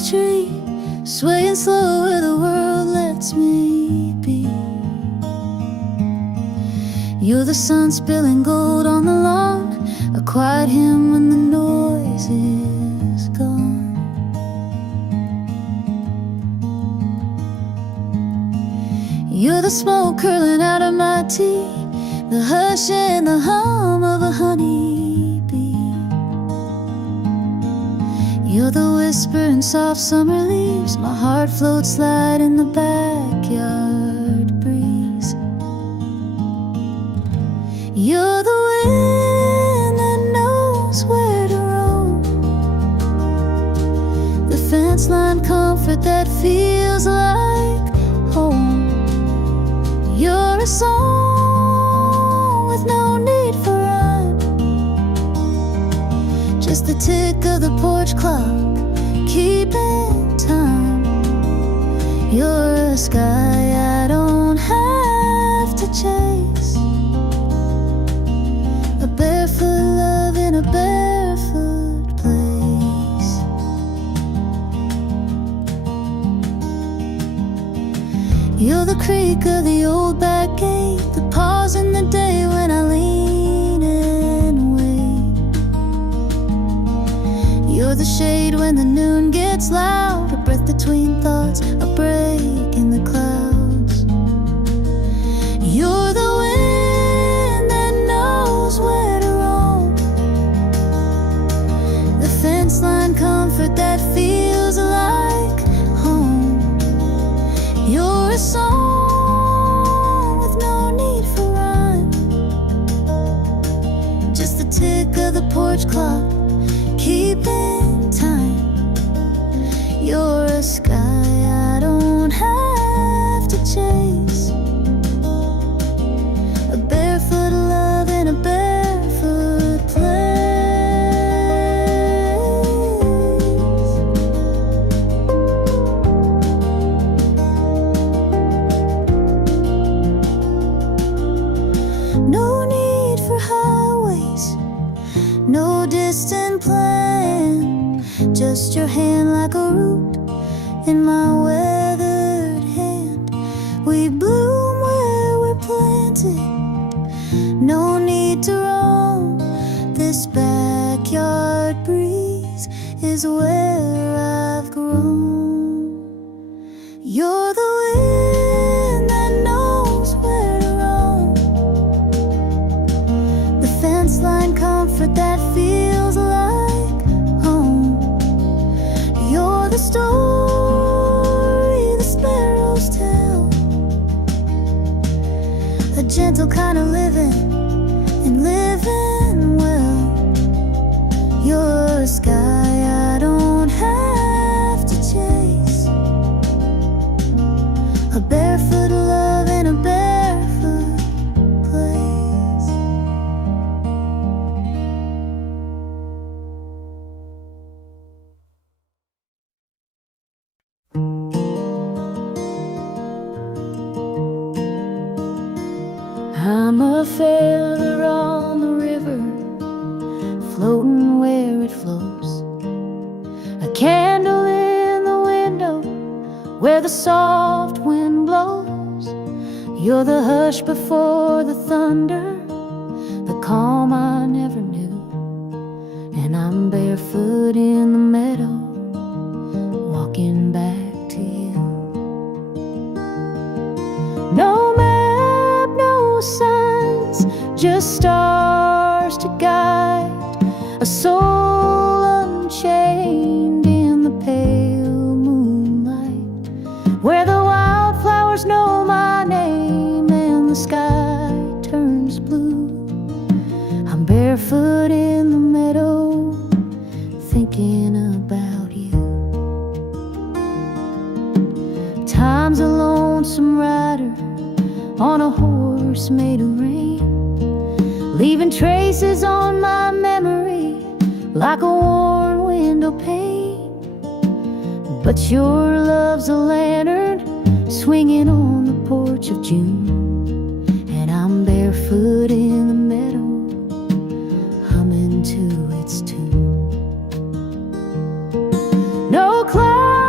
tree, swaying slow where the world lets me be. You're the sun spilling gold on the lawn, a quiet hymn when the noise is gone. You're the smoke curling out of my tea, the hush and the hum of a honeybee. You're the whisper in soft summer leaves, my heart floats light in the backyard breeze. You're the wind that knows where to roam, the fence line comfort that feels like home. You're a song with no need for rhyme, just the tick of the porch clock, keeping time. You're a sky I don't have to chase, a barefoot love in a barefoot place. You're the creak of the old back gate, the pause in the day when I lean and wait. You're the shade when the noon gets loud, a breath between thoughts, a break in the clouds. You're the wind that knows where to roam, the fence line comfort that feels like home. You're a song with no need for rhyme, just the tick of the porch clock, keeping time. You're a sky I don't have to chase, a barefoot love in a barefoot place. No need for highways, no distant plan, just your hand like a root in my weathered hand. We bloom where we're planted, no need to roam, this backyard breeze is where I've grown. You're the wind that knows where to roam, the fence line comfort that feels like home. You're the story the sparrows tell, a gentle kind of living and living well. You're a sky I don't have to chase, a barefoot love in a barefoot place. I'm a feather on the river, floating where it flows, a candle in the window where the soft wind blows. You're the hush before the thunder, the calm I never knew, and I'm barefoot in the meadow, walking back to you. No map, no signs, just stars to guide a soul unchained in the pale moonlight, where the wildflowers know my name and the sky turns blue. I'm barefoot in the meadow, thinking about you. Time's a lonesome rider on a horse made of rain, leaving traces on my memory like a worn window pane. But your love's a lantern swinging on the porch of June, and I'm barefoot in the meadow, humming to its tune. No clouds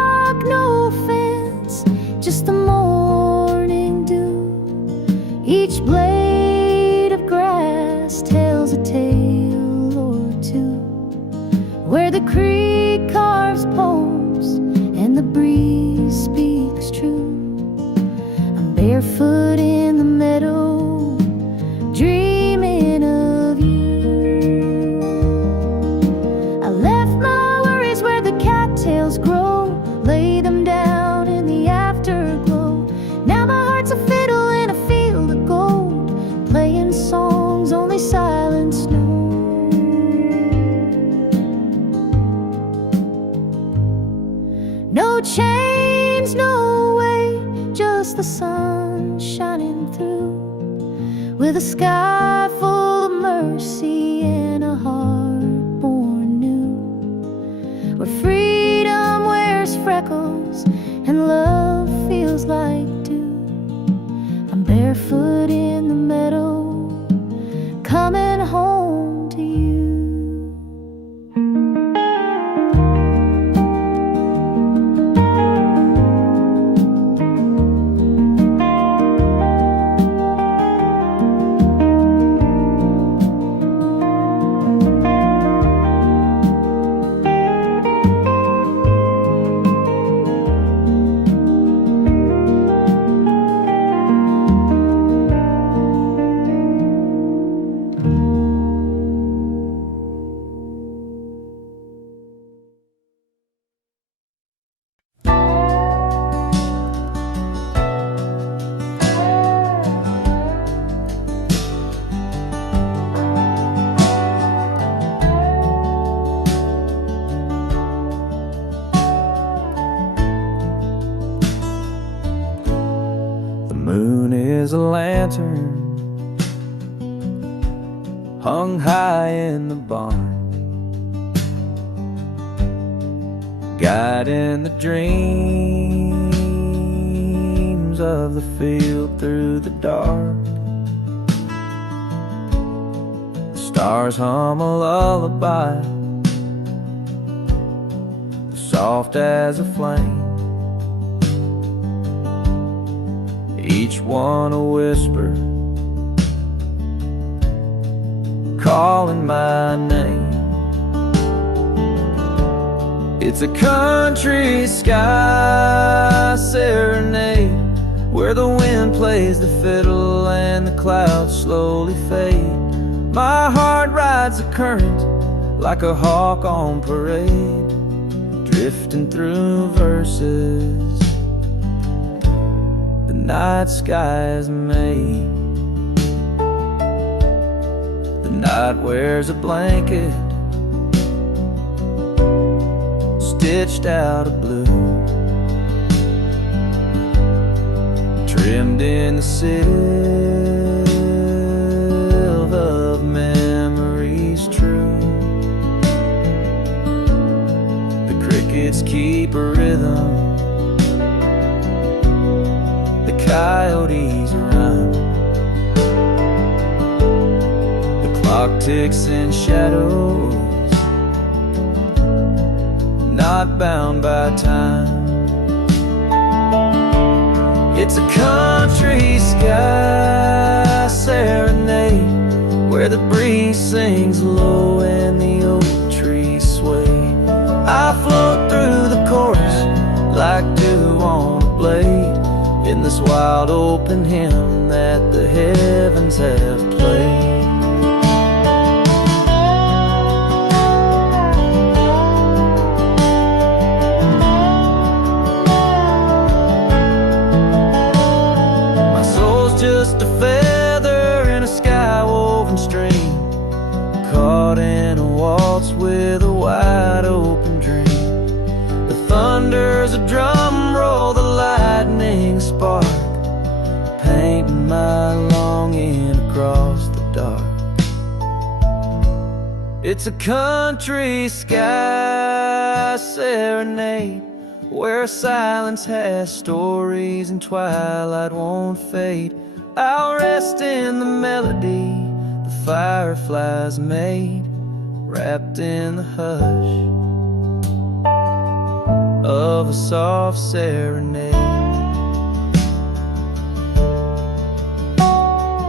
Each blade of grass tells a tale or two, where the creek carves poems and the breeze speaks true. I'm barefoot in the meadow, dreaming of you. I left my worries where the cattails grow, lay them down in the afterglow. Now my heart's a fiddle in a field of gold, playing songs only silence knows. No chains, no weight, just the sun shining through, with a sky full of mercy and a heart born new, where freedom wears freckles and love feels like dew. I'm barefoot in the meadow, coming home to you. A lantern hung high in the barn, guiding the dreams of the field through the dark. The stars hum a lullaby, soft as a flame, each one a whisper, calling my name. It's a country sky serenade, where the wind plays the fiddle and the clouds slowly fade. My heart rides the current like a hawk on parade, drifting through verses the night sky is made. The night wears a blanket stitched out of blue, trimmed in the silver of memories true. The crickets keep a rhythm, the coyotes run, the clock ticks in shadows, not bound by time. It's a country sky serenade, where the breeze sings low and the oak trees sway. I float through the chorus like dew on a blade, in this wild open hymn that the heavens have played. Just a feather in a sky-woven stream, caught in a waltz with a wide open dream. The thunder's a drum roll, the lightning spark, painting my longing across the dark. It's a country sky serenade, where silence has stories and twilight won't fade. I'll rest in the melody the fireflies made, wrapped in the hush of a soft serenade.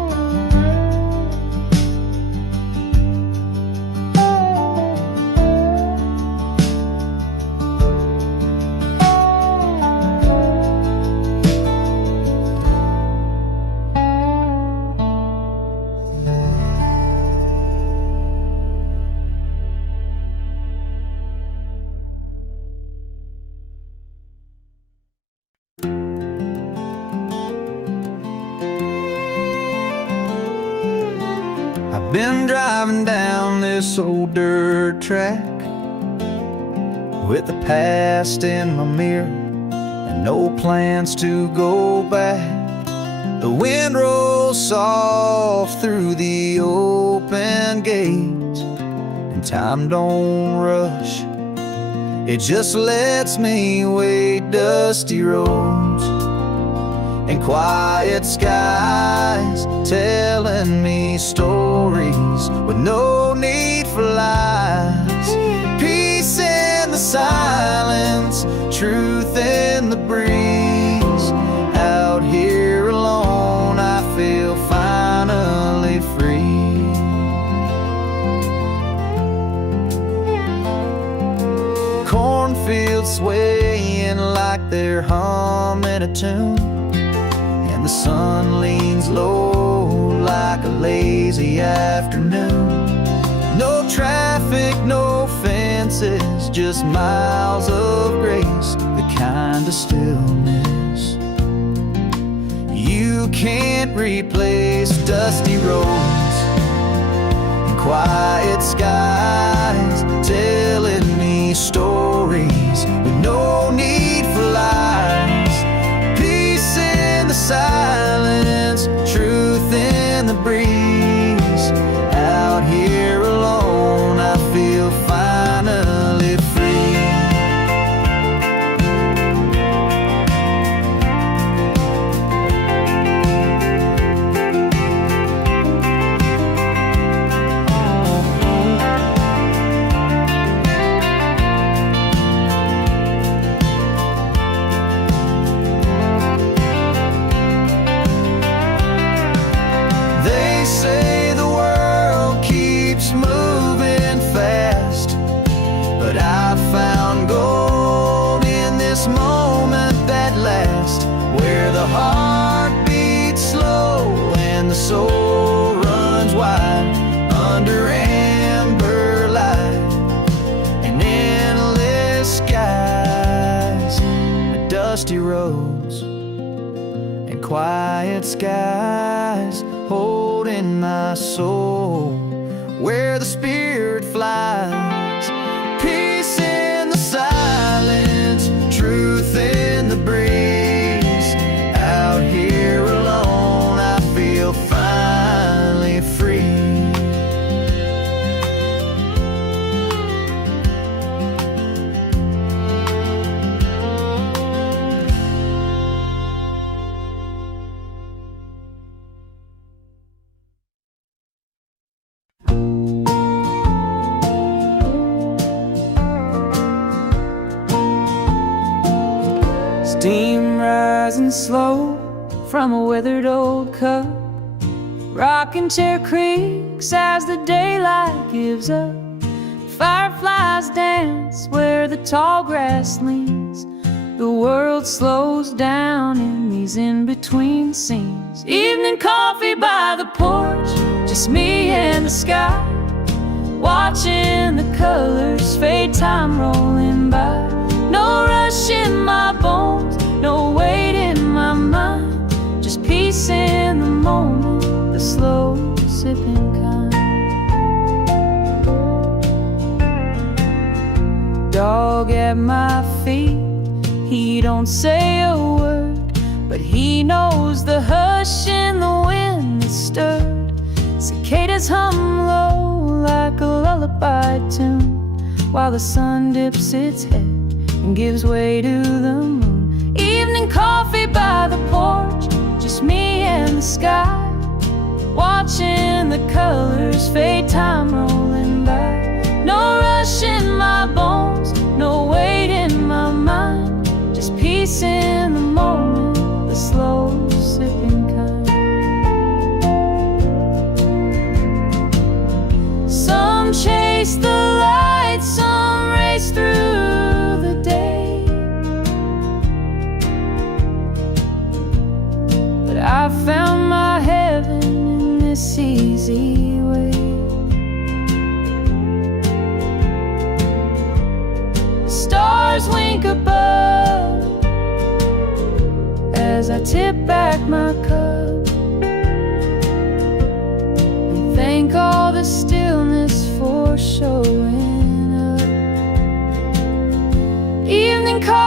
Been driving down this old dirt track with the past in my mirror and no plans to go back. The wind rolls soft through the open gates, and time don't rush. It just lets me wait dusty roads and quiet skies, telling me stories with no need for lies. Peace in the silence, truth in the breeze. Out here alone, I feel finally free. Cornfields swaying like they're humming a tune, and the sun leans low like a lazy afternoon. No traffic, no fences, just miles of grace, the kind of stillness you can't replace. Dusty roads and quiet skies, telling me stories with no need for lies. Peace in the silence, truth in the breeze. Out here alone, I feel finally free. They say the world keeps moving fast, but I found gold in this moment that lasts, where the heart beats slow and the soul runs wide under amber light and endless skies. Dusty roads and quiet skies, holding my soul where the spirit flies. Peace in the silence, truth in the breeze. Out here alone, I feel finally free. Steam rising slow from a withered old cup, rocking chair creaks as the daylight gives up. Fireflies dance where the tall grass leans. The world slows down in these in-between scenes. Evening coffee by the porch, just me and the sky, watching the colors fade, time rolling by. No rush in my bones, no weight in my mind, just peace in the moment, the slow sipping kind. Dog at my feet, he don't say a word, but he knows the hush in the wind that stirred. Cicadas hum low like a lullaby tune, while the sun dips its head and gives way to the moon. Evening coffee by the porch, just me and the sky, watching the colors fade, time rolling by. No rush in my bones, no weight in my mind, just peace in the moment, the slow sipping kind. Some chase the light, some race through the day, but I found my heaven in this easy way. The stars wink above as I tip back my cup and thank all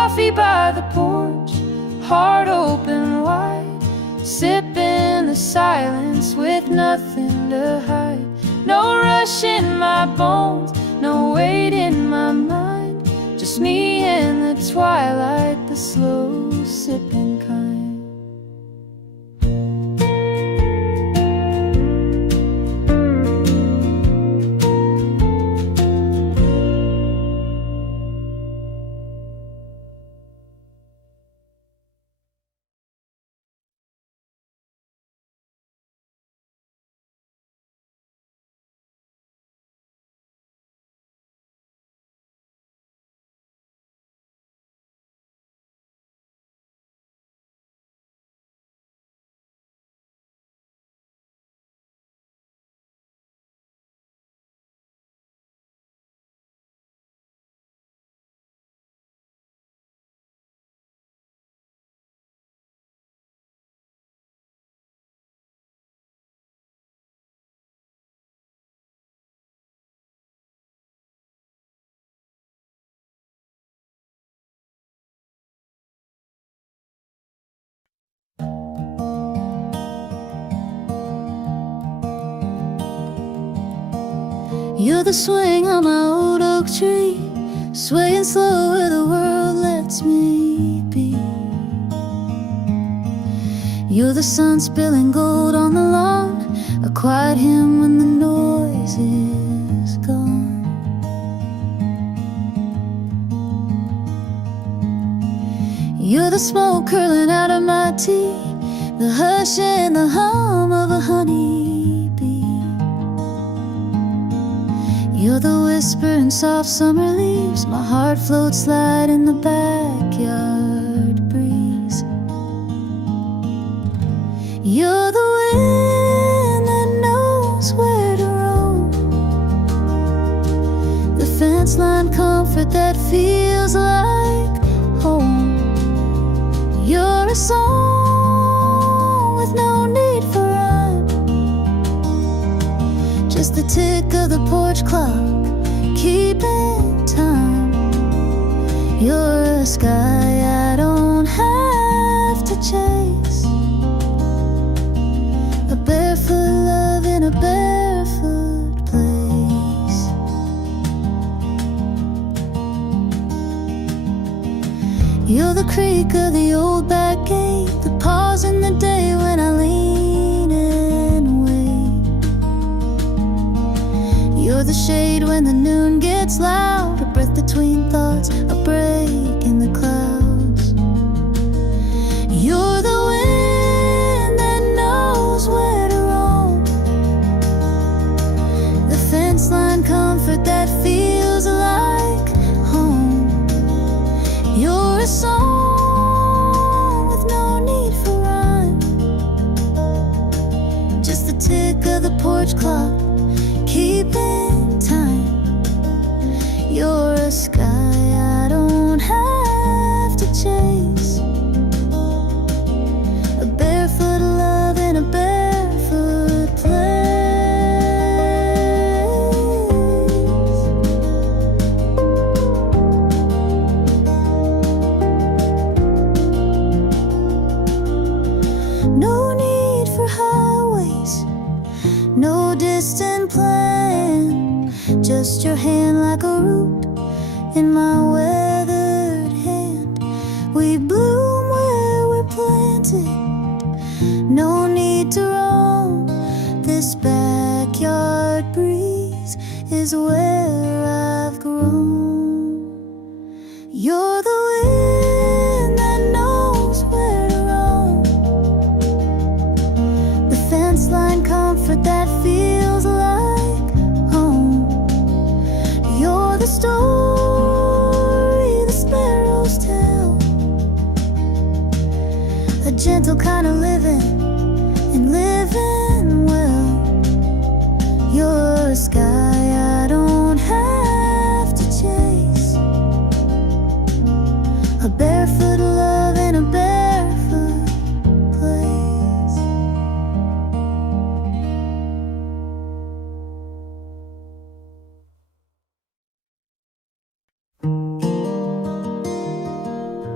coffee by the porch, heart open wide, sipping the silence with nothing to hide. No rush in my bones, no weight in my mind, just me in the twilight, the slow sipping kind. You're the swing on my old oak tree, swaying slow where the world lets me be. You're the sun spilling gold on the lawn, a quiet hymn when the noise is gone. You're the smoke curling out of my tea, the hush and the hum of a honeybee. You're the whisper in soft summer leaves, my heart floats light in the backyard breeze. You're the wind that knows where to roam, the fence line comfort that feels like home. You're a song with no need for rhyme, just the tick of the porch clock, keeping time. You're a sky I don't have to chase, a barefoot love in a barefoot place. You're the creak of the old back gate, the pause in the day when I lean and wait. You're the shade when the noon gets loud, a breath between thoughts, a break in the clouds. You're the wind that knows where to roam, the fence line comfort that feels like home. You're a song with no need for rhyme, just the tick of the porch clock, keeping time. You're a sky I don't have to chase, a barefoot love in a barefoot place. No need for highways, no distant plan, just your hand like a root in my weathered hand. We bloom where we're planted, no need to roam. This backyard breeze is where I've grown. You're the wind that knows where to roam, the fence line comfort that feels like home. You're the story the sparrows tell, a gentle kind of living and living well. You're a sky I don't have to chase, a barefoot love in a barefoot place.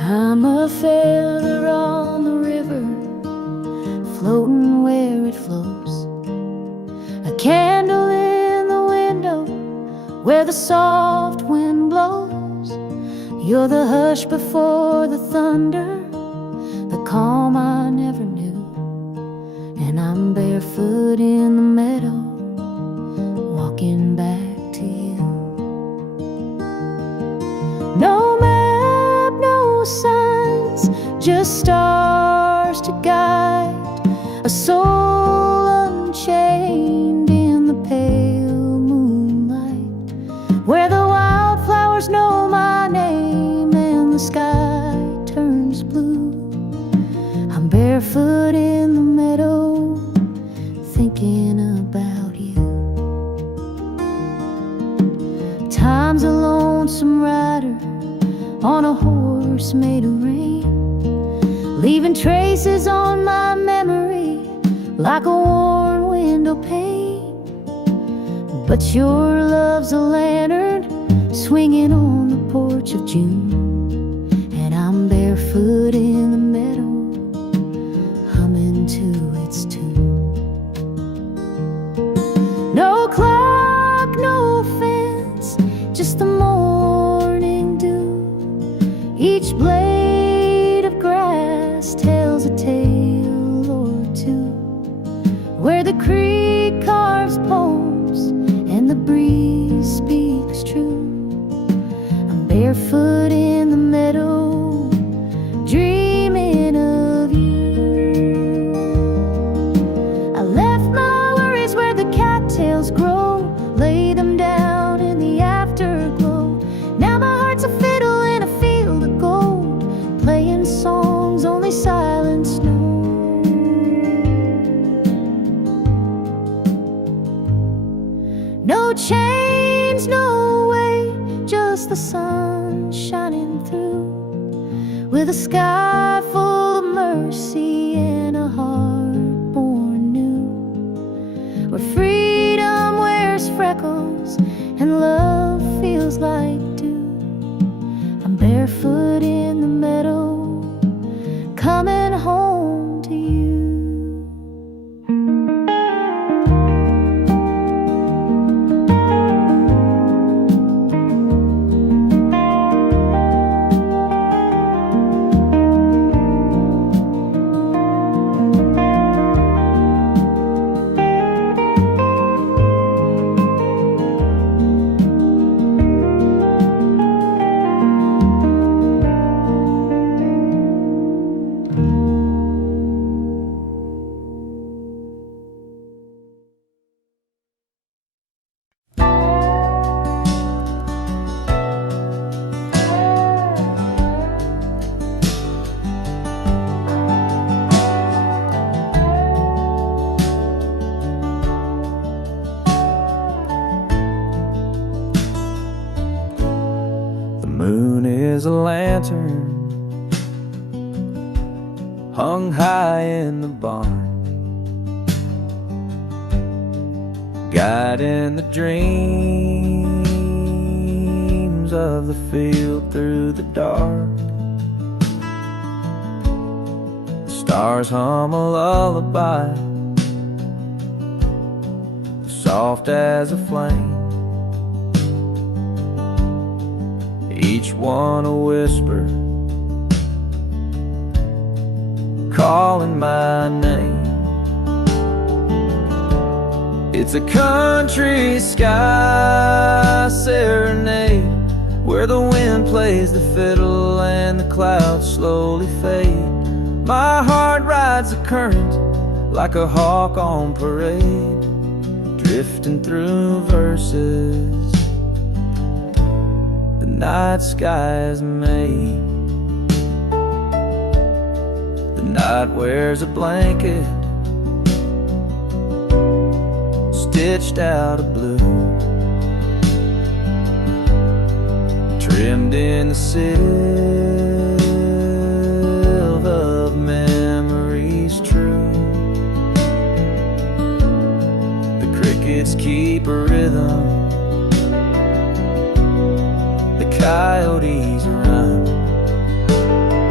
I'm a feather on the river, floating where it flows, a candle in the window where the soft wind blows. You're the hush before the thunder, the calm I never knew. And I'm barefoot in the meadow, walking back to you. No map, no signs, just stars to guide a soul unchained in the pale moonlight, where the wildflowers know my name and the sky turns blue. I'm barefoot in the meadow, thinking about you. Time's a lonesome rider on a horse made of rain, leaving traces on my memory like a worn window pane. But your love's a lantern swinging on the porch of June, and I'm barefoot in the meadow, humming to its tune. No clock, no fence, just the morning dew. Each blade of grass tells a tale or two, where the creek carves poems and the breeze speaks true. I'm barefoot in the meadow, dreaming of you. I left my worries where the cattails grow, lay them down in the afterglow. Now my heart's a fiddle in a field of gold, playing songs only silence knows. No chains, no way, just the sun shining through, with a sky full of mercy and a heart born new, where freedom wears freckles and love feels like dew. I'm barefoot in the meadow, coming home to you. Is a lantern hung high in the barn, guiding the dreams of the field through the dark. The stars hum a lullaby, soft as a flame, each one a whisper, calling my name. It's a country sky serenade, where the wind plays the fiddle and the clouds slowly fade. My heart rides the current like a hawk on parade, drifting through verses the night sky's made. The night wears a blanket stitched out of blue, trimmed in the silver of memories true. The crickets keep a rhythm, the coyotes run,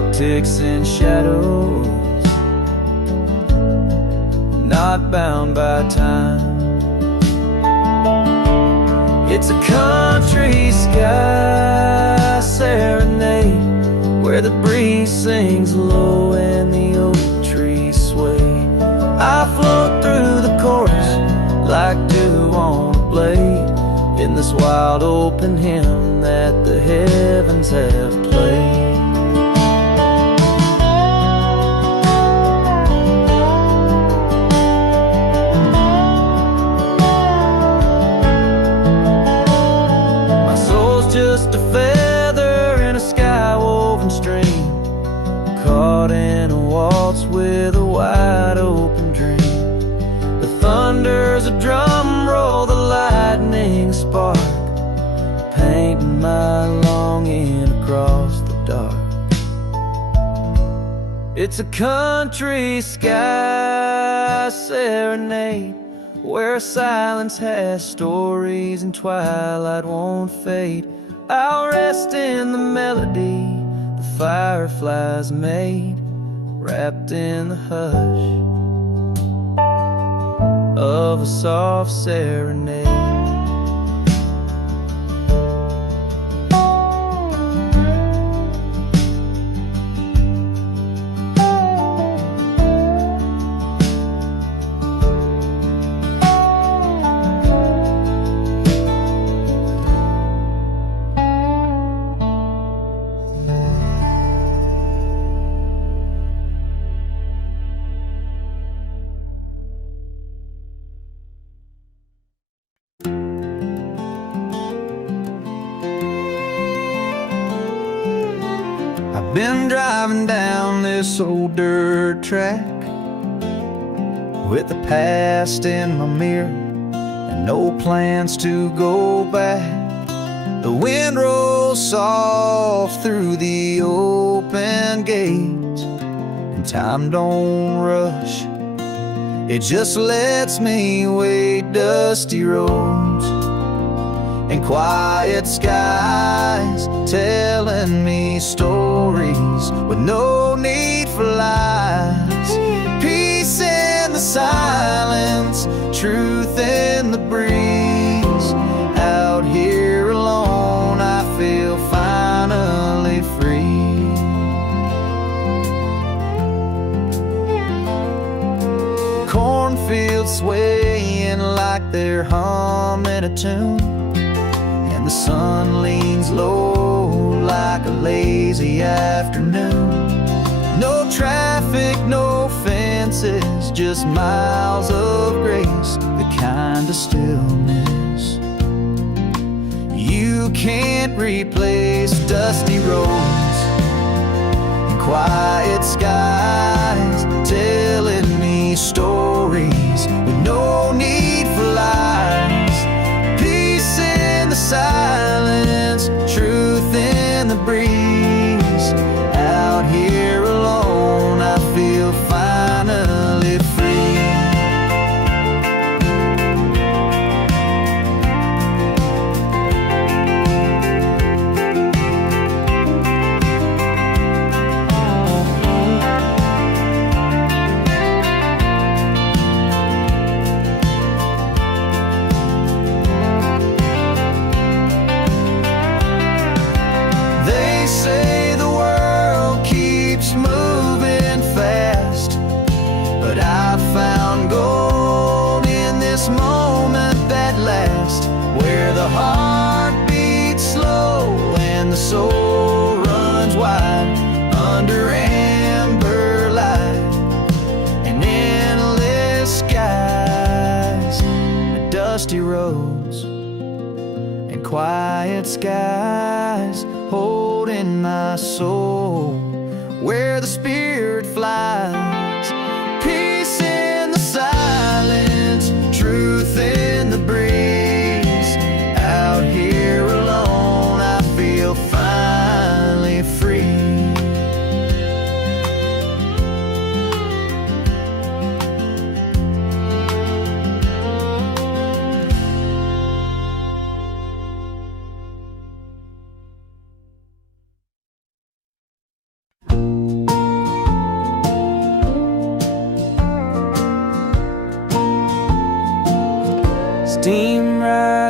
clock ticks in shadows, not bound by time. It's a country sky serenade, where the breeze sings low and the oak trees sway. I float through the chorus like dew on a blade, in this wild open hymn that the heavens have played. Just a feather in a sky-woven stream, caught in a waltz with a wide-open dream. The thunder's a drum roll, the lightning spark, painting my longing across the dark. It's a country sky serenade, where silence has stories and twilight won't fade. I'll rest in the melody the fireflies made, wrapped in the hush of a soft serenade. Been driving down this old dirt track with the past in my mirror and no plans to go back. The wind rolls soft through the open gates, and time don't rush, it just lets me wade dusty roads and quiet skies, telling me stories with no need for lies. Peace in the silence, truth in the breeze. Out here alone, I feel finally free. Cornfields swaying like they're humming a tune, and the sun leans low like a lazy afternoon. No traffic, no fences, just miles of grace, the kind of stillness you can't replace. Dusty roads and quiet skies, telling me stories with no need for lies. Peace in the silence, truth in the breeze. Out here alone, I feel finally free. They say the world keeps moving fast, but I found gold in this moment that lasts, where the heart beats slow and the soul runs wide under amber light and endless skies. Dusty roads and quiet skies, holding my soul where the spirit flies. Peace in the silence, truth in the breeze. Out here alone, I feel finally free.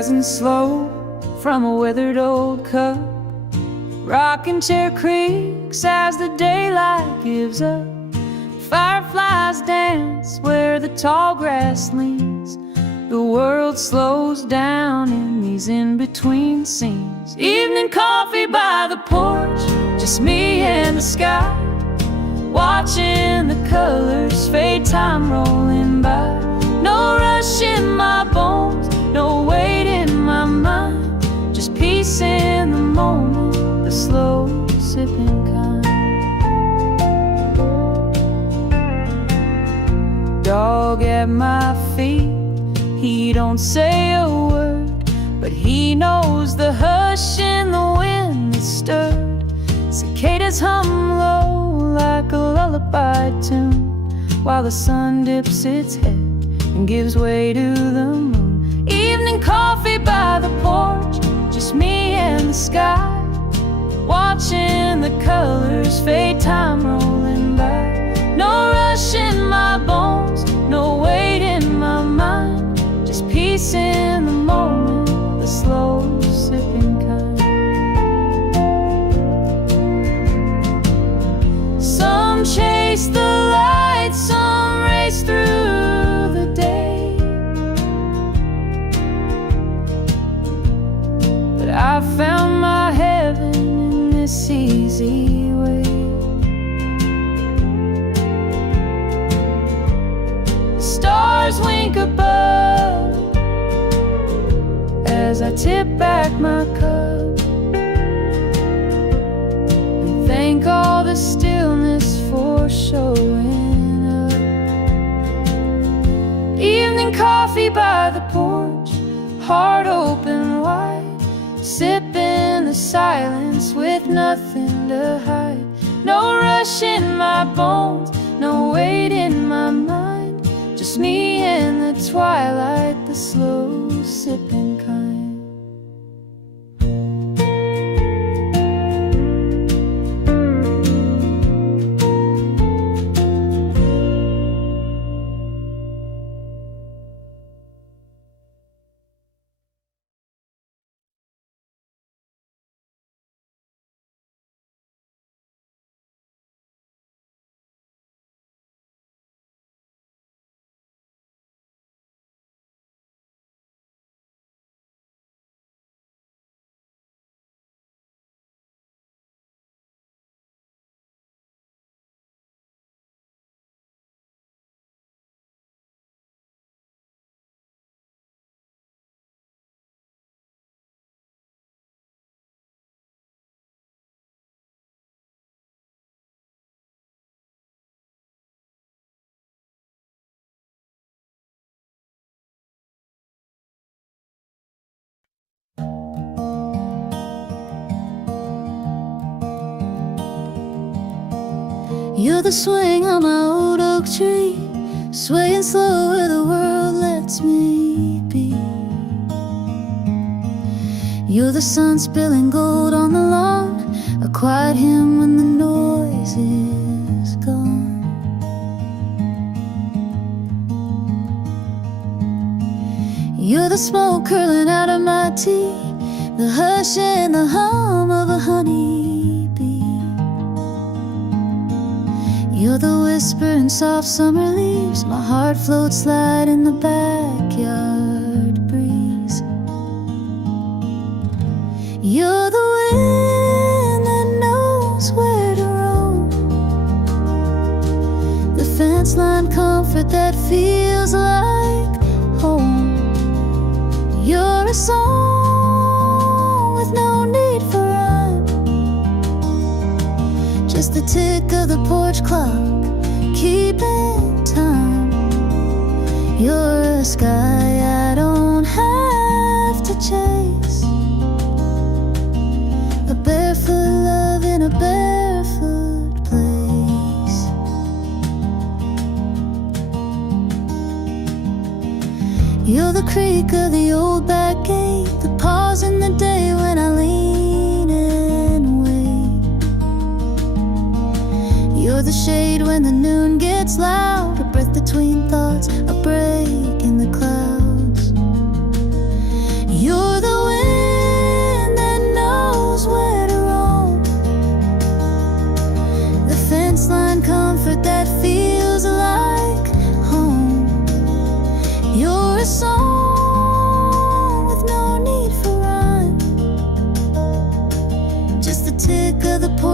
rising slow from a withered old cup. Rocking chair creaks as the daylight gives up. Fireflies dance where the tall grass leans. The world slows down in these in-between scenes. Evening coffee by the porch, just me and the sky, watching the colors fade, time rolling by. No rush in my bones, no weight in my mind, just peace in the moment, the slow sipping kind. Dog at my feet, he don't say a word, but he knows the hush in the wind that stirred. Cicadas hum low like a lullaby tune, while the sun dips its head and gives way to the moon. Evening coffee by the porch, just me and the sky, watching the colors fade, time rolling by. No rush in my bones, no weight in my mind, just peace in the moment, the slow sipping kind. Some chase the light, some race through the day, but I found my heaven in this easy way. The stars wink above as I tip back my cup and thank all the stillness for showing up. Evening coffee by the porch, heart open wide, sipping the silence with nothing to hide. No rush in my bones, no weight in my mind, just me in the twilight, the slow sipping kind. You're the swing on my old oak tree, swaying slow where the world lets me be. You're the sun spilling gold on the lawn, a quiet hymn when the noise is gone. You're the smoke curling out of my tea, the hush and the hum of a honeybee. You're the whisper in soft summer leaves, my heart floats light in the backyard breeze. You're the wind that knows where to roam, the fence line comfort that feels like home. You're a song with no need for rhyme, just the tick of the porch clock keeping time. You're a sky I don't have to chase, a barefoot love in a barefoot place. You're the creak of the old back gate, the pause in the day when I lean and wait. You're the shade when the noon gets loud, a breath between thoughts, a break in the clouds. You're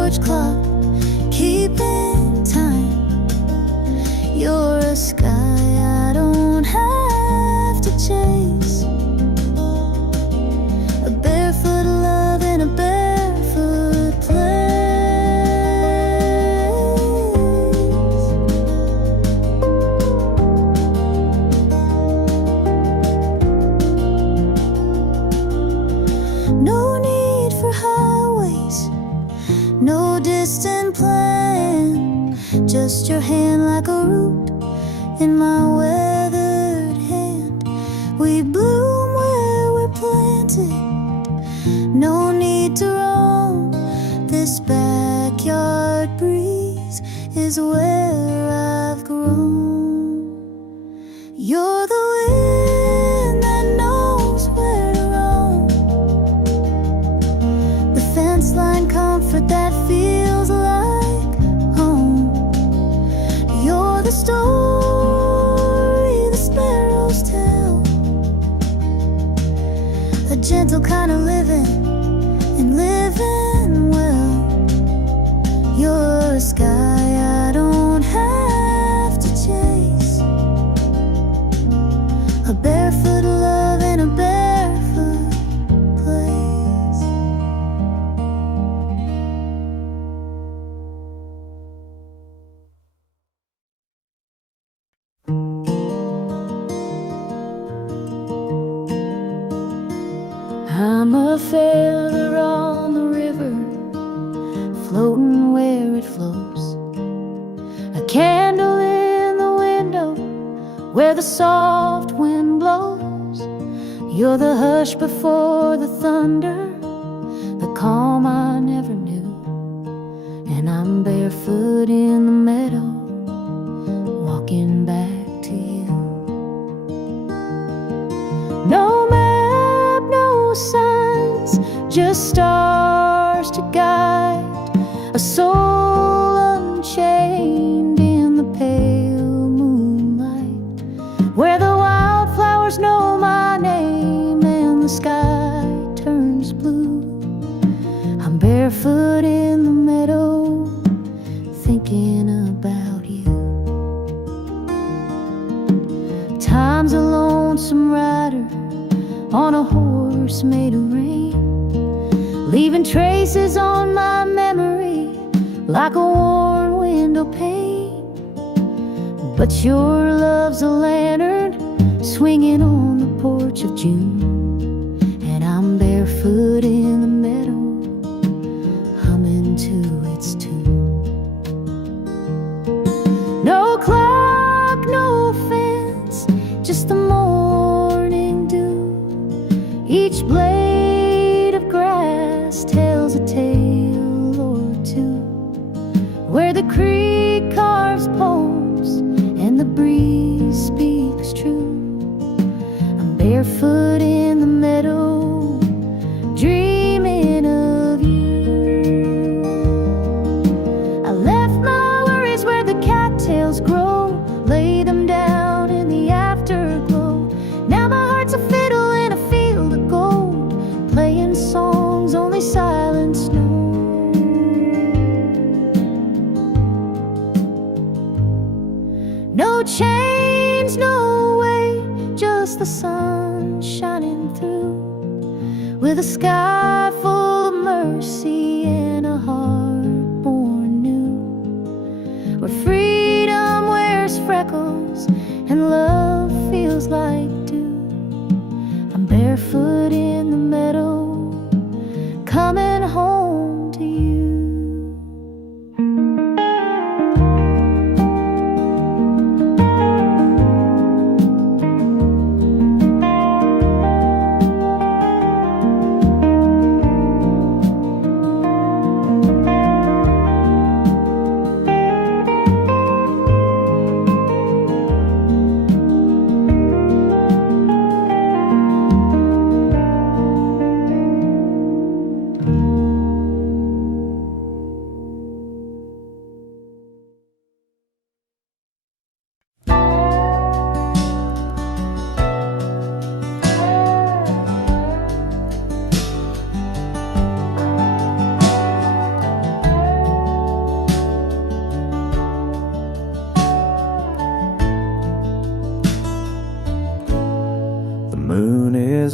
porch clock, keeping time. You're a sky I don't have to chase. A barefoot love in a barefoot place. No need for highways, no distant plan, just your hand like a root in my weathered hand. We bloom where we're planted, no need to roam. This backyard breeze is where I've grown. You're the wind that knows where to roam, the fence line comfort that feels like home. You're the story the sparrows tell, a gentle kind of living and living well. You're a sky I don't have to chase. A barefoot love in a barefoot place. I'm a feather on the river, floating where it flows. A candle in the window where the soft wind blows. You're the hush before the thunder, the calm I never knew. And I'm barefoot in the meadow, walking back to you. No map, no signs, just stars to guide a soul unchained in the pale moonlight, where the wildflowers know my name and the sky turns blue. I'm barefoot in the meadow, thinking about you. Time's a lonesome rider on a horse made of rain, leaving traces on my memory like a worn window pane. But your love's a lantern swinging on the porch of June, and I'm barefoot in the meadow, humming to its tune. No clock, no fence, just the morning dew. Each blade of grass tells a tale or two, where the creek carves poems and the breeze speaks true. I'm barefoot in the meadow, dreaming of you. I left my worries where the cattails grow, lay them down in the afterglow. Now my heart's a fiddle in a field of gold, playing songs only silence knows. No chains, no way, just the sun shining through, with a sky full of mercy and a heart born new, where freedom wears freckles and love feels like dew. I'm barefoot in the meadow, coming home to you.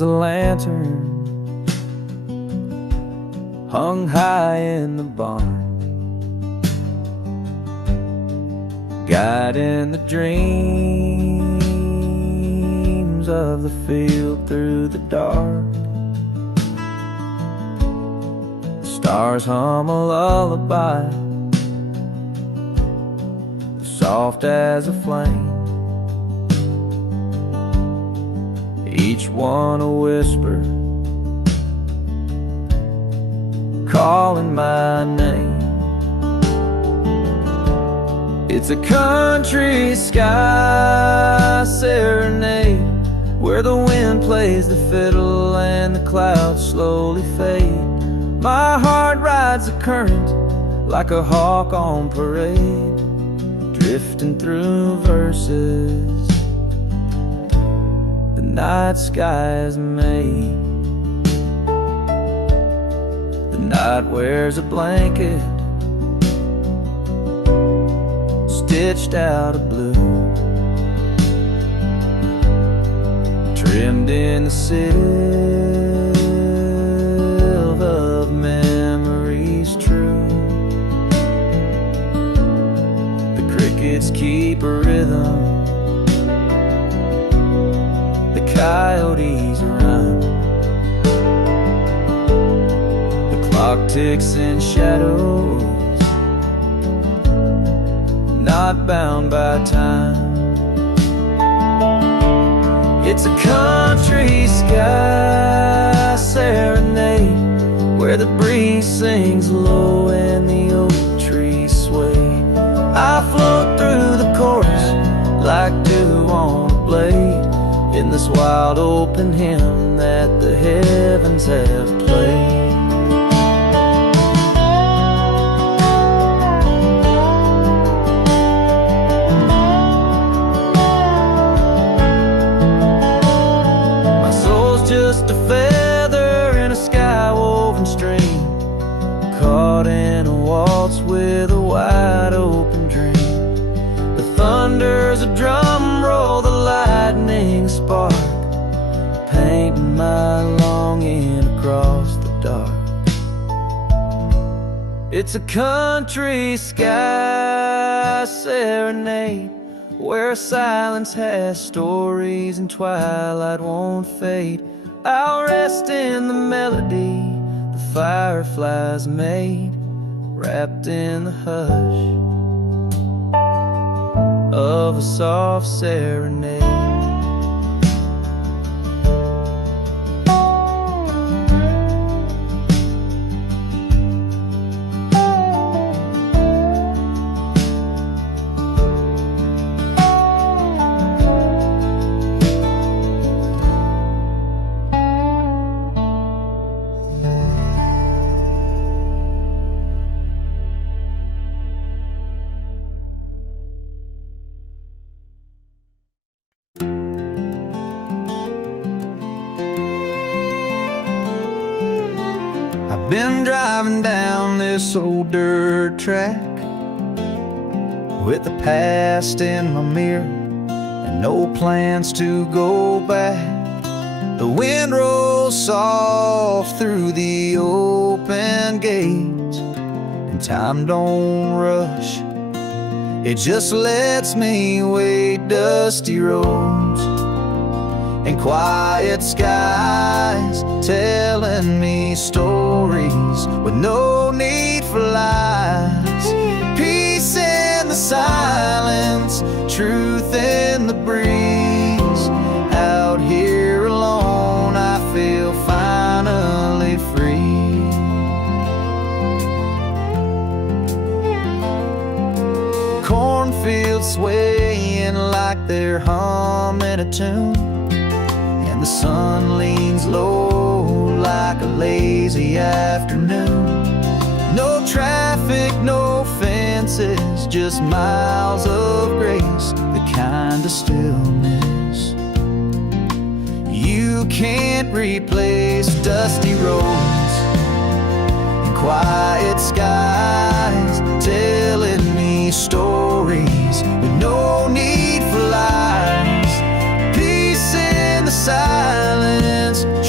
a lantern hung high in the barn, guiding the dreams of the field through the dark. The stars hum a lullaby, soft as a flame, each one a whisper calling my name. It's a country sky serenade, where the wind plays the fiddle and the clouds slowly fade. My heart rides the current like a hawk on parade, drifting through verses the night sky is made. The night wears a blanket stitched out of blue, trimmed in the silver of memories true. The crickets keep a rhythm, the coyotes run, the clock ticks in shadows, not bound by time. It's a country sky serenade, where the breeze sings low and the oak trees sway. I float through the chorus like dew on a blade, in this wild open hymn that the heavens have played. Just a feather in a sky-woven stream, caught in a waltz with a wide open dream. The thunder's a drum roll, the lightning spark, painting my longing across the dark. It's a country sky serenade, where silence has stories and twilight won't fade. I'll rest in the melody the fireflies made, wrapped in the hush of a soft serenade. Been driving down this old dirt track with the past in my mirror and no plans to go back. The wind rolls soft through the open gates, and time don't rush, it just lets me wade dusty roads and quiet skies, telling me stories with no need for lies. Peace in the silence, truth in the breeze. Out here alone, I feel finally free. Cornfields swaying like they're humming a tune, the sun leans low like a lazy afternoon. No traffic, no fences, just miles of grace, the kind of stillness you can't replace. Dusty roads and quiet skies, telling me stories with no need for lies. Peace in the silence,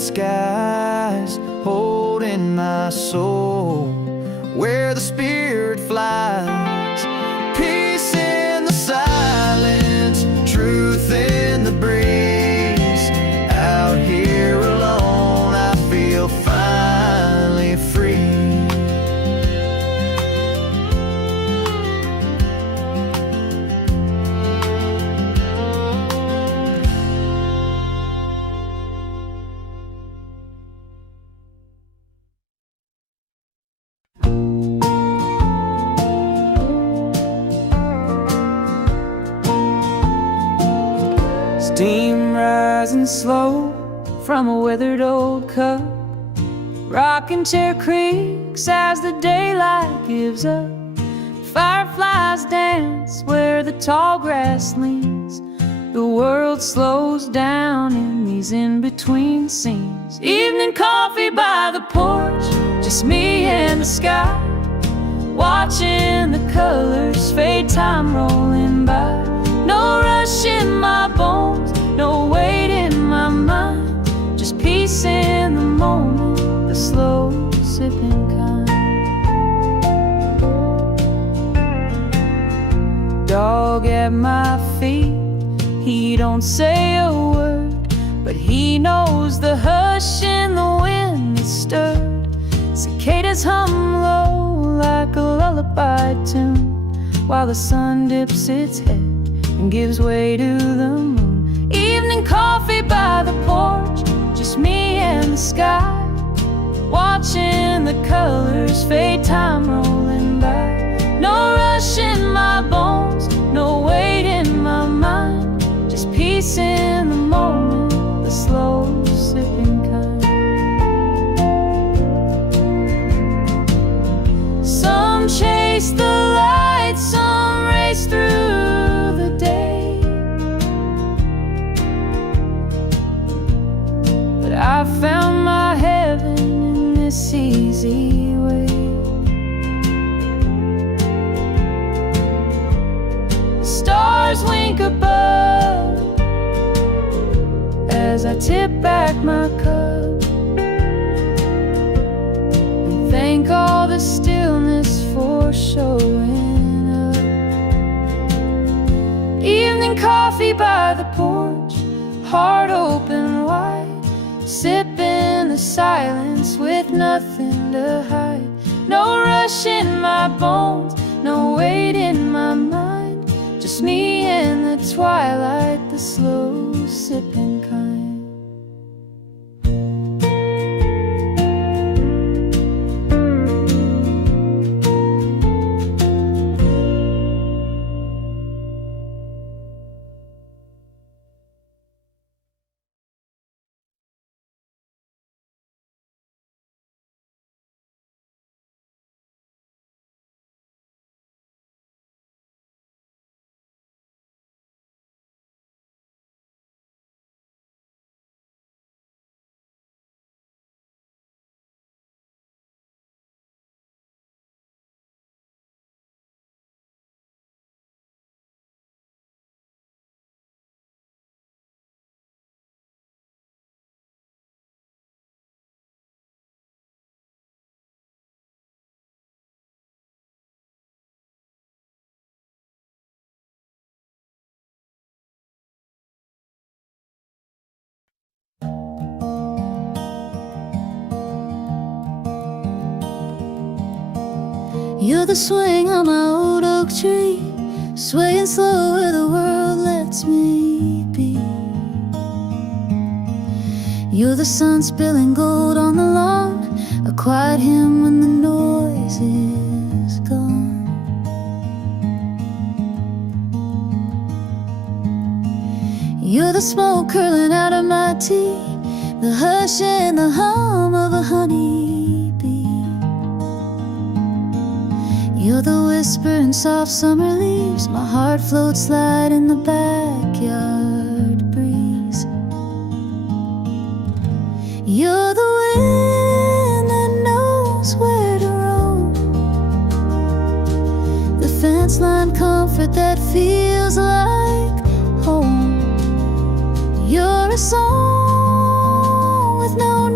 skies, holding my soul where the spirit flies. Peace in the silence, truth in the breeze. Out here alone, I feel finally free. Steam rising slow from a weathered old cup. Rocking chair creaks as the daylight gives up. Fireflies dance where the tall grass leans. The world slows down in these in-between scenes. Evening coffee by the porch, just me and the sky, watching the colors fade, time rolling by. No rush in my bones, no weight in my mind, just peace in the moment, the slow sipping kind. Dog at my feet, he don't say a word, but he knows the hush in the wind is stirred. Cicadas hum low like a lullaby tune, while the sun dips its head and gives way to the moon. Evening coffee by the porch, just me and the sky, watching the colors fade, time rolling by. No rush in my bones, no weight in my mind, just peace in the moment, the slow sipping kind. Some chase the light, some race through the day, but I found my heaven in this easy way. The stars wink above as I tip back my cup and thank all the stillness for showing up. Evening coffee by the porch, heart open wide, sipping the silence with nothing to hide. No rush in my bones, no weight in my mind, just me in the twilight, the slow sipping kind. You're the swing on my old oak tree, swaying slow where the world lets me be. You're the sun spilling gold on the lawn, a quiet hymn when the noise is gone. You're the smoke curling out of my tea, the hush and the hum of a honeybee. You're the whisper in soft summer leaves, my heart floats light in the backyard breeze. You're the wind that knows where to roam, the fence line comfort that feels like home. You're a song with no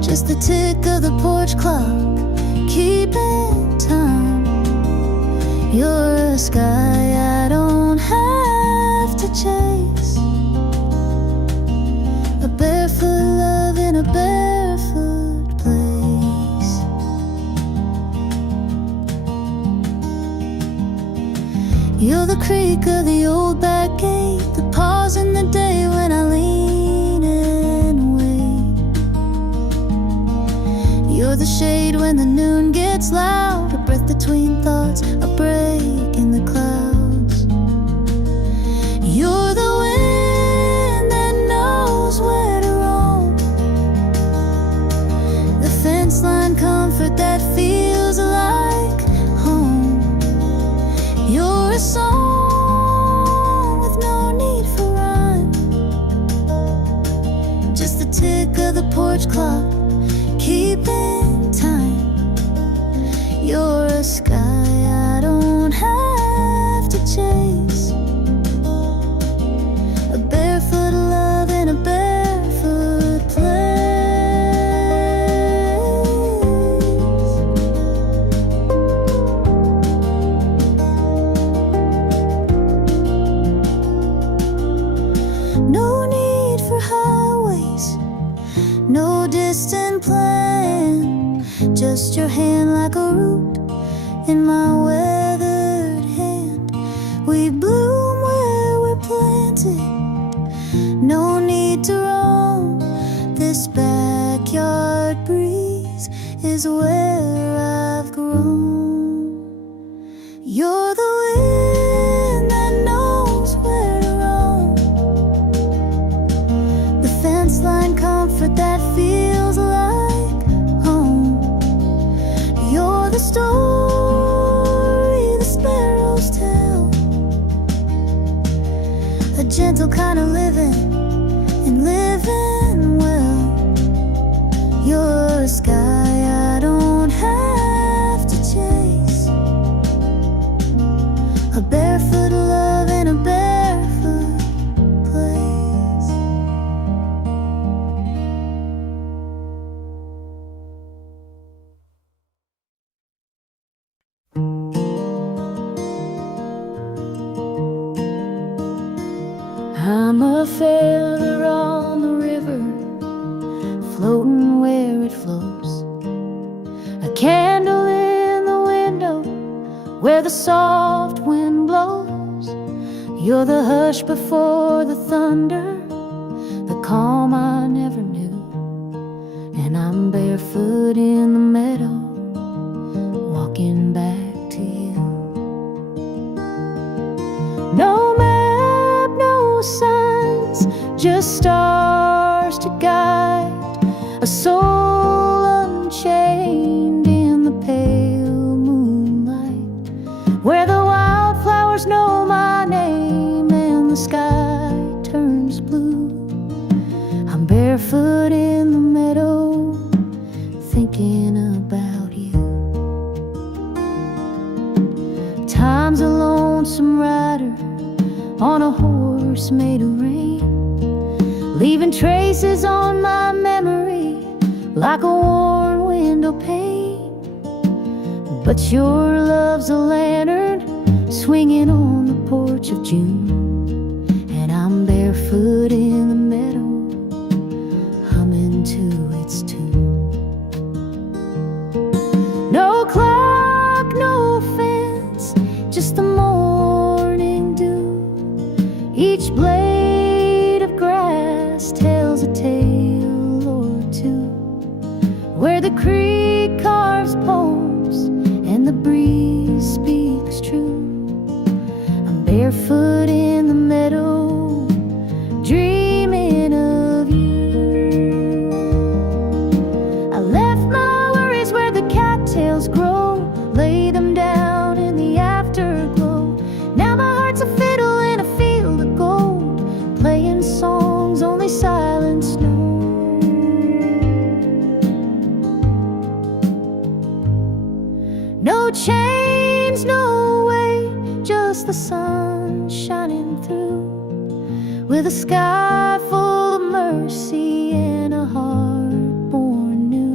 Just the tick of the porch clock, keeping time. You're a sky I don't have to chase. A barefoot love in a barefoot place. You're the creak of the old back gate, the pause in the day when I lean and wait. You're the shade when the noon gets loud, a breath between thoughts, a break in the clouds. You're the wind that knows where to roam, the fence line comfort that feels like home. You're a song with no need for rhyme, just the tick of the porch clock, keeping time. You're a sky I don't have to chase. A barefoot love in a barefoot place. No need for highways, no distant plan, just your hand like a root in my weathered hand. We bloom where we're planted, no need to roam. This backyard breeze is where I've grown. You're the wind that knows where to roam, the fence line comfort that feels like home. You're the story the sparrows tell, a gentle kind of living and living well. You're a sky I don't have to chase. A barefoot love in a barefoot place. I'm a feather on the river, floating where it flows. A candle in the window where the soft wind blows. You're the hush before the thunder, the calm I never knew. And I'm barefoot in the meadow, walking back to you. No map, no signs, just stars to guide a soul unchained in the pale moonlight, where the wildflowers know my name and the sky turns blue. I'm barefoot in the meadow, thinking about you. Time's a lonesome rider on a horse made of rain, leaving traces on my memory like a worn window pane. But your love's a lantern swinging on the porch of June, and I'm barefoot in the meadow, humming to its tune. No clock, no fence, just the morning dew. Each blade of grass tells a tale or two, where the creek carves poems and the breeze speaks true. I'm barefoot in the meadow, dreaming of you. I left my worries where the cattails grow, lay them down in the afterglow. Now my heart's a fiddle in a field of gold, playing songs only silence knows. No chains, no way, just the sun shining through, with a sky full of mercy and a heart born new.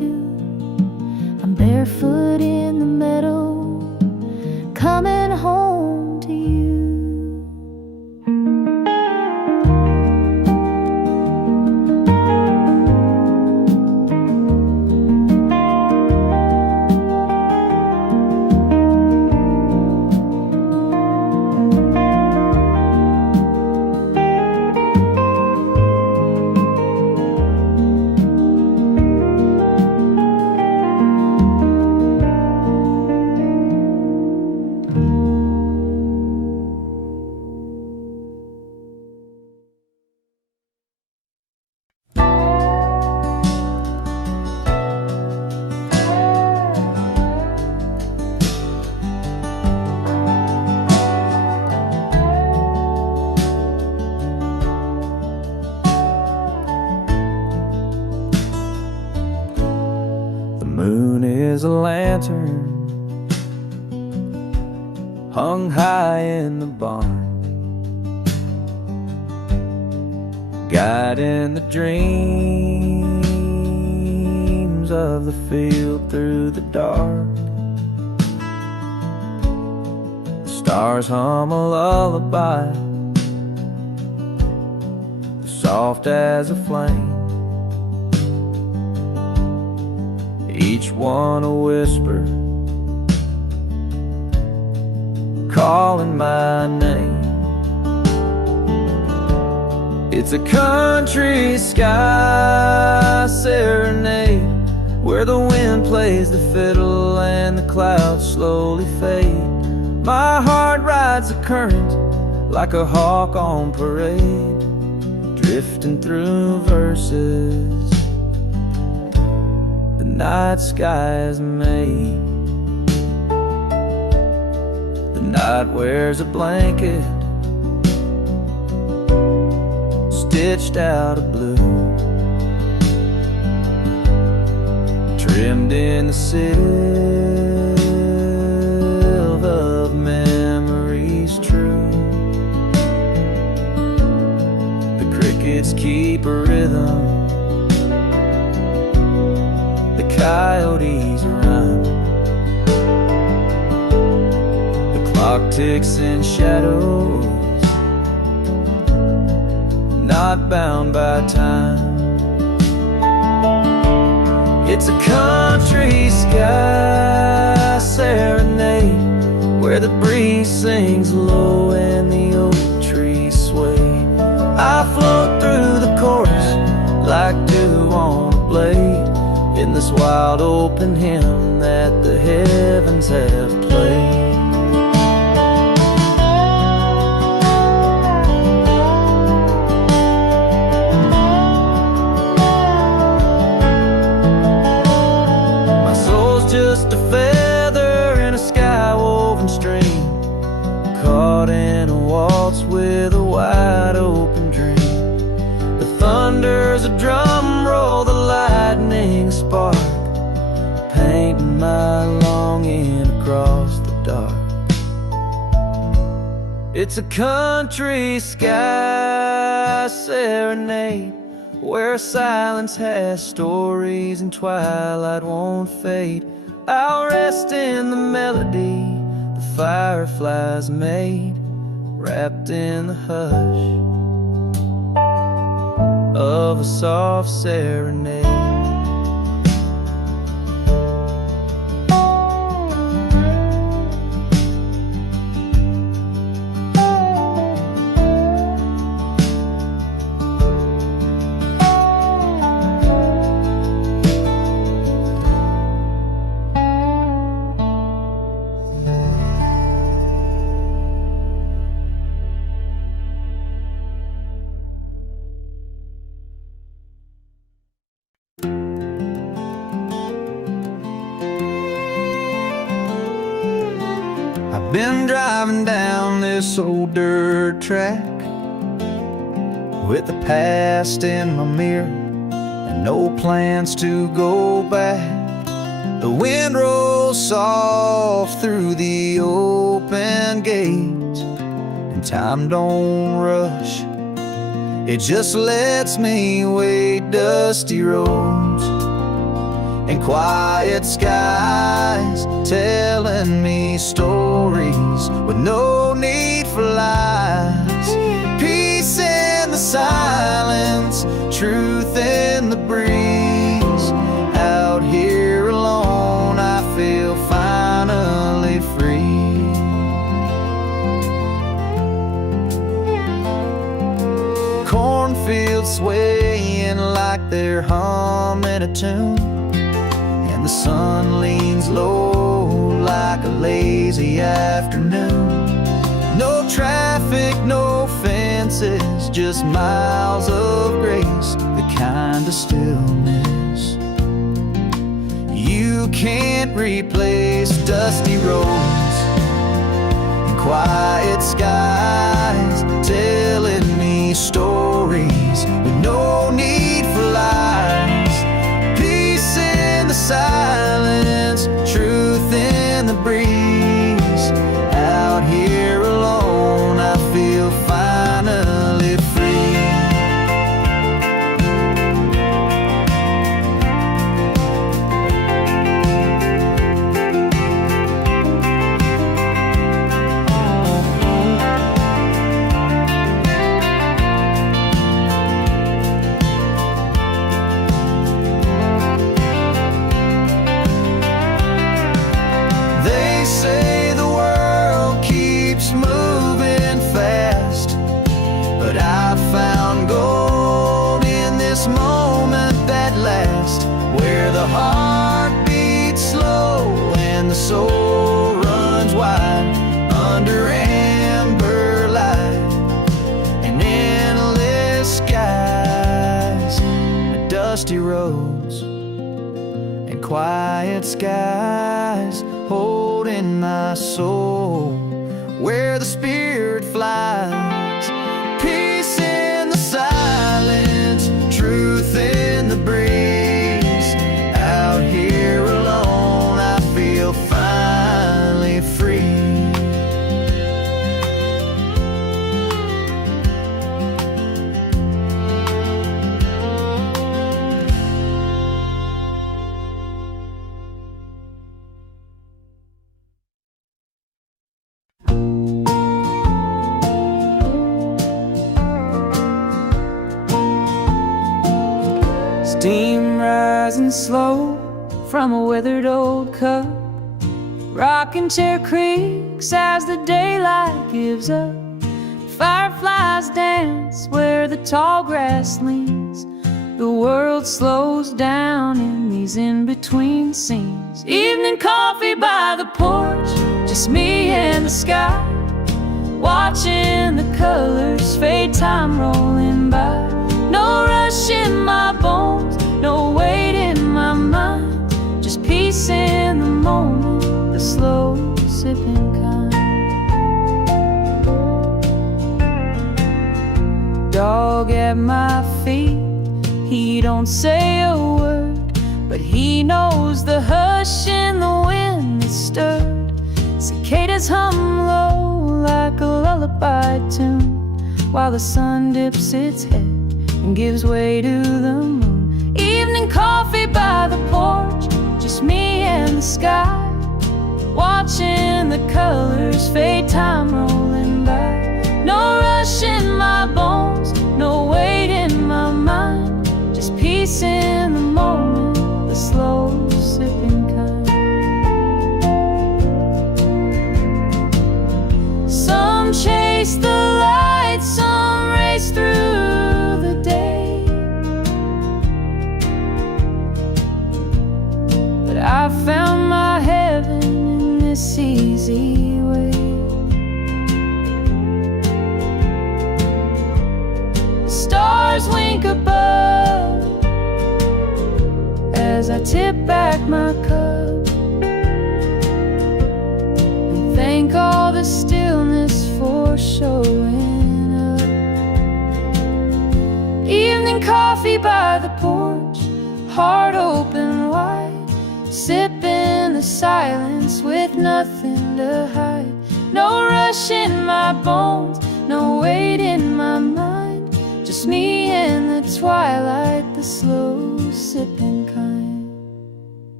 barefoot in the meadow, coming home to you. Is a lantern hung high in the barn, guiding the dreams of the field through the dark. The stars hum a lullaby, soft as a flame, each one a whisper, calling my name. It's a country sky serenade, where the wind plays the fiddle and the clouds slowly fade. My heart rides the current like a hawk on parade, drifting through verses the night sky is made. The night wears a blanket stitched out of blue, trimmed in the silver of memories true. The crickets keep a rhythm, the coyotes run, the clock ticks in shadows, not bound by time. It's a country sky serenade, where the breeze sings low and the oak trees sway. I float through the chorus like dew on a blade, in this wild open hymn that the heavens have played. My soul's just a feather in a sky-woven stream, caught in a waltz with a wide open dream. The thunder's a drum roll, the lightning spark, painting my longing across the dark. It's a country sky serenade, where silence has stories and twilight won't fade. I'll rest in the melody the fireflies made, wrapped in the hush of a soft serenade. Been driving down this old dirt track with the past in my mirror and no plans to go back. The wind rolls soft through the open gate, and time don't rush, it just lets me wade dusty roads and quiet skies, telling me stories with no need for lies. Peace in the silence, truth in the breeze. Out here alone, I feel finally free. Cornfields swaying like they're humming a tune, and the sun leans low like a lazy afternoon. No traffic, no fences, just miles of grace, the kind of stillness you can't replace. Dusty roads and quiet skies, telling me stories with no need for lies. Peace in the silence, truth in the breeze. Out here alone, I feel finally free. They say the world keeps moving fast, but I found gold in this moment that lasts, where the heart beats slow and the soul runs wide under amber light and endless skies. Dusty roads and quiet skies, holding my soul where the spirit flies. Peace in the silence, truth in the breeze. Out here alone, I feel finally free. Steam rising slow from a weathered old cup, rocking chair creaks as the daylight gives up. Fireflies dance where the tall grass leans. The world slows down in these in-between scenes. Evening coffee by the porch, just me and the sky, watching the colors fade, time rolling by. No rush in my bones, no weight in my mind, just peace in the moment, the slow sipping kind. Dog at my feet, he don't say a word, but he knows the hush in the wind that stirred. Cicadas hum low like a lullaby tune, while the sun dips its head and gives way to the moon. Evening coffee by the porch, just me and the sky, watching the colors fade, time rolling by. No rush in my bones, no weight in my mind, just peace in the moment, the slow sipping kind. Some chase the light, some race through the day, but I found my heaven in this easy way. The stars wink above as I tip back my cup and thank all the stillness for showing up. Evening coffee by the porch, heart open wide, sipping the silence with nothing to hide. No rush in my bones, no weight in my mind, just me in the twilight, the slow sipping kind.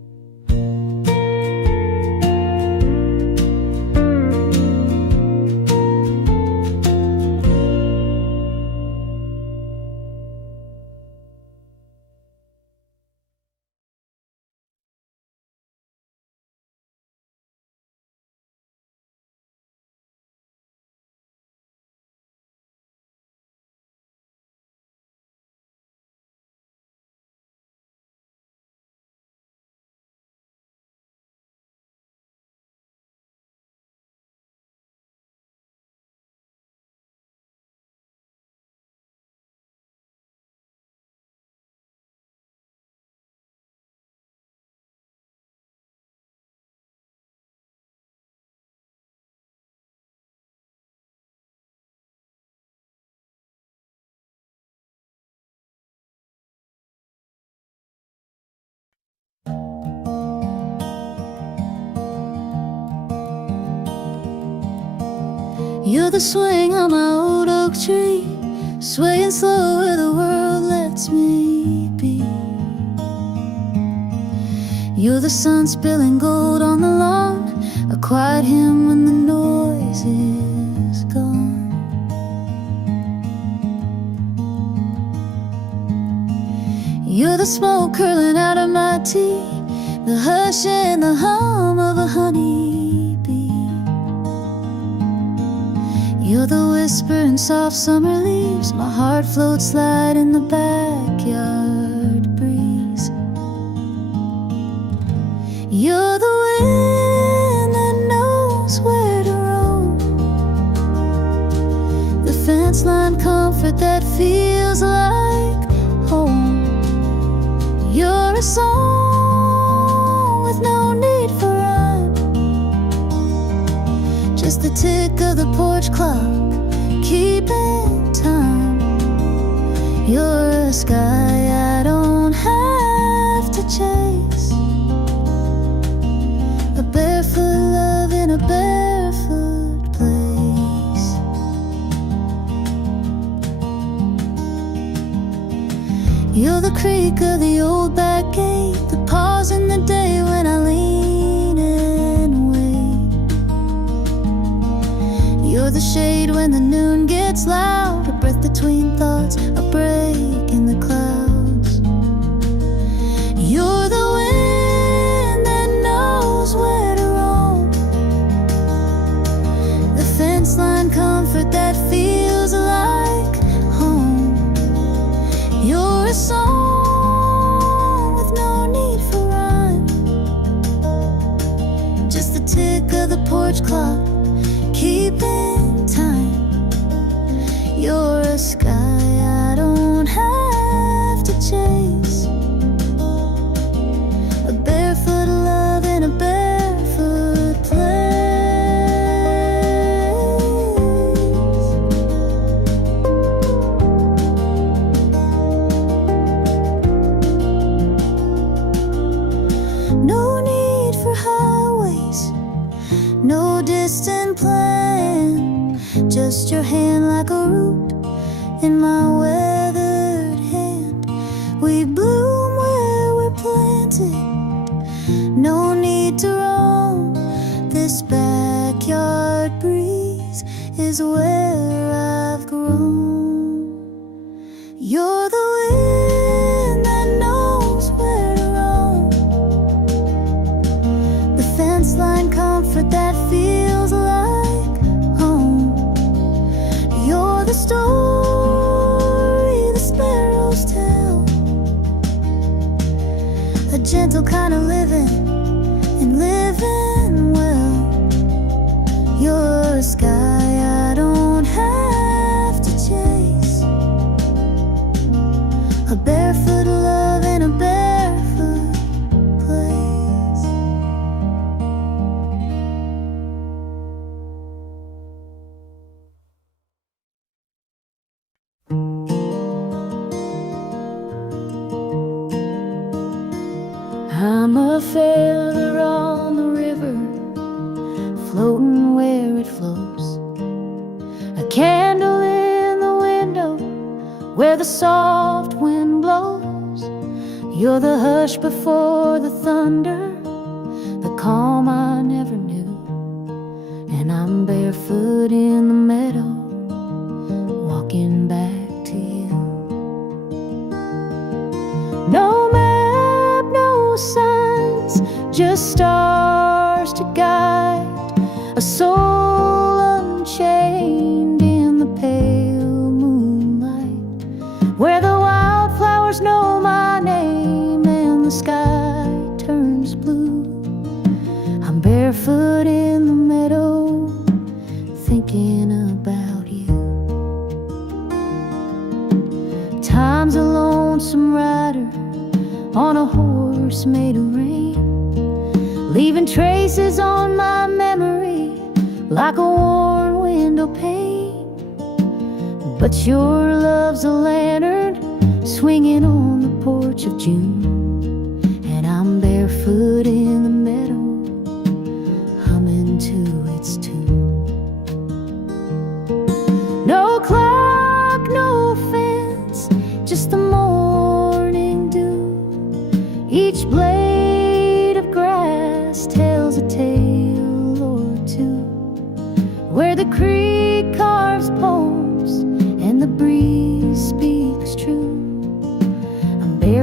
You're the swing on my old oak tree, swaying slow where the world lets me be. You're the sun spilling gold on the lawn, a quiet hymn when the noise is gone. You're the smoke curling out of my tea, the hush and the hum of a honeybee. You're the whisper in soft summer leaves, my heart floats light in the backyard breeze. You're the wind that knows where to roam, the fence line comfort that feels like home. You're a song with no need for rhyme, just the tick of the porch clock keeping time. You're a sky I don't have to chase, a barefoot love in a barefoot place. You're the creak of the old back gate, the pause in the day when I lean and wait. You're the shade when the noon gets loud, a breath between thoughts, a break in the clouds. You're the wind that knows where to roam, the fence line comfort that feels like home. You're a song with no need for rhyme, just the tick of the porch clock keeping time. You're a sky I don't have to chase, a barefoot love in a barefoot place. No need for highways, no distant plan, just your hand like a root in my weathered hand. We bloom where we're planted, no need to roam. This backyard breeze is where I've grown. You're the wind that knows where to roam, the fence line comfort that feels like home. You're the story the sparrows tell, a gentle kind of living and living well. You're a sky I don't have to chase, a barefoot love in a barefoot place. I'm a feather on the river, floating where it flows, a candle in the window where the soft wind blows. You're the hush before the thunder, the calm I never knew. And I'm barefoot in the meadow, walking back to you. No map, no signs, just stars to guide a soul unchained in the pale moonlight, where the wildflowers know my name and the sky turns blue. I'm barefoot in the meadow, thinking about you. Time's a lonesome rider on a horse made of rain, leaving traces on my memory like a worn window pane. But your love's a lantern swinging on the porch of June, and I'm barefoot in the meadow, humming to its tune.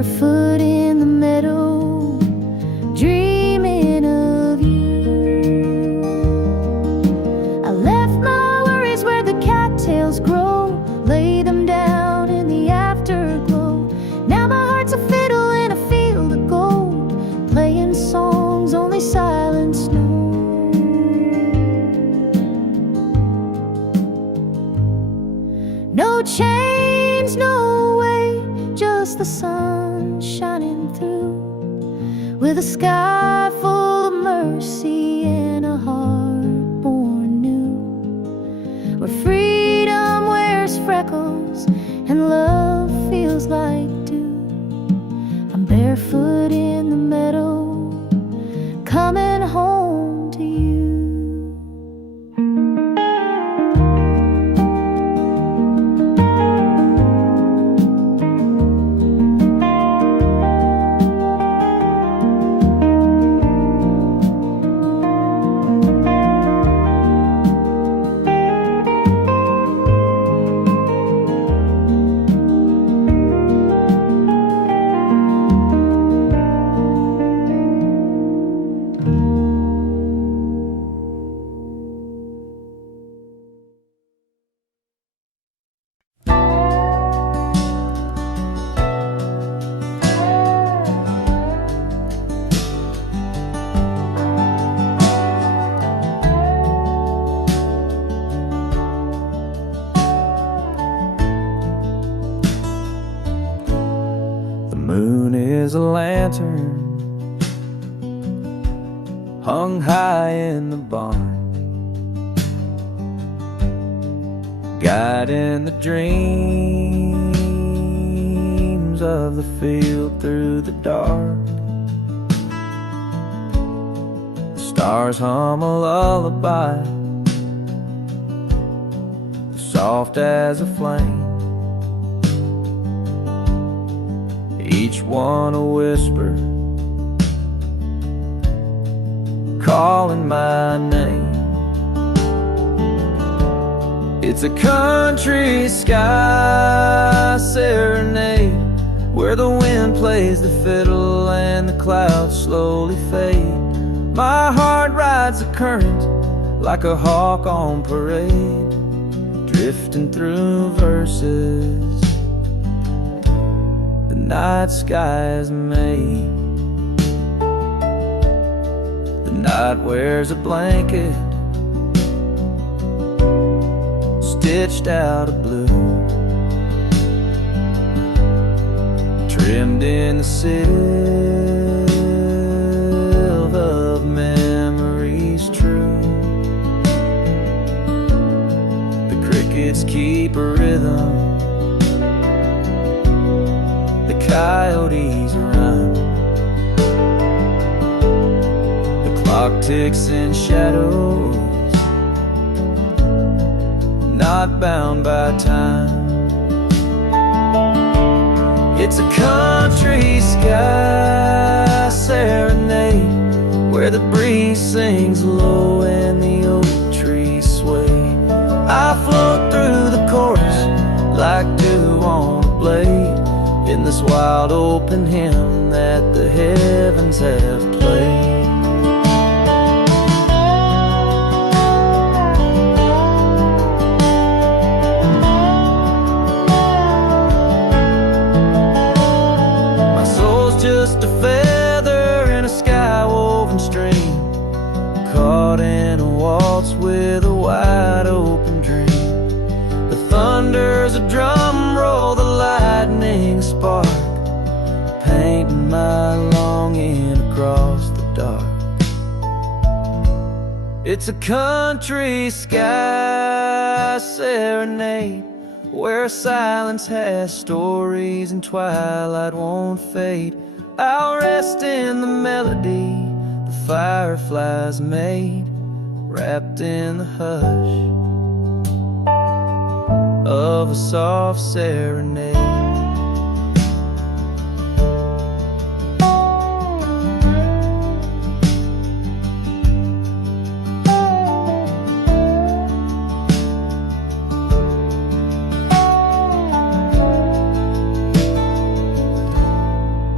barefoot in the meadow, dreaming of you. I left my worries where the cattails grow, lay them down in the afterglow. Now my heart's a fiddle in a field of gold, playing songs only silence knows. No chains, no way, just the sun shining through, with a sky full of mercy and a heart born new, where freedom wears freckles and love feels like dew. I'm barefoot in the meadow, coming home to you. Moon is a lantern hung high in the barn, guiding the dreams of the field through the dark. The stars hum a lullaby, soft as a flame, each one a whisper, calling my name. It's a country sky serenade, where the wind plays the fiddle and the clouds slowly fade. My heart rides the current like a hawk on parade, drifting through verses the night sky is made. The night wears a blanket stitched out of blue, trimmed in the silver of memories true. The crickets keep a rhythm, the coyotes run, the clock ticks in shadows, not bound by time. It's a country sky serenade, where the breeze sings low and the oak trees sway. I float through the chorus like dew on a blade, in this wild open hymn that the heavens have played. Just a feather in a sky-woven stream, caught in a waltz with a wide open dream. The thunder's a drum roll, the lightning spark, painting my longing across the dark. It's a country sky serenade, where silence has stories and twilight won't fade. I'll rest in the melody the fireflies made, wrapped in the hush of a soft serenade.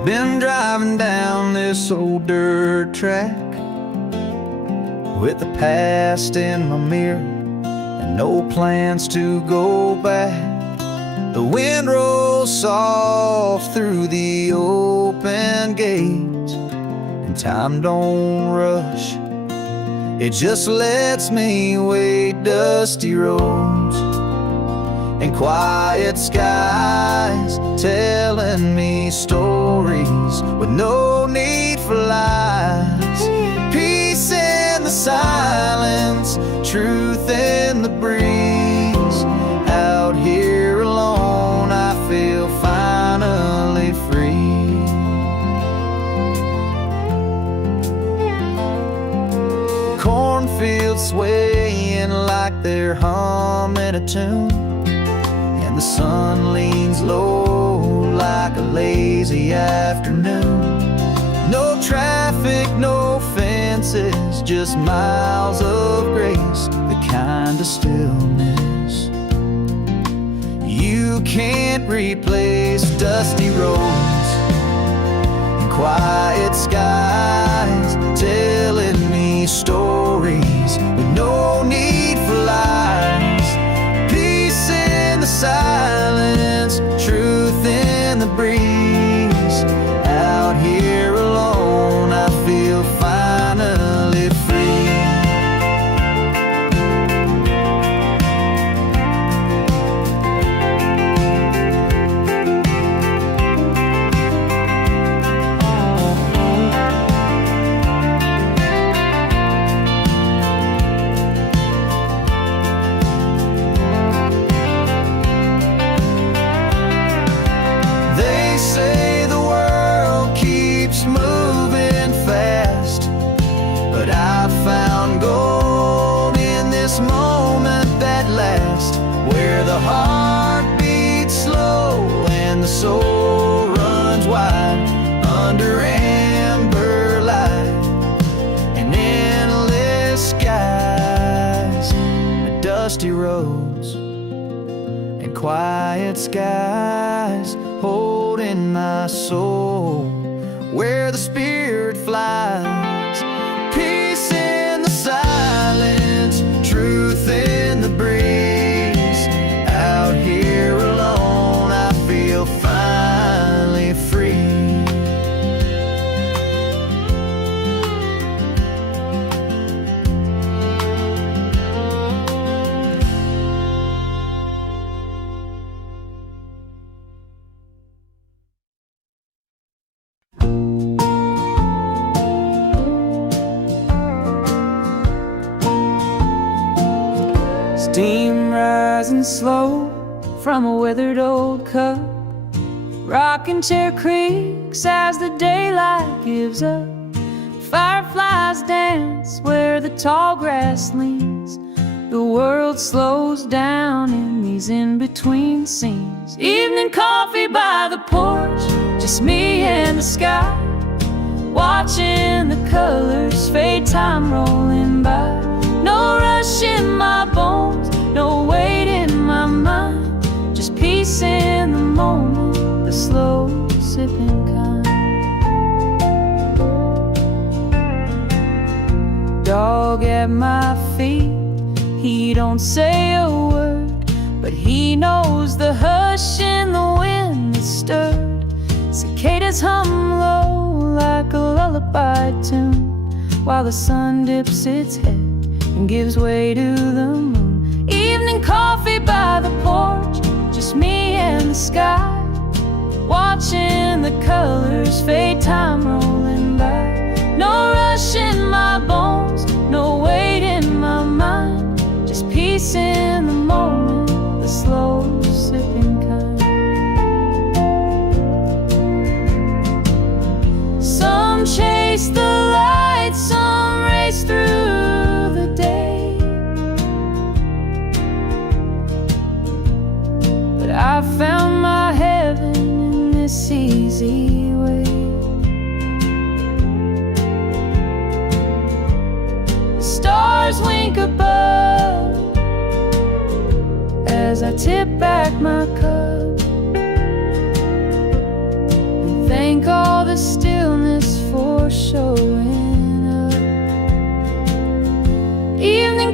Been driving down this old dirt track with the past in my mirror and no plans to go back. The wind rolls soft through the open gate, and time don't rush, it just lets me wade dusty roads and quiet skies, telling me stories with no need for lies. Peace in the silence, truth in the breeze. Out here alone, I feel finally free. Cornfields swaying like they're humming a tune, and the sun leans low like a lazy afternoon. No traffic, no fences, just miles of grace, the kind of stillness you can't replace. Dusty roads and quiet skies, telling me stories with no need for lies. Peace in the silence, truth in the breeze. Out here alone, I feel finally free. They say the world keeps moving fast, but I found gold in this moment that lasts, where the heart beats slow and the soul runs wide under amber light and endless skies. Dusty roads and quiet skies, holding my soul where the spirit flies. Peace in the silence, truth in the breeze. Out here alone, I feel finally free. Steam rising slow from a withered old cup, rocking chair creaks as the daylight gives up. Fireflies dance where the tall grass leans. The world slows down in these in-between scenes. Evening coffee by the porch, just me and the sky, watching the colors fade, time rolling by. No rush in my bones, no weight in my mind, just peace in the moment, the slow sipping kind. Dog at my feet, he don't say a word, but he knows the hush in the wind that stirred. Cicadas hum low like a lullaby tune, while the sun dips its head and gives way to the moon. Evening coffee by the porch, just me and the sky, watching the colors fade, time rolling by. No rush in my bones, no weight in my mind, just peace in the moment, the slow sipping kind. Some chase the light, some race through the day, but I found my heaven in this easy way. The stars wink above as I tip back my cup and thank all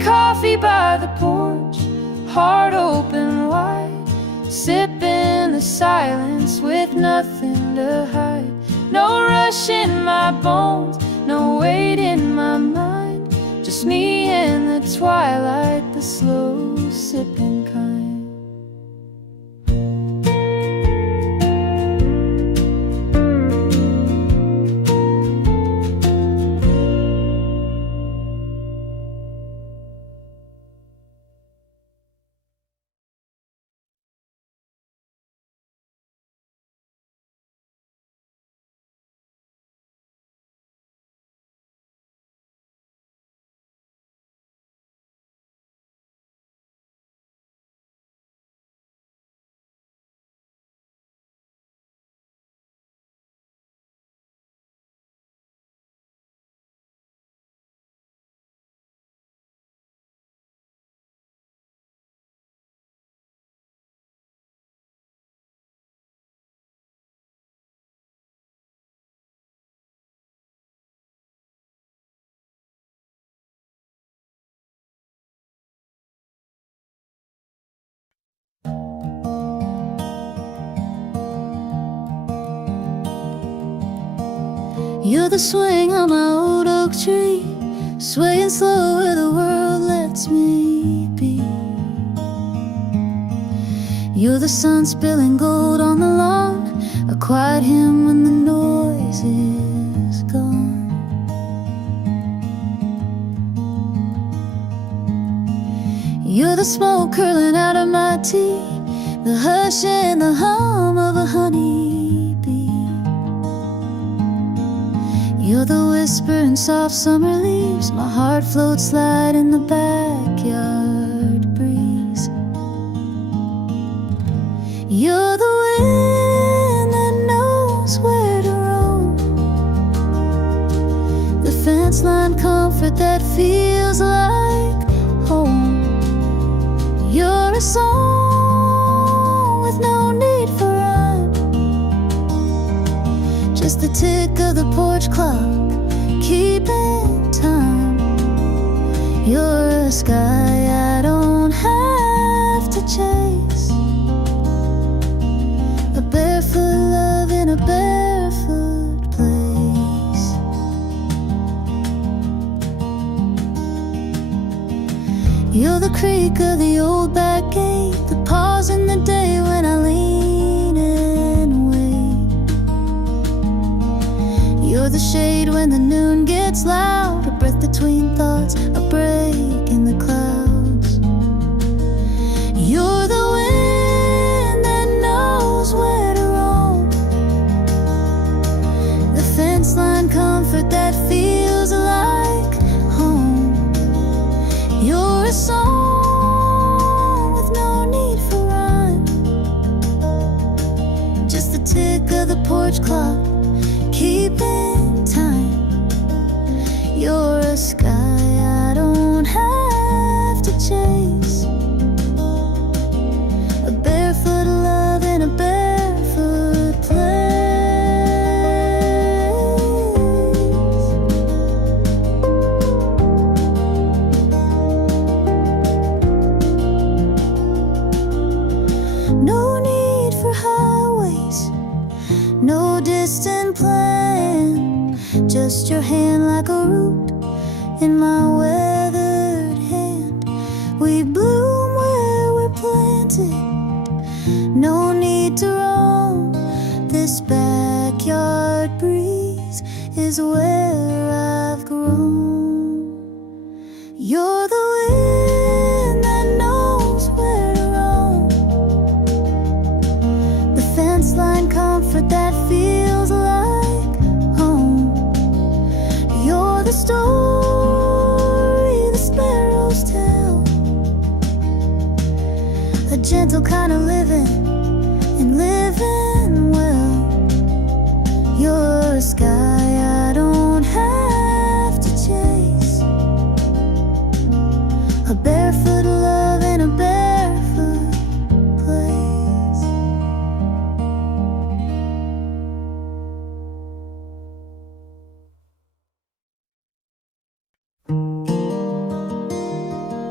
coffee by the porch, heart open wide, sipping the silence with nothing to hide. No rush in my bones, no weight in my mind, just me and the twilight, the slow sipping kind. You're the swing on my old oak tree, swaying slow where the world lets me be. You're the sun spilling gold on the lawn, a quiet hymn when the noise is gone. You're the smoke curling out of my tea, the hush and the hum of a honeybee. You're the whisper in soft summer leaves, my heart floats light in the backyard breeze. You're the wind that knows where to roam, the fence line comfort that feels like home. You're a song with no need for rhyme, just the tick of the porch clock, keeping time. You're a sky I don't have to chase, a barefoot love in a barefoot place. You're the creak of the old back gate, the pause in the day when I lean and wait. You're the shade when the noon gets loud, a breath between thoughts, a break in the clouds. You're the wind that knows where to roam, the fence line comfort that feels like home. You're a song with no need for rhyme, just the tick of the porch clock, keeping time. You're a sky I don't have to chase, a barefoot love in a barefoot place. No need for highways, no distant plan, just your hand like a root in my weathered hand. We bloom where we're planted, no need to roam, this backyard breeze is where I've grown. You're the wind that knows where to roam, the fence line comfort that feels like home. You're the story the sparrows tell, a gentle kind of living and living well. You're a sky I don't have to chase, a barefoot love in a barefoot place.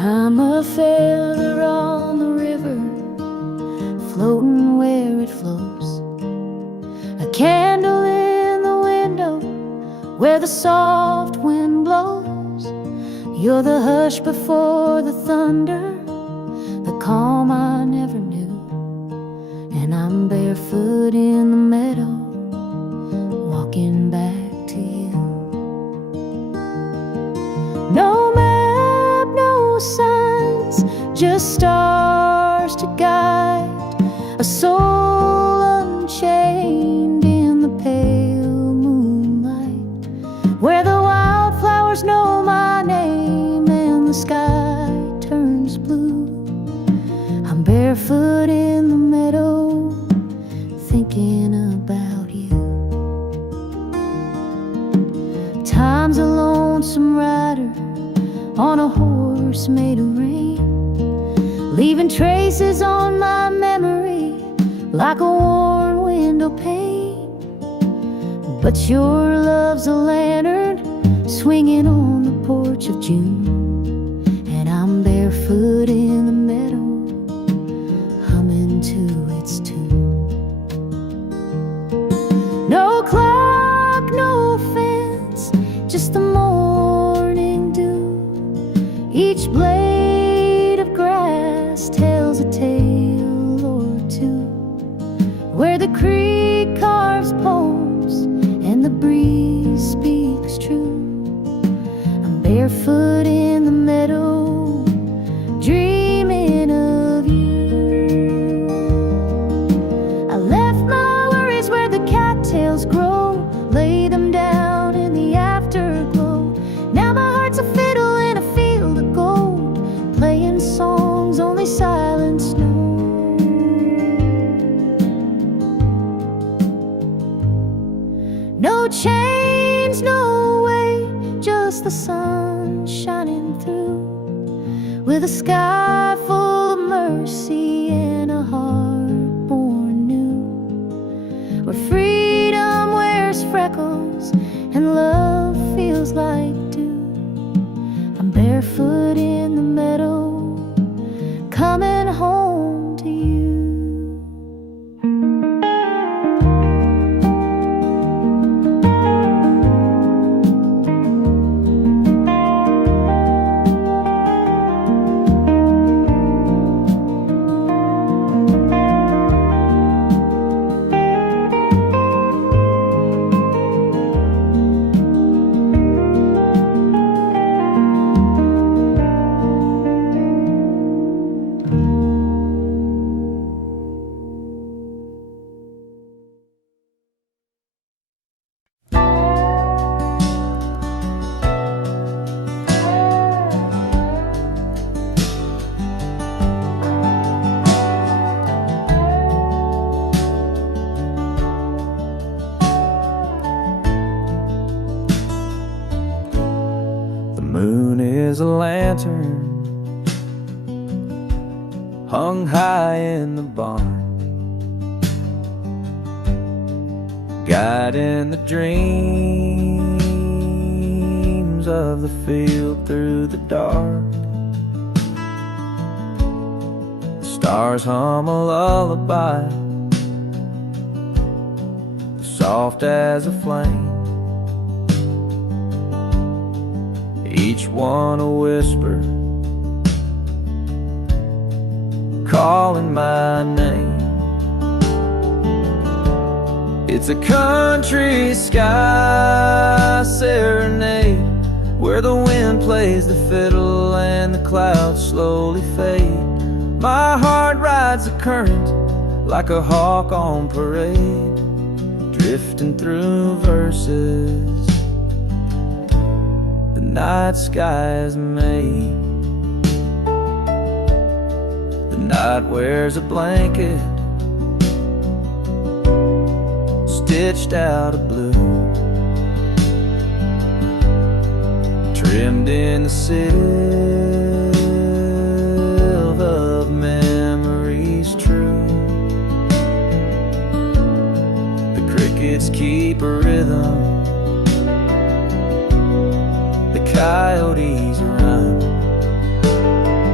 I'm a feather on the river, floating where it flows, a candle in the window where the soft wind blows. You're the hush before the thunder, the calm I never knew. And I'm barefoot in the meadow, walking back to you. No map, no signs, just stars to guide a soul unchained in the pale moonlight, where the wildflowers know my name and the sky turns blue. I'm barefoot in the meadow, thinking about you. Time's a lonesome rider on a horse made of rain, leaving traces on my memory like a worn window pane. But your love's a lantern swinging on the porch of June, and I'm barefoot in the meadow, humming to its tune. No clock, no fence, just the morning dew. Each blade of grass tells a tale or two, where the creek carves poems and the breeze speaks true. I'm barefoot in the meadow, dreaming of you. I left my worries where the cattails grow, lay them down in the afterglow. Now my heart's a fiddle in a field of gold, playing songs only silence knows. No chains, no way, just the sun shining through, with a sky full of mercy and a heart born new, where freedom wears freckles and love feels like dew. I'm barefoot in the meadow, coming home to you. Is a lantern hung high in the barn, guiding the dreams of the field through the dark. The stars hum a lullaby, soft as a flame, each one a whisper, calling my name. It's a country sky serenade, where the wind plays the fiddle and the clouds slowly fade. My heart rides the current like a hawk on parade, drifting through verses the night sky is made. The night wears a blanket stitched out of blue, trimmed in the silver of memories true. The crickets keep a rhythm, the coyotes run,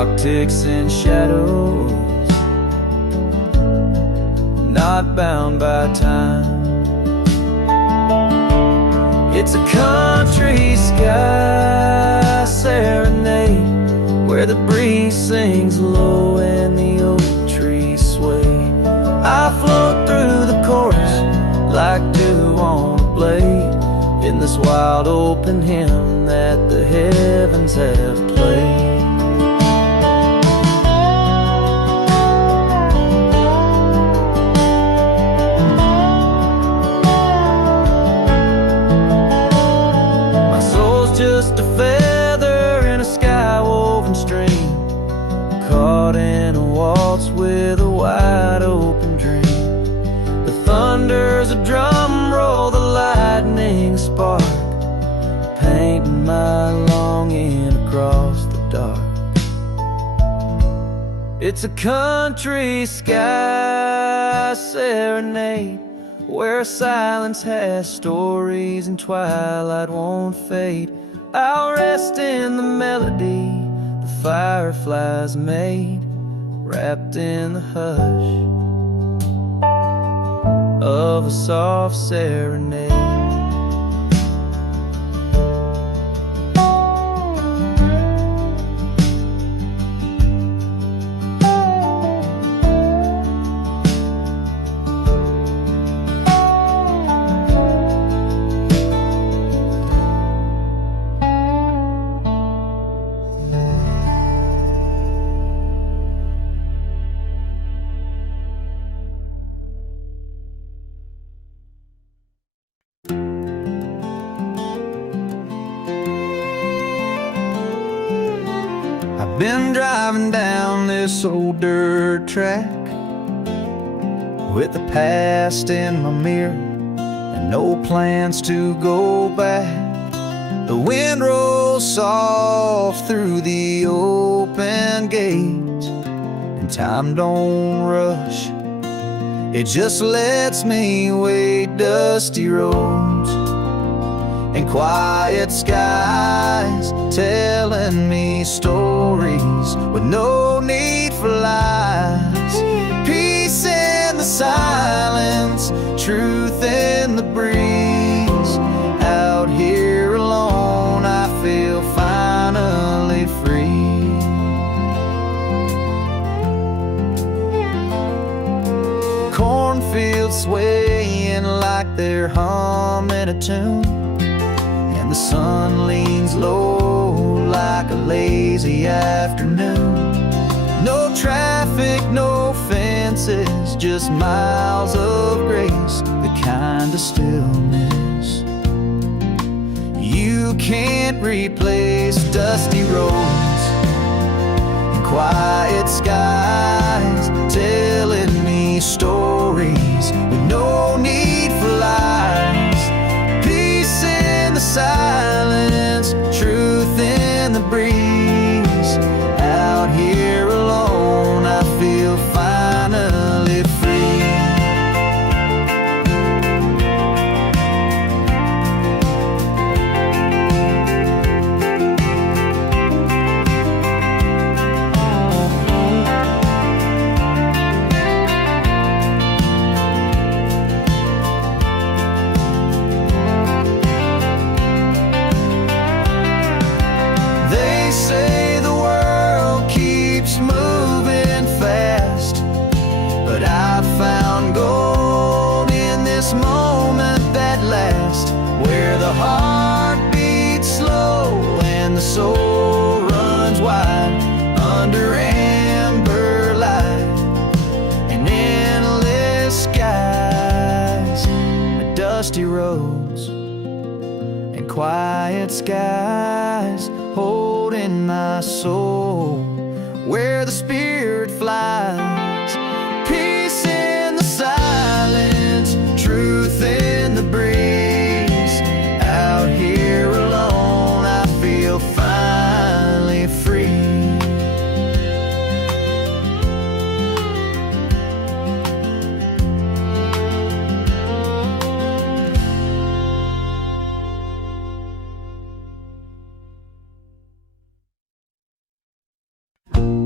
clock ticks in shadows, not bound by time. It's a country sky serenade, where the breeze sings low and the oak trees sway. I float through the chorus like dew on a blade, in this wild open hymn that the heavens have played. Just a feather in a sky-woven stream, caught in a waltz with a wide open dream. The thunder's a drum roll, the lightning spark, painting my longing across the dark. It's a country sky serenade, where silence has stories and twilight won't fade. I'll rest in the melody the fireflies made, wrapped in the hush of a soft serenade. Been driving down this old dirt track with the past in my mirror and no plans to go back. The wind rolls soft through the open gate, and time don't rush, it just lets me wait. Dusty roads and quiet skies telling me stories with no need for lies. Peace in the silence, truth in the breeze. Out here alone, I feel finally free. Cornfields swaying like they're humming a tune, the sun leans low like a lazy afternoon. No traffic, no fences, just miles of grace, the kind of stillness you can't replace. Dusty roads and quiet skies telling me stories with no need for lies. Peace in the silence, truth in the breeze. Out here alone, I feel finally free. Say the world keeps moving fast, but I found gold in this moment that lasts, where the heart beats slow and the soul runs wide under amber light and endless skies. The dusty roads and quiet skies holding my soul where the spirit flies. Peace in the silence, truth in the breeze. Out here alone, I feel finally free.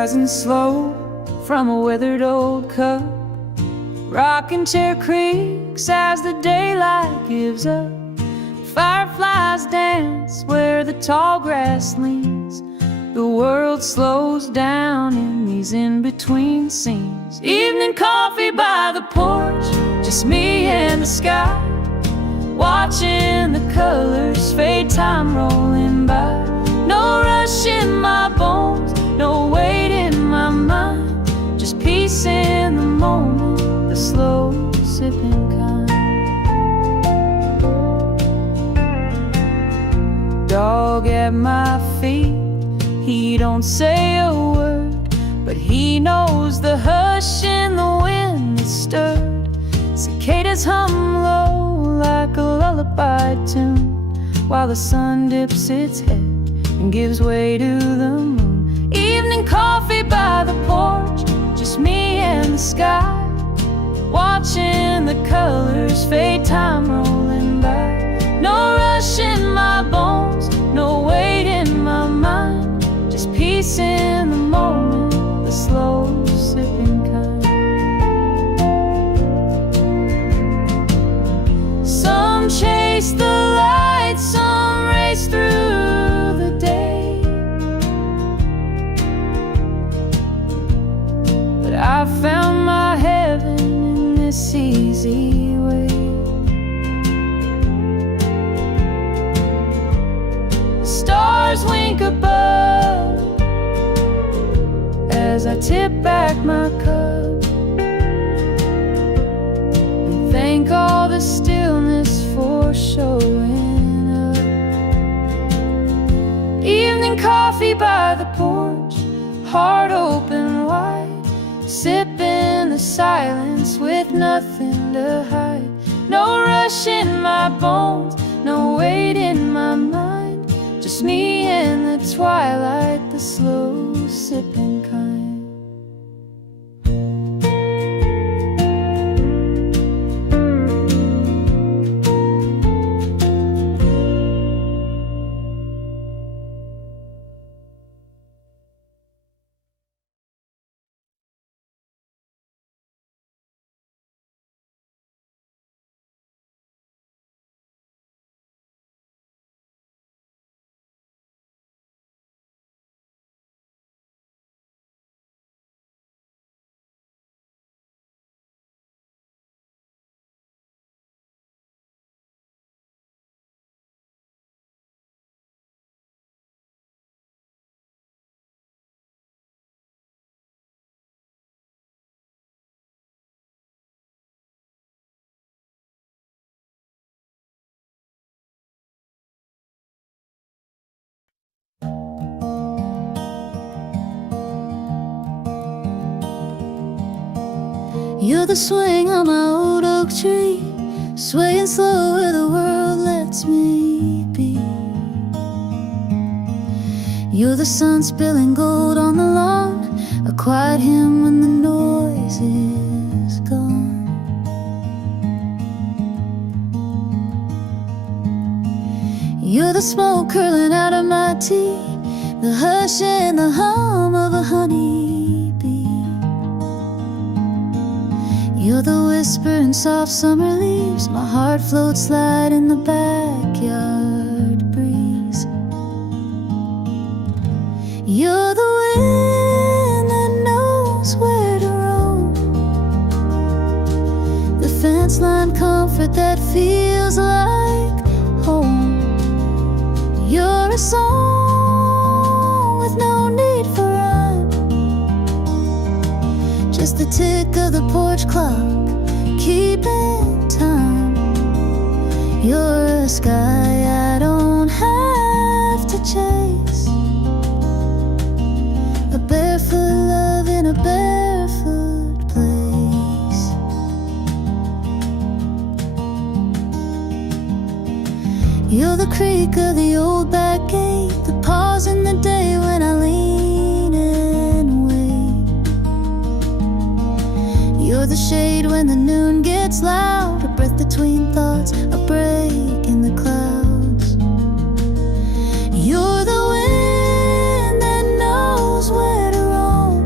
rising slow from a withered old cup. Rocking chair creaks as the daylight gives up. Fireflies dance where the tall grass leans. The world slows down in these in-between scenes. Evening coffee by the porch, just me and the sky, watching the colors fade, time rolling by. No rush in my bones, no weight in my mind, just peace in the moment, the slow sipping kind. Dog at my feet, he don't say a word, but he knows the hush in the wind that stirred. Cicadas hum low like a lullaby tune, while the sun dips its head and gives way to the moon. Evening coffee by the porch, just me and the sky, watching the colors fade, time rolling by. No rush in my bones, no weight in my mind, just peace in the moment, the slow sipping kind. Some chase the light, some race through the day, but I found my heaven in this easy way. The stars wink above as I tip back my cup and thank all the stillness for showing up. Evening coffee by the porch, heart open wide, sipping the silence with nothing to hide. No rush in my bones, no weight in my mind, just me in the twilight, the slow sipping kind. You're the swing on my old oak tree, swaying slow where the world lets me be. You're the sun spilling gold on the lawn, a quiet hymn when the noise is gone. You're the smoke curling out of my tea, the hush and the hum of a honeybee. You're the whisper in soft summer leaves, my heart floats light in the backyard breeze. You're the wind that knows where to roam, the fence line comfort that feels like home. You're a song with no need for rhyme, just the tick of the porch clock keeping time. You're a sky I don't have to chase, a barefoot love in a barefoot place. You're the creak of the old back gate, the pause in the day when I lean and wait. You're the shade when the noon gets loud, a breath between thoughts, a break in the clouds. You're the wind that knows where to roam,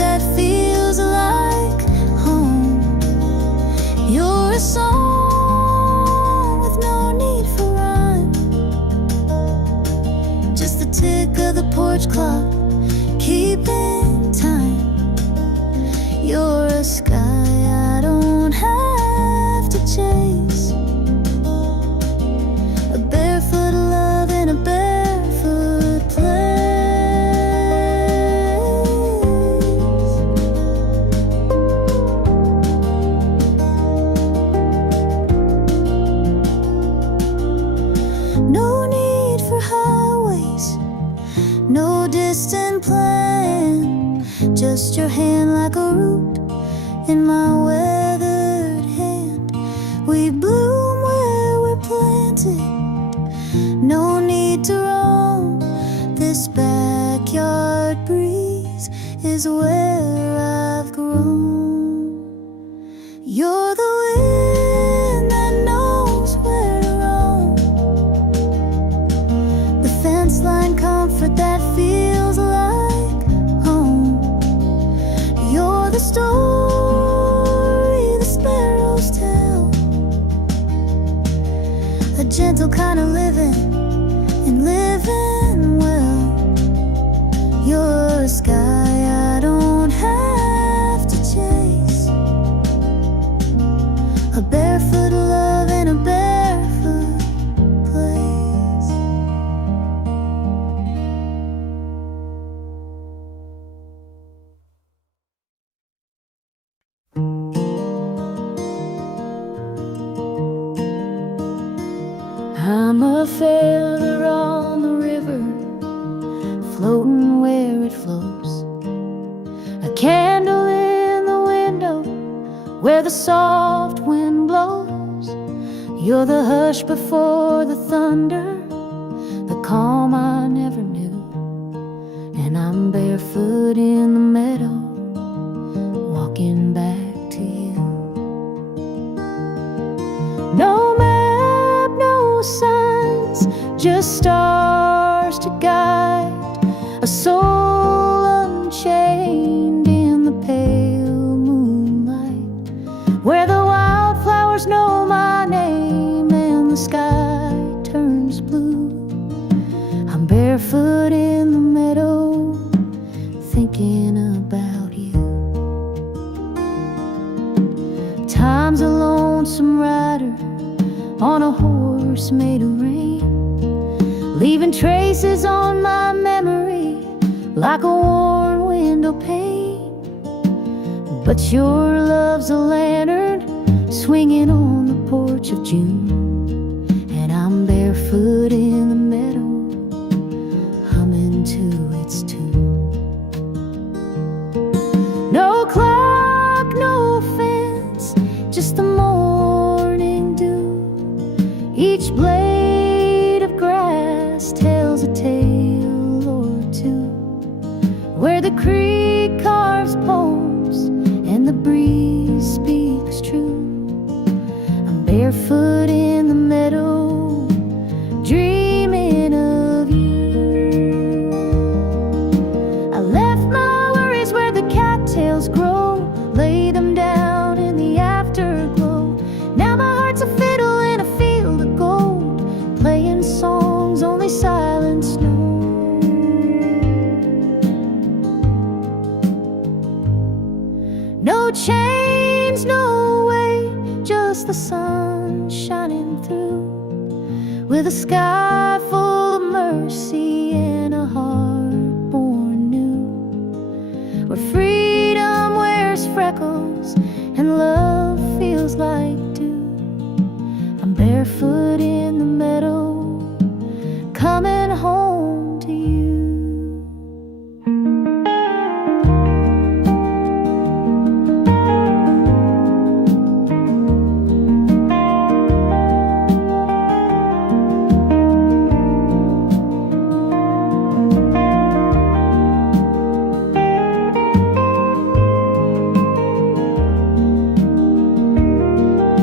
that feels like home. You're a song with no need for rhyme, just the tick of the porch clock keeping time. You're a sky I don't have to chase, a barefoot love in a barefoot place. No need for highways, no distant plan, just your hand like a root in my weathered hand. We bloom where we're planted, no need to roam. This backyard breeze is where I've grown. You're the wind that knows where to roam, the fence line comfort that feels like home. You're the story the sparrows tell, a gentle kind of living and living well. You're a sky I don't have to chase, a barefoot love in a barefoot place. I'm a feather on the river, floating where it flows, a candle in the window where the soft wind blows. You're the hush before the thunder, the calm I never knew. And I'm barefoot in the meadow, walking back to you. No map, no signs, just stars to guide a soul unchained in the pale moonlight, where the wildflowers know my name and the sky turns blue. I'm barefoot in the meadow, thinking about you. Time's a lonesome rider on a horse made of rain, leaving traces on my memory like a worn window pane. But your love's a lantern swinging on the porch of June, and I'm barefoot in the meadow, humming to its tune. No clock, no fence, just the morning dew. Each blade of grass tells a tale or two, where the creek carves poems and the breeze speaks true. I'm barefoot in the meadow, dreaming of you. I left my worries where the cattails grow, lay them down in the afterglow. Now my heart's a fiddle in a field of gold, playing songs only silence knows. No chains, no way, just the sun shining through, with a sky full of mercy and a heart born new, where freedom wears freckles and love feels like dew. I'm barefoot in the meadow, coming home to you.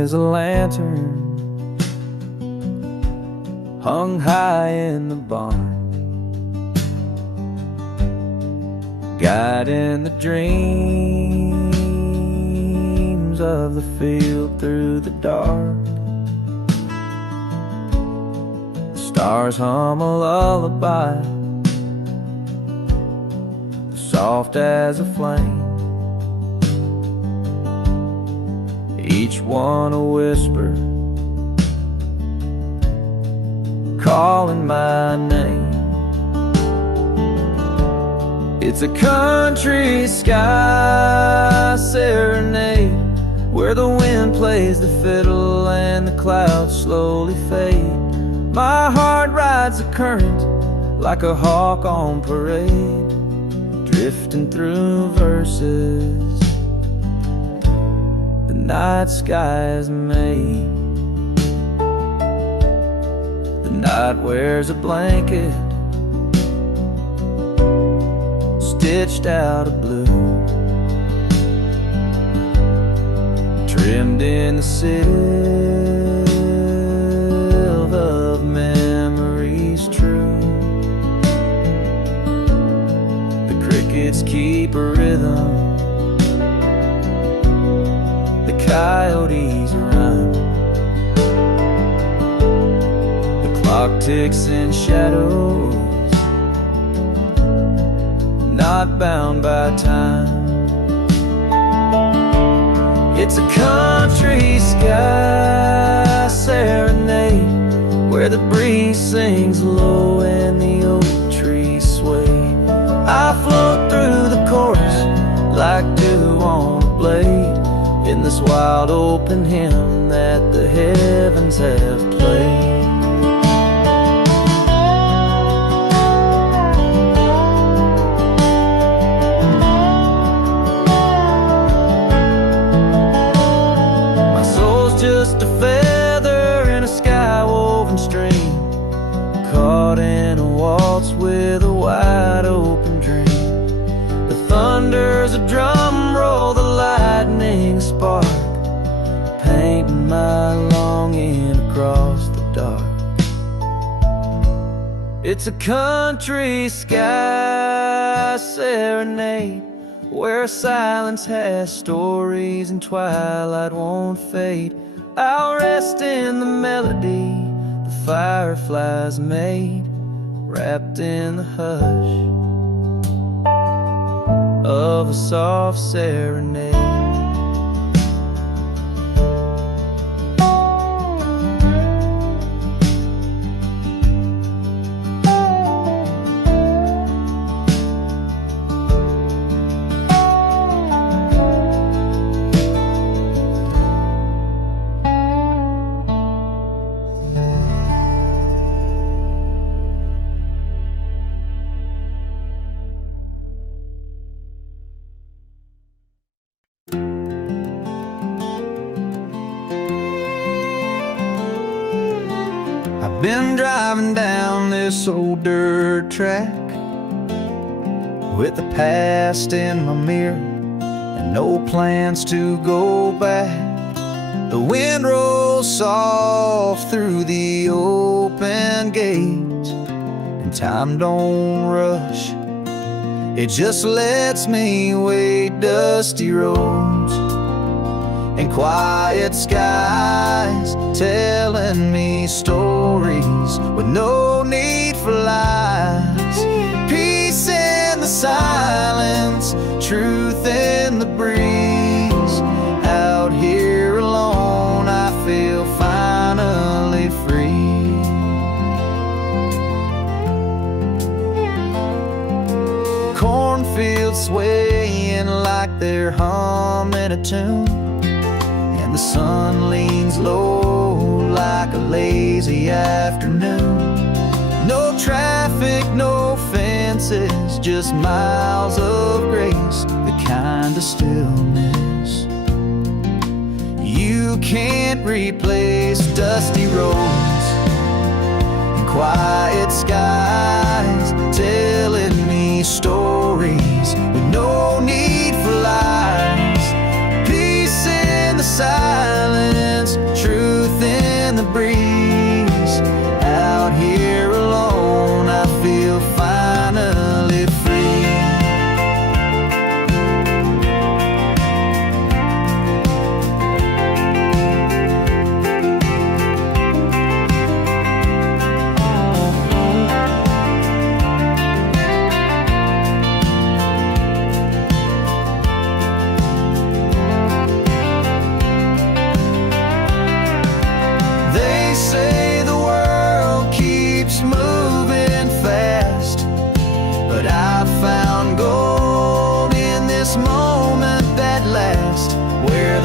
is a lantern hung high in the barn, guiding the dreams of the field through the dark. The stars hum a lullaby, soft as a flame, each one a whisper calling my name. It's a country sky serenade, where the wind plays the fiddle and the clouds slowly fade. My heart rides the current like a hawk on parade, drifting through verses the night sky has made. The night wears a blanket stitched out of blue, trimmed in the silk of memories true. The crickets keep a rhythm, the coyotes run, the clock ticks in shadows, not bound by time. It's a country sky serenade, where the breeze sings low and the oak trees sway. I float through the chorus like dew on a blade, in this wild open hymn that the heavens have played. Just a feather in a sky-woven stream, caught in a waltz with a wide open dream. The thunder's a drum roll, the lightning a spark, painting my longing across the dark. It's a country sky serenade, where silence has stories and twilight won't fade. I'll rest in the melody the fireflies made, wrapped in the hush of a soft serenade. Been driving down this old dirt track with the past in my mirror and no plans to go back. The wind rolls soft through the open gate, and time don't rush, it just lets me wade dusty roads and quiet skies, telling me stories with no need for lies. Peace in the silence, truth in the breeze. Out here alone, I feel finally free. Cornfields swaying like they're humming a tune, the sun leans low like a lazy afternoon. No traffic, no fences, just miles of grace, the kind of stillness you can't replace. Dusty roads and quiet skies, telling me stories with no need for lies. Peace in the silence,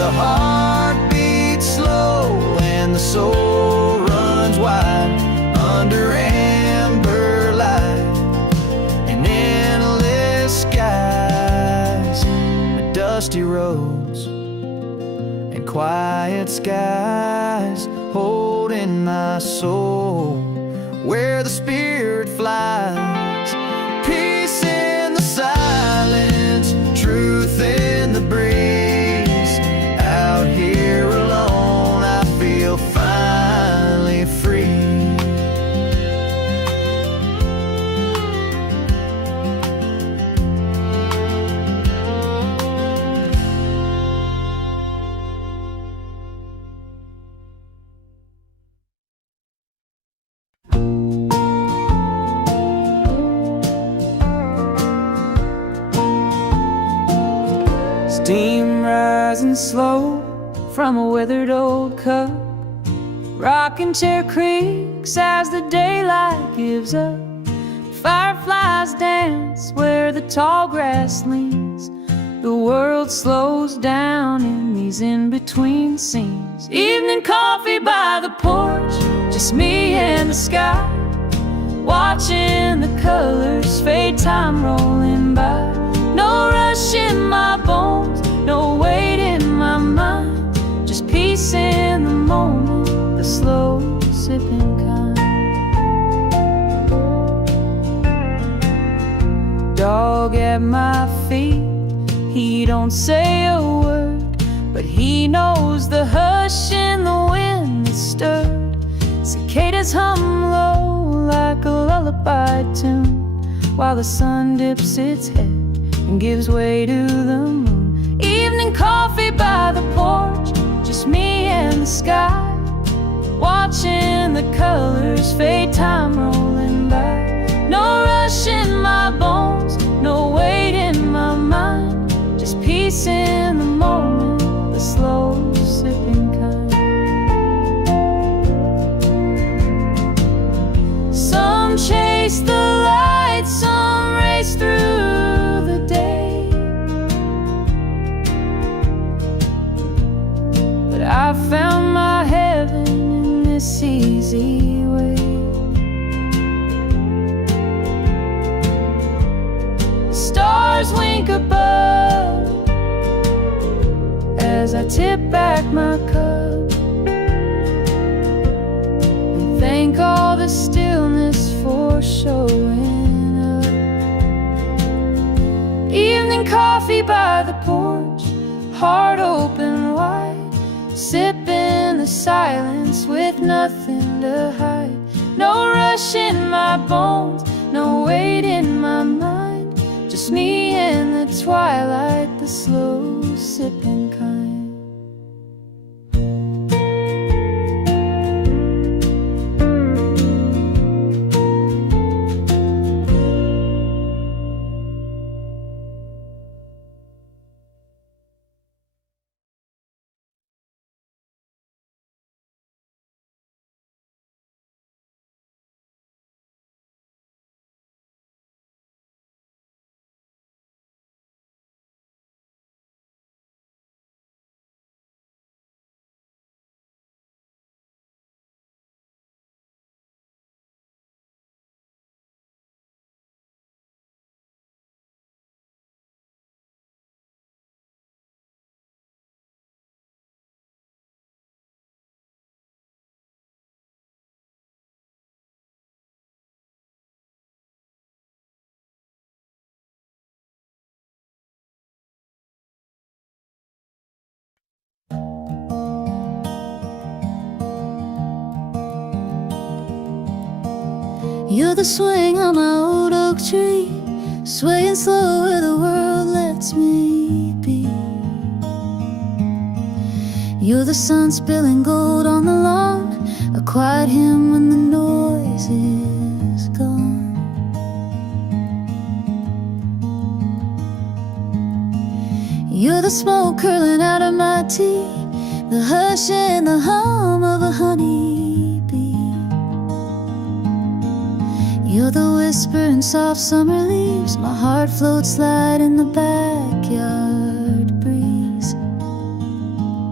the heart beats slow and the soul runs wide under amber light and endless skies, dusty roads and quiet skies, holding my soul where the spirit flies. Peace in the silence, truth in the breeze. Out here alone, I feel finally free. Steam rising slow from a withered old cup, rocking chair creaks as the daylight gives up. Fireflies dance where the tall grass leans. The world slows down in these in-between scenes. Evening coffee by the porch, just me and the sky, watching the colors fade, time rolling by. No rush in my bones, no weight in my mind, just peace in the moment, the slow sipping kind. Dog at my feet, he don't say a word, but he knows the hush in the wind that stirred. Cicadas hum low like a lullaby tune, while the sun dips its head and gives way to the moon. Evening coffee by the porch, just me and the sky, watching the colors fade, time rolling by. No rush in my bones, no weight in my mind, just peace in the moment, the slow sipping kind. Some chase the light, some race through the day, but I found my heaven in this easy way. The stars wink above as I tip back my cup and thank all the stillness for showing up. Evening coffee by the porch, heart open wide, sipping the silence with nothing to hide. No rush in my bones, no weight in my mind, just me in the twilight, the slow sipping kind. You're the swing on my old oak tree, swaying slow where the world lets me be. You're the sun spilling gold on the lawn, a quiet hymn when the noise is gone. You're the smoke curling out of my tea, the hush and the hum of a honeybee. You're the whisper in soft summer leaves, my heart floats light in the backyard breeze.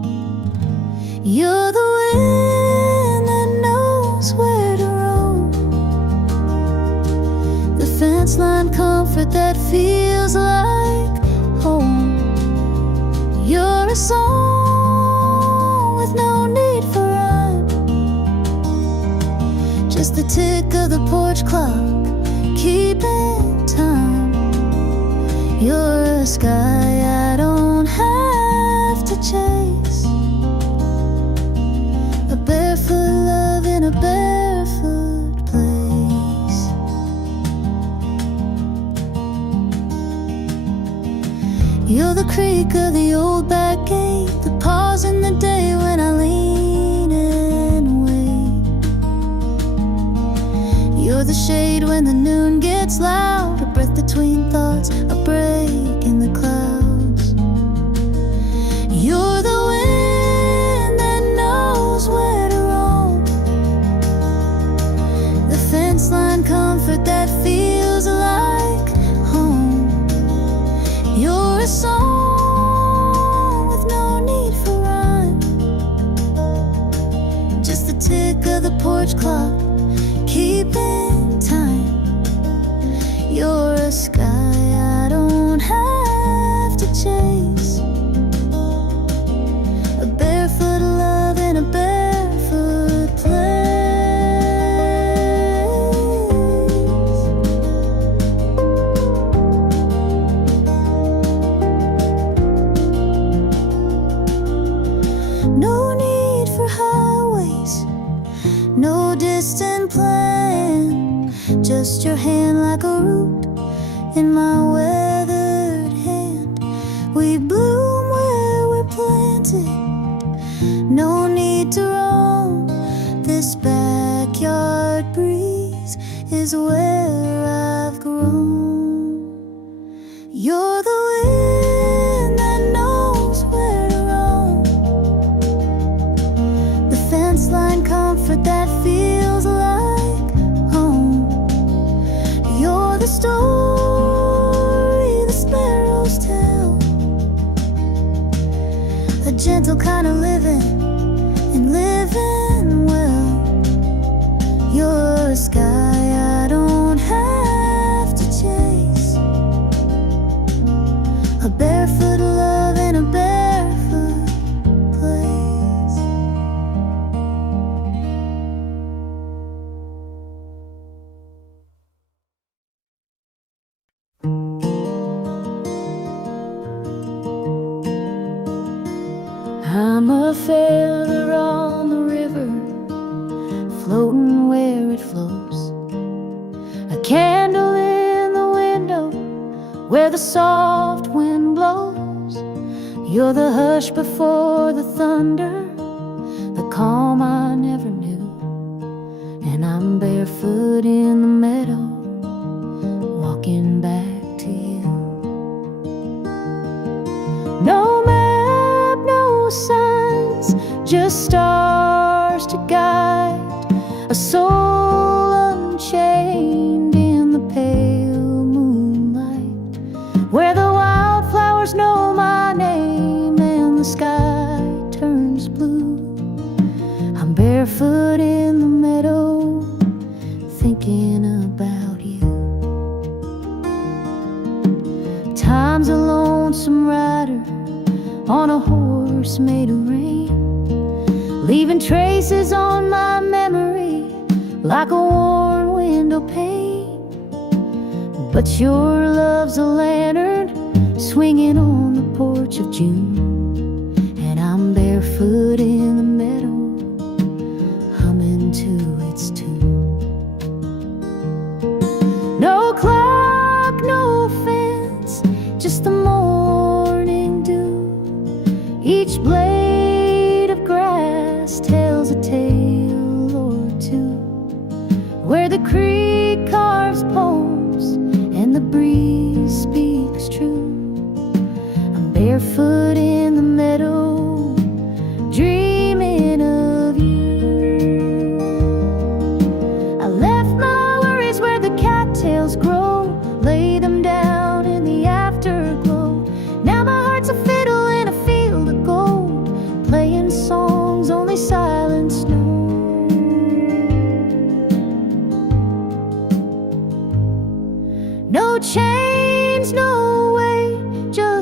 comfort that feels like home. You're a song with no need for rhyme, just the tick of the porch clock keeping time. You're a sky I don't have to chase, a barefoot love in a barefoot place. You're the creak of the old back gate, the pause in the day when I lean and wait. You're the shade when the noon gets loud, a breath between thoughts, a break in the clouds. You're the wind that knows where to roam, the fence line comfort that feels like home. You're a song with no need for rhyme, just the tick of the porch clock keeping time. You're a sky I don't have to chase, a barefoot love in a barefoot place. No need for highways, no distant plan, just your hand like a root in my weathered hand. We bloom where we're planted, no need to roam. This backyard breeze is where I've grown. You're the wind that knows where to roam, the fence line comfort that feels like home. You're the story the sparrows tell, a gentle kind of living and living well. You're a sky I don't have to chase, a barefoot love in a barefoot place. I'm a feather on the river, floating where it flows, a candle in the window where the soft wind blows. You're the hush before the thunder, the calm I never knew. And I'm barefoot in the meadow, walking back to you. No map, no signs, just stars to guide a soul unchained in the pale moonlight, where the wildflowers know my name and the sky turns blue. I'm barefoot in the meadow, thinking about you. Time's a lonesome rider on a horse made of rain, leaving traces on my memory like a worn window pane. But your love's a lantern swinging on the porch of June, and I'm barefoot in the meadow, humming to its tune. No clock, no fence, just the morning dew. Each blade of grass tells a tale or two, where the creek carves poems and the breeze speaks true. I'm barefoot in the meadow, dreaming of you. I left my worries where the cattails grow, lay them down in the afterglow. Now my heart's a fiddle in a field of gold, playing songs only silence knows. No change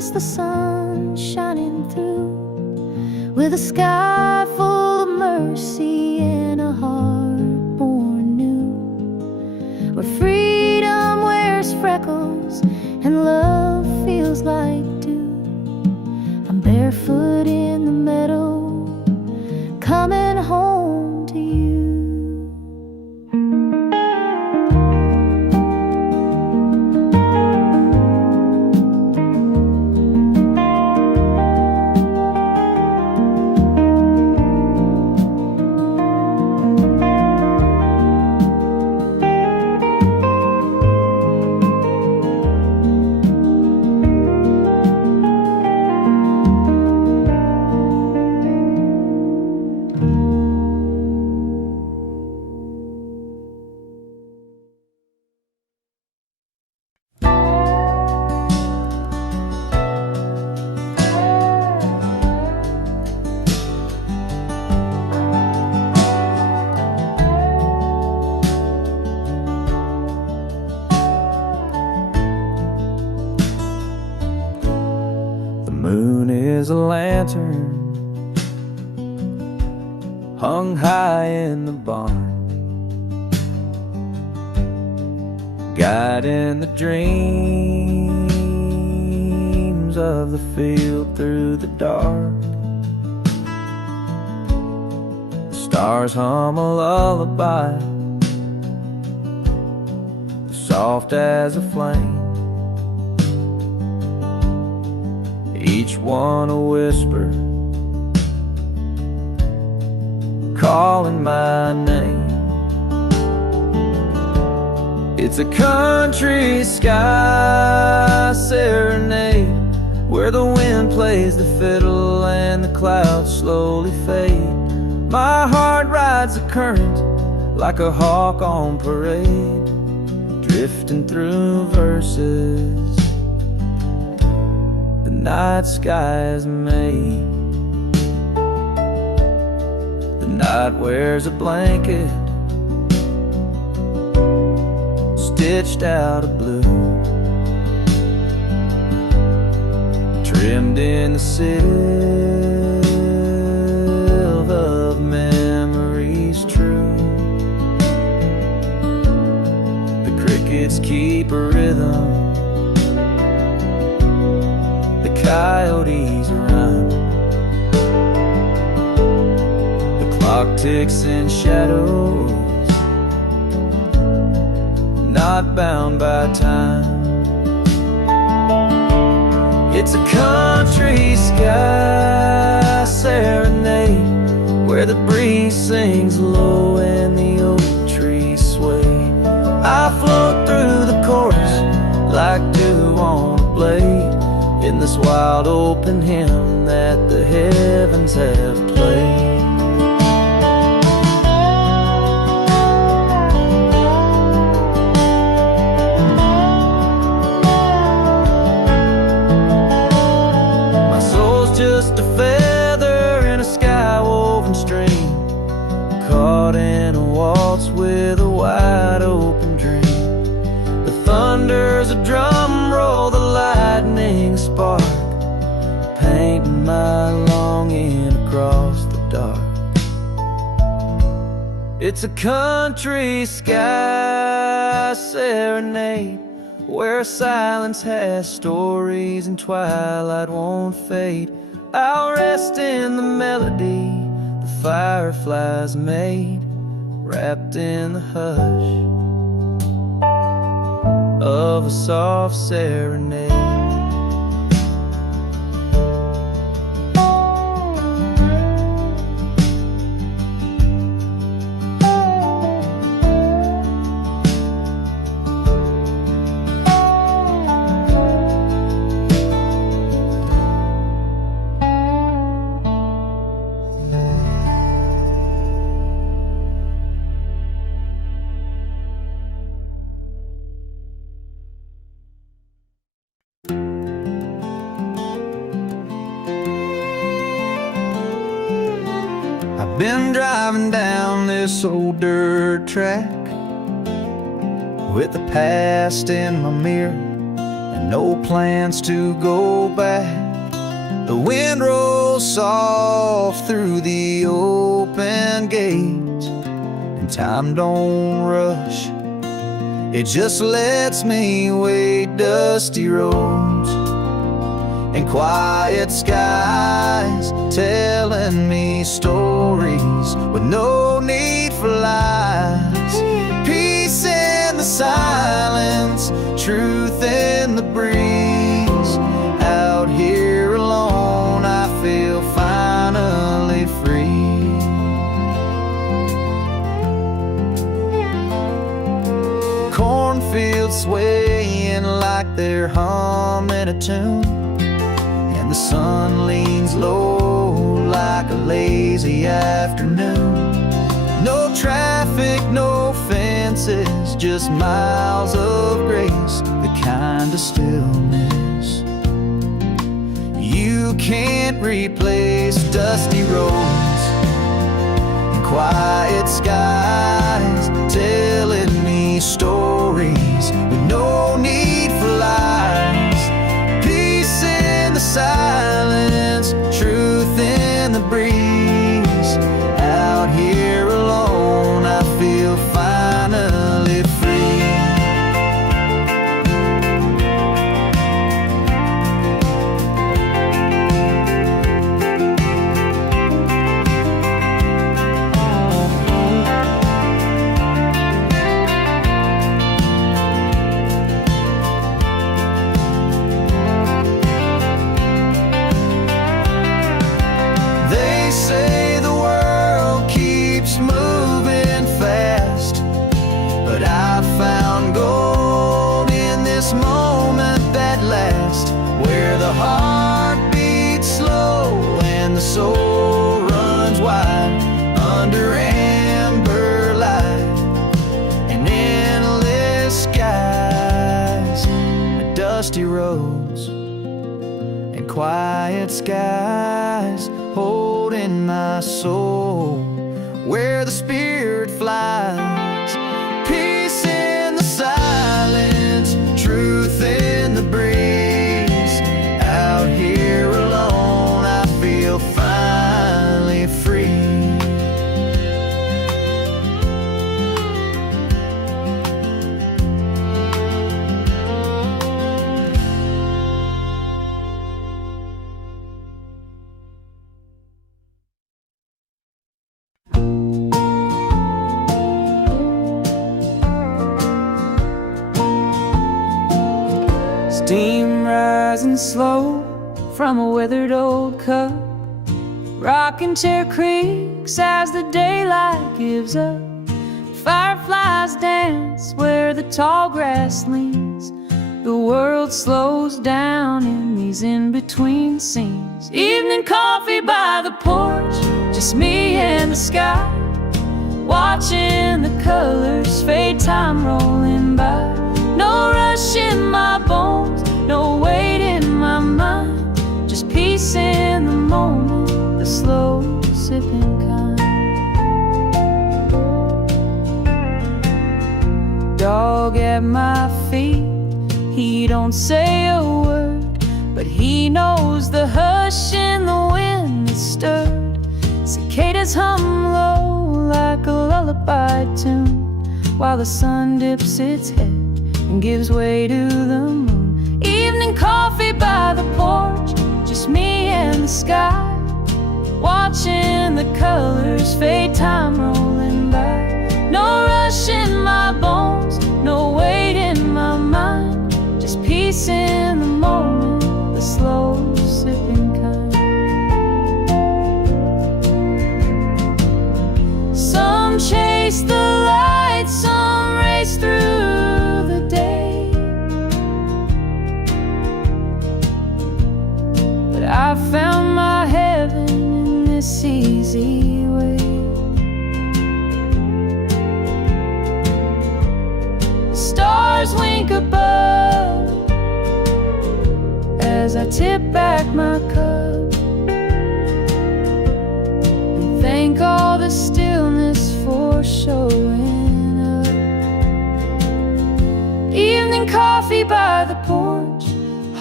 just the sun shining through, with a sky full of mercy and a heart born new, where freedom wears freckles and love feels like dew. I'm barefoot in the meadow, coming home to you. Is a lantern hung high in the barn, guiding the dreams of the field through the dark. The stars hum a lullaby, soft as a flame, each one a whisper, calling my name. It's a country sky serenade, where the wind plays the fiddle and the clouds slowly fade. My heart rides the current like a hawk on parade, drifting through verses the night sky has made. The night wears a blanket stitched out of blue, trimmed in the silk of memories true. The crickets keep a rhythm, the coyotes run, the clock ticks in shadows, not bound by time. It's a country sky serenade, where the breeze sings low and the oak trees sway. I float through the chorus like dew on a blade, in this wild open hymn that the heavens have played. My soul's just a feather in a sky-woven stream, caught in a waltz with a wide open dream. The thunder's a drum roll, the lightning spark, painting my longing across the dark. It's a country sky serenade, where silence has stories and twilight won't fade. I'll rest in the melody the fireflies made, wrapped in the hush of a soft serenade. I've been driving down this old dirt track with the past in my mirror and no plans to go back. The wind rolls soft through the open gate, and time don't rush, it just lets me wait. Dusty roads and quiet skies, telling me stories with no need for lies. Peace in the silence, truth in the breeze. Out here alone, I feel finally free. Cornfields swaying like they're humming a tune, and the sun leans low like a lazy afternoon. No traffic, no fences, just miles of grace, the kind of stillness you can't replace. Dusty roads and quiet skies, telling me stories with no need for lies. Peace in the silence, truth in the breeze. Out here alone, I feel finally free. They say the world keeps moving fast, but I found gold in this moment that lasts, where the heart beats slow and the soul runs wide under amber light and endless skies. Dusty roads and quiet skies, holding my soul where the spirit flies. Peace in the silence, truth in the breeze. Out here alone, I feel finally free. Steam rising slow from a weathered old cup, rocking chair creaks as the daylight gives up. Fireflies dance where the tall grass leans. The world slows down in these in-between scenes. Evening coffee by the porch, just me and the sky, watching the colors fade, time rolling by. No rush in my bones, no weight in my mind, just peace in the moment, the slow sipping kind. Dog at my feet, he don't say a word, but he knows the hush in the wind that's stirred. Cicadas hum low like a lullaby tune, while the sun dips its head and gives way to the moon. Evening coffee by the porch, just me and the sky, watching the colors fade, time rolling by. No rush in my bones, no weight in my mind, just peace in the moment, the slow sipping kind. Some chase the light, some race through the day, but I found my heaven in this easy way. The stars wink above as I tip back my cup and thank all the stillness for showing up. Evening coffee by the porch,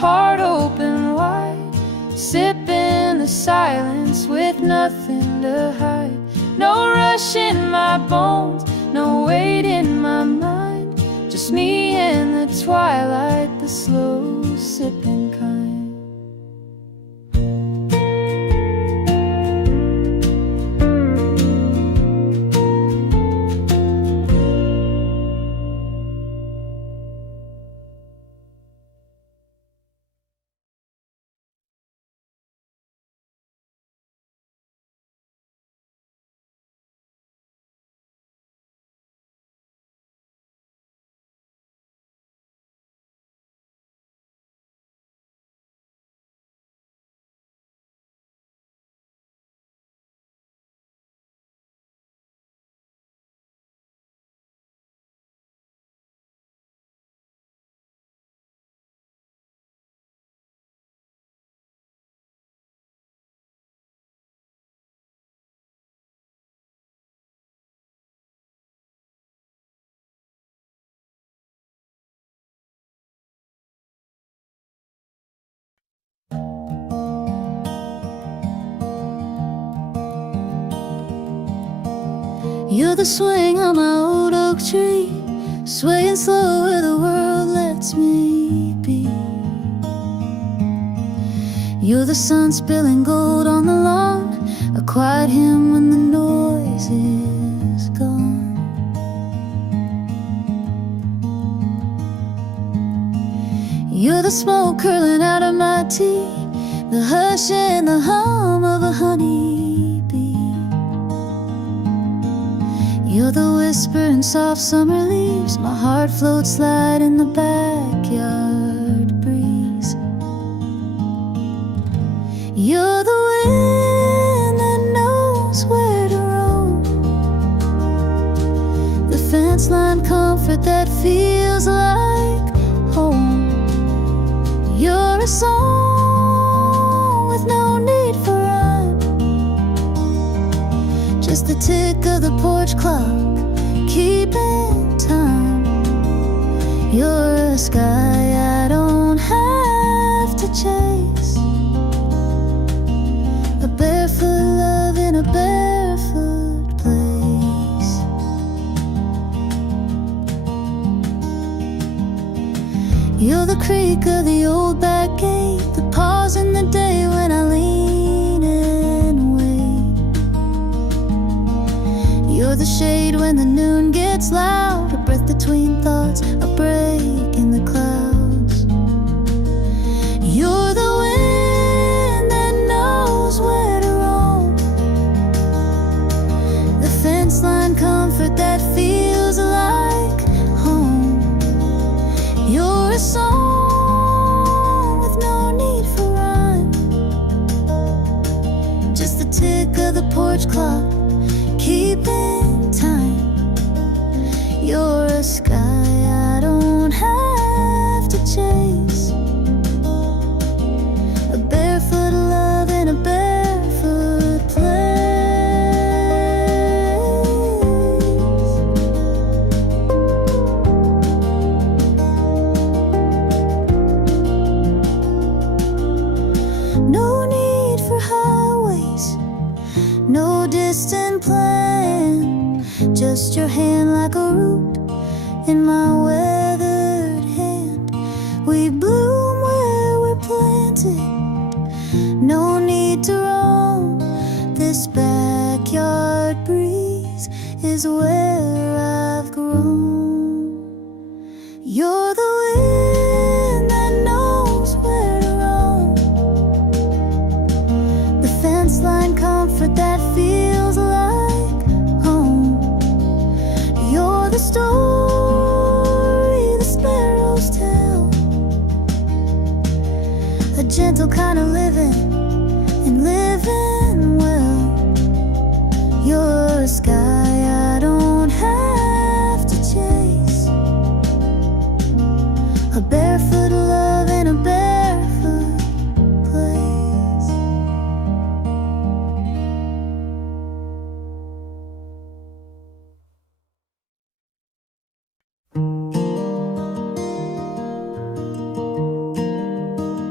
heart open wide, sipping the silence with nothing to hide. No rush in my bones, no weight in my mind, just me and the twilight, the slow sipping kind. You're the swing on my old oak tree, swaying slow where the world lets me be. You're the sun spilling gold on the lawn, a quiet hymn when the noise is gone. You're the smoke curling out of my tea, the hush and the hum of a honeybee. You're the whisper in soft summer leaves, my heart floats light in the backyard breeze. You're the wind that knows where to roam, the fence line comfort that feels like home. You're a song with no need for rhyme, just the tick of the porch clock, keeping time. You're a sky I don't have to chase, a barefoot love in a barefoot place. You're the creak of the old back gate, the pause in the day when I lean and wait. You're the shade when the noon gets loud, a breath between thoughts, a break in the clouds. You're the wind that knows where to roam, the fence line comfort that feels like home. You're a song with no need for rhyme, just the tick of the porch clock, keeping time. You're a sky I don't have to chase, a barefoot love in a barefoot place. No need for highways, no distant plan, just your hand like a root in my weathered hand. We bloom where we're planted, no need to roam, this backyard breeze is where I've grown. You're the wind that knows where to roam, the fence line comfort that feels like home. You're the story the sparrows tell, a gentle kind of living and living well. You're a sky I don't have to chase, a barefoot love in a barefoot place.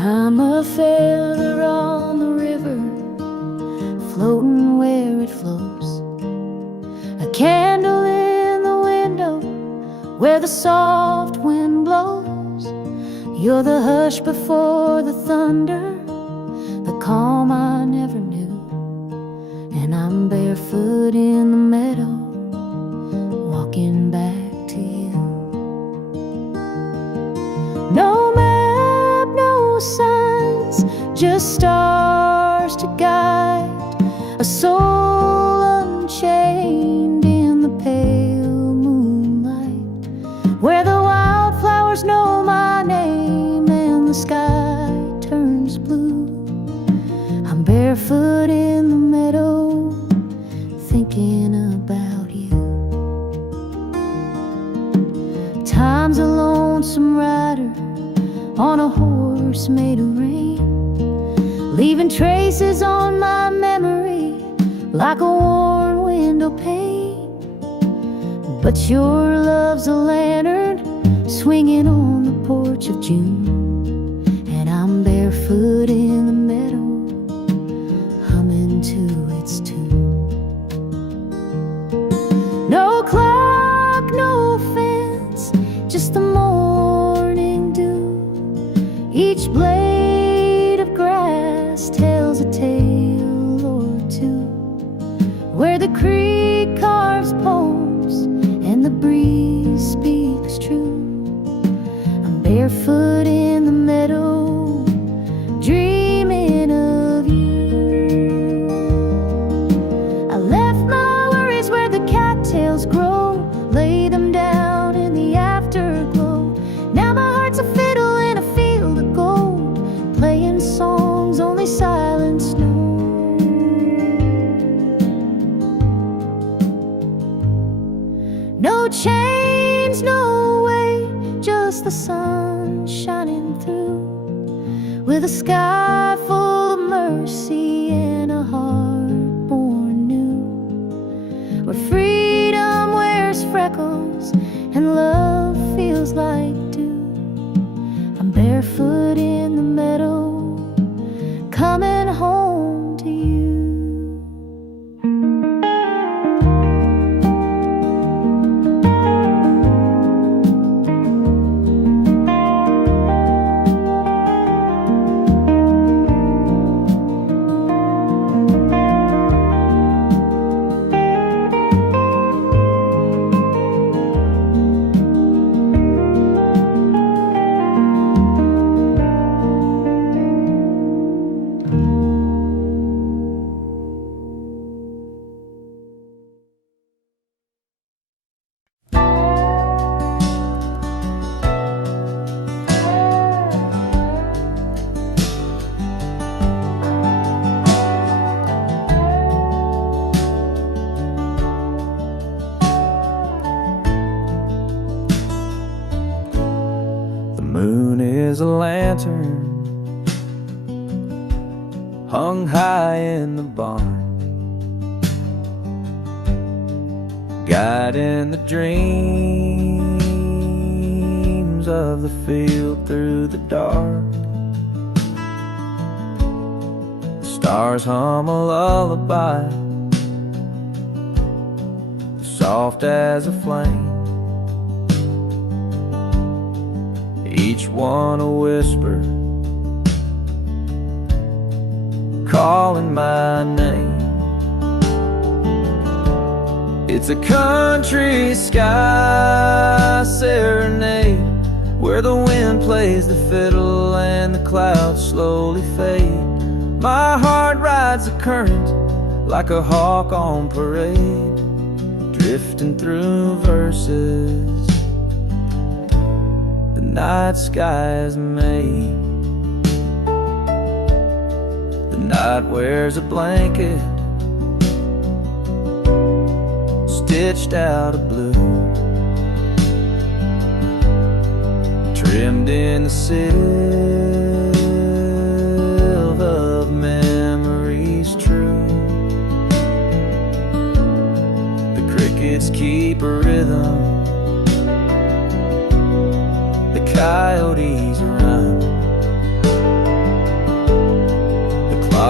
I'm a feather on the river, floating where it flows, a candle in the window where the soft wind blows. You're the hush before the thunder, the calm I never knew. And I'm barefoot in the meadow, walking back to you. No map, no signs, just stars to guide a soul unchained in the pale moonlight, where the wildflowers know my name and the sky turns blue. I'm barefoot in the meadow, thinking about you. Time's a lonesome rider on a horse made of rain, leaving traces on my memory like a worn window pane. But your love's a lantern swinging on the porch of June, and I'm barefoot in the meadow, humming to its tune. No clock, no fence, just the morning dew. Each blade of grass tells a tale or two, where the creek carves poems and the breeze speaks true. I'm barefoot in the meadow, dreaming of you. I left my worries where the cattails grow, lay them down in the afterglow. Now my heart's a fiddle in a field of gold, playing songs only silence knows. No chains, no way, just the sun shining through, with a sky full of mercy and a heart born new, where freedom wears freckles and love feels like dew. I'm barefoot in the meadow, coming home to you. A lantern hung high in the barn, guiding the dreams of the field through the dark. The stars hum a lullaby, soft as a flame, each one a whisper, calling my name. It's a country sky serenade, where the wind plays the fiddle and the clouds slowly fade. My heart rides the current like a hawk on parade, drifting through verses night skies made. The night wears a blanket stitched out of blue, trimmed in the silk of memories true. The crickets keep a rhythm, the coyotes run,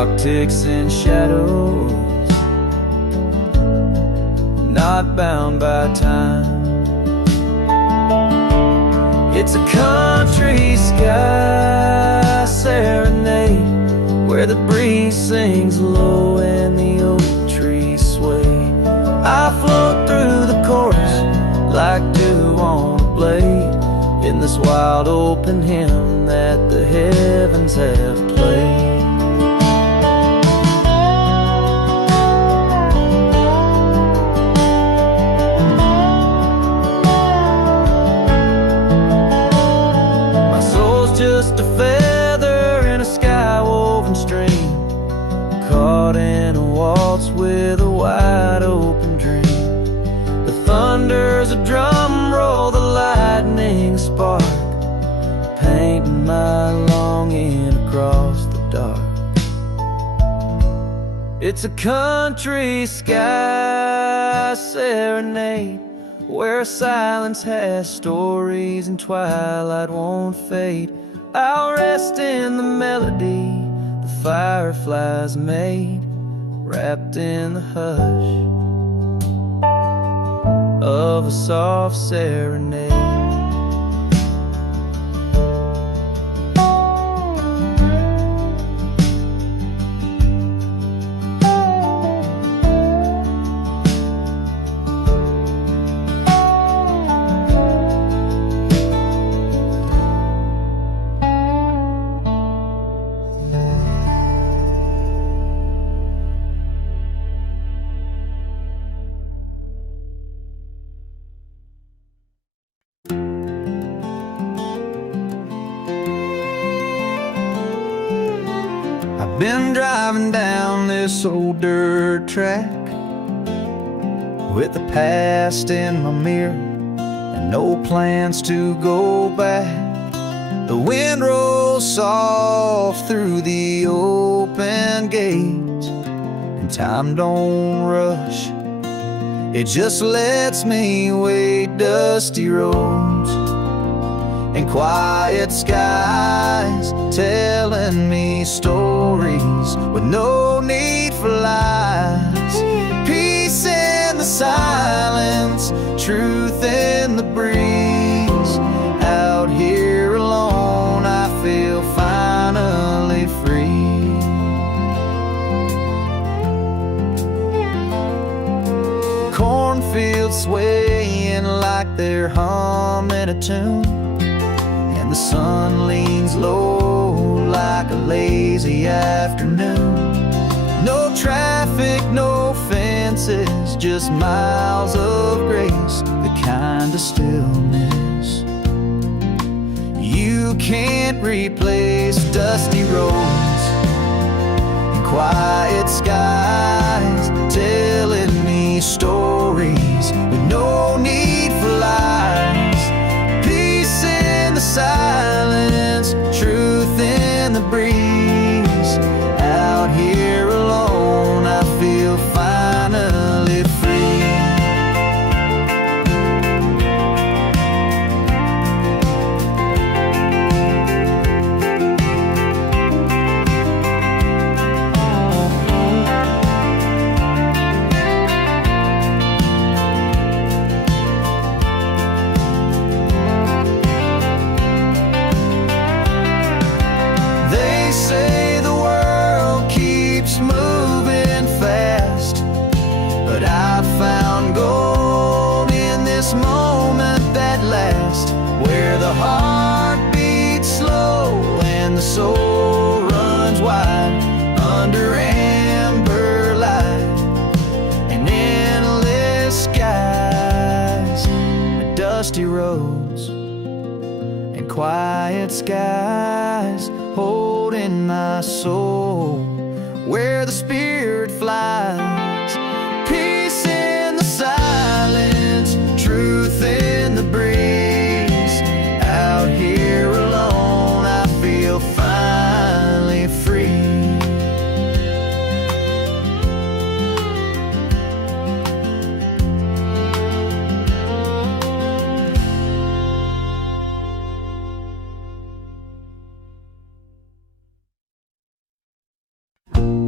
clock ticks in shadows, not bound by time. It's a country sky serenade, where the breeze sings low and the oak trees sway. I float through the chorus like dew on a blade, in this wild open hymn that the heavens have played. Just a feather in a sky-woven stream, caught in a waltz with a wide open dream. The thunder's a drum roll, the lightning spark, painting my longing across the dark. It's a country sky serenade, where silence has stories and twilight won't fade. I'll rest in the melody the fireflies made, wrapped in the hush of a soft serenade. Been driving down this old dirt track with the past in my mirror and no plans to go back. The wind rolls soft through the open gates, and time don't rush, it just lets me wait. Dusty roads and quiet skies telling me stories with no need for lies. Peace in the silence, truth in the breeze. Out here alone, I feel finally free. Cornfields swaying like they're humming a tune, the sun leans low like a lazy afternoon. No traffic, no fences, just miles of grace, the kind of stillness you can't replace. Dusty roads and quiet skies telling me stories with no need for lies. Silence, truth in the breeze. Out here alone, I feel finally free. Soul runs wide under amber light and endless skies, dusty roads and quiet skies holding my soul where the spirit flies. Peace in the silence, truth in the breeze. Out here alone, I feel finally free.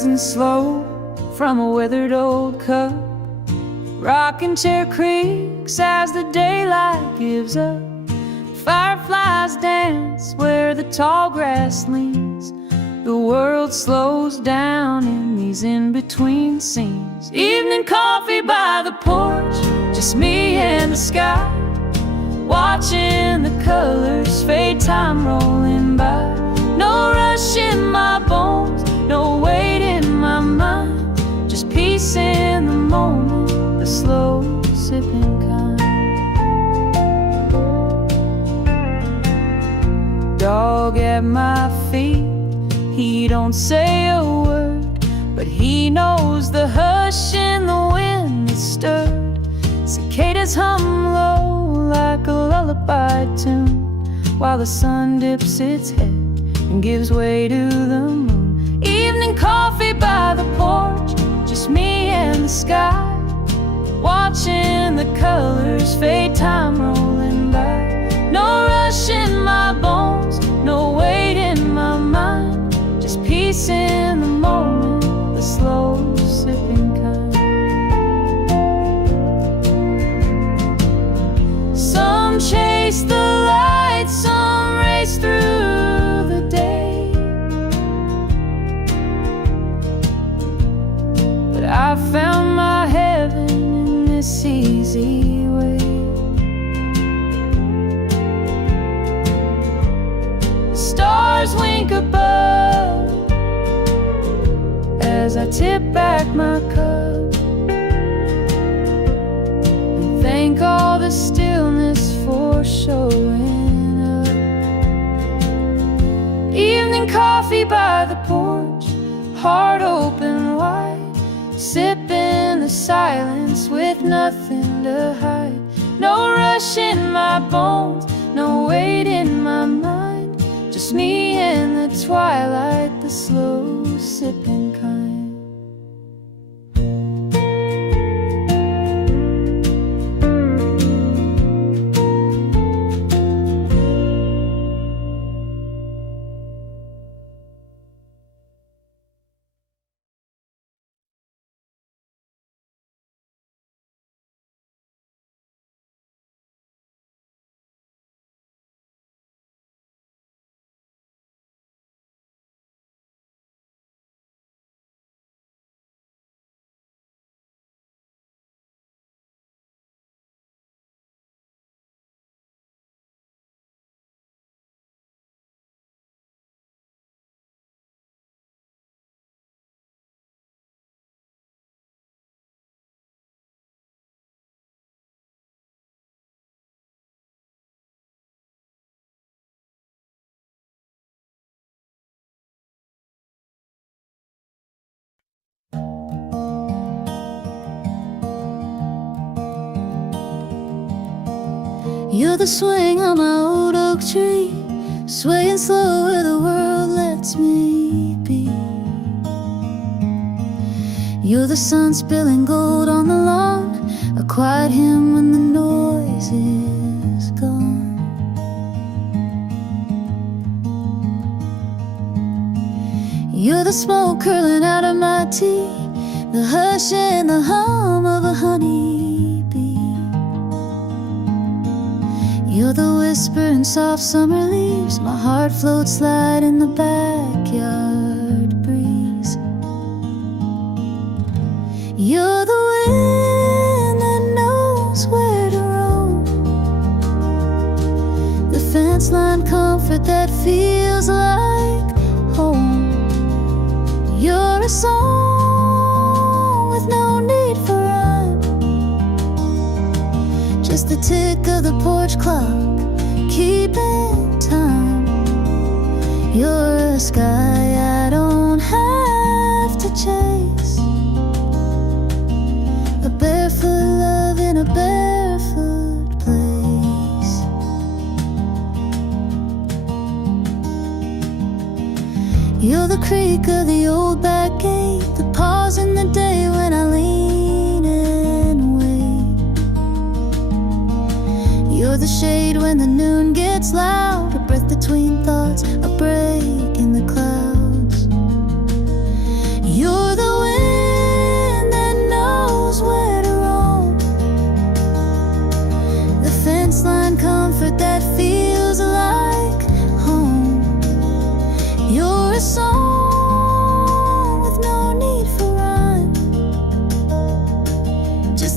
rising slow from a withered old cup. Rocking chair creaks as the daylight gives up. Fireflies dance where the tall grass leans. The world slows down in these in-between scenes. Evening coffee by the porch, just me and the sky, watching the colors fade, time rolling by. No rush in my bones, no weight in my mind, just peace in the moment, the slow sipping kind. Dog at my feet, he don't say a word, but he knows the hush in the wind that stirred. Cicadas hum low like a lullaby tune, while the sun dips its head and gives way to the moon. Evening coffee by the porch, just me and the sky, watching the colors fade, time rolling by. No rush in my bones, no weight in my mind, just peace in the moment, the slow sipping kind. Some chase the light, some race through the day, but I found my heaven in this easy way. The stars wink above as I tip back my cup and thank all the stillness for showing up. Evening coffee by the porch, heart open wide, sipping the silence with nothing to hide. No rush in my bones, no weight in my mind, just me in the twilight, the slow sipping kind. You're the swing on my old oak tree, swaying slow where the world lets me be. You're the sun spilling gold on the lawn, a quiet hymn when the noise is gone. You're the smoke curling out of my tea, the hush and the hum of a honeybee. You're the whisper in soft summer leaves, my heart floats light in the backyard breeze. You're the wind that knows where to roam, the fence line comfort that feels like home. You're a song with no need for rhyme, just the tick of the porch clock keeping time. You're a sky I don't have to chase, a barefoot love in a barefoot place. You're the creak of the old back gate, the pause in the day when I lean and wait. You're the shade when the noon gets loud, a breath between thoughts, a break in the clouds. You're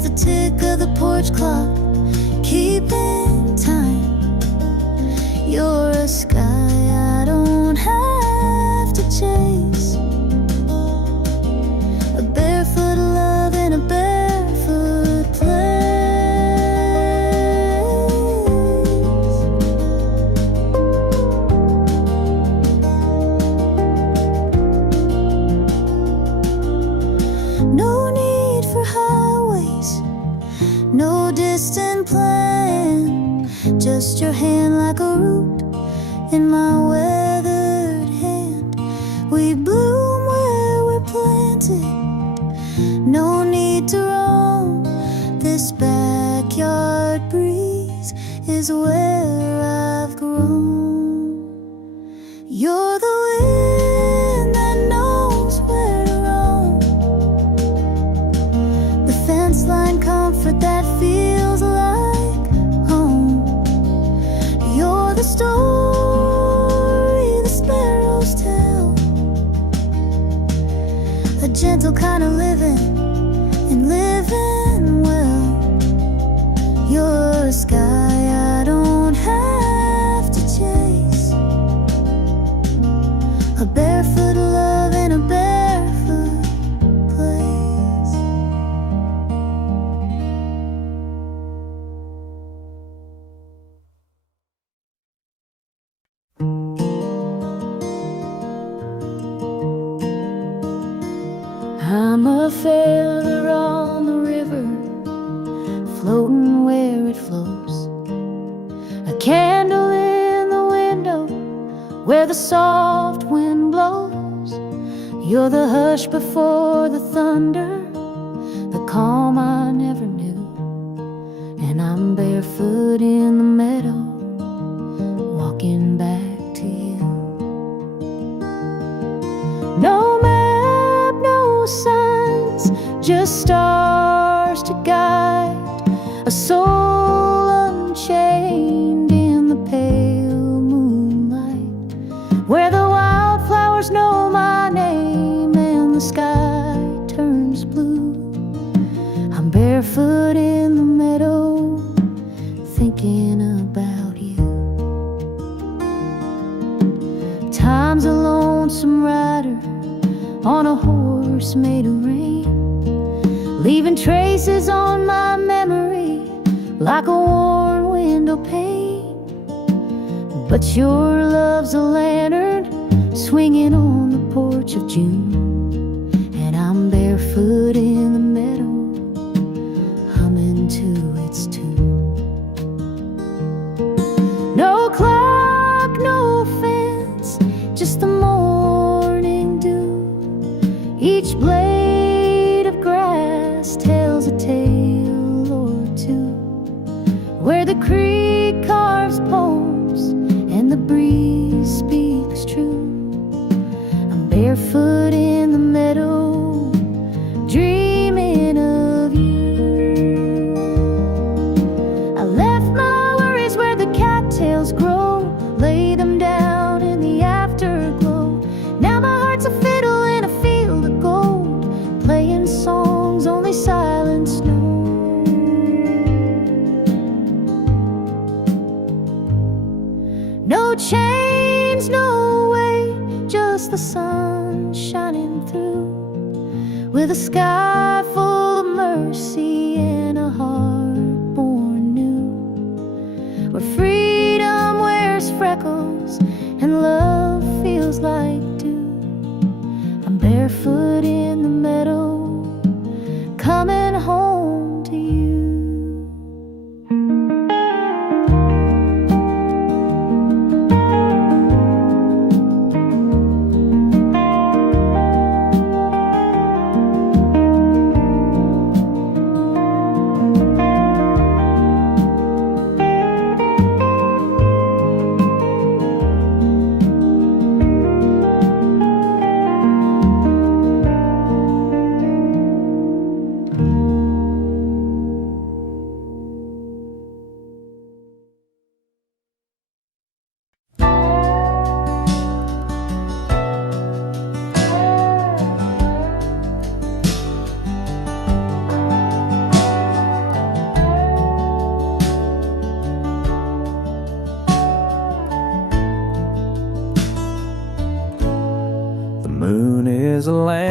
the tick of the porch clock, keeping time. You're a sky I don't have to chase, a barefoot love in a barefoot place. No need for highways, no distant plan, just your hand like a root in my weathered hand. We bloom where we're planted, no need to roam. This backyard breeze is where I've grown. You're the wind that knows where to roam, the fence line comfort that feels like home. You're the story the sparrows tell, a gentle kind of living and living well. You're a sky I don't have to chase, a barefoot love in a barefoot place. I'm a feather on the river, floating where it flows, a candle in the window where the soft wind blows. You're the hush before the thunder, the calm I never knew. And I'm barefoot in the meadow, walking back to you. No map, no signs, just stars to guide a soul unchained in the pale moonlight, where the wildflowers know my name and the sky turns blue. I'm barefoot in the meadow, thinking about you. Time's a lonesome rider on a horse made of rain, leaving traces on my memory like a worn window pane. But your love's a lantern swinging on the porch of June, and I'm barefoot in the meadow, humming to its tune. No clock, no fence, just the morning dew. Each blade of grass tells a tale or two, where the creek carves poems and the breeze speaks true. I'm barefoot in the meadow, dreaming of you. I left my worries where the cattails grow, lay them down in the afterglow. Now my heart's a fiddle in a field of gold, playing songs only silence knows. No chains, no way, just the sun shining through, with a sky full of mercy and a heart born new, where freedom wears freckles and love feels like dew. I'm barefoot in the meadow, coming home to you.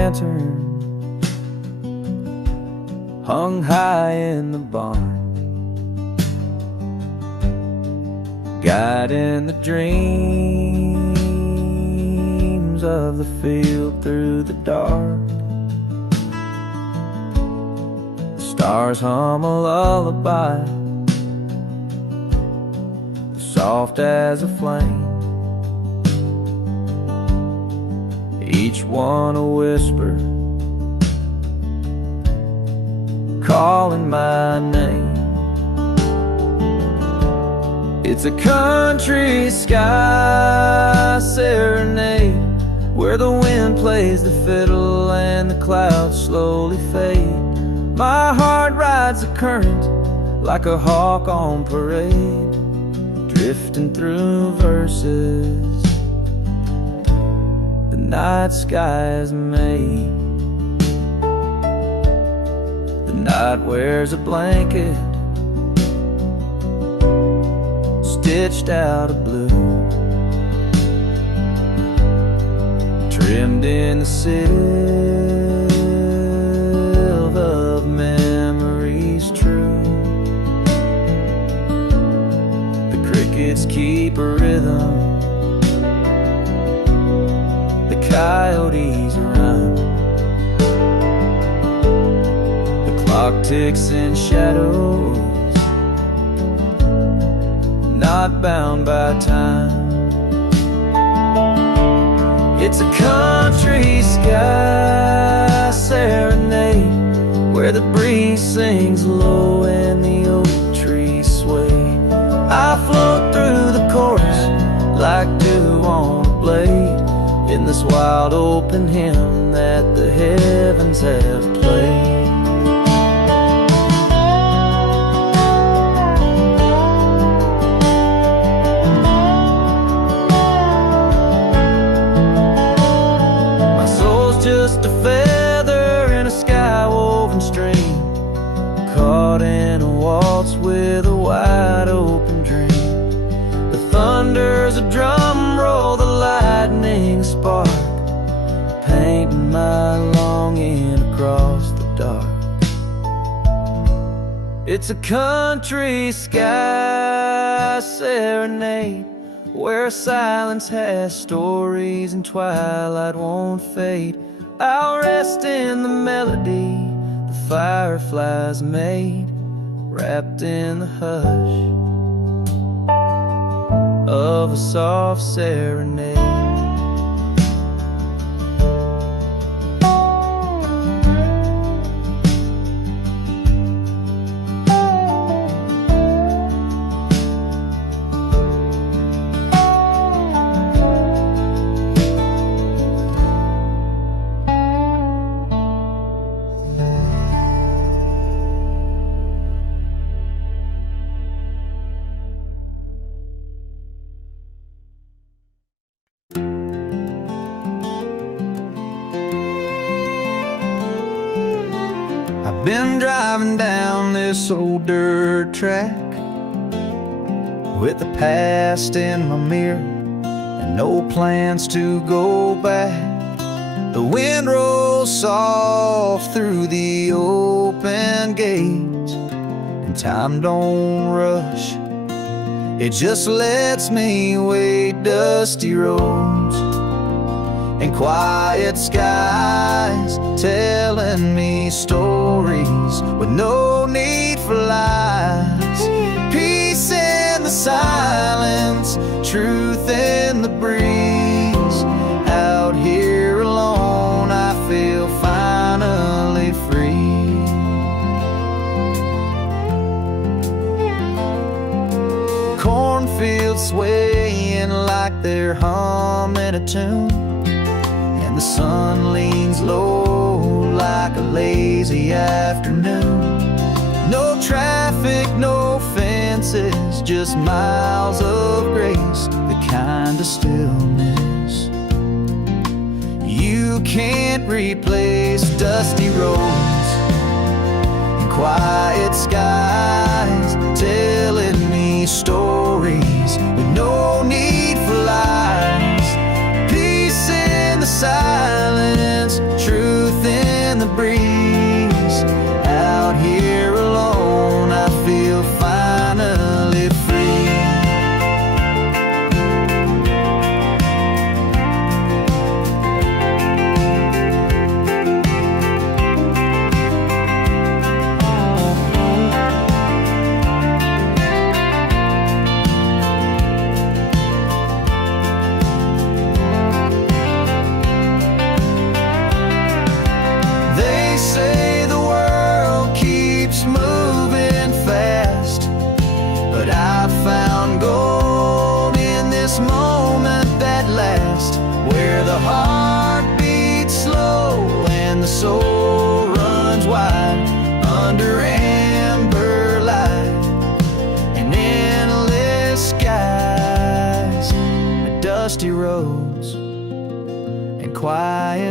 lantern hung high in the barn, guiding the dreams of the field through the dark. The stars hum a lullaby, soft as a flame, each one a whisper calling my name. It's a country sky serenade, where the wind plays the fiddle and the clouds slowly fade. My heart rides the current like a hawk on parade, drifting through verses the night sky's made. The night wears a blanket stitched out of blue, trimmed in the silver of memories true. The crickets keep a rhythm, the coyotes run, the clock ticks in shadows, not bound by time. It's a country sky serenade, where the breeze sings low and the oak trees sway. I float through the chorus like dew on a blade, in this wild open hymn that the heavens have played. Just a feather in a sky-woven stream, caught in a waltz with a wide open dream. The thunder's a drum roll, the lightning a spark, painting my longing across the dark. It's a country sky serenade, where silence has stories and twilight won't fade. I'll rest in the melody the fireflies made, wrapped in the hush of a soft serenade. Been driving down this old dirt track with the past in my mirror and no plans to go back. The wind rolls soft through the open gates, and time don't rush, it just lets me wade dusty roads and quiet skies, telling me stories with no need for lies. Peace in the silence, truth in the breeze. Out here alone, I feel finally free. Cornfields swaying like they're humming a tune, the sun leans low like a lazy afternoon. No traffic, no fences, just miles of grace, the kind of stillness you can't replace. Dusty roads and quiet skies, telling me stories with no need for lies. Peace in the silence, truth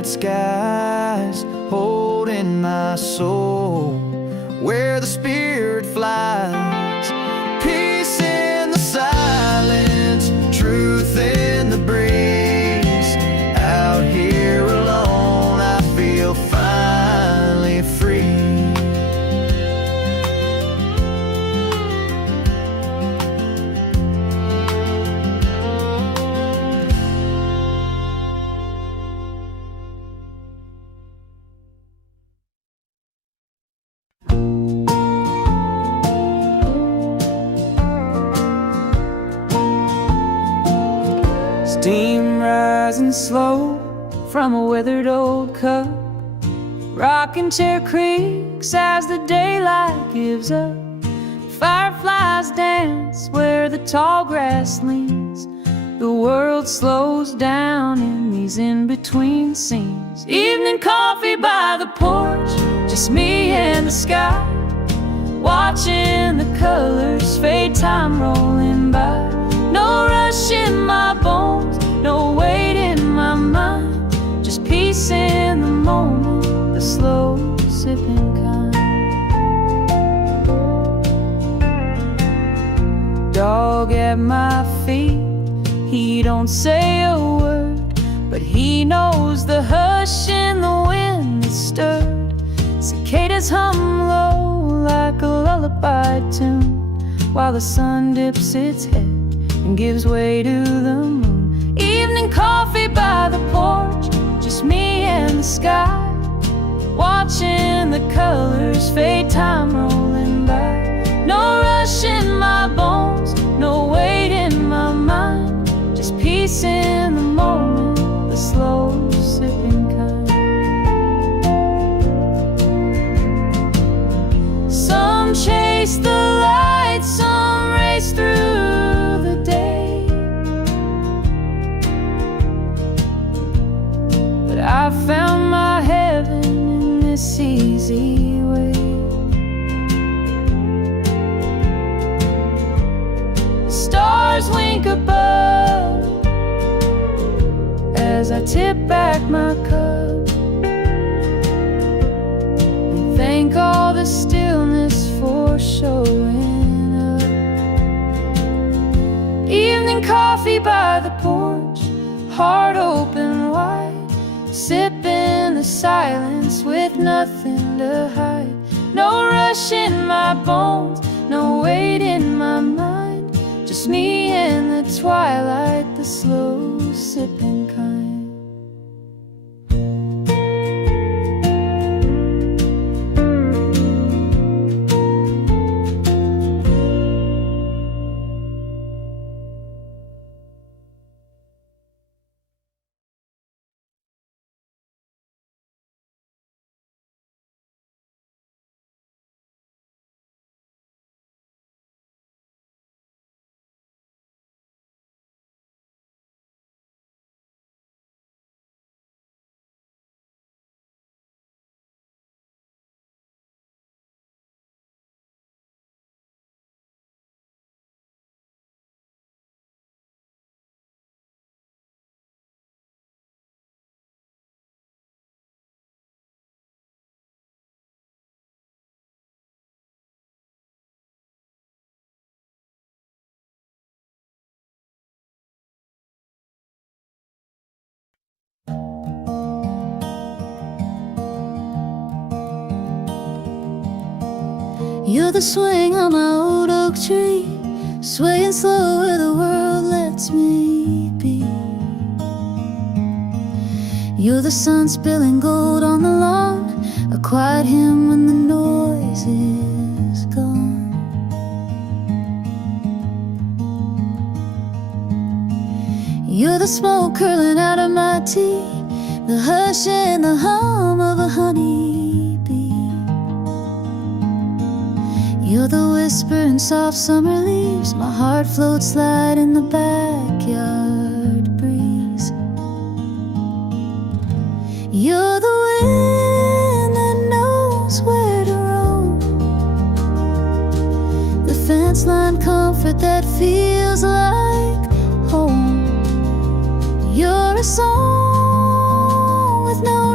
red skies holding my soul, where the spirit flies. Peace in the silence, truth in the breeze. Out here alone, I feel finally free. Steam rising slow from a withered old cup, rocking chair creaks as the daylight gives up. Fireflies dance where the tall grass leans. The world slows down in these in-between scenes. Evening coffee by the porch, just me and the sky, watching the colors fade, time rolling by. No rush in my bones, no weight in my mind, just peace in the moment, the slow sipping kind. Dog at my feet, he don't say a word, but he knows the hush in the wind that's stirred. Cicadas hum low like a lullaby tune, while the sun dips its head and gives way to the moon. Evening coffee by the porch, just me and the sky, watching the colors fade, time rolling by. No rush in my bones, no weight in my mind, just peace in the moment, the slow sipping kind. Some chase the light, some race through the day, but I found my heaven in this easy way. The stars wink above as I tip back my cup and thank all the stillness for showing up. Evening coffee by the porch, heart open wide, sipping the silence with nothing to hide. No rush in my bones, no weight in my mind, just me in the twilight, the slow sipping kind. You're the swing on my old oak tree, swaying slow where the world lets me be. You're the sun spilling gold on the lawn, a quiet hymn when the noise is gone. You're the smoke curling out of my tea, the hush and the hum of a honeybee. You're the whisper in soft summer leaves, my heart floats light in the backyard breeze. You're the wind that knows where to roam, the fence line comfort that feels like home. You're a song with no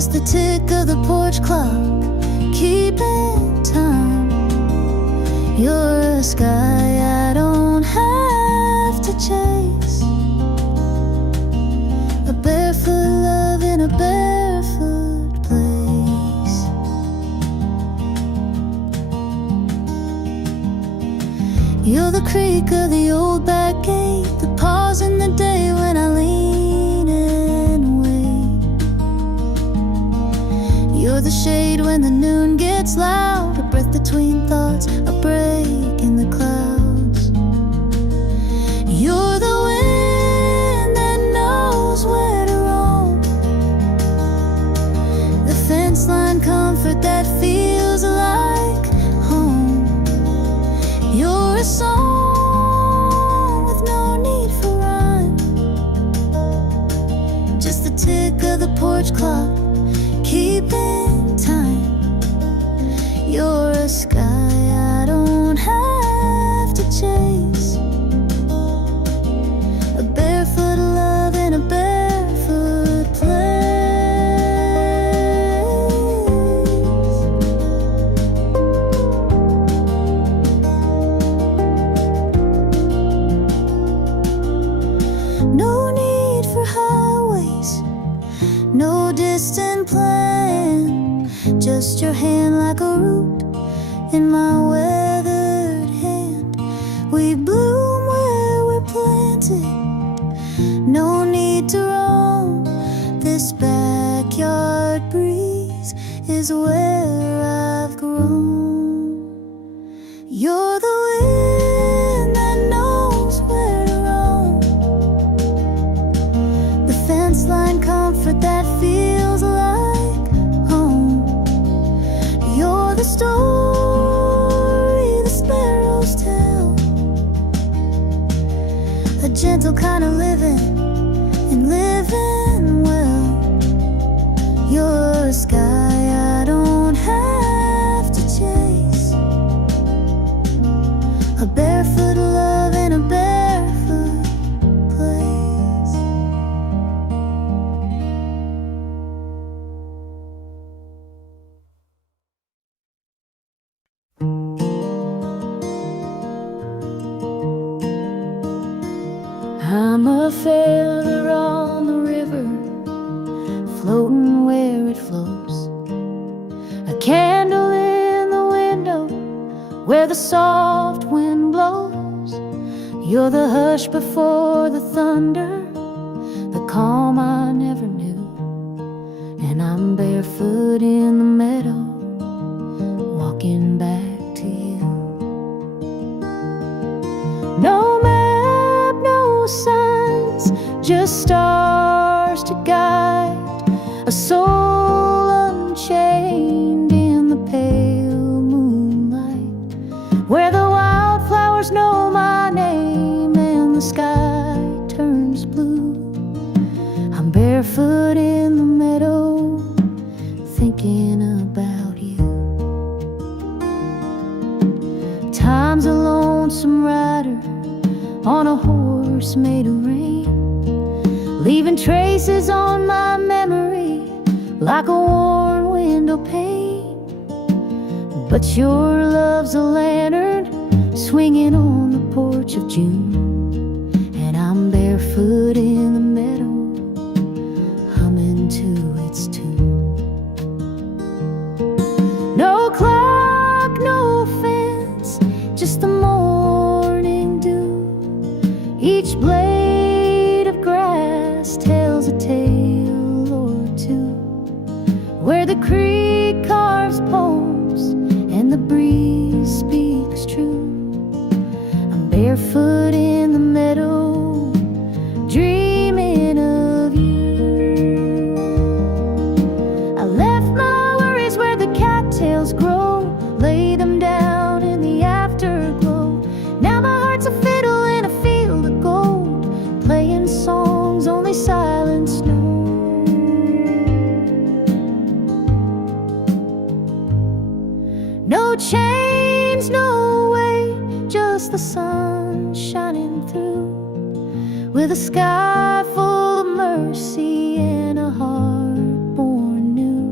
just the tick of the porch clock, keeping time. You're a sky I don't have to chase, a barefoot love in a barefoot place. You're the creak of the old back gate, the pause in the day when I lean and wait. You're the shade when the noon gets loud, a breath between thoughts, a break in the clouds. You're the wind that knows where to roam, the fence line comfort that feels like home. You're a song with no need for rhyme, just the tick of the porch clock, keeping time. You're a sky I don't have to chase, a barefoot love in a barefoot place. No need for highways, no distant plan, just your hand like a root in my weathered hand. We bloom where we're planted, no need to roam. This backyard breeze is where I've grown. You're the wind that knows where to roam, the fence line comfort that feels like home. You're the story the sparrows tell, a gentle kind of living and living well. You're a sky I don't have to chase, a barefoot love in a barefoot place. I'm a feather on the river, floating where it flows, a candle in the window where the soft wind blows. You're the hush before the thunder, the calm I never knew. And I'm barefoot in the meadow, walking back to you. No map, no signs, just stars to guide a soul unchained in the pale moonlight, where the wildflowers know my name and the sky turns blue. I'm barefoot in the meadow, thinking about you. Time's a lonesome rider on a horse made of rain, leaving traces on my memory like a worn window pane. But your love's a lantern swinging on the porch of June, and I'm barefoot in the meadow, humming to its tune. No clock, no fence, just the morning dew. Each blade of grass tells a tale or two, where the creek carves poems and the breeze speaks true. I'm barefoot in the meadow, dreaming of you. I left my worries where the cattails grow, lay them down in the afterglow. Now my heart's a fiddle in a field of gold, playing songs only silence knows. No chains, no way, just the sun shining through, with a sky full of mercy and a heart born new.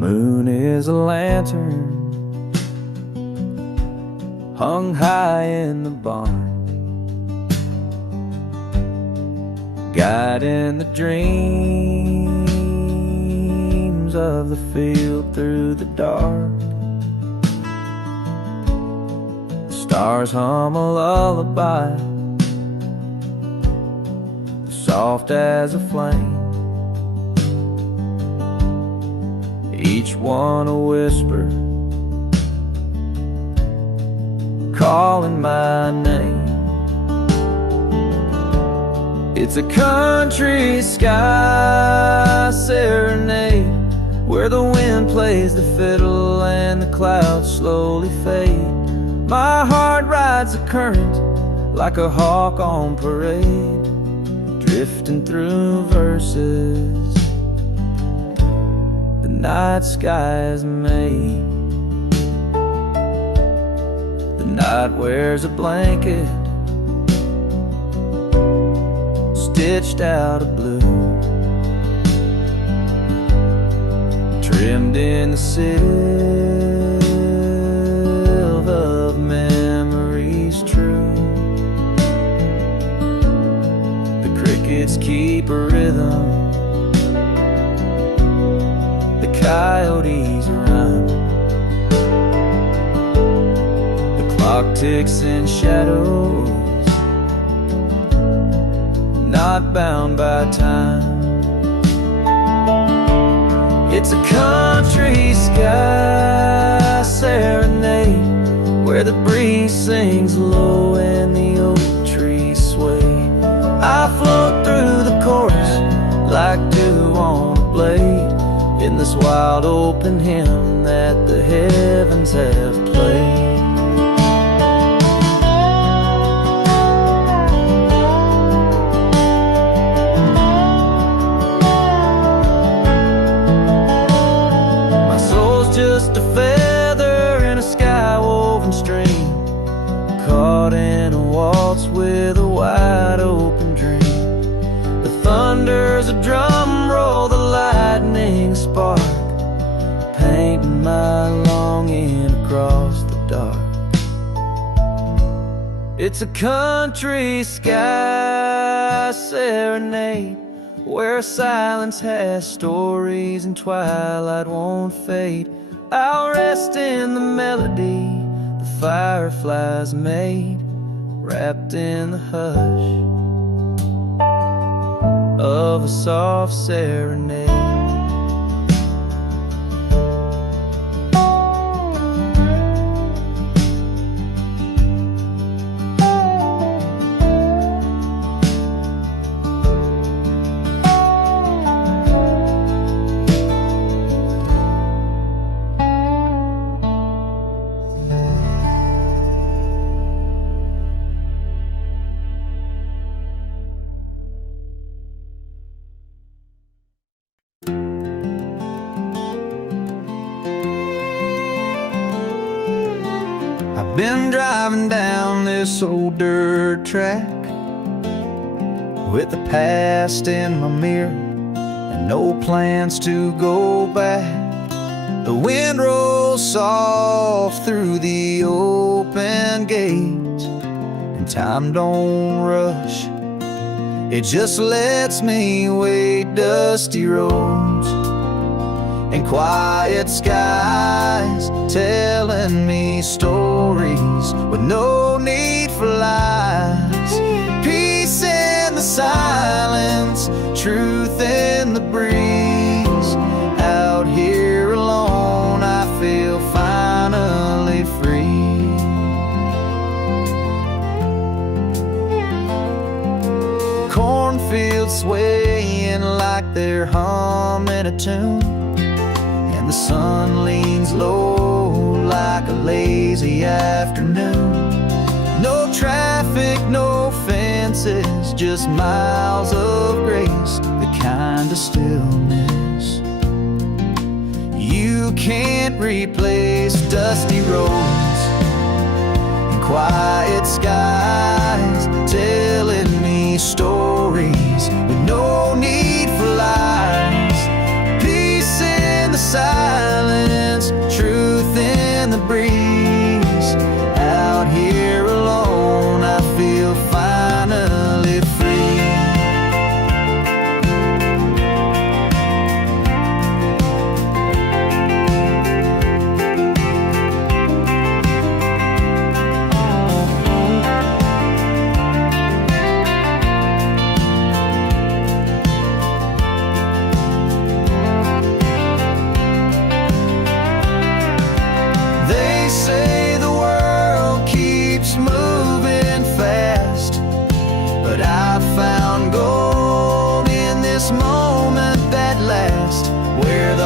moon is a lantern hung high in the barn, guiding the dreams of the field through the dark. The stars hum a lullaby, soft as a flame, each one a whisper calling my name. It's a country sky serenade, where the wind plays the fiddle and the clouds slowly fade. My heart rides the current like a hawk on parade, drifting through verses the night sky is made. The night wears a blanket stitched out of blue, trimmed in the silver of memories true. The crickets keep a rhythm, the coyotes run, the clock ticks in shadows, not bound by time. It's a country sky serenade, where the breeze sings low and the oak trees sway. I float through the chorus like dew on a blade, in this wild open hymn that the heavens have played. Just a feather in a sky-woven stream, caught in a waltz with a wide-open dream. The thunder's a drum roll, the lightning spark, painting my longing across the dark. It's a country sky serenade, where silence has stories and twilight won't fade. I'll rest in the melody the fireflies made, wrapped in the hush of a soft serenade. Been driving down this old dirt track with the past in my mirror and no plans to go back. The wind rolls soft through the open gates, and time don't rush, it just lets me wade dusty roads and quiet skies, telling me stories with no need for lies. Peace in the silence, truth in the breeze. Out here alone, I feel finally free. Cornfields swaying like they're humming a tune, the sun leans low like a lazy afternoon. No traffic, no fences, just miles of grace, the kind of stillness you can't replace. Dusty roads and quiet skies, telling me stories with no need for lies. Peace in the silence,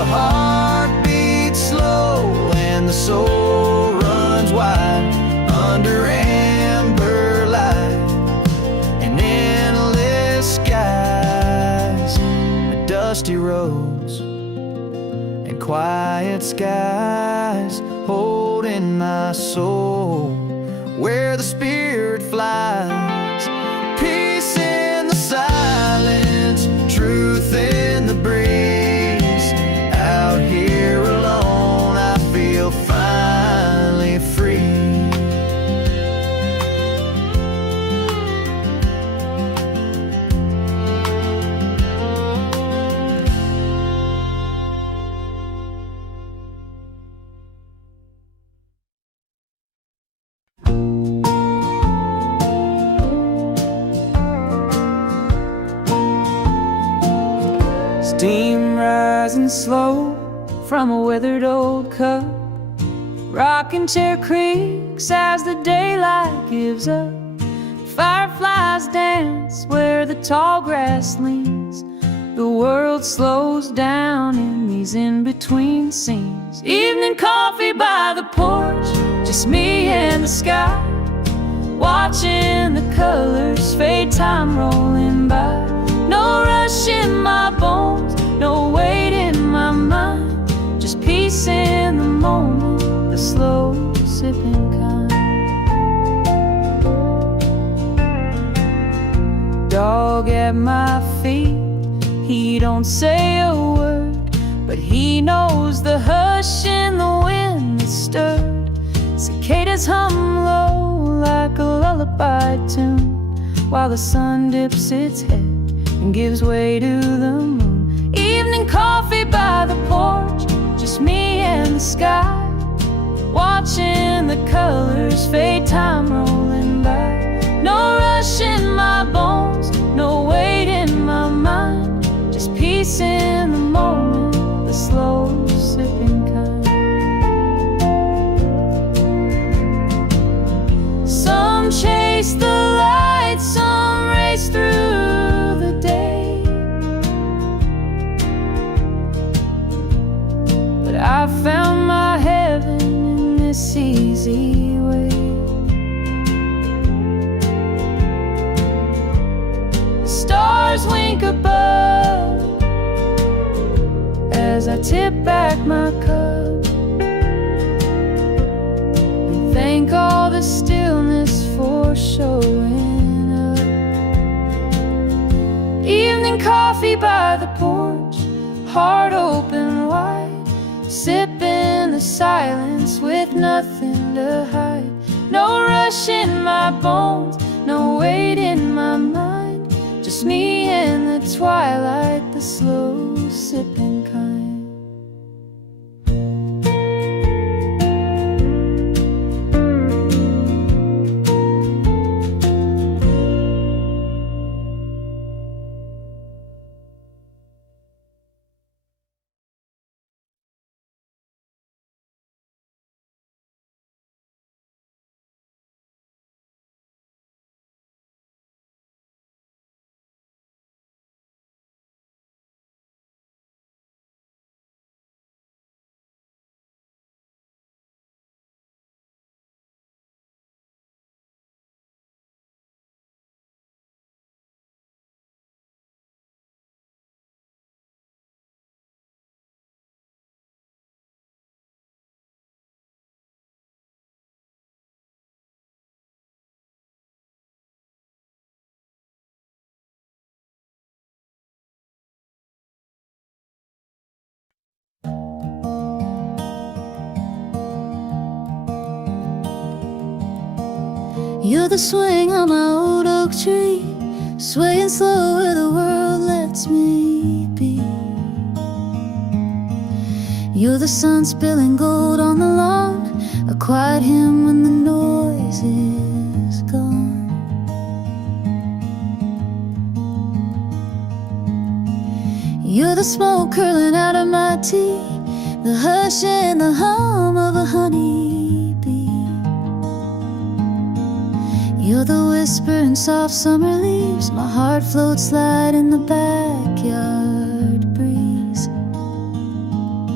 heart beats slow and the soul runs wide under amber light and endless skies, dusty roads and quiet skies, holding my soul where the spirit flies. Peace in the silence, truth in the breeze. Out here alone, I feel finally free. Steam rising slow from a withered old cup, rocking chair creaks as the daylight gives up. Fireflies dance where the tall grass leans. The world slows down in these in-between scenes. Evening coffee by the porch, just me and the sky, watching the colors fade, time rolling by. No rush in my bones, no weight in my mind, just peace in the moment, the slow sipping kind. Dog at my feet, he don't say a word, but he knows the hush in the wind that stirred. Cicadas hum low like a lullaby tune, while the sun dips its head and gives way to the moon. Evening coffee by the porch, just me and the sky, watching the colors fade, time rolling by. No rush in my bones, no weight in my mind, just peace in the moment, the slow sipping kind. Some chase the light, some race through the day, but I found my heaven in this easy way. The stars wink above as I tip back my cup and thank all the stillness for showing up. Evening coffee by the porch, heart open wide, sipping the silence with nothing to hide. No rush in my bones, no weight in my mind, just me and the twilight, the slow sipping kind. You're the swing on my old oak tree, swaying slow where the world lets me be. You're the sun spilling gold on the lawn, a quiet hymn when the noise is gone. You're the smoke curling out of my tea, the hush and the hum of a honeybee. You're the whisper in soft summer leaves, my heart floats light in the backyard breeze.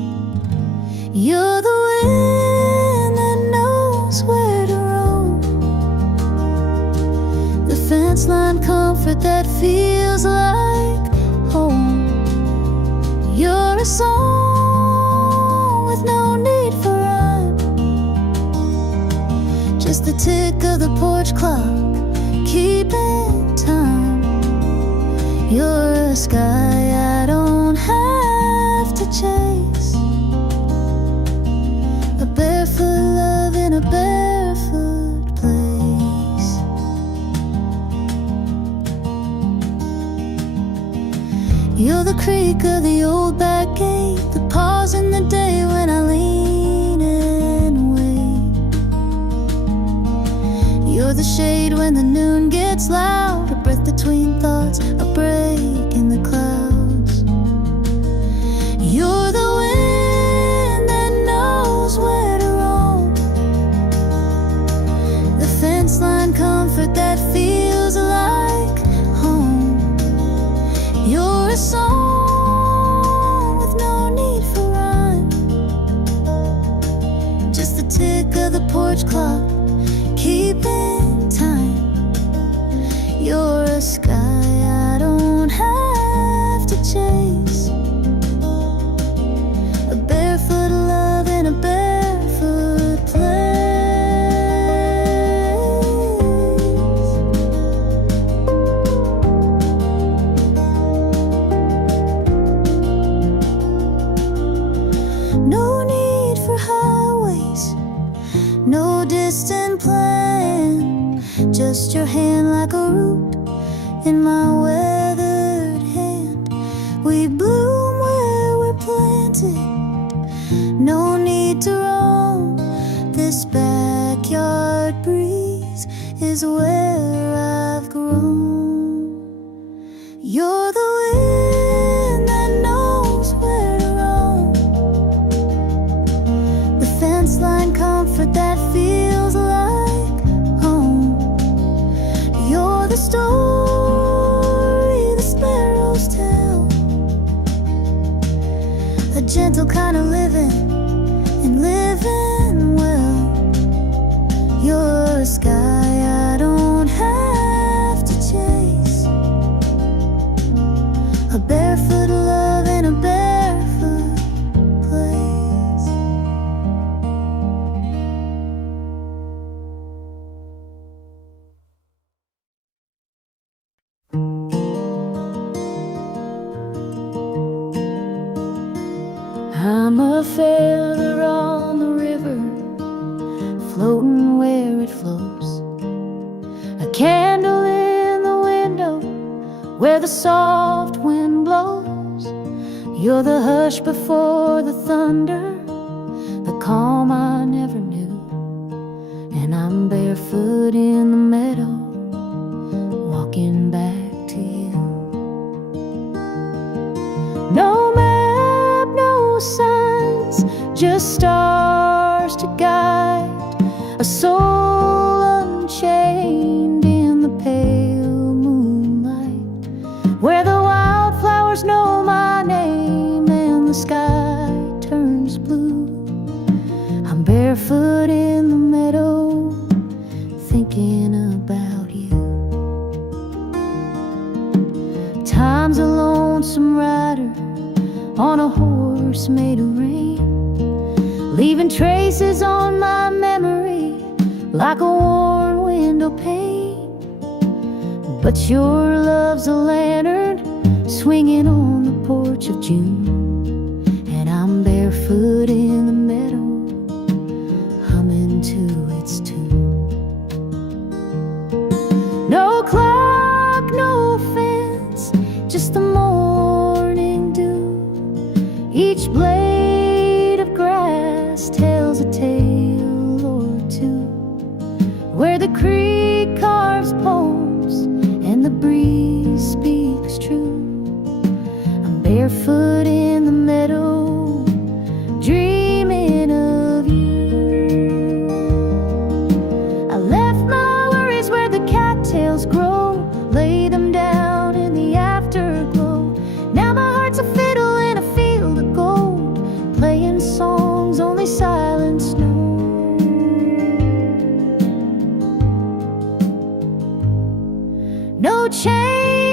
that feels like home. You're a song with no need for rhyme, just the tick of the porch clock keeping time. You're a sky I don't have to chase, a barefoot love in a barefoot place. You're the creak of the old back gate, the pause in the day when I lean and wait. You're the shade when the noon gets loud, a breath between thoughts, a break in the clouds. You're the wind that knows where to roam, the fence line comfort that feels like home. You're a song with no need for rhyme, just the tick of the porch clock keeping time. You're a sky I don't have to chase, a barefoot love in a barefoot place. No need for highways, no distant plan, just your hand like a root in my weathered hand. We bloom where we're planted, no need to roam. This backyard breeze is where I've grown. You're the wind that knows where to roam, the fence line comfort that feels like home. You're the story the sparrows tell, a gentle kind of living and living well. You're a sky I don't have to chase, a barefoot love in a barefoot place. I'm a feather on the river, floating where it flows, a candle in the window where the soft wind blows. You're the hush before the thunder, the calm I never knew. And I'm barefoot in the meadow, walking back to you. No map, no signs, just stars to guide a soul unchained in the pale moonlight, where the wildflowers know my name and the sky turns blue. I'm barefoot in the meadow, thinking about you. Time's a lonesome rider on a horse made of rain, leaving traces on my memory like a worn window pane. But your love's a lantern swinging on the porch of June, and I'm barefoot in the meadow, humming to its tune. No clock, no fence, just the morning dew. Each blade of grass tells a tale or two, where the creek carves poems and the breeze speaks true. I'm barefoot in the meadow, dreaming of you. I left my worries where the cattails grow, lay them down in the afterglow. Now my heart's a fiddle in a field of gold, playing songs only silence knows. No chain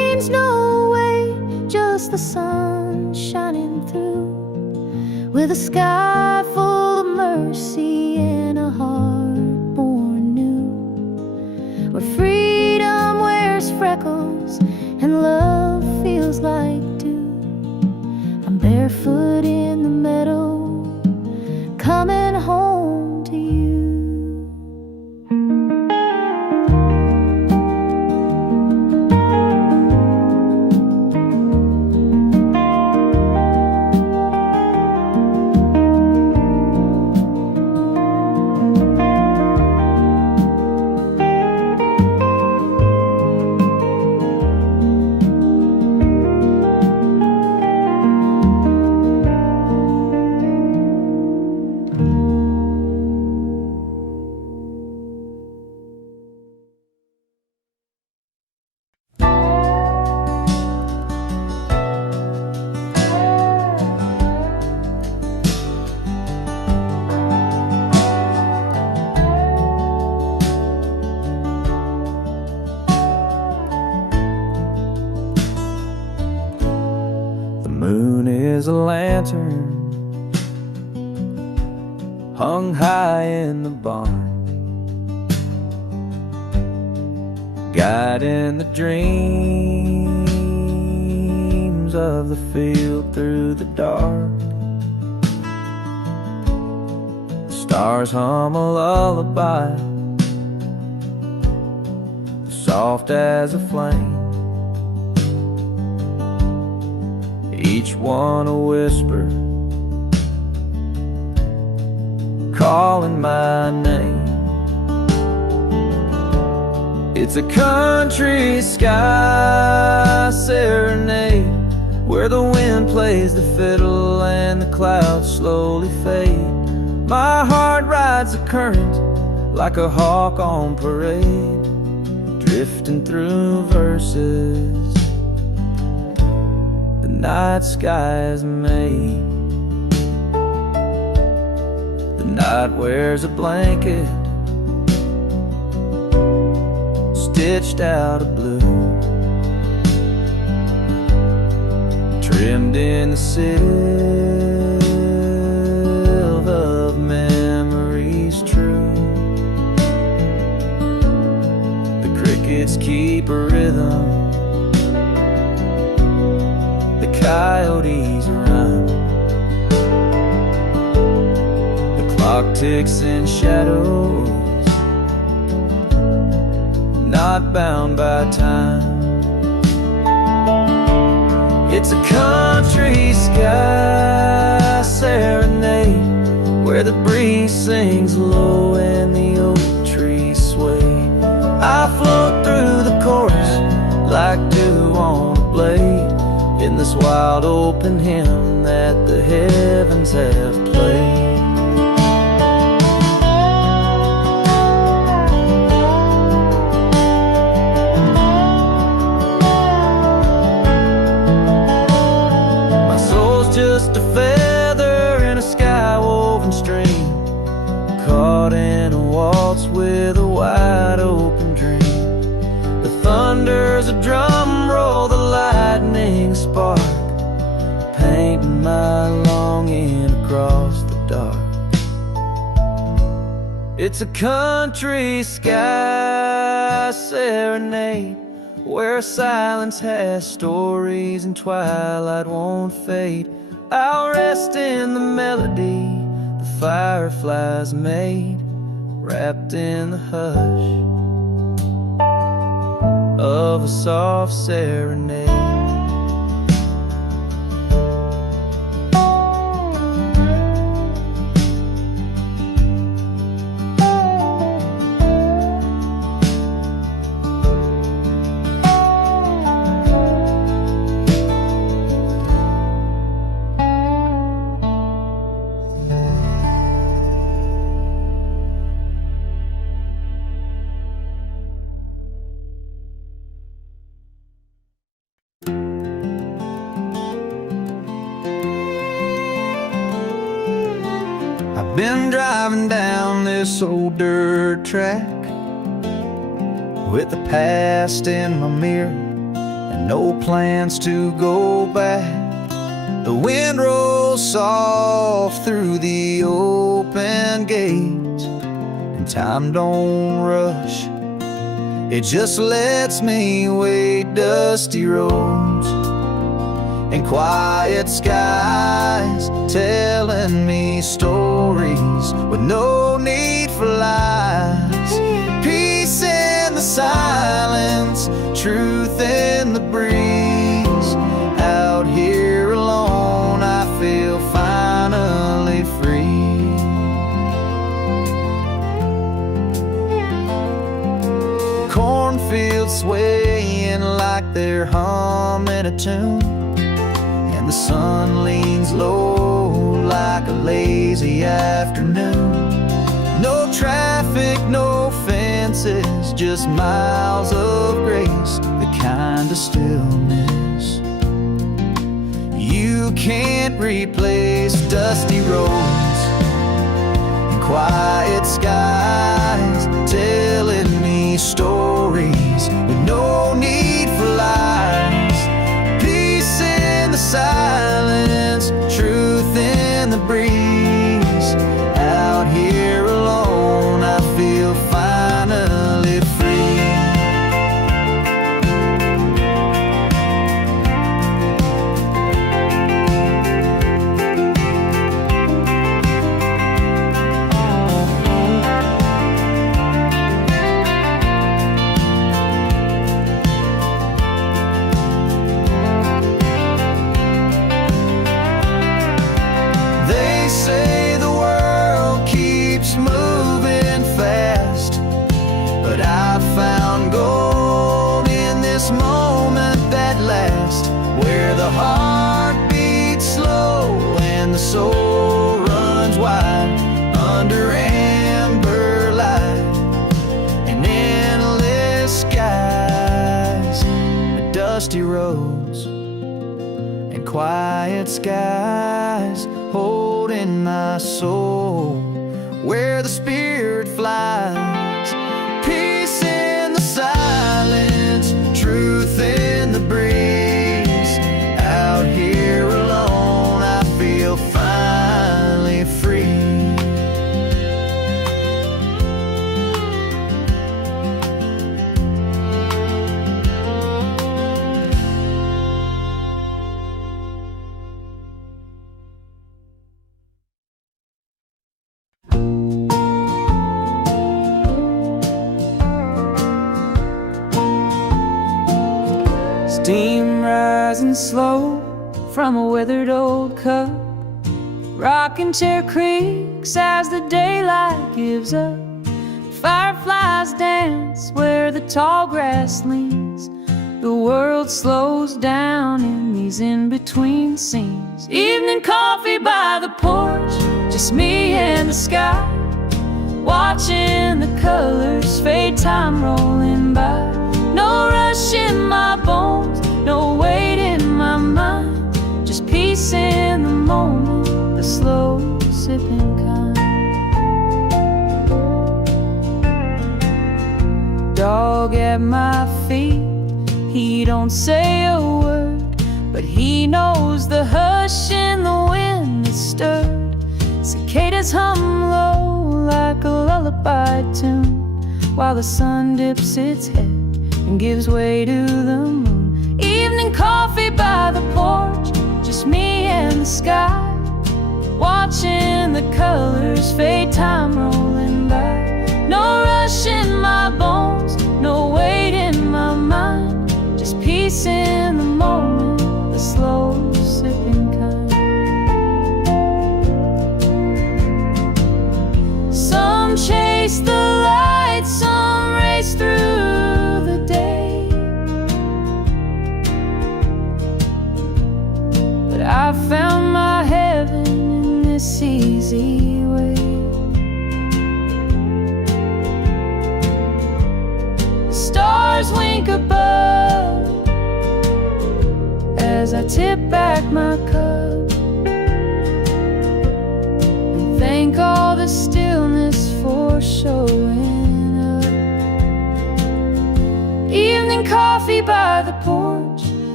just the sun shining through, with a sky full of mercy and a heart born new, where freedom wears freckles and love feels like dew. I'm barefoot in the meadow, coming home to you. A lantern hung high in the barn, guiding the dreams of the field through the dark. The stars hum a lullaby, soft as a flame, each one a whisper, calling my name. It's a country sky serenade, where the wind plays the fiddle and the clouds slowly fade. My heart rides the current like a hawk on parade, drifting through verses the night sky is made. The night wears a blanket stitched out of blue, trimmed in the silver of memories true. The crickets keep a rhythm, the coyotes run, the clock ticks in shadows, not bound by time. It's a country sky serenade, where the breeze sings low and the oak trees sway. I float through the chorus like dew on a blade, in this wild open hymn that the heavens have played. My soul's just a feather in a sky-woven stream, caught in a waltz with a wide open dream. The thunder's a drum roll, the lightning spark, painting my longing across the dark. It's a country sky serenade, where silence has stories and twilight won't fade. I'll rest in the melody the fireflies made, wrapped in the hush of a soft serenade. Been driving down this old dirt track with the past in my mirror and no plans to go back. The wind rolls soft through the open gate, and time don't rush, it just lets me wait. Dusty roads and quiet skies, telling me stories with no need for lies. Peace in the silence, truth in the breeze. Out here alone, I feel finally free. Cornfields swaying like they're humming a tune, and the sun leans low like a lazy afternoon. No traffic, no fences, just miles of grace, the kind of stillness you can't replace. Dusty roads and quiet skies, telling me stories with no need for lies. Peace in the silence, truth in the breeze. Out here alone, I feel finally free. They say the world keeps moving fast, but I found gold in this moment that lasts, where the heart beats slow and the soul runs wide under amber light and endless skies. Dusty roads and quiet skies, holding my soul where the spirit flies. Peace in the silence, truth in the breeze. Out here alone, I feel finally free. Steam rising slow from a withered old cup, rocking chair creaks as the daylight gives up. Fireflies dance where the tall grass leans. The world slows down in these in-between scenes. Evening coffee by the porch, just me and the sky, watching the colors fade, time rolling by. No rush in my bones, no weight in my mind, just peace in the moment, the slow sipping kind. Dog at my feet, he don't say a word, but he knows the hush in the wind that stirred. Cicadas hum low like a lullaby tune, while the sun dips its head and gives way to the moon. Evening coffee by the porch, just me and the sky, watching the colors fade, time rolling by. No rush in my bones, no weight in my mind, just peace in the moment, the slow sipping kind. Some chase the light, some race through the day, but I found my heaven in this easy way. The stars wink above as I tip back my cup and thank all the stillness for showing up. Evening coffee by the porch,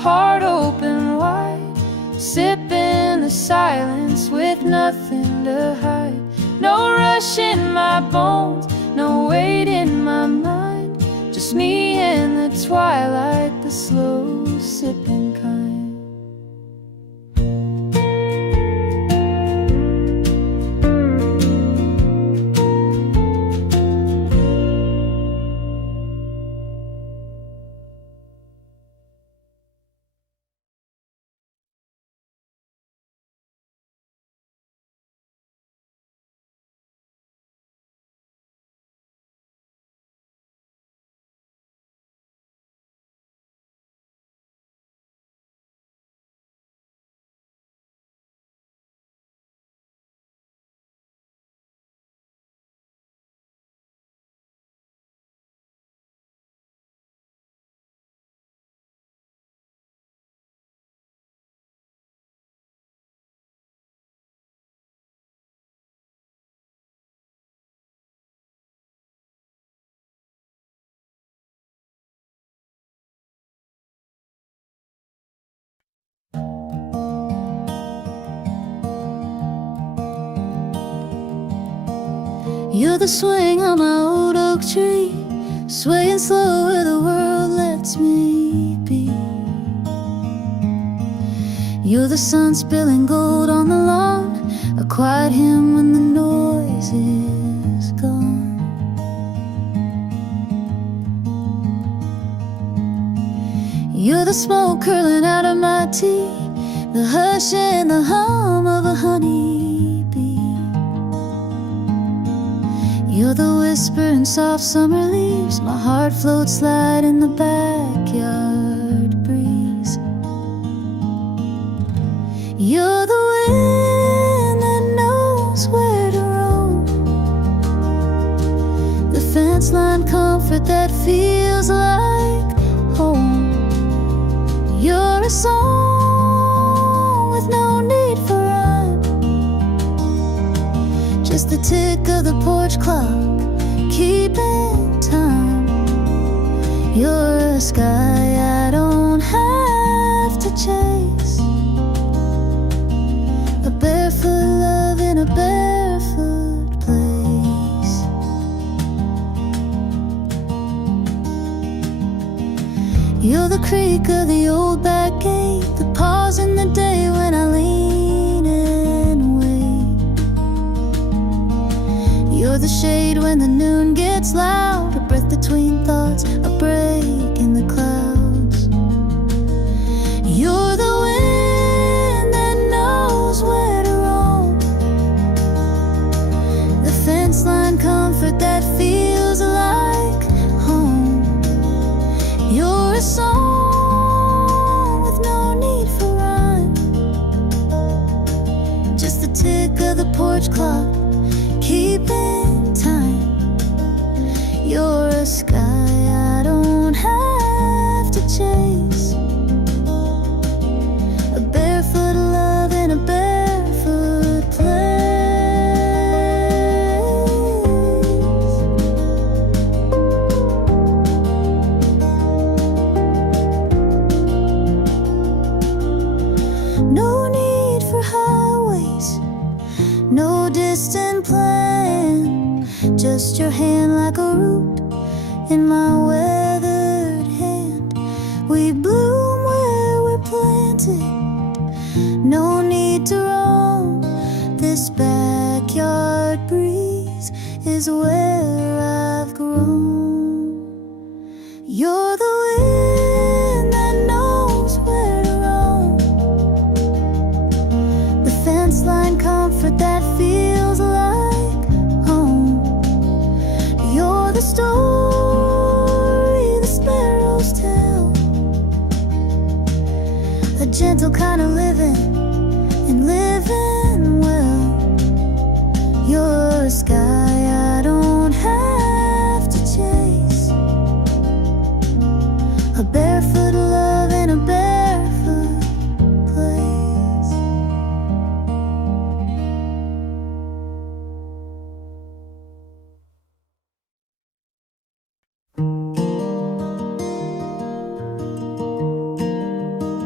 heart open wide, sipping the silence with nothing to hide. No rush in my bones, no weight in my mind, just me in the twilight, the slow sipping kind. You're the swing on my old oak tree, swaying slow where the world lets me be. You're the sun spilling gold on the lawn, a quiet hymn when the noise is gone. You're the smoke curling out of my tea, the hush and the hum of a honeybee. You're the whisper in soft summer leaves, my heart floats light in the backyard breeze. You're the wind that knows where to roam, the fence line comfort that feels like home. You're a song with no need for rhyme, just the tick of the porch clock, keeping time. You're a sky I don't have to chase, a barefoot love in a barefoot place. You're the creak of the old back gate, the pause in the day when I lean and wait. You're the shade when the noon gets loud, a breath between thoughts, a break in the clouds. You're the wind that knows where to roam, the fence line comfort that feels like home. You're a song with no need for rhyme, just the tick of the porch clock, keeping time. You're a sky I don't have to chase, a barefoot love in a barefoot place. No need for highways, no distant plan, just your hand like a root in my weathered hand. We bloom where we're planted, no need to roam. This backyard breeze is where I've grown. You're the wind that knows where to roam, the fence line comfort that feels like home. You're the story the sparrows tell, a gentle kind of living and living well. You're a sky I don't have to chase, a barefoot love in a barefoot place.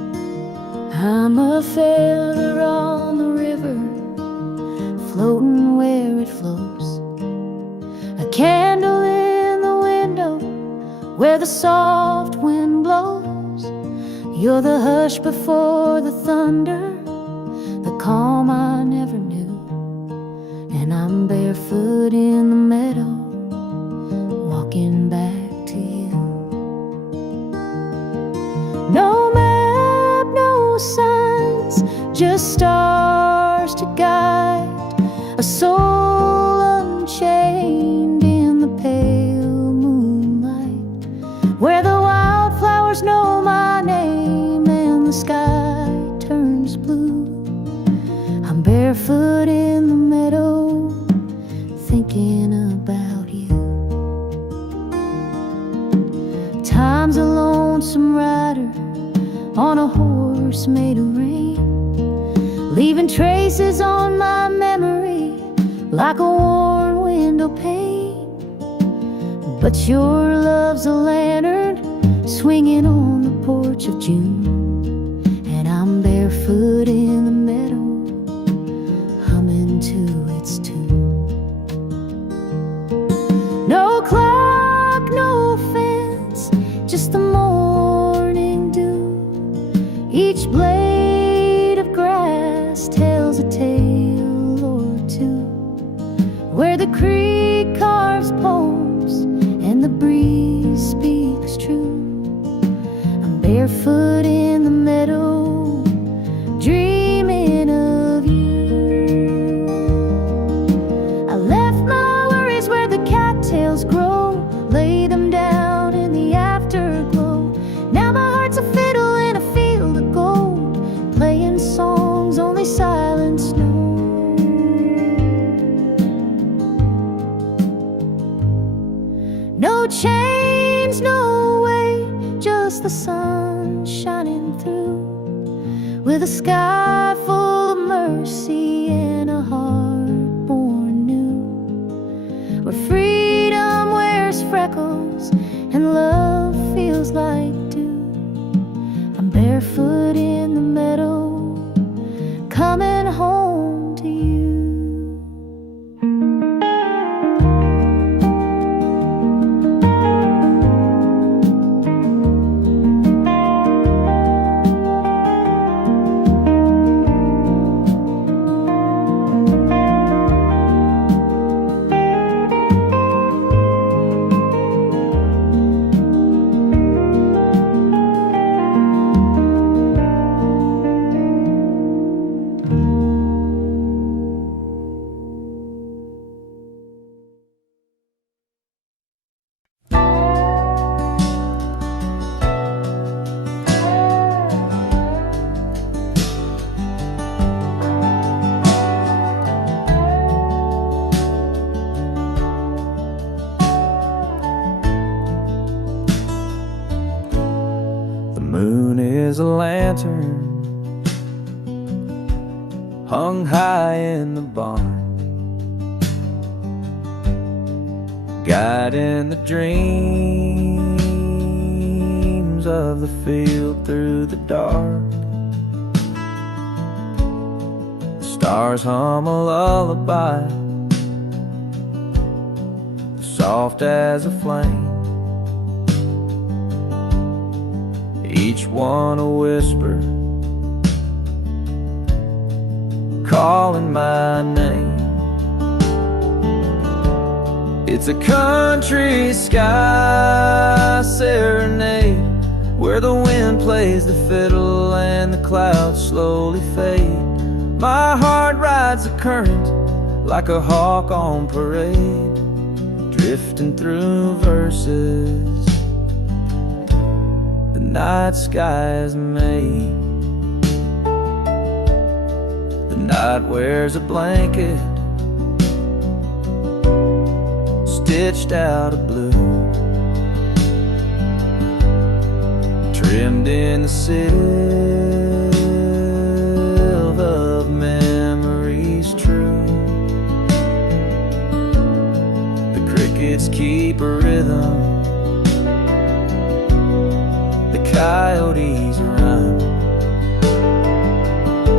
feather on the river, floating where it flows. A candle in the window where the soft wind blows. You're the hush before the thunder, the calm I never knew. And I'm barefoot in the meadow, walking back to you. No map, no signs, just stars to guide a soul unchained in the pale moonlight, where the wildflowers know my name and the sky turns blue. I'm barefoot in the meadow, thinking about you. Time's a lonesome rider on a horse made of rain, leaving traces on my memory like a worn window pane. But your love's a lantern swinging on the porch of June, and I'm barefoot in the meadow, humming to its tune. No clock, no fence, just the morning dew. Each blade of grass tells a tale or two, where the creek carves poems and the breeze speaks true. I'm barefoot in the meadow, dreaming of you. I left my worries where the cattails grow, lay them down in the afterglow. Now my heart's a fiddle in a field of gold, playing songs only silence knows. No chains, no way, just the sun shining through, with a sky full of mercy and a heart born new, where freedom wears freckles and love feels like dew. I'm barefoot in the meadow, coming home to you. The moon is a lantern hung high in the barn, guiding the dreams of the field through the dark. The stars hum a lullaby, soft as a flame, each one a whisper calling my name. It's a country sky serenade, where the wind plays the fiddle and the clouds slowly fade. My heart rides the current like a hawk on parade, drifting through verses the night sky's made. The night wears a blanket stitched out of blue, trimmed in the silk of memories true. The crickets keep a rhythm, the coyotes run,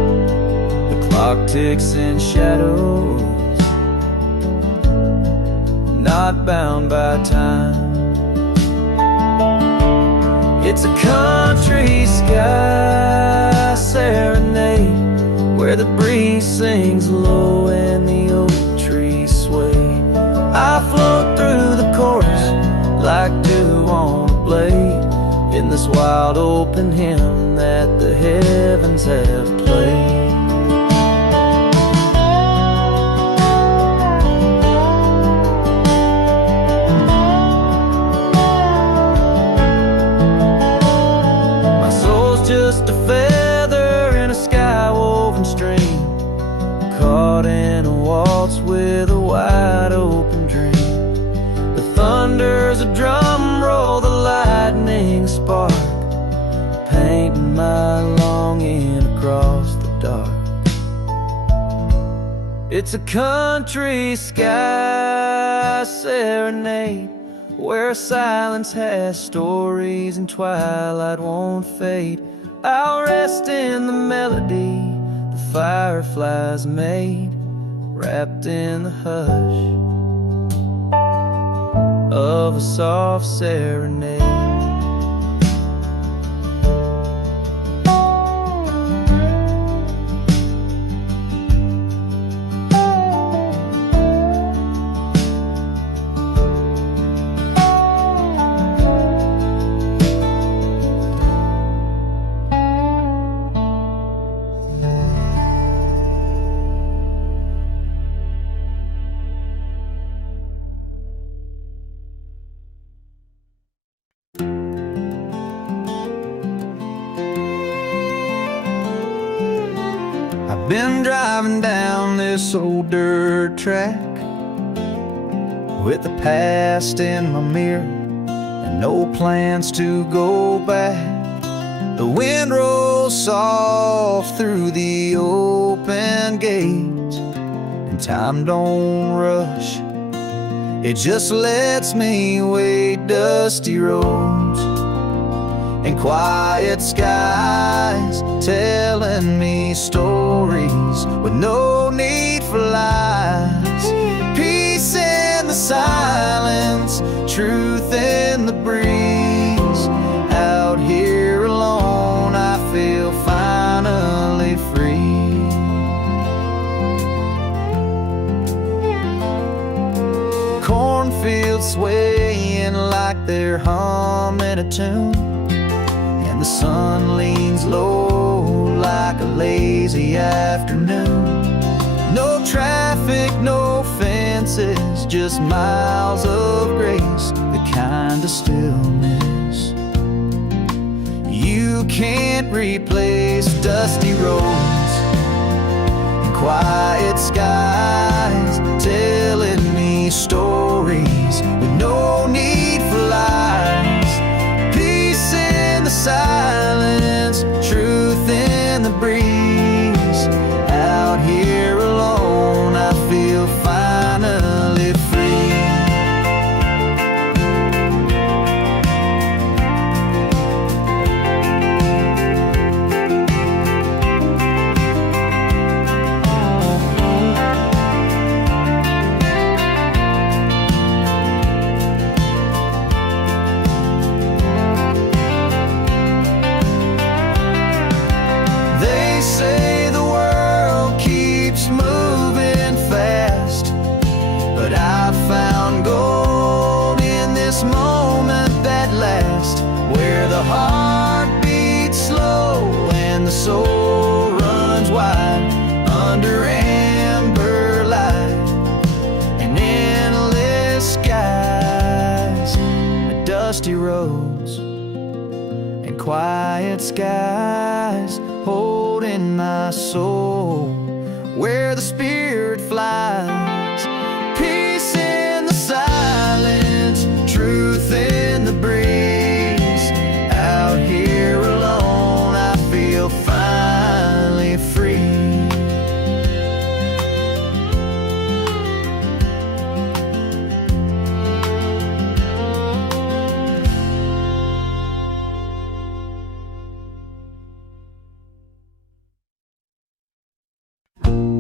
clock ticks in shadows, not bound by time. It's a country sky serenade, where the breeze sings low and the oak trees sway. I float through the chorus like dew on a blade, in this wild open hymn that the heavens have played. Just a feather in a sky-woven stream, caught in a waltz with a wide open dream. The thunder's a drum roll, the lightning spark, painting my longing across the dark. It's a country sky serenade, where silence has stories and twilight won't fade. I'll rest in the melody the fireflies made, wrapped in the hush of a soft serenade. Been driving down this old dirt track with the past in my mirror and no plans to go back. The wind rolls soft through the open gates, and time don't rush, it just lets me wade dusty roads and quiet skies, telling me stories with no need for lies. Peace in the silence, truth in the breeze. Out here alone, I feel finally free. Cornfields swaying like they're humming a tune, and the sun leans low like a lazy afternoon. No traffic, no fences, just miles of grace, the kind of stillness you can't replace. Dusty roads and quiet skies, telling me stories with no need for lies. Peace in the silence, truth in the breeze. Out here alone, I feel finally free. They say the world keeps moving fast, but I found gold in this moment that lasts, where the heart beats slow and the soul runs wide under amber light and endless skies. Dusty roads and quiet skies, holding my soul where the spirit flies. Peace in the silence, truth in the breeze. Out here alone, I feel finally free.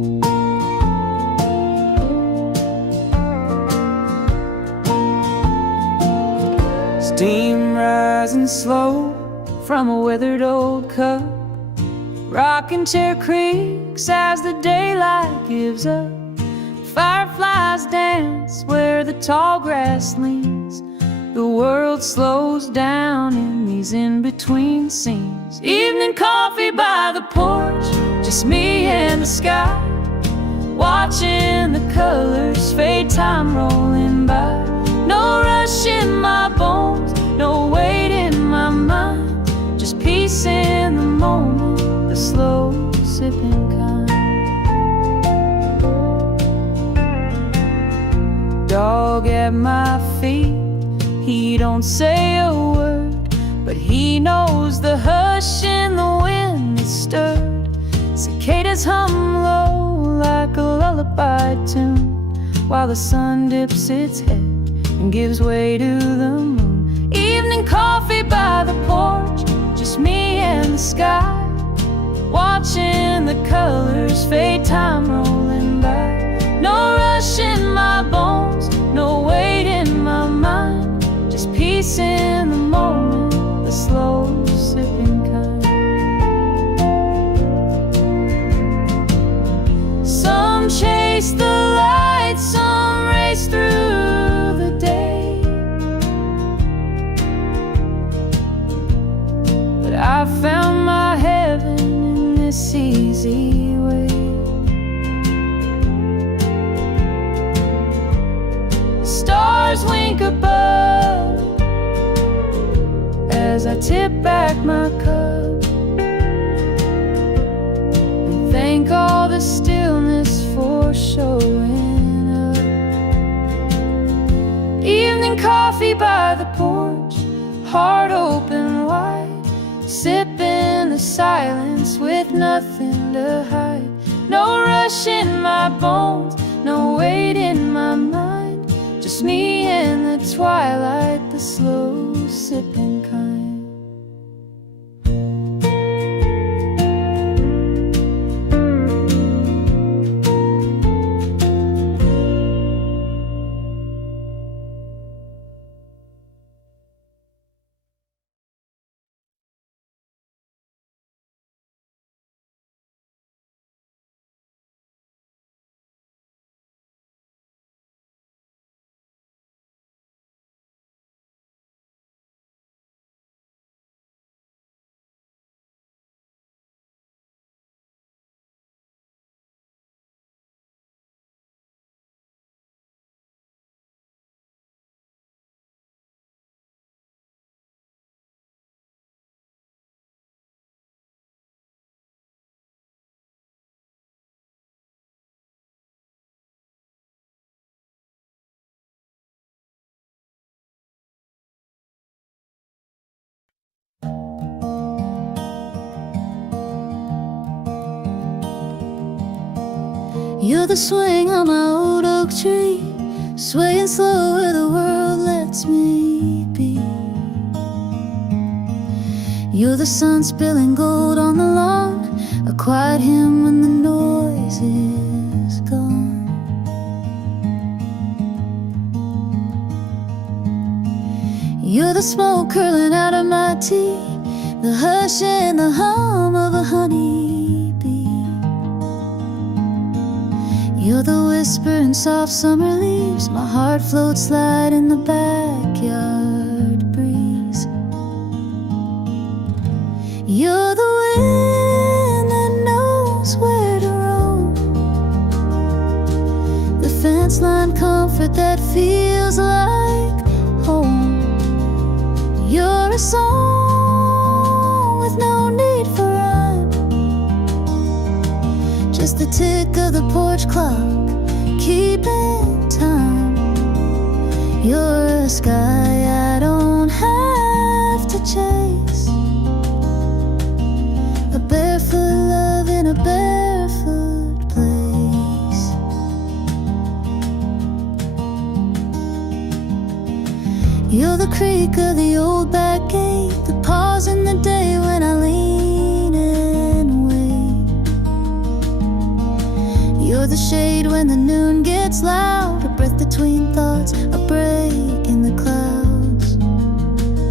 Steam rising slow from a withered old cup. Rocking chair creaks as the daylight gives up. Fireflies dance where the tall grass leans. The world slows down in these in-between scenes. Evening coffee by the porch, just me and the sky, watching the colors fade, time rolling by. No rush in my bones, no weight in my mind, just peace in the moment, the slow sipping kind. Dog at my feet, he don't say a word, but he knows the hush in the wind is stirred. Cicadas hum low like a lullaby tune, while the sun dips its head and gives way to the moon. Evening coffee by the porch, just me and the sky, watching the colors fade, time rolling by. No rush in my bones, no weight in my mind, just peace in the moment, the slow sipping kind. Some chase the light, some race through the day, but I found my heaven in this easy way. The stars wink above as I tip back my cup and thank all the stillness for showing up. Evening coffee by the porch, heart open wide, sipping the silence with nothing to hide. No rush in my bones, no weight in my mind, just me in the twilight, the slow sipping kind. You're the swing on my old oak tree, swaying slow where the world lets me be. You're the sun spilling gold on the lawn, a quiet hymn when the noise is gone. You're the smoke curling out of my tea, the hush and the hum of a honeybee. You're the whisper in soft summer leaves, my heart floats light in the backyard breeze. You're the wind that knows where to roam, the fence line comfort that feels like home. You're a song with no need for rhyme, just the tick of the porch clock keeping time. You're a sky I don't have to chase, a barefoot love in a barefoot place. You're the creak of the old back gate, the pause in the day when I lean and wait. You're the shade when the noon gets loud, a breath between thoughts, a break in the clouds.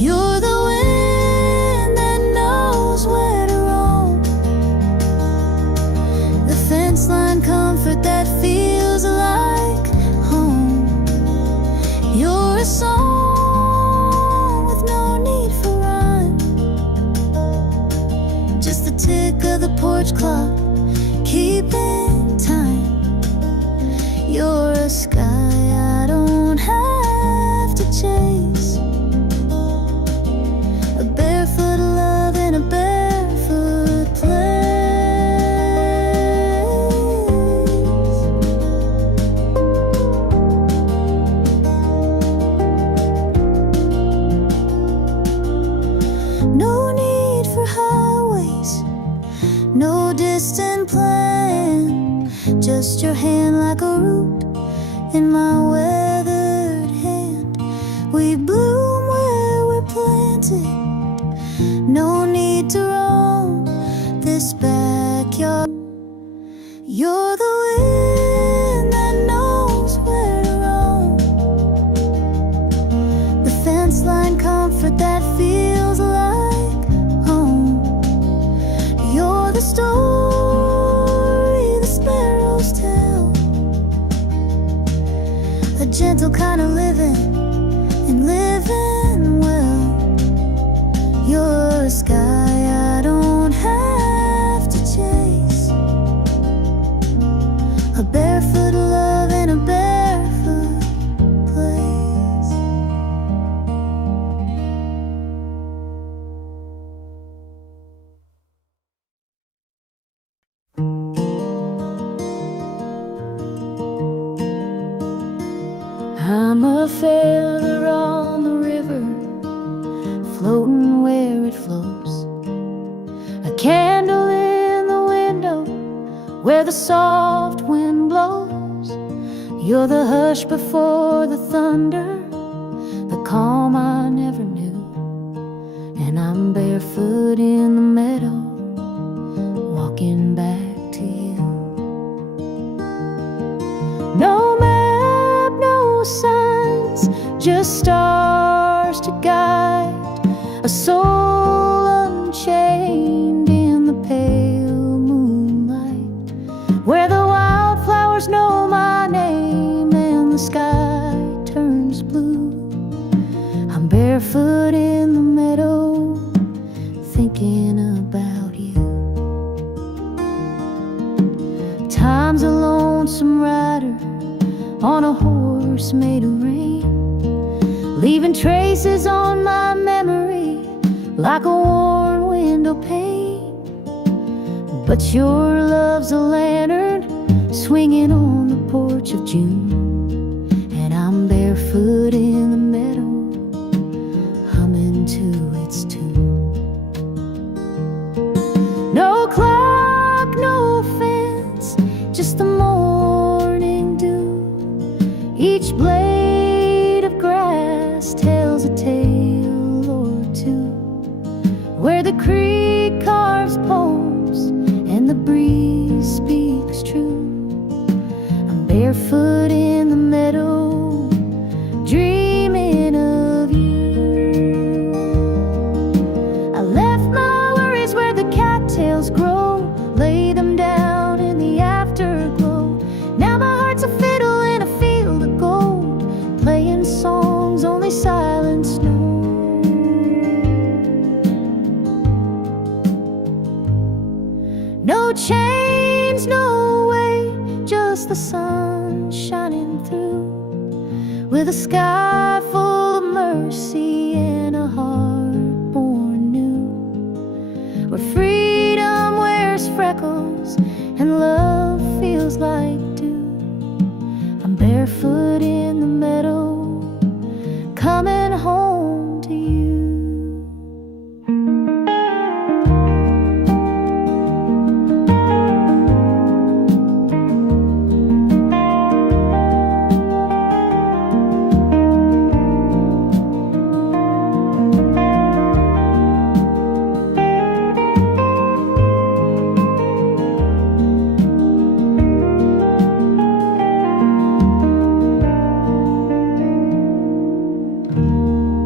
You're the wind that knows where to roam, the fence line comfort that feels like home. You're a song with no need for rhyme, just the tick of the porch clock keeping time. You're a sky I don't have to chase, a barefoot love in a barefoot place. No need for highways, no distant plan, just your hand like a root in my weathered hand. We bloom where we're planted, no need to roam this backyard. You're the wind that knows where to roam, the fence line comfort that feels like home. You're the story the sparrows tell, a gentle kind of living and living well. You're a sky I don't have to chase, a barefoot love in a barefoot place. I'm a feather on the river, floating where it flows, a candle in the window where the soft wind blows. You're the hush before the thunder, the calm I never knew. And I'm barefoot in the meadow, walking back to you. No map, no signs, just stars to guide a soul unchained in the pale moonlight, where the wildflowers know my name and the sky turns blue. I'm barefoot in the meadow, thinking about you. Time's a lonesome rider on a horse made of rain, leaving traces on my memory like a worn window pane. But your love's a lantern swinging on the porch of June, and I'm barefoot in the meadow, humming to its tune. No clock, no fence, just the morning dew. Each blade of grass tells a tale or two, where the creek carves poems and the breeze speaks true. I'm barefoot in the meadow, dreaming of you. I left my worries where the cattails grow, lay them down in the afterglow. Now my heart's a fiddle in a field of gold, playing songs only silence knows. No chains, no way, just the sun shining through, with a sky full of mercy and a heart born new, where freedom wears freckles and love feels like dew. I'm barefoot in the meadow, coming home to you.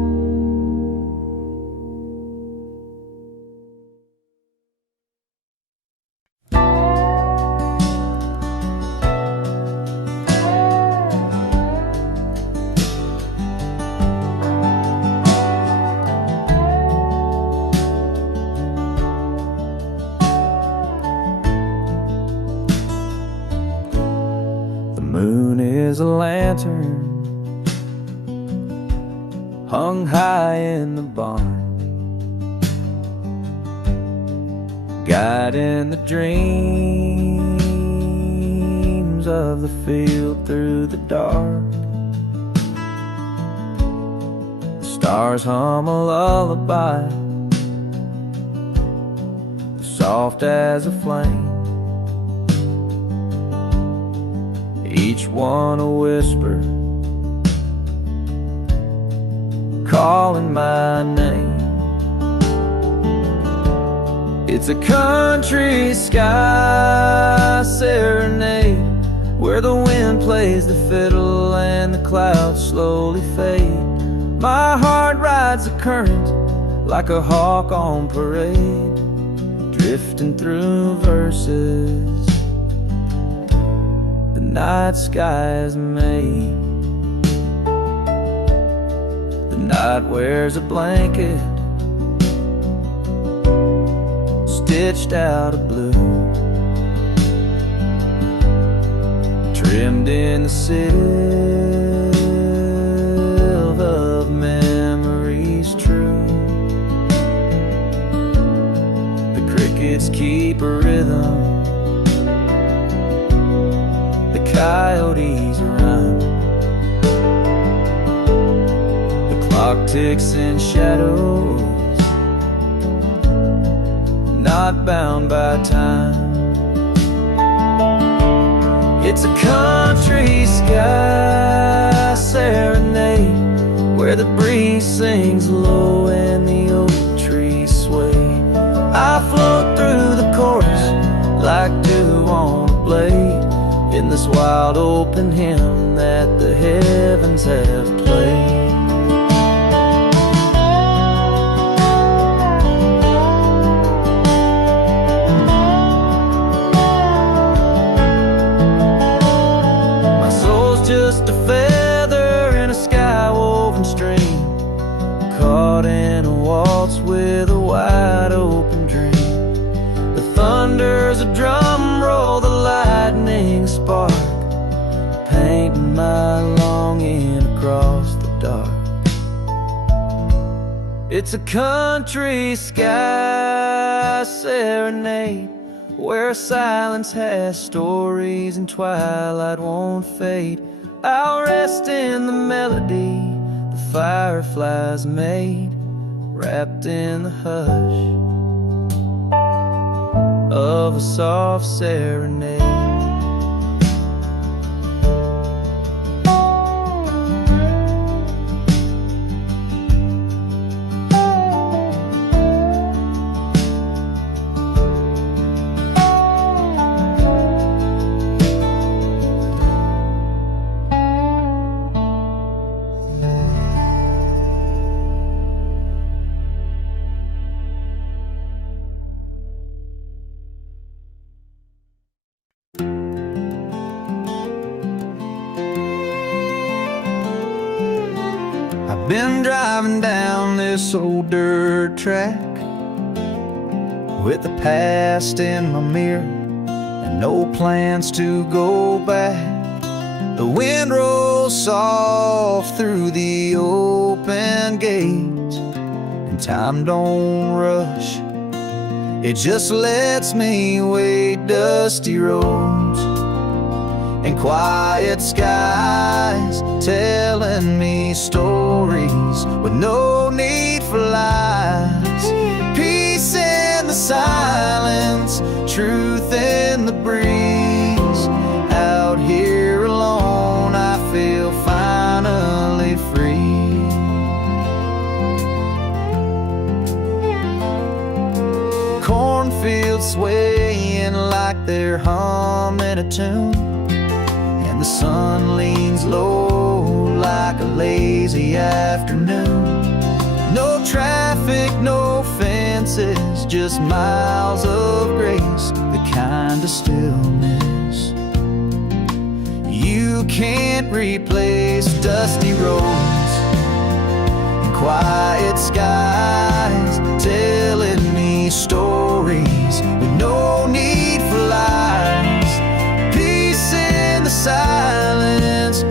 is a lantern hung high in the barn, guiding the dreams of the field through the dark. The stars hum a lullaby, soft as a flame, each one a whisper calling my name. It's a country sky serenade, where the wind plays the fiddle and the clouds slowly fade. My heart rides the current like a hawk on parade, drifting through verses the night sky is made. The night wears a blanket stitched out of blue, trimmed in the silver of memories true. The crickets keep a rhythm, the coyotes run, the clock ticks in shadows, not bound by time. It's a country sky serenade, where the breeze sings low and the oak trees sway. I float through the chorus like dew on a blade, in this wild open hymn that the heavens have played. Just a feather in a sky-woven stream, caught in a waltz with a wide open dream. The thunder's a drum roll, the lightning a spark, painting my longing across the dark. It's a country sky serenade, where silence has stories and twilight won't fade. I'll rest in the melody the fireflies made, wrapped in the hush of a soft serenade. Been driving down this old dirt track with the past in my mirror and no plans to go back. The wind rolls soft through the open gate, and time don't rush, it just lets me wait. Dusty roads and quiet skies telling me stories with no need for lies. Peace in the silence, truth in the breeze. Out here alone, I feel finally free. Cornfields swaying like they're humming a tune, and the sun leans low like a lazy afternoon. No traffic, no fences, just miles of grace, the kind of stillness you can't replace. Dusty roads and quiet skies telling me stories with no need for lies. Peace in the silence,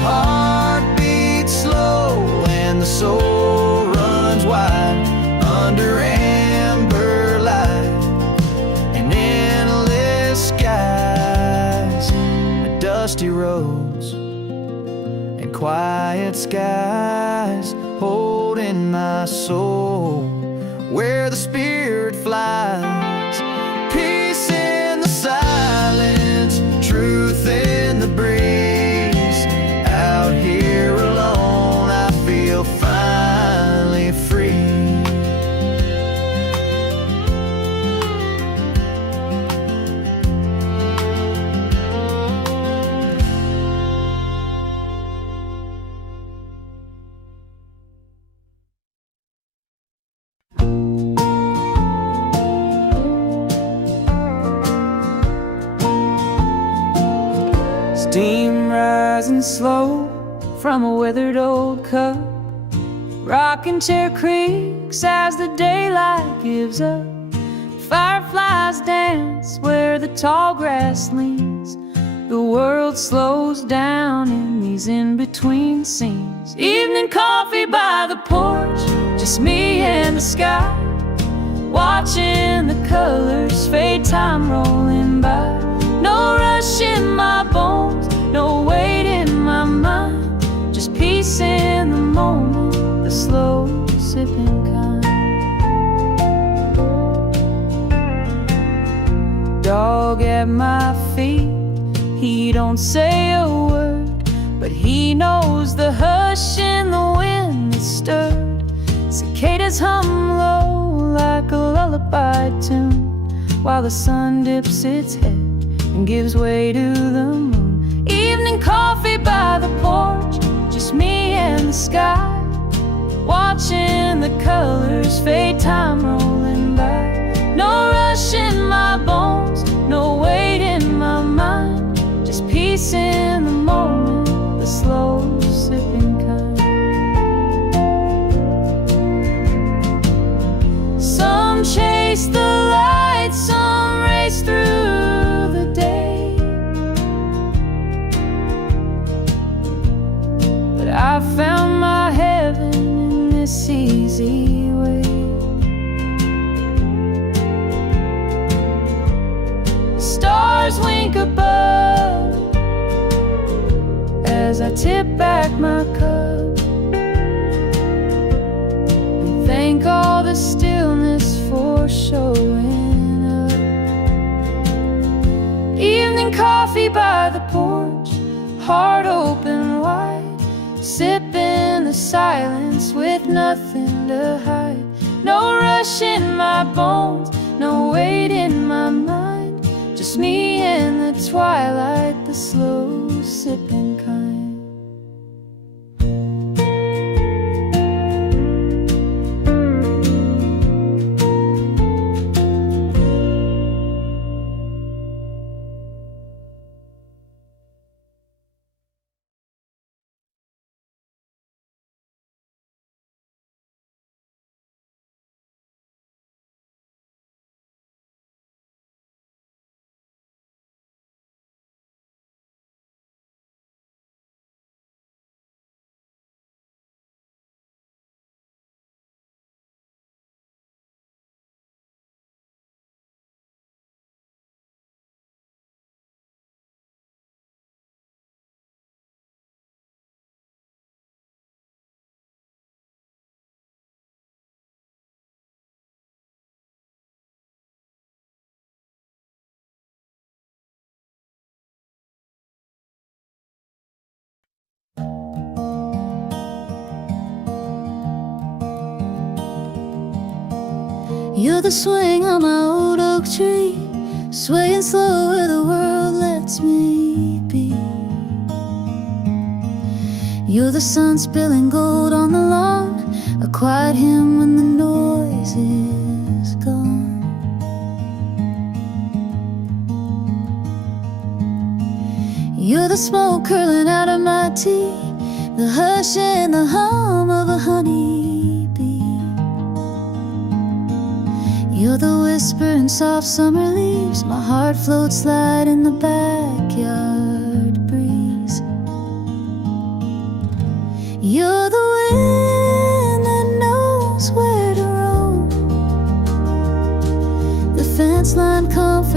heart beats slow and the soul runs wide under amber light and endless skies, dusty roads and quiet skies, holding my soul where the spirit flies. Peace in the silence, truth in the breeze. Out here alone, I feel finally free. Steam rising slow from a withered old cup, rocking chair creaks as the daylight gives up. Fireflies dance where the tall grass leans. The world slows down in these in-between scenes. Evening coffee by the porch, just me and the sky, watching the colors fade, time rolling by. No rush in my bones, no weight in my mind, just peace in the moment, the slow sipping kind. Dog at my feet, he don't say a word, but he knows the hush in the wind that's stirred. Cicadas hum low like a lullaby tune, while the sun dips its head and gives way to the moon. Evening coffee by the porch, just me and the sky, watching the colors fade, time rolling by. No rush in my bones, no weight in my mind, just peace in the moment, the slow sipping kind. Some chase the light, some race through the day, but I found my heaven in this easy way. The stars wink above as I tip back my cup and thank all the stillness for showing up. Evening coffee by the porch, heart open wide, sipping the silence with nothing to hide. No rush in my bones, no weight in my mind, just me in the twilight, the slow sipping kind. You're the swing on my old oak tree, swaying slow where the world lets me be. You're the sun spilling gold on the lawn, a quiet hymn when the noise is gone. You're the smoke curling out of my tea, the hush and the hum of a honeybee. You're the whisper in soft summer leaves, my heart floats light in the backyard breeze.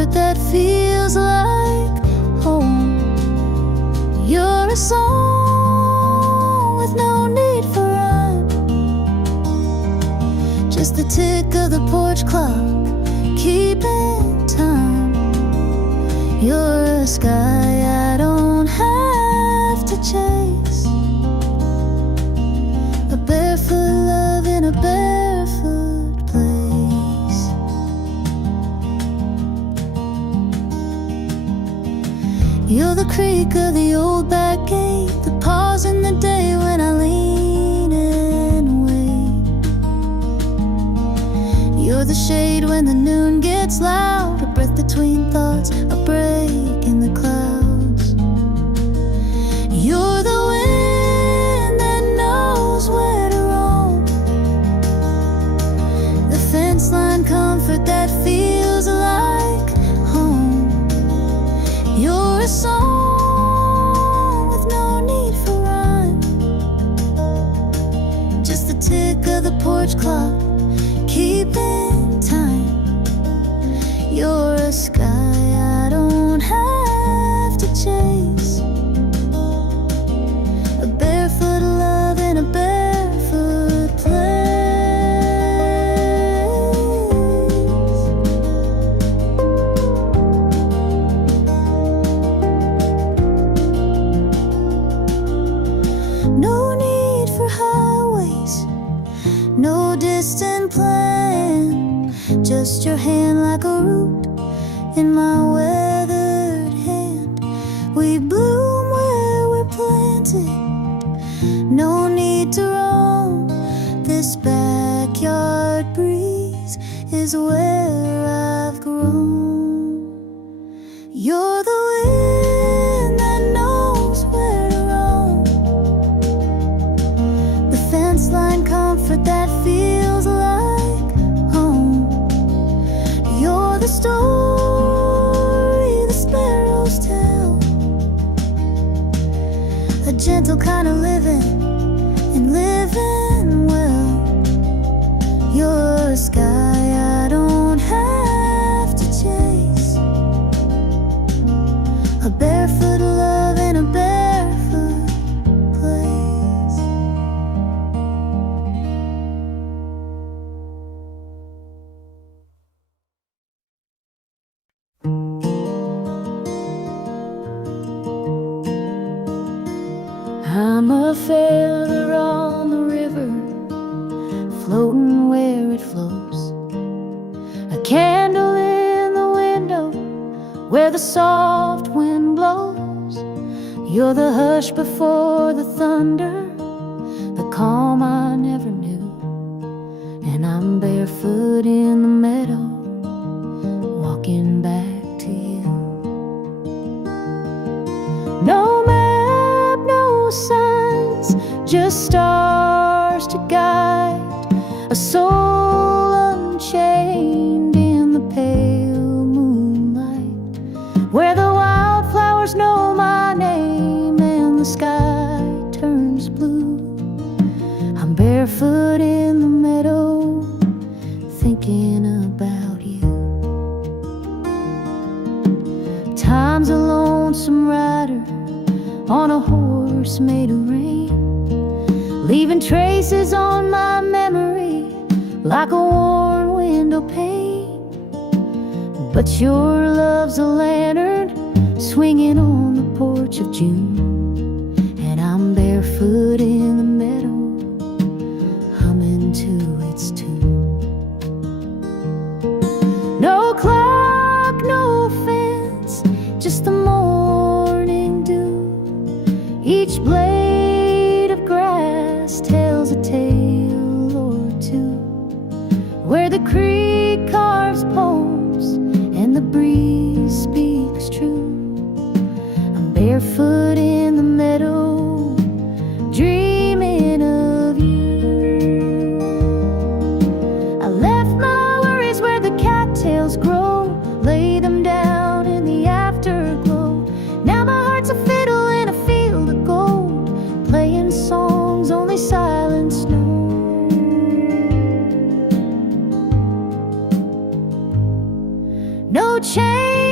comfort that feels like home. You're a song with no need for rhyme, just the tick of the porch clock keeping time. You're a sky I don't have to chase, a barefoot love in a barefoot place. You're the creak of the old back gate, the pause in the day when I lean and wait. You're the shade when the noon gets loud, a breath between thoughts, a break in the clouds. You're the wind that knows where to roam, the fence line comfort that feels like home. You're a song with no need for rhyme, just the tick of the porch clock keeping time. You're a sky I don't have to chase, a barefoot love in a barefoot place. No need for highways, no distant plan, just your hand like a root in my weathered hand. We bloom where we're planted, no need to roam. This backyard breeze is where I've grown. You're the wind that knows where to roam, the fence line comfort that feels like home. You're the story the sparrows tell, a gentle kind of living and living well. You're a sky I don't have to chase, a barefoot love in a barefoot place. I'm a feather on the river, floating where it flows, a candle in the window where the soft wind blows. You're the hush before the thunder, the calm I never knew. And I'm barefoot in the meadow, walking back to you. No map, no signs, just stars to guide a soul unchained in the pale moonlight, where the wildflowers know my name and the sky turns blue. I'm barefoot in the meadow, thinking about you. Time's a lonesome rider on a horse made of rain, leaving traces on my memory like a worn window pane. But your love's a lantern swinging on the porch of June, and I'm barefoot in the meadow, humming to its tune. No clock, no fence, just the morning dew. Each blade of grass tells a tale or two, where the creek carves poems and the breeze speaks true. I'm barefoot in the meadow, dreaming of you. I left my worries where the cattails grow, lay them down in the afterglow. Now my heart's a fiddle in a field of gold, playing songs only silence knows. No chain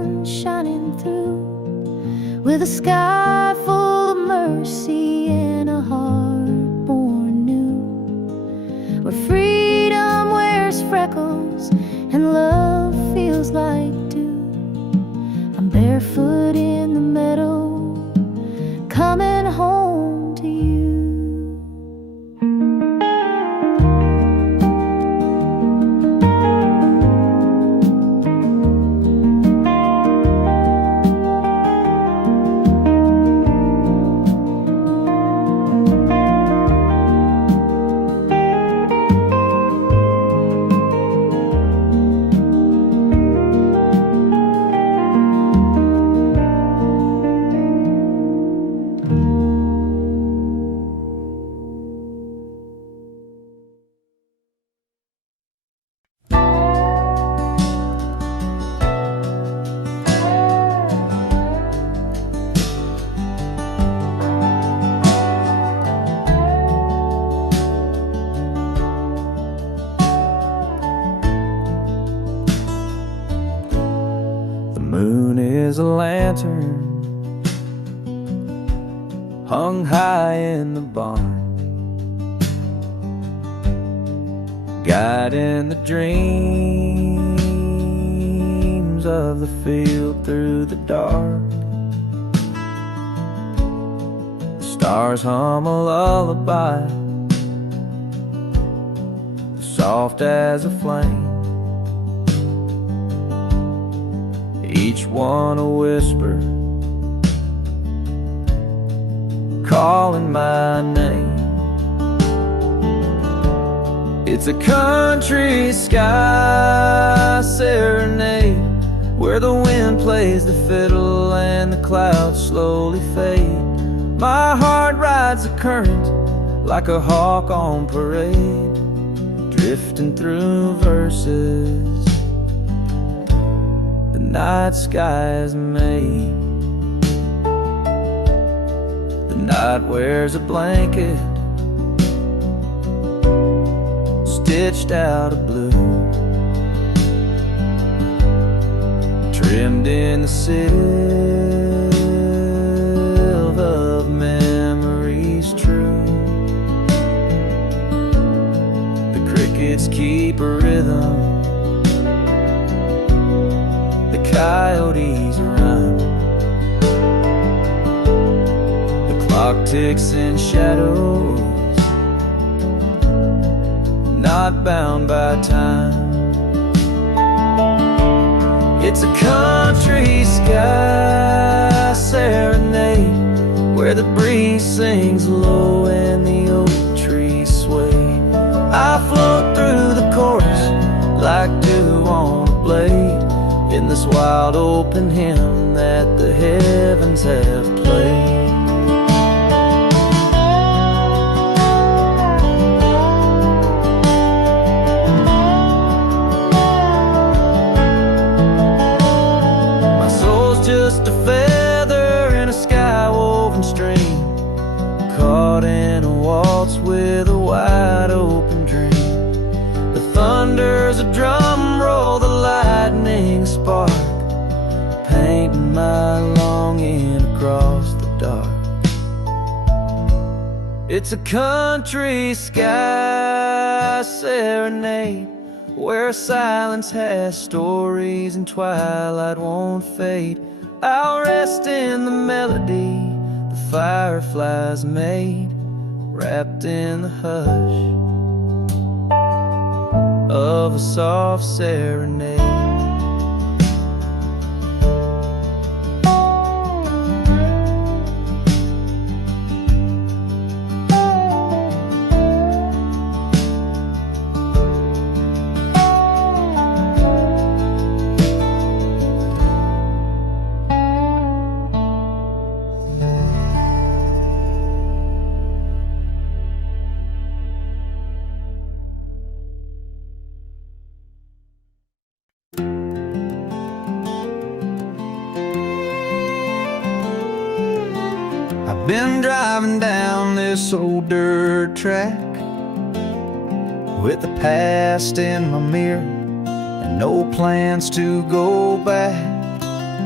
sun shining through, with a sky full of mercy and a heart born new, where freedom wears freckles and love feels like dew. I'm barefoot in the meadow, coming home to you. Is a lantern hung high in the barn, guiding the dreams of the field through the dark. The stars hum a lullaby, soft as a flame, each one a whisper, calling my name. It's a country sky serenade, where the wind plays the fiddle and the clouds slowly fade. My heart rides the current like a hawk on parade, drifting through verses night sky is made. The night wears a blanket stitched out of blue, trimmed in the silver of memories true. The crickets keep a rhythm, coyotes run. The clock ticks in shadows, not bound by time. It's a country sky serenade, where the breeze sings low and the oak trees sway. I float through the chorus like dew on a blade, in this wild open hymn that the heavens have played. My soul's just a feather in a sky-woven stream, caught in a waltz with a wide open dream. The thunder's a drum roll, the lightning spark, painting my longing across the dark. It's a country sky serenade, where silence has stories and twilight won't fade. I'll rest in the melody the fireflies made, wrapped in the hush of a soft serenade. Been driving down this old dirt track with the past in my mirror and no plans to go back.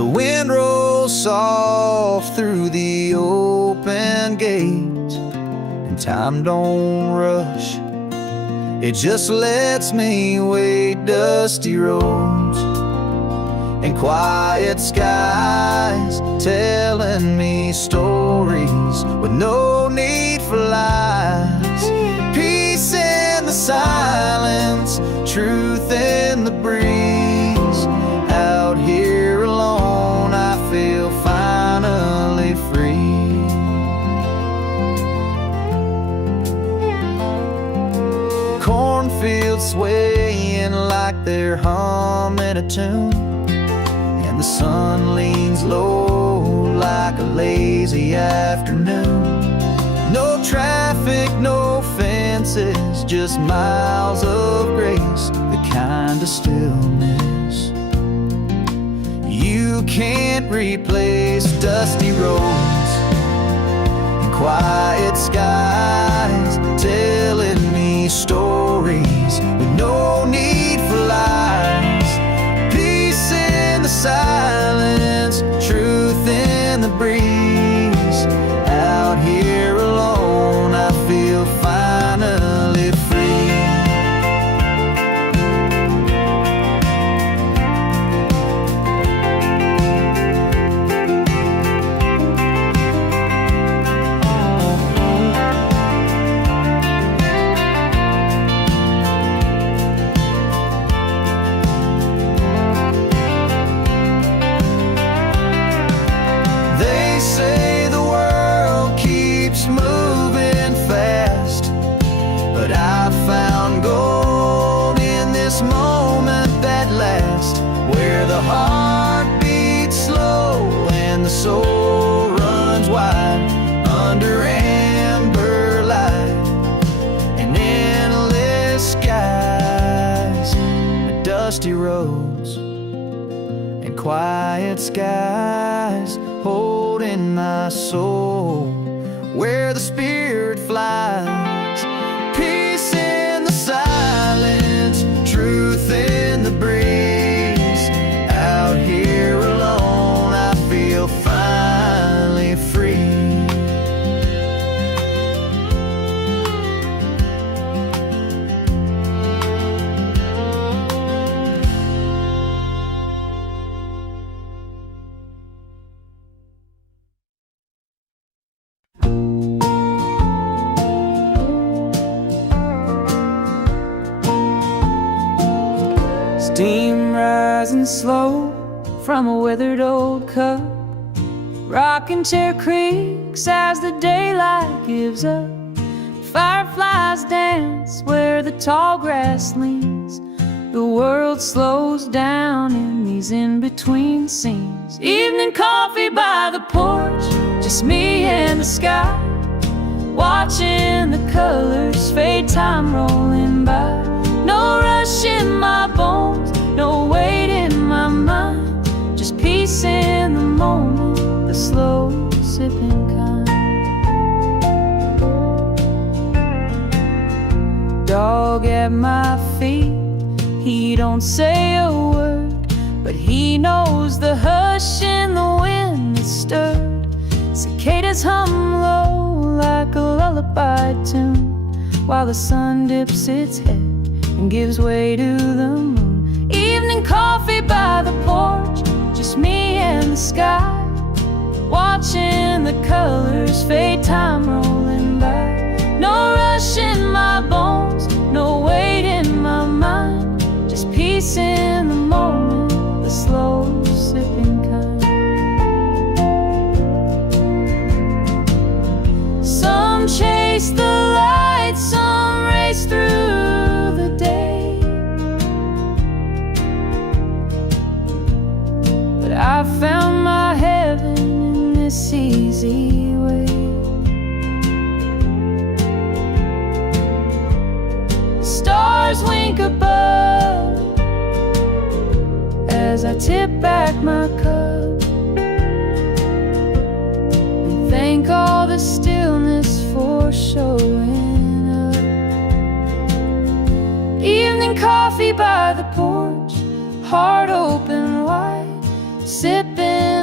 The wind rolls soft through the open gate, and time don't rush, it just lets me wait. Dusty roads and quiet skies telling me stories with no need for lies. Peace in the silence, truth in the breeze. Out here alone, I feel finally free. Cornfields swaying like they're humming a tune, and the sun leans low like a lazy afternoon. No traffic, no fences, just miles of grace, the kind of stillness you can't replace. Dusty roads and quiet skies telling me stories with no need for lies. Peace in the silence, truth in the breeze. Out here alone, I feel finally free. They say the world keeps moving fast, but I found gold in this moment that lasts, where the heart beats slow and the soul runs wide under amber light and endless skies. Dusty roads and quiet skies holding my soul where the spirit flies. Peace in the silence, truth in the breeze. Out here alone, I feel finally free. Steam rising slow from a withered old cup, rocking chair creaks as the daylight gives up. Fireflies dance where the tall grass leans. The world slows down in these in-between scenes. Evening coffee by the porch, just me and the sky, watching the colors fade, time rolling by. No rush in my bones, no weight in my mind, just peace in the moment, the slow sipping kind. Dog at my feet, he don't say a word, but he knows the hush in the wind that's stirred. Cicadas hum low like a lullaby tune, while the sun dips its head and gives way to the moon. Evening coffee by the porch, just me and the sky, watching the colors fade, time rolling by. No rush in my bones, no weight in my mind, just peace in the moment, the slow sipping kind. Some chase the light, some race through the day, but I found my heaven in this easy way. The stars wink above as I tip back my cup and thank all the stillness for showing up. Evening coffee by the porch, heart open wide, sipping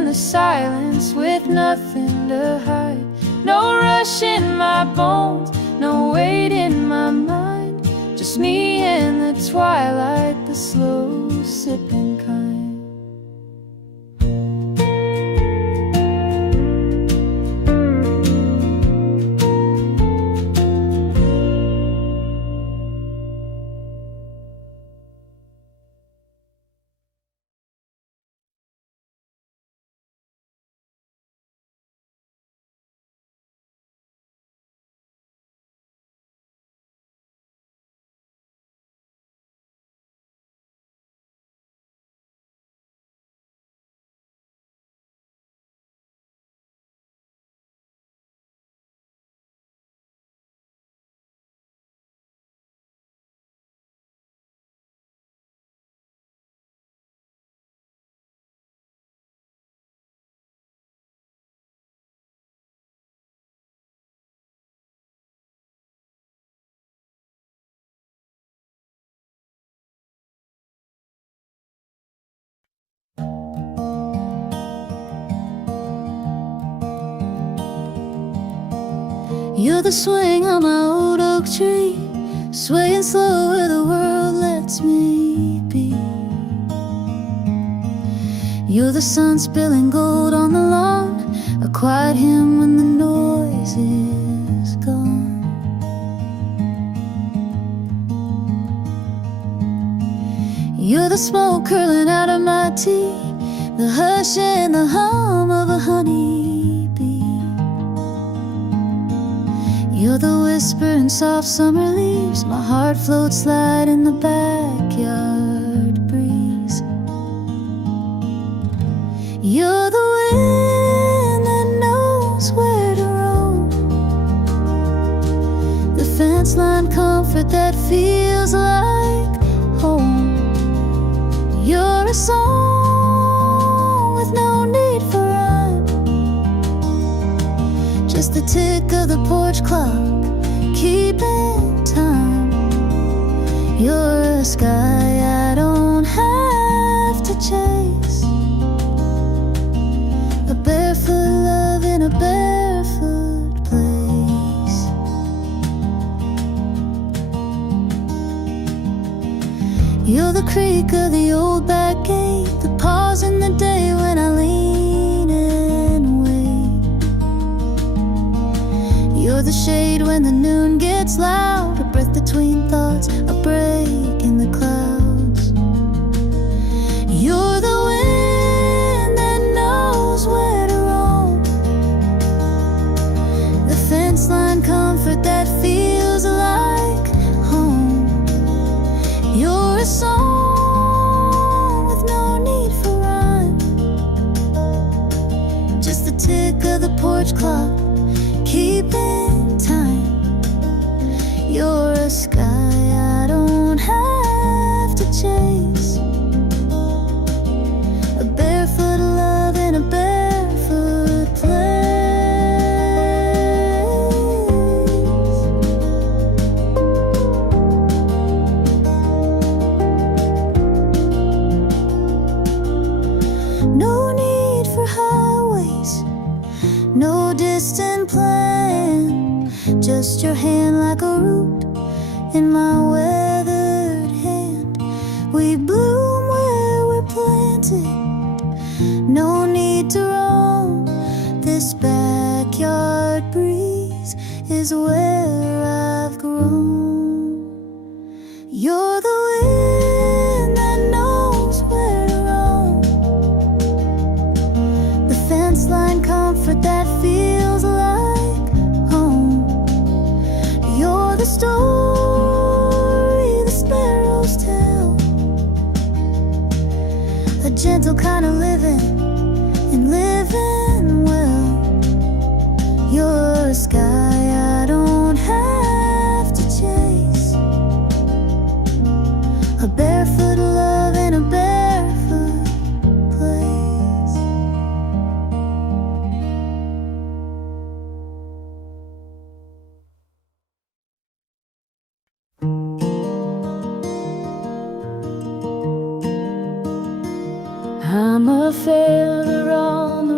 the silence with nothing to hide. No rush in my bones, no weight in my mind. Just me in the twilight, the slow sipping kind. You're the swing on my old oak tree, swaying slow where the world lets me be. You're the sun spilling gold on the lawn, a quiet hymn when the noise is gone. You're the smoke curling out of my tea, the hush and the hum of a honeybee. You're the whisper in soft summer leaves, my heart floats light in the backyard breeze. You're the wind that knows where to roam, the fence line comfort that feels like home. You're a song with no need for rhyme, just the tick of the porch clock keeping time. You're a sky I don't have to chase, a barefoot love in a barefoot place. You're the creak of the old back gate, the pause in the day when I lean and wait. You're the shade when the noon gets loud, a breath between thoughts, a break in the clouds. You're the wind that knows where to roam, the fence line comfort that feels like home. You're a song with no need for rhyme, just the tick of the porch clock keeping time. You're a sky I don't have to chase, a barefoot love in a barefoot place. No need for highways, no distant plan, just your hand like a root in my weathered hand. We bloom where we're planted, no need to roam, this backyard breeze is where I've grown. You're the wind that knows where to roam, the fence line comfort that feels like home. You're the story the sparrows tell, a gentle kind of living and living well. You're a sky I don't have to chase, a barefoot love in a barefoot place. I'm a feather on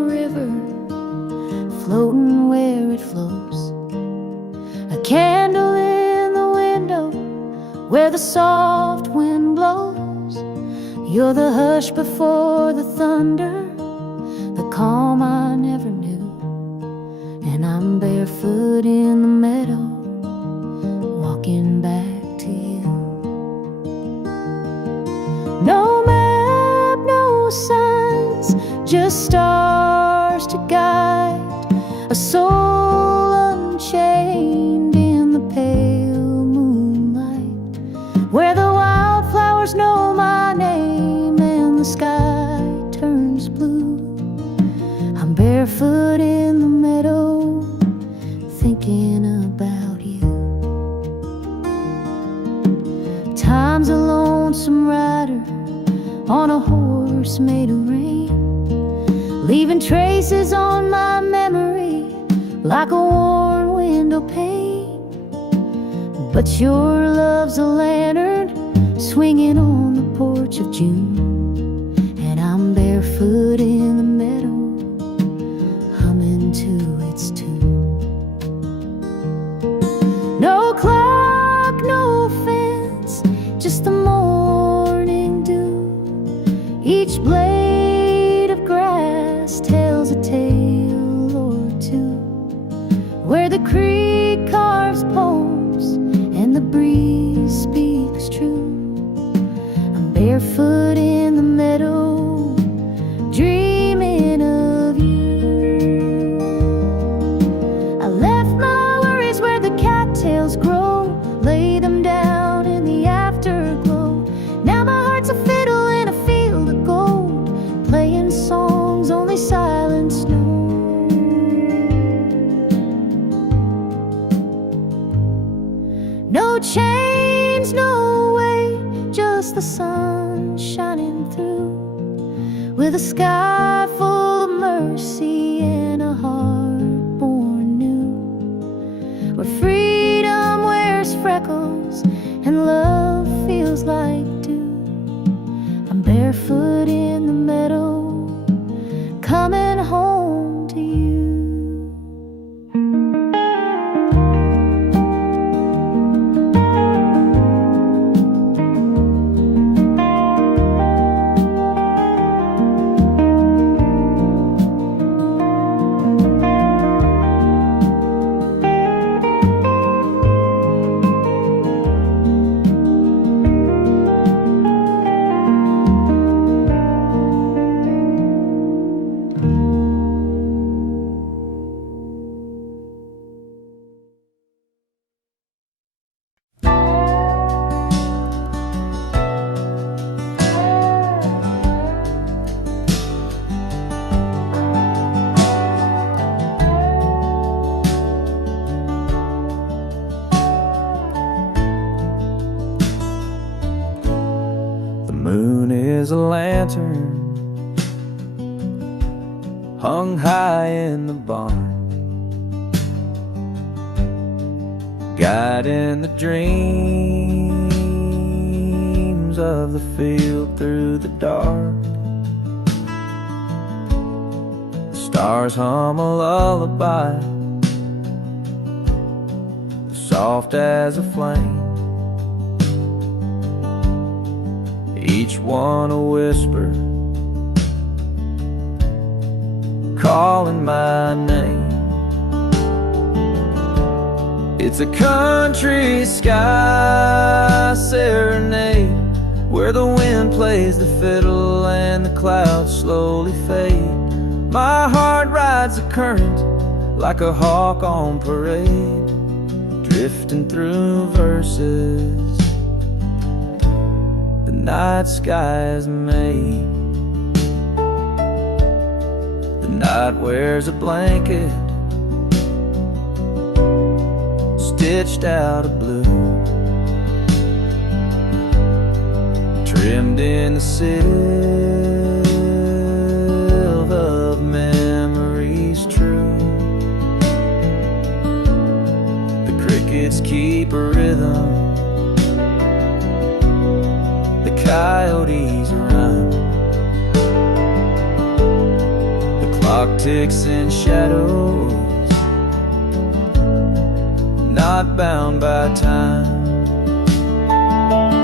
soft wind blows. You're the hush before the thunder, the calm I never knew. And I'm barefoot in the meadow, walking back to you. No map, no signs, just stars to guide a soul unchained in the pale moonlight, where the wildflowers know my name and the sky turns blue. I'm barefoot in the meadow, thinking about you. Time's a lonesome rider on a horse made of rain, leaving traces on my memory like a worn window pane. But your love's a lantern swinging on the porch of June, and I'm barefoot in the meadow, humming to its tune. No clock, no fence, just the morning dew. Each blade of grass tells a tale or two, where the creek carves poems and the breeze speaks true. I'm barefoot in the meadow, dreaming of you. I left my worries where the cattails grow, lay them down in the afterglow. Now my heart's a fiddle in a field of gold, playing songs only silence knows. No chains, no way, just the sun shining through, with a sky full of mercy and a heart born new, where freedom wears freckles and love feels like dew. I'm barefoot in the meadow, coming home to you. Is a lantern hung high in the barn, guiding the dreams of the field through the dark. The stars hum a lullaby, soft as a flame, each one a whisper, calling my name. It's a country sky serenade, where the wind plays the fiddle and the clouds slowly fade. My heart rides the current like a hawk on parade, drifting through verses the night sky is made. The night wears a blanket stitched out of blue, trimmed in the silk of memories true. The crickets keep a rhythm, the coyotes run, the clock ticks in shadows, not bound by time.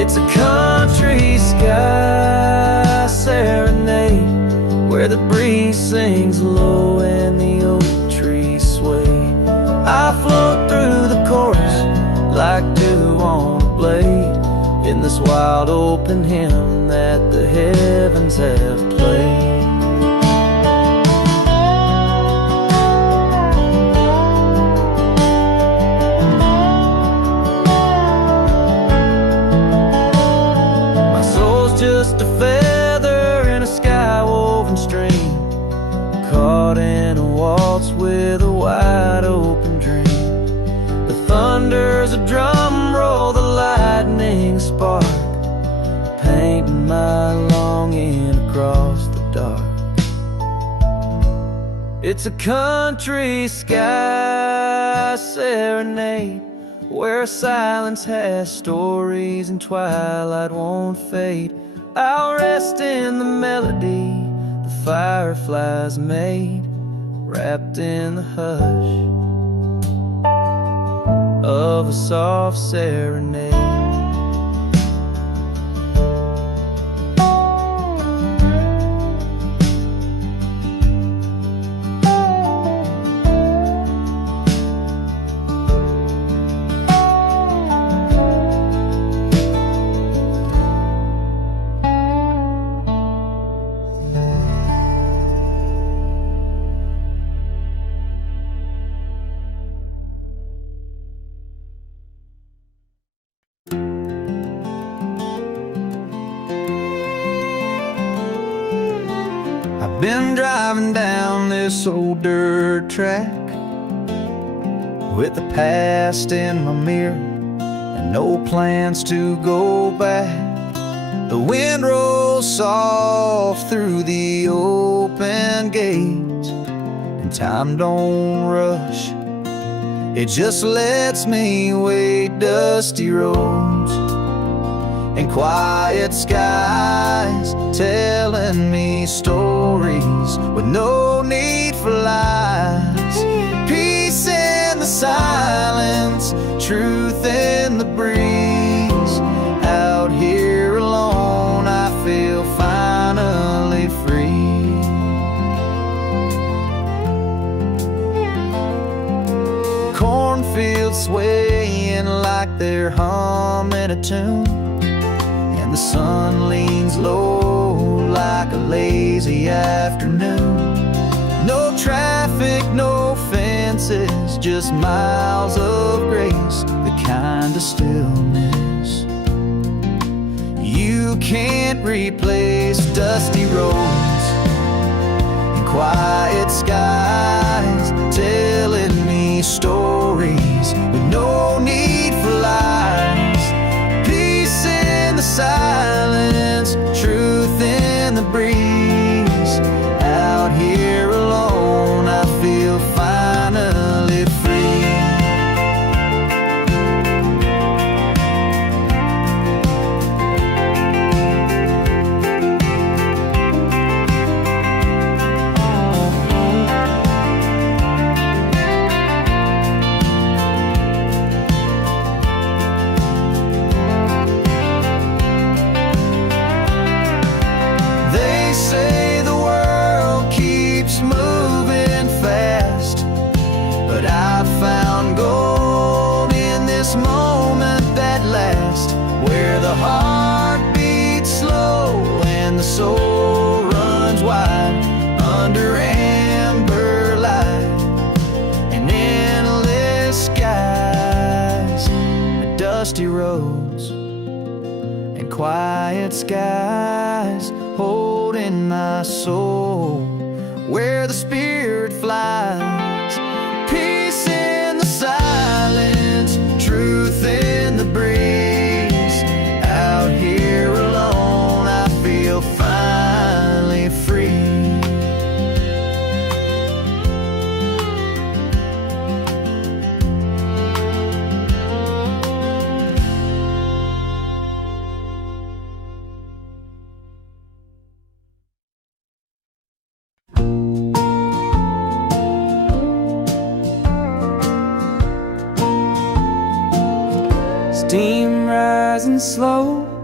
It's a country sky serenade where the breeze sings low and the oak trees sway. I float through the chorus like dew on a blade in this wild open hymn that the heavens have played. Just a feather in a sky-woven stream, caught in a waltz with a wide open dream. The thunder's a drum roll, the lightning spark, painting my longing across the dark. It's a country sky serenade where silence has stories and twilight won't fade. I'll rest in the melody the fireflies made, wrapped in the hush of a soft serenade. Been driving down this old dirt track with the past in my mirror and no plans to go back. The wind rolls soft through the open gates and time don't rush. It just lets me wade dusty roads and quiet skies, telling me stories with no need for lies. Peace in the silence, truth in the breeze. Out here alone, I feel finally free. Cornfields swaying like they're humming a tune, the sun leans low like a lazy afternoon. No traffic, no fences, just miles of grace, the kind of stillness you can't replace. Dusty roads and quiet skies, telling me stories with no need for lies. Silence, truth in the breeze. Out here alone, I feel finally free. Say the world keeps moving fast, but I found gold in this moment that lasts, where the heart beats slow and the soul runs wide under amber light and endless skies. Dusty roads and quiet skies, holding my soul where the spirit flies. Peace in the silence, truth in the breeze. Out here alone, I feel finally free. Steam rising slow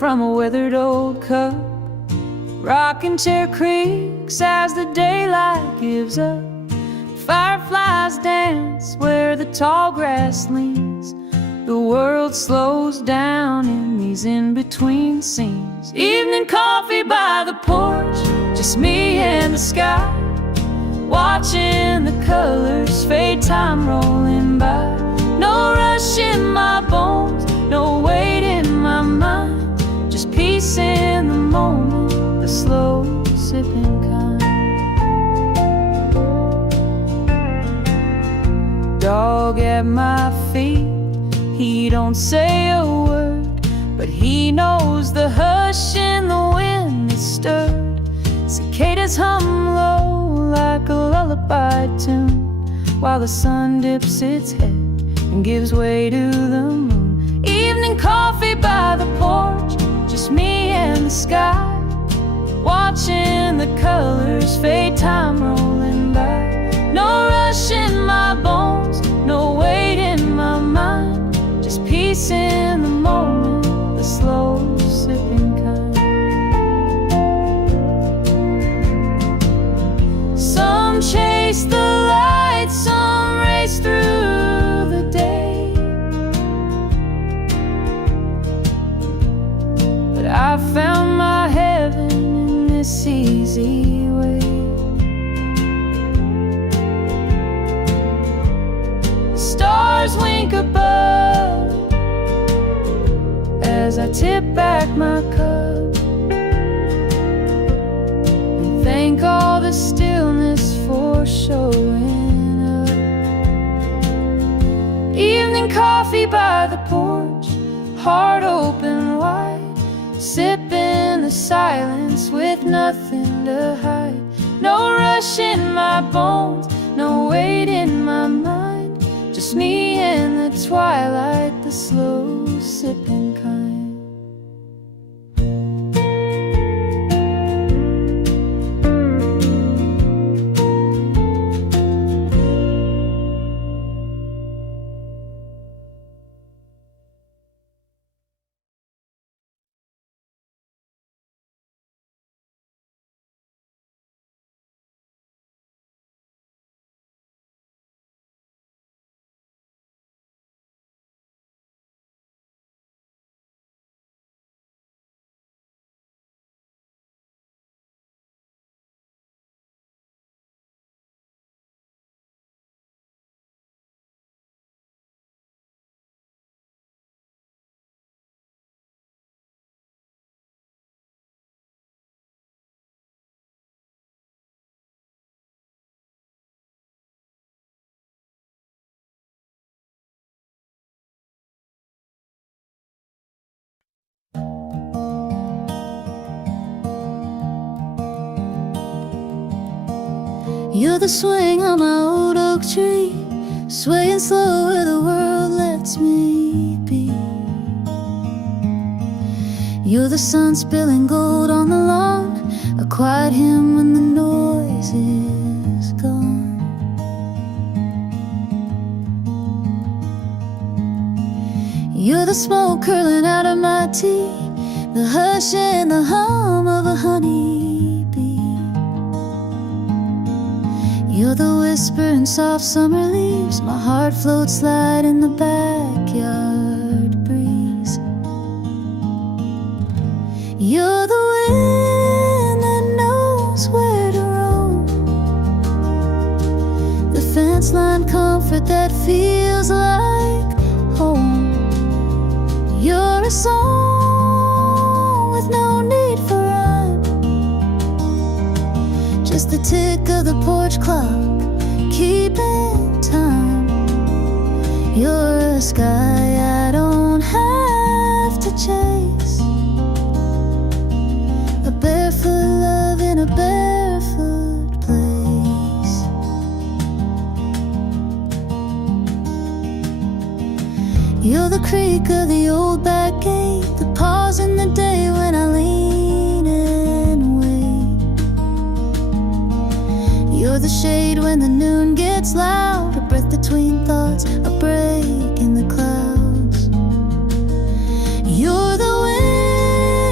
from a weathered old cup. Rocking chair creaks as the daylight gives up. Fireflies dance where the tall grass leans. The world slows down in these in-between scenes. Evening coffee by the porch, just me and the sky, watching the colors fade, time rolling by. No rush in my bones, no weight in my mind, just peace in the moment, the slow sipping kind. Dog at my feet, he don't say a word, but he knows the hush in the wind that's stirred. Cicadas hum low like a lullaby tune, while the sun dips its head and gives way to the moon. Evening coffee by the porch, just me and the sky, watching the colors fade, time rolling by. No rush in my bones, no weight in my mind, just peace in the moment, the slow sipping kind. Some chase the light, some race through the day, but I found my heaven in this easy way. The stars wink above as I tip back my cup and thank all the stillness for showing up. Evening coffee by the porch, heart open wide, sipping the silence with nothing to hide. No rush in my bones, no weight in my mind, just me in the twilight, the slow sipping kind. You're the swing on my old oak tree, swaying slow where the world lets me be. You're the sun spilling gold on the lawn, a quiet hymn when the noise is gone. You're the smoke curling out of my tea, the hush and the hum of a honeybee. You're the whisper in soft summer leaves, my heart floats light in the backyard breeze. You're the wind that knows where to roam, the fence line comfort that feels like home. You're a song with no need for rhyme, just the tick of the porch clock keeping time. You're a sky I don't have to chase, a barefoot love in a barefoot place. You're the creak of the old back gate, the pause in the day when I lean and wait. You're the shade when the noon gets loud, a breath between thoughts, a break in the clouds. You're the wind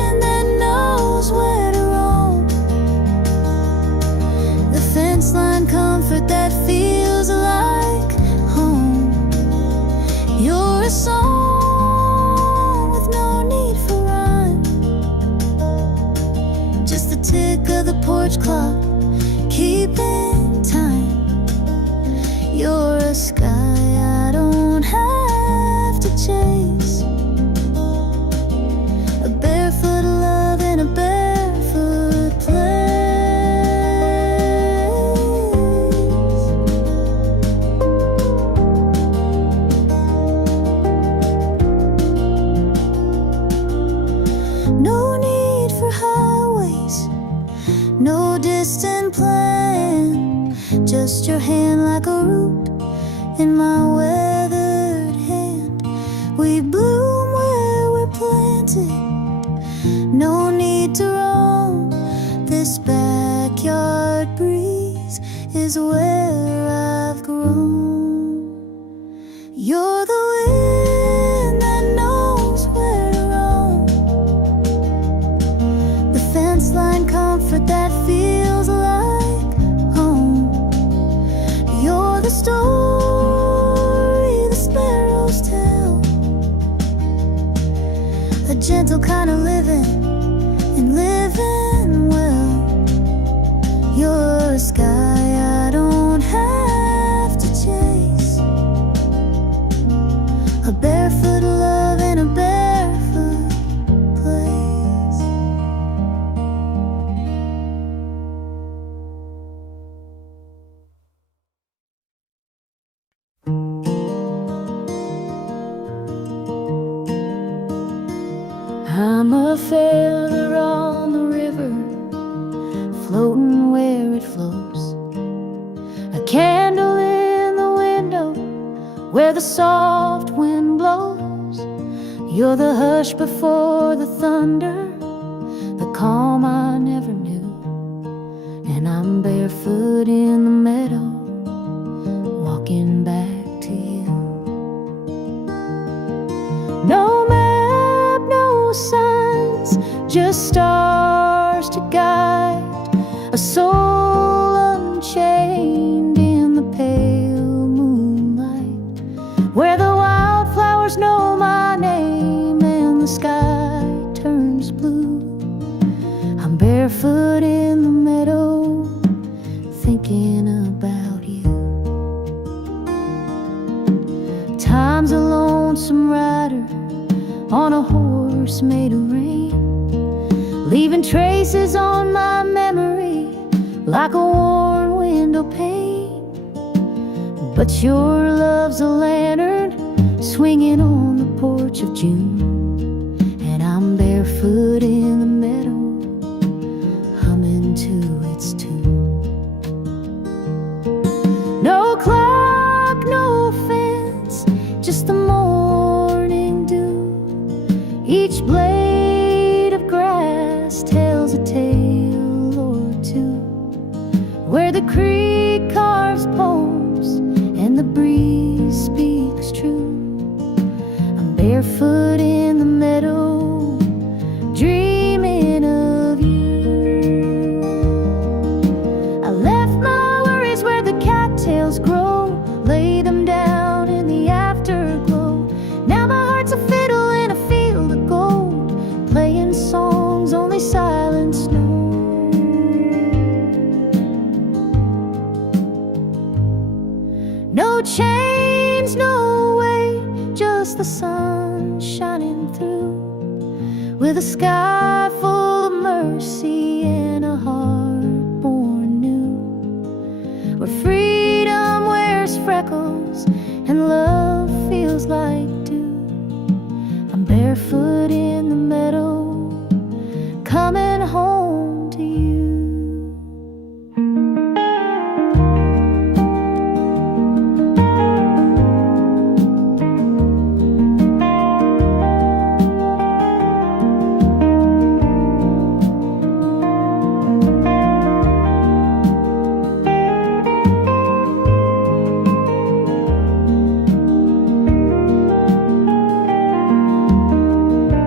that feels like home. You're a song with no need for rhyme, just the tick of the porch clock keeping time. You're a sky I don't have to chase, a barefoot love in a barefoot place. No need for highways, no distant plan, just your hand like a root in my weathered hand. We bloom where we're planted, no need to roam. This backyard breeze is where I've grown. You're the wind that knows where to roam, the fence line comfort that feels like home. You're the story the sparrows tell, a gentle kind of living and living well. You're a sky I don't have to chase, a barefoot love in a barefoot place. I'm a feather on the river, floating where it flows, a candle in the window where the soft wind blows. You're the hush before the thunder, the calm I never knew. And I'm barefoot in the meadow, walking back to you. No map, no signs, just stars to guide a soul unchained in the pale moonlight, where the wildflowers know my name and the sky turns blue. I'm barefoot in the meadow, thinking about you. Time's a lonesome rider on a horse made of rain, leaving traces on my memory like a worn window pane. But your love's a lantern swinging on the porch of June, and I'm barefoot in the meadow, humming to its tune. No clock, no fence, just the morning dew. Each blade of grass tells a tale or two, where the creek carves poems and the breeze speaks true. I'm barefoot in the meadow, dreaming of you. I left my worries where the cattails grow, lay them down in the afterglow. Now my heart's a fiddle in a field of gold, playing songs only silence knows. No chains, no way, just the sun shining through, with a sky full of mercy and a heart born new, where freedom wears freckles and love feels like dew. I'm barefoot in the meadow, coming home to you.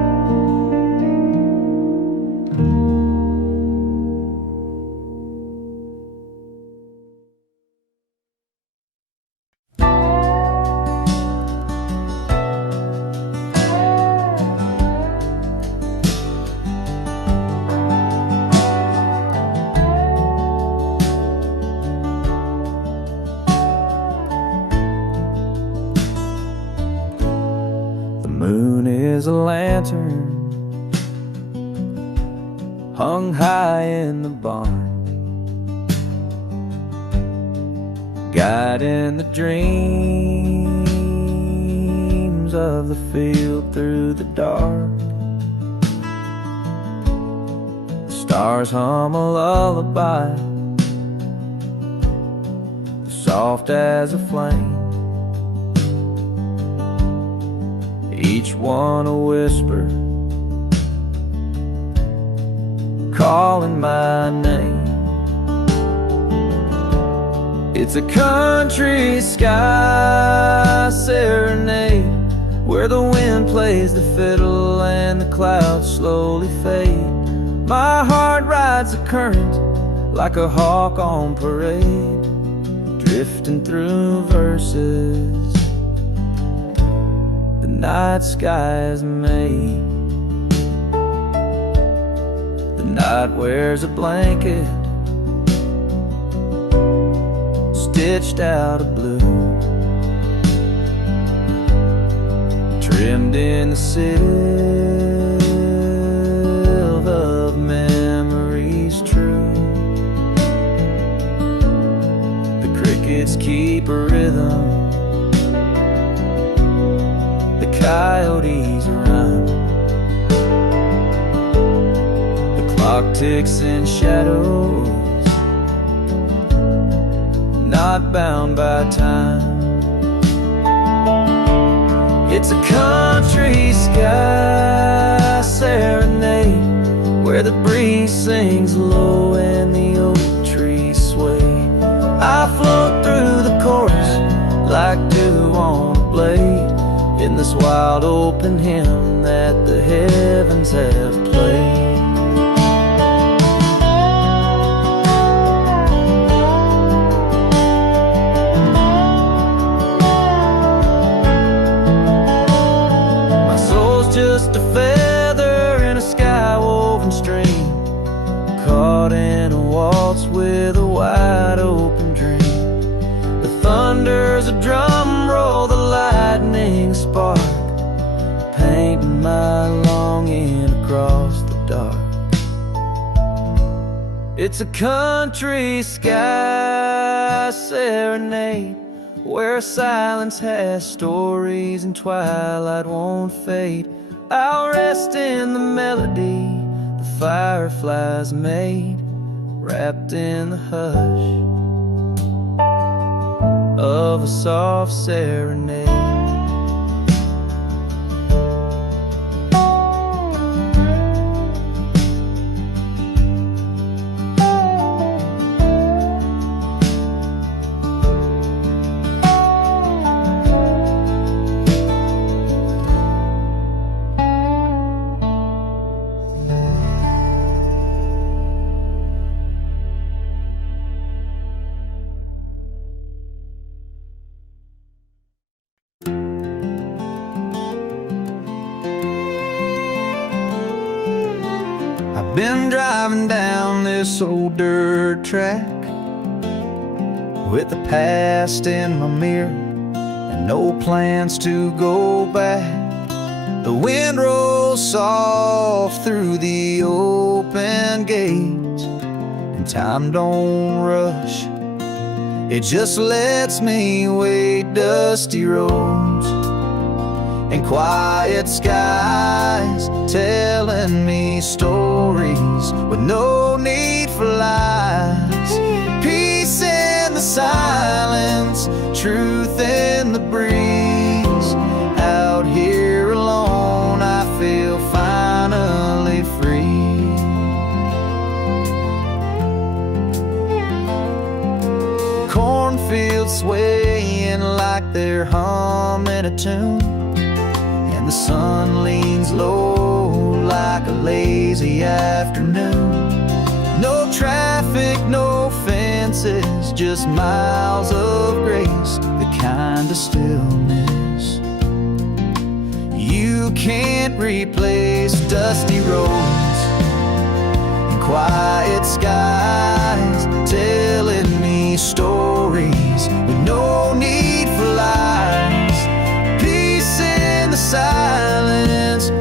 is a lantern hung high in the barn, guiding the dreams of the field through the dark. The stars hum a lullaby, soft as a flame, each one a whisper calling my name. It's a country sky serenade, where the wind plays the fiddle and the clouds slowly fade. My heart rides the current like a hawk on parade, drifting through verses the night sky has made. The night wears a blanket stitched out of blue, trimmed in the silver of memories true. The crickets keep a rhythm, the coyotes run, the clock ticks in shadows, not bound by time. It's a country sky serenade, where the breeze sings low and the oak trees sway. I float through the chorus like dew on a blade, in this wild open hymn that the heavens have played. Just a feather in a sky-woven stream, caught in a waltz with a wide open dream. The thunder's a drum roll, the lightning spark, painting my longing across the dark. It's a country sky serenade, where silence has stories and twilight won't fade. I'll rest in the melody the fireflies made, wrapped in the hush of a soft serenade. Been driving down this old dirt track with the past in my mirror and no plans to go back. The wind rolls soft through the open gate, and time don't rush, it just lets me wade dusty roads and quiet skies, telling me stories with no need for lies. Peace in the silence, truth in the breeze. Out here alone, I feel finally free. Cornfields swaying like they're humming a tune, the sun leans low like a lazy afternoon. No traffic, no fences, just miles of grace, the kind of stillness you can't replace. Dusty roads and quiet skies, telling me stories with no need for lies. Peace in the silence,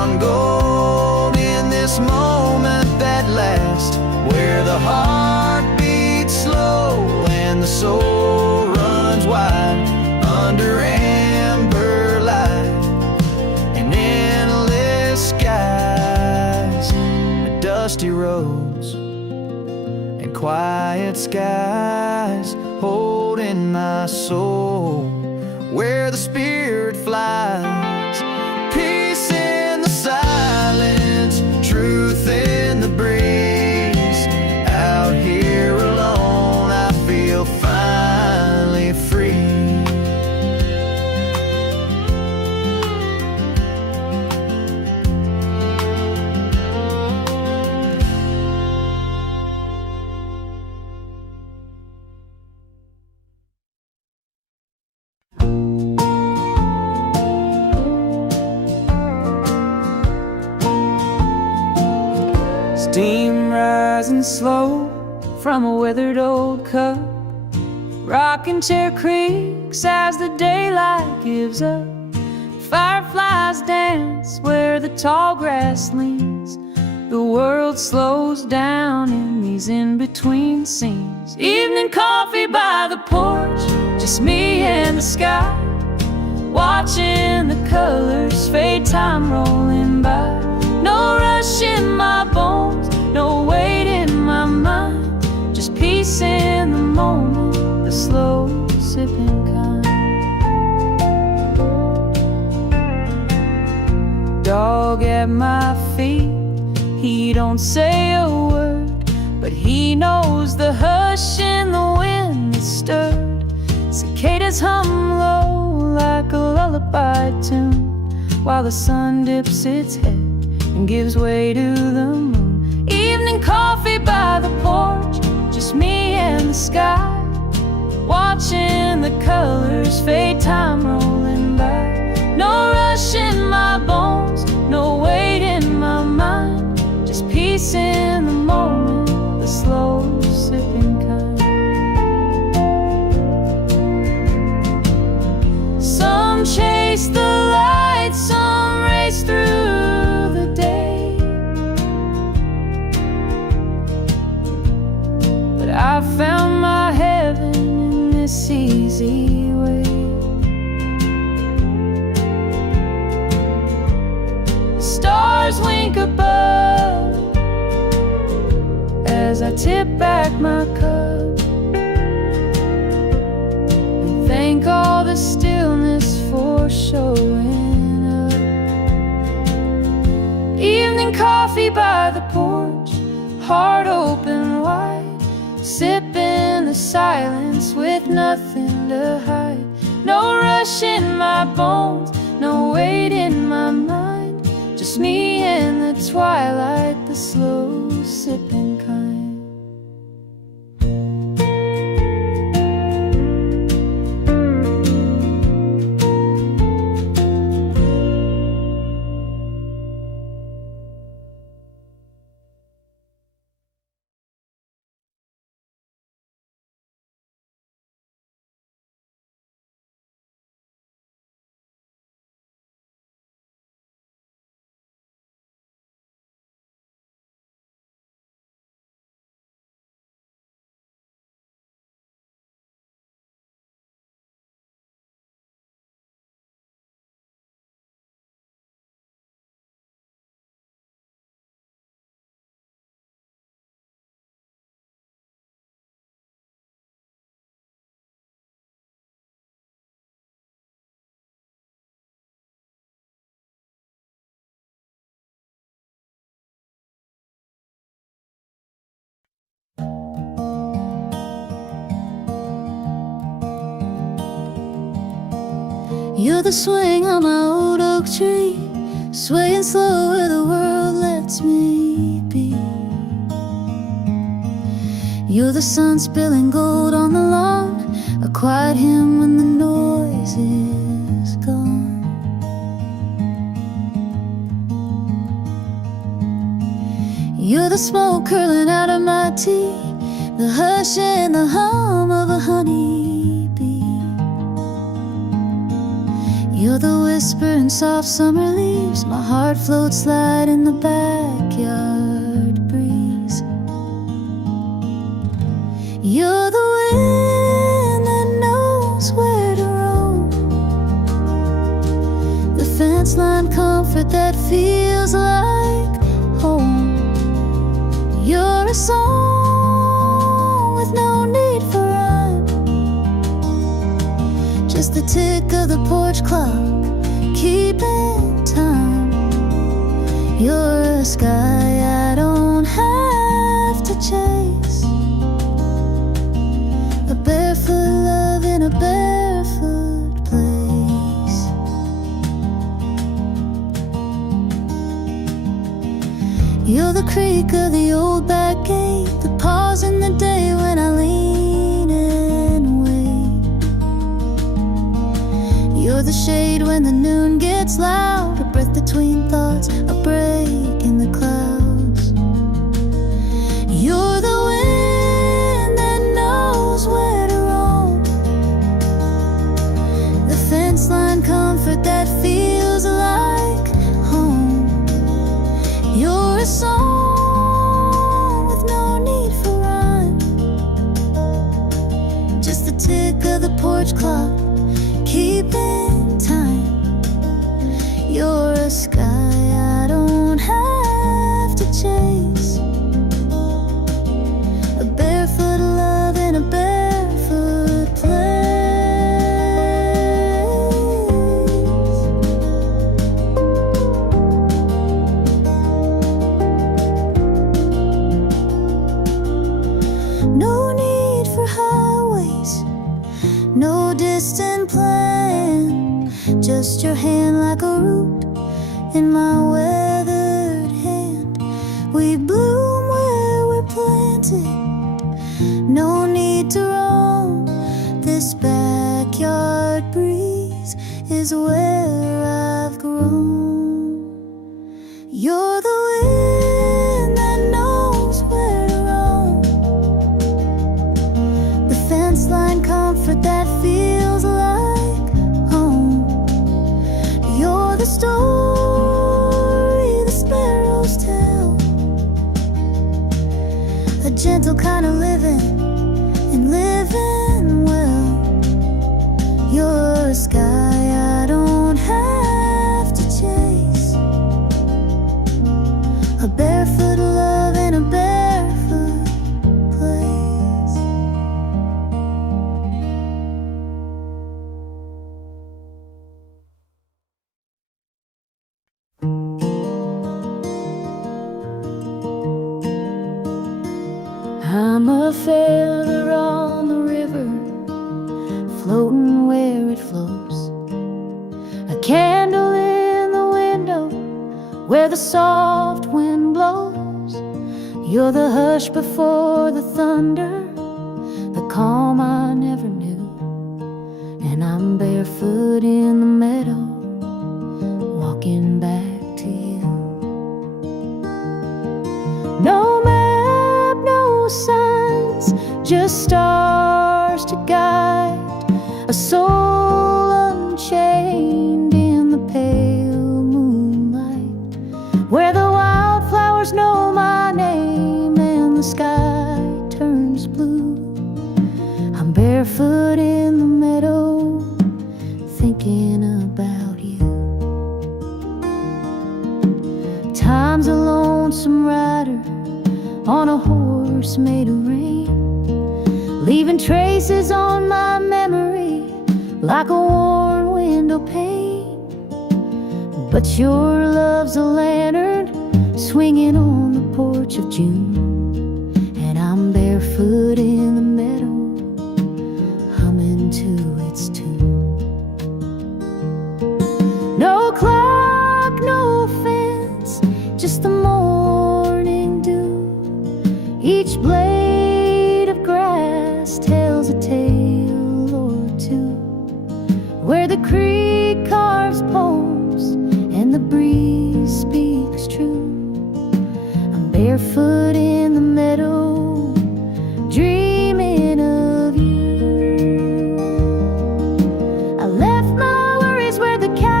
found gold in this moment that lasts, where the heart beats slow and the soul runs wide under amber light and endless skies, dusty roads and quiet skies, holding my soul where the spirit flies. Peace in the silence, truth in the breeze. Out here alone, I feel finally free. Steam rising slow from a withered old cup, rocking chair creaks as the daylight gives up. Fireflies dance where the tall grass leans. The world slows down in these in-between scenes. Evening coffee by the porch, just me and the sky, watching the colors fade, time rolling by. No rush in my bones, no weight in my mind, just peace in the moment, the slow sipping kind. Dog at my feet, he don't say a word, but he knows the hush in the wind that stirred. Cicadas hum low like a lullaby tune, while the sun dips its head and gives way to the moon. Evening coffee by the porch, just me and the sky, watching the colors fade, time rolling by. No rush in my bones, no weight in my mind, just peace in the moment, the slow sipping kind. Some chase the light, some race through the day, but I found my heaven in this easy way. The stars wink above as I tip back my cup and thank all the stillness for showing up. Evening coffee by the porch, heart open wide, sipping the silence with nothing to hide. No rush in my bones, no weight in my mind, just me and the twilight, the slow sipping kind. You're the swing on my old oak tree, swaying slow where the world lets me be. You're the sun spilling gold on the lawn, a quiet hymn when the noise is gone. You're the smoke curling out of my tea, the hush and the hum of a honeybee. You're the whisper in soft summer leaves. My heart floats light in the backyard breeze. You're the wind that knows where to roam, the fence line comfort that feels like home. You're a song with no need for rhyme, just the tick of the porch clock keeping time. You're a sky I don't have to chase, a barefoot love in a barefoot place. You're the creak of the old back gate, the pause in the day when I lean and wait. You're the shade when the noon gets loud, a breath between thoughts, a break in the clouds. You're the wind that knows where to roam, the fence line comfort that feels like home. You're a song with no need for rhyme, just the tick of the porch clock keeping time. You're a sky I don't have to chase, a barefoot love in a barefoot place. No need for highways, no distant plan, just your hand like a root in my weathered hand. We bloom where we're planted, no need to roam. This backyard breeze is where I've grown. You're the wind that knows where to roam, the fence line comfort that feels like home. You're the story the sparrows tell, a gentle kind of living and living well. You're a sky I don't have to chase, a barefoot love in a barefoot place. I'm a feather on the river, floating where it flows, a candle in the window where the soft wind blows. You're the hush before the thunder, the calm I never knew. And I'm barefoot in the meadow, walking back to you. No map, no signs, just stars to guide a soul unchained in the pale moonlight, where the wildflowers know my name and the sky turns blue. I'm barefoot in the meadow, thinking about you. Time's a lonesome rider on a horse made of rain, leaving traces on my memory like a worn window pane. But your love's a lantern swinging on the porch of June, and I'm barefoot in the meadow, humming to its tune. No clock, no fence, just the morning dew. Each blade of grass tells a tale or two, where the creek carves poems and the breeze speaks true. I'm barefoot in the meadow, dreaming of you. I left my worries where the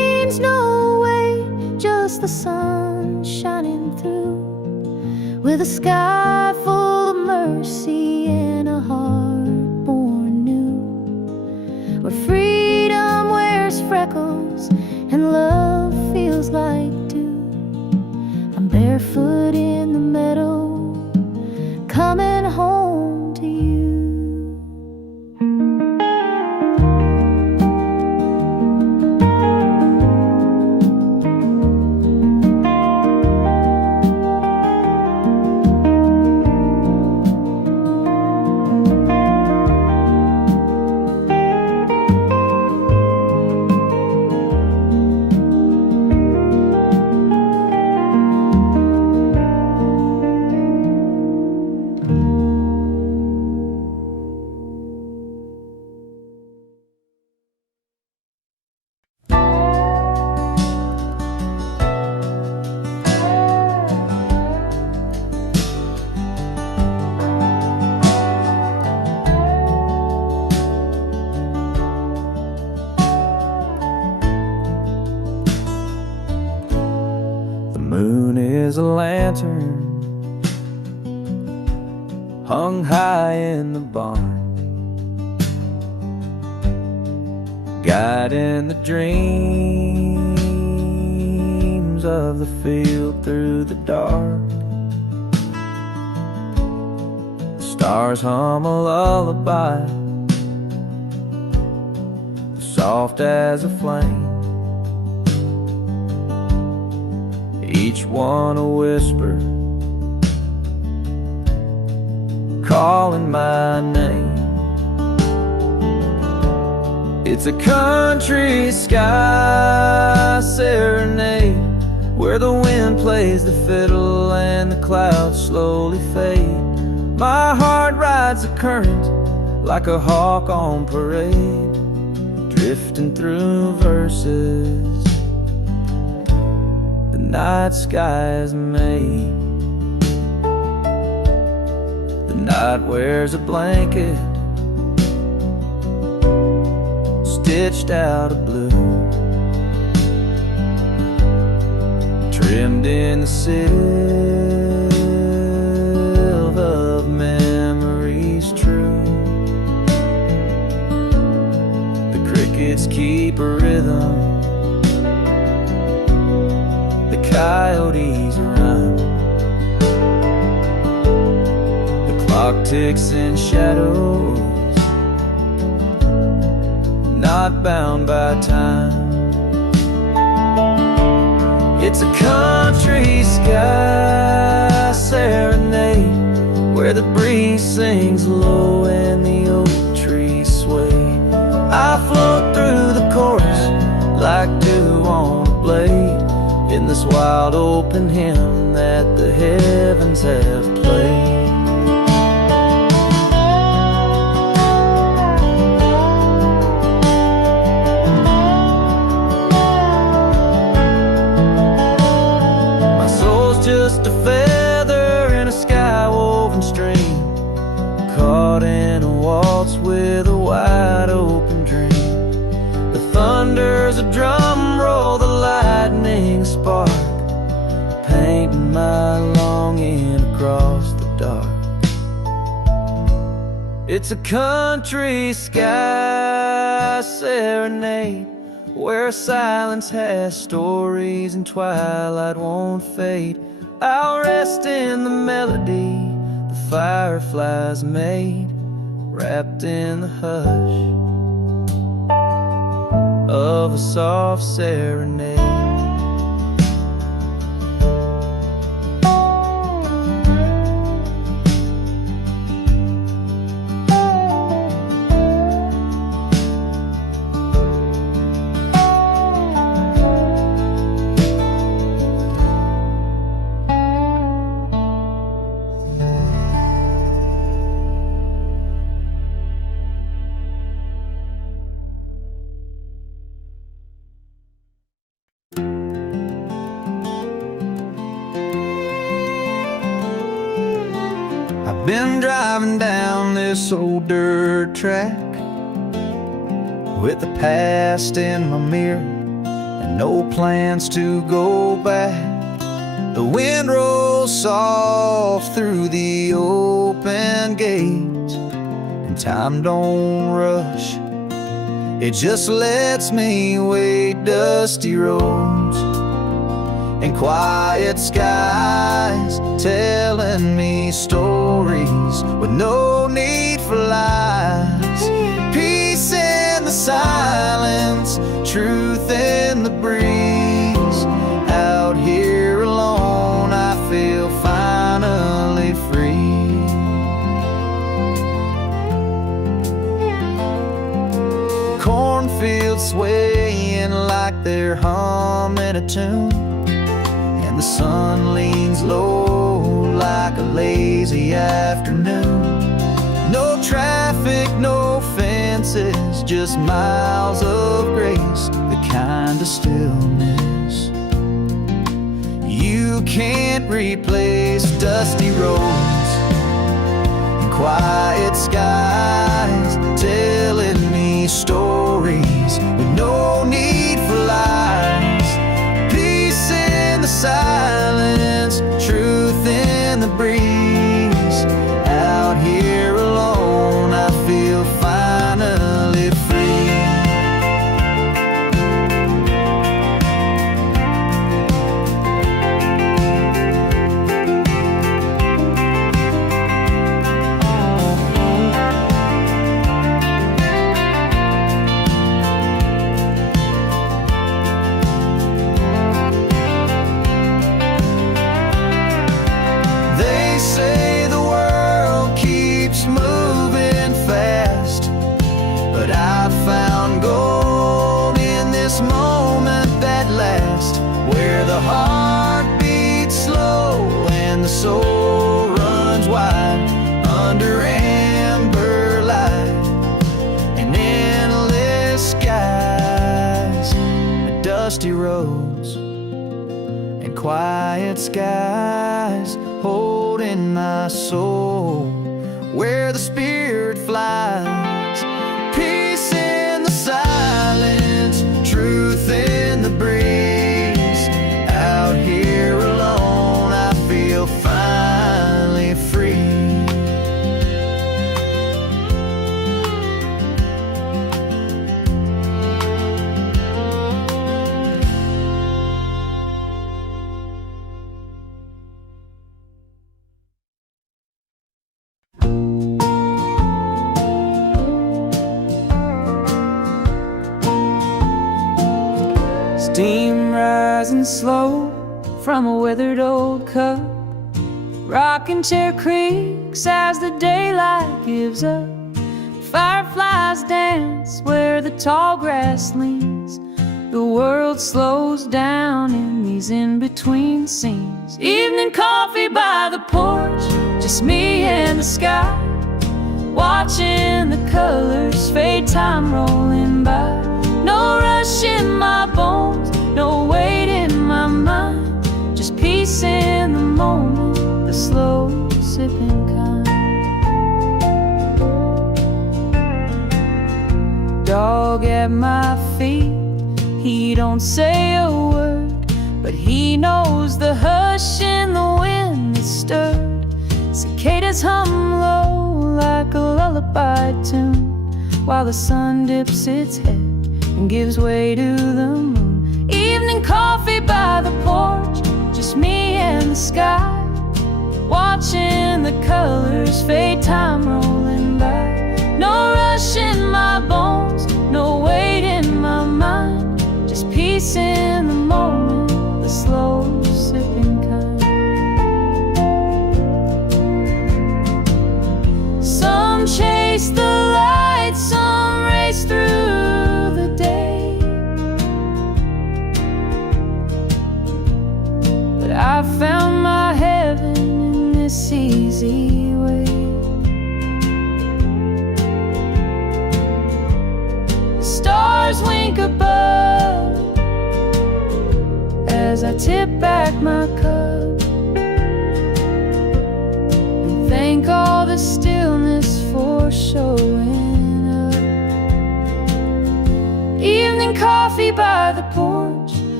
just the sun shining through, with a sky full of mercy and a heart born new, where freedom wears freckles and love feels like dew. I'm barefoot in the meadow, coming home to you. Is a lantern hung high in the barn, guiding the dreams of the field through the dark. The stars hum a lullaby, soft as a flame, each one a whisper, calling my name. It's a country sky serenade, where the wind plays the fiddle and the clouds slowly fade. My heart rides the current like a hawk on parade, drifting through verses night sky is made. The night wears a blanket stitched out of blue, trimmed in the silver of memories true. The crickets keep a rhythm, coyotes run, the clock ticks in shadows, not bound by time. It's a country sky serenade, where the breeze sings low and the oak trees sway. I float through the chorus like dew on a blade, in this wild open hymn that the heavens have played. My soul's just a feather in a sky-woven stream, caught in a waltz with a wide open dream. The thunder's a drum roll, the lightning spark, painting my longing across the dark. It's a country sky serenade, where silence has stories and twilight won't fade. I'll rest in the melody the fireflies made, wrapped in the hush of a soft serenade. Been driving down this old dirt track with the past in my mirror and no plans to go back. The wind rolls soft through the open gate, and time don't rush, it just lets me wait. Dusty roads and quiet skies telling me stories with no need for lies. Peace in the silence, truth in the breeze. Out here alone, I feel finally free. Cornfields swaying like they're humming a tune, and the sun leans low like a lazy afternoon. No traffic, no fences, just miles of grace, the kind of stillness you can't replace. Dusty roads and quiet skies telling me stories with no need for lies. Peace in the silence, truth in the breeze. Out here alone, I feel finally free. They say the world keeps moving fast, but I found gold in this moment that lasts, where the heart beats slow and the soul runs wide under amber light and endless skies. Dusty roads and quiet skies holding my soul where the spirit flies. Peace in the silence, truth in the breeze. Out here alone, I feel finally free. Steam rising slow from a withered old cup. Rocking chair creaks as the daylight gives up. Fireflies dance where the tall grass leans. The world slows down in these in-between scenes. Evening coffee by the porch, just me and the sky, watching the colors fade, time rolling by. No rush in my bones, no weight in my mind, just peace in the moment, the slow sipping kind. Dog at my feet, he don't say a word, but he knows the hush in the wind that stirred. Cicadas hum low like a lullaby tune, while the sun dips its head and gives way to the moon. Evening coffee by the porch, just me and the sky, watching the colors fade, time rolling by. No rush in my bones, no weight in my mind, just peace in the moment, the slow sipping kind. Some chase the light, some race through the day, but I found my heaven in this easy way. The stars wink above as I tip back my cup and thank all the stillness for showing up. Evening coffee by the porch,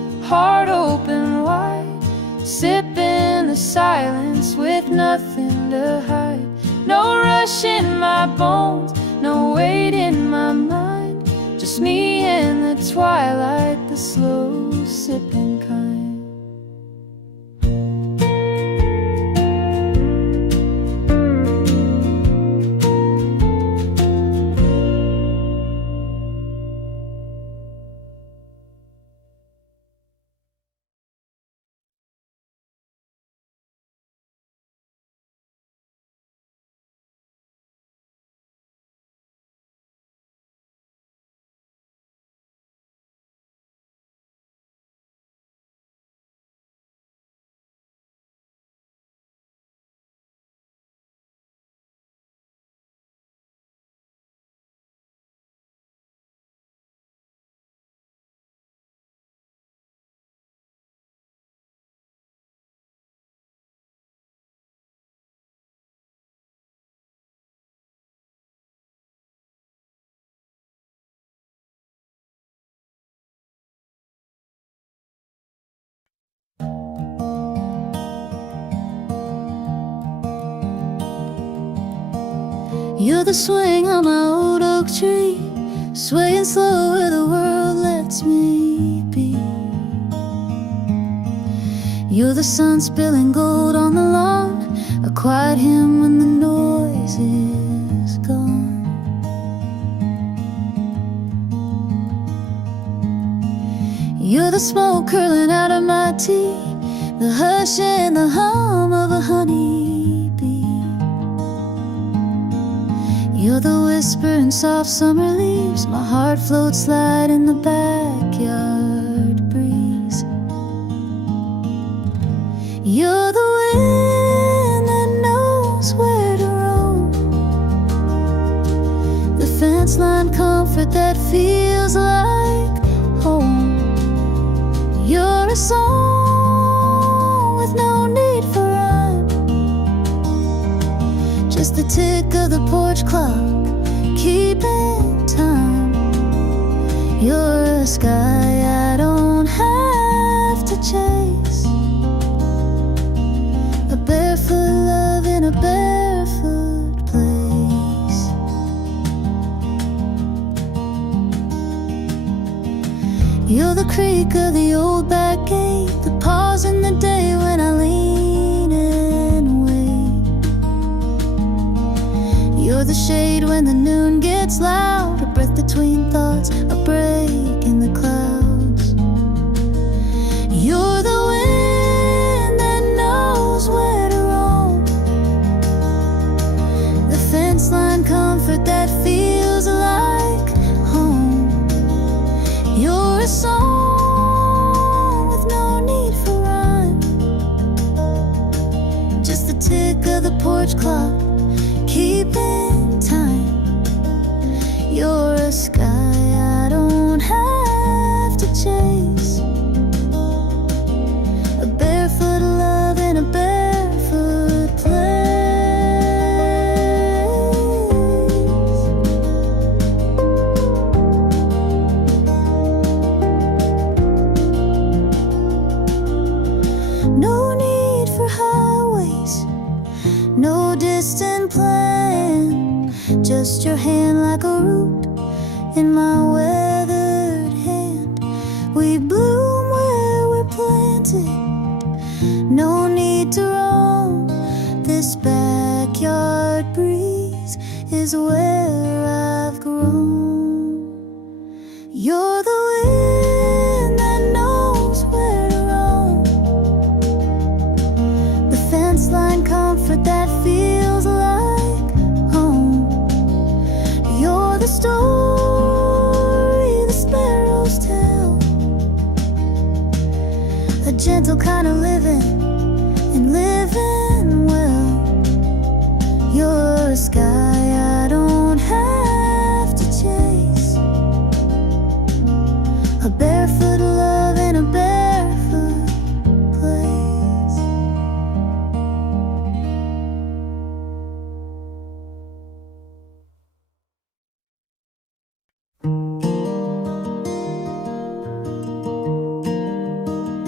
heart open wide, sipping the silence with nothing to hide. No rush in my bones, no weight in my mind, just me in the twilight, the slow sipping kind. You're the swing on my old oak tree, swaying slow where the world lets me be. You're the sun spilling gold on the lawn, a quiet hymn when the noise is gone. You're the smoke curling out of my tea, the hush and the hum of a honeybee. You're the whisper in soft summer leaves, my heart floats light in the backyard breeze. You're the wind that knows where to roam, the fence line comfort that feels like home. You're a song with no need for rhyme, just the tick of the porch clock, keeping time. You're a sky I don't have to chase, a barefoot love in a barefoot place. You're the creak of the old back gate, the pause in the day when I lean and wait. You're the shade when the noon gets loud, a breath between thoughts, a break in the clouds. You're the wind that knows where to roam, the fence line comfort that feels like home. You're a song with no need for rhyme, just the tick of the porch clock, keeping time. You're a sky I don't have to chase, a barefoot love in a barefoot place. No need for highways, no distant plan, just your hand like a root in my weathered hand. We bloom where we're planted, no need to roam, this backyard breeze is where I've grown. You're the wind that knows where to roam, the fence line comfort that feels like home. You're the story the sparrows tell, a gentle kind of living and living well. You're a sky I don't have to chase, a barefoot love in a barefoot place.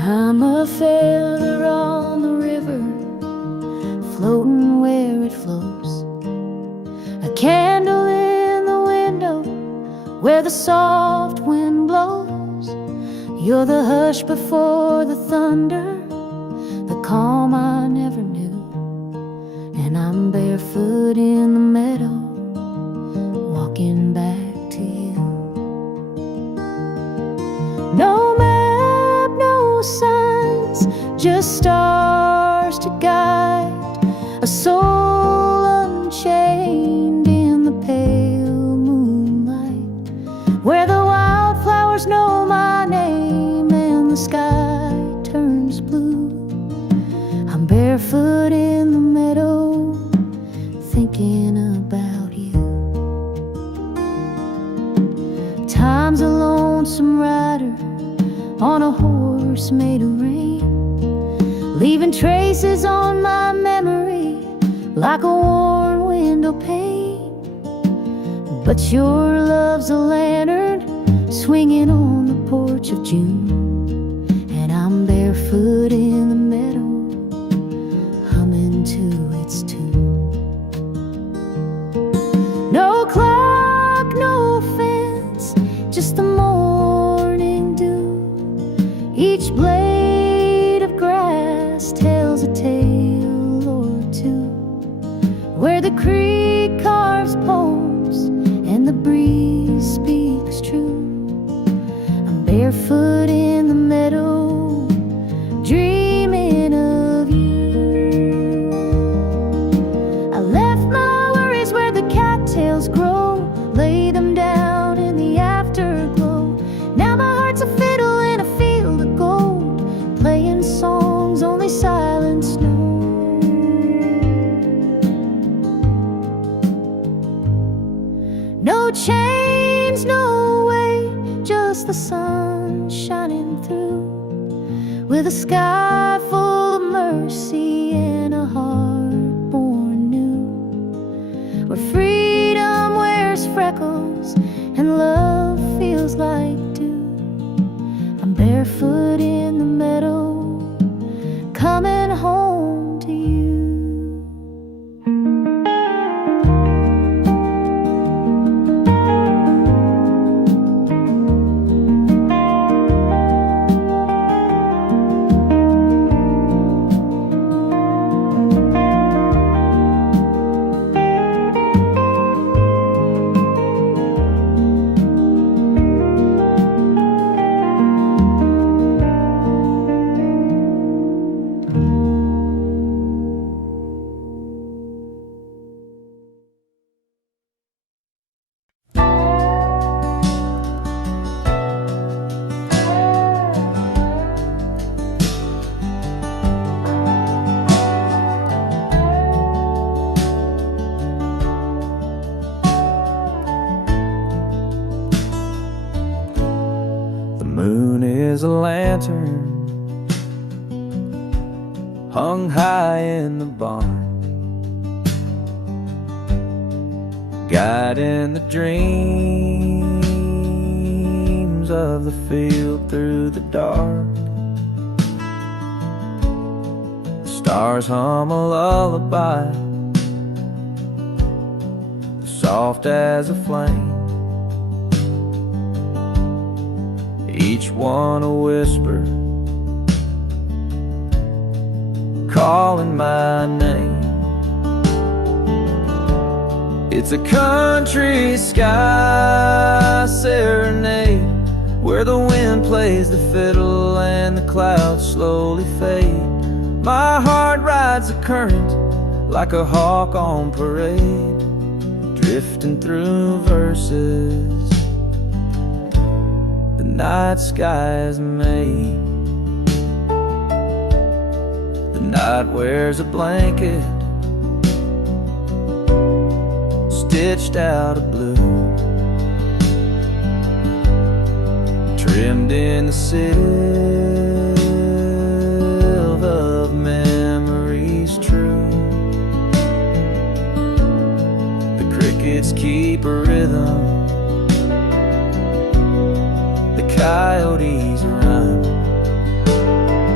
I'm a feather on the river, floating where it flows, a candle in the window where the soft wind blows. You're the hush before the thunder, the calm I never knew. And I'm barefoot in the meadow, walking back to you. No map, no signs, just stars to guide a soul unchained in the pale moonlight, where the wildflowers know my name and the sky turns blue. I'm barefoot in the meadow, thinking about you. Time's a lonesome rider on a horse made of rain, leaving traces on my memory like a worn window pane. But your love's a lantern swinging on the porch of June, and I'm barefoot in the meadow, humming to its tune. No clock, no fence, just the morning dew. Each blade of grass tells a tale or two, where the creek carves poems and the breeze speaks true. I'm barefoot in the meadow, dreaming of you. I left my worries where the cattails grow, lay them down in the afterglow. Now my heart's a fiddle in a field of gold, playing songs only silence knows. No chains, no way, just the sun shining through, with a sky full of mercy and a heart born new, where freedom wears freckles and love feels like dew. I'm barefoot in the meadow, coming home to you. The moon is a lantern hung high in the barn, guiding the dreams of the field through the dark. The stars hum a lullaby, soft as a flame, each one a whisper calling my name. It's a country sky serenade, where the wind plays the fiddle and the clouds slowly fade. My heart rides the current like a hawk on parade, drifting through verses the night sky's made. The night wears a blanket stitched out of blue, trimmed in the silk of memories true. The crickets keep a rhythm, the coyotes run,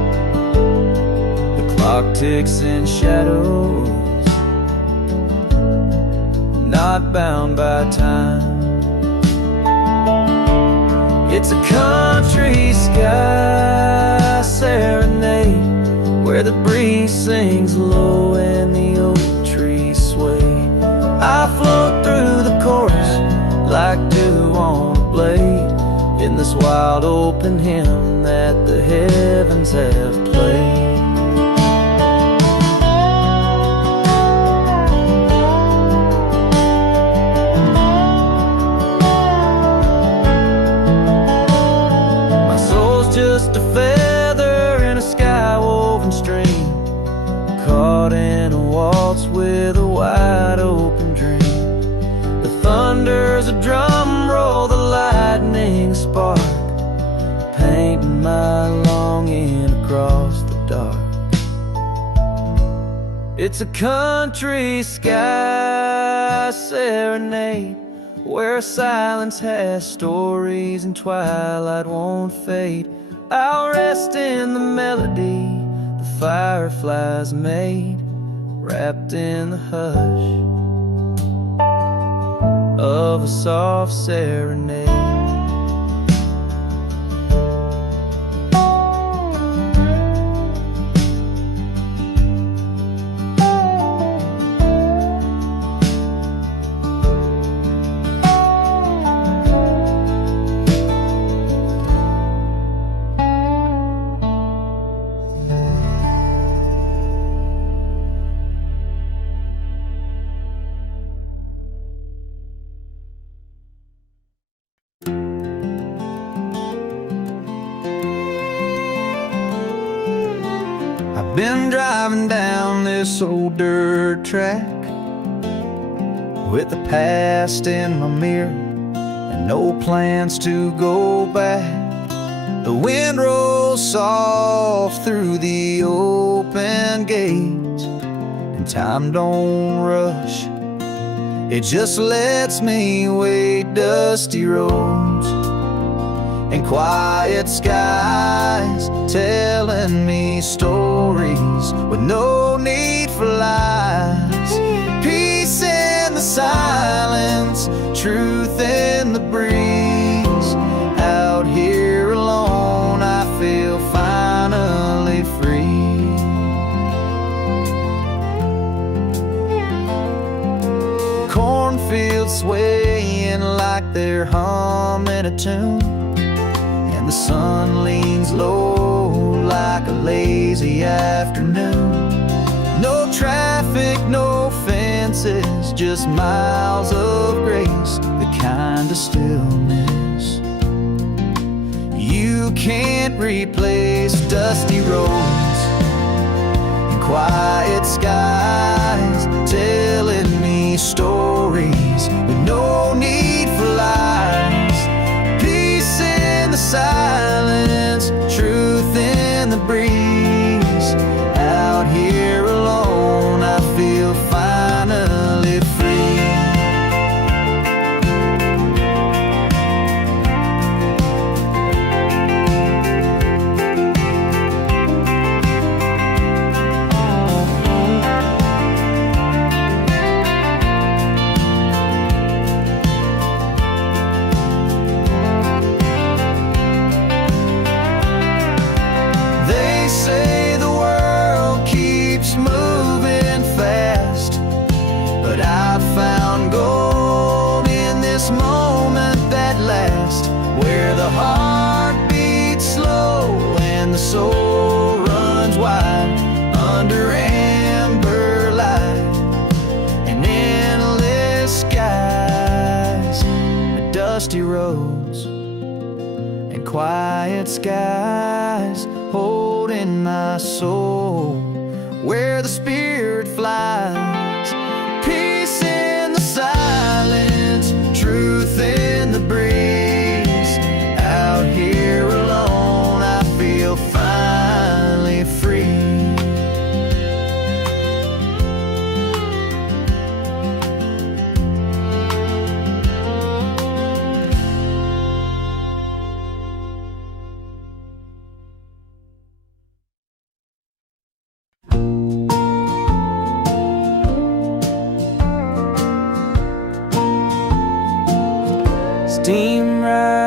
clock ticks in shadows, not bound by time. It's a country sky serenade, where the breeze sings low and the oak trees sway. I float through the chorus like dew on a blade, in this wild open hymn that the heavens have played. Just a feather in a sky-woven stream, caught in a waltz with a wide open dream. The thunder's a drum roll, the lightning spark, painting my longing across the dark. It's a country sky serenade, where silence has stories and twilight won't fade. I'll rest in the melody the fireflies made, wrapped in the hush of a soft serenade. Been driving down this old dirt track with the past in my mirror and no plans to go back. The wind rolls soft through the open gates, and time don't rush, it just lets me wade dusty roads and quiet skies, telling me stories with no need for lies. Peace in the silence, truth in the breeze. Out here alone, I feel finally free. Cornfields swaying like they're humming a tune, the sun leans low like a lazy afternoon. No traffic, no fences, just miles of grace, the kind of stillness you can't replace. Dusty roads and quiet skies, telling me stories with no need for lies. Silence, truth in the breeze. Out here alone, I feel finally free. The heart beats slow and the soul runs wide under amber light and endless skies, dusty roads and quiet skies, holding my soul where the spirit flies. Peace in the silence, truth in the breeze. Out here alone, I feel finally free.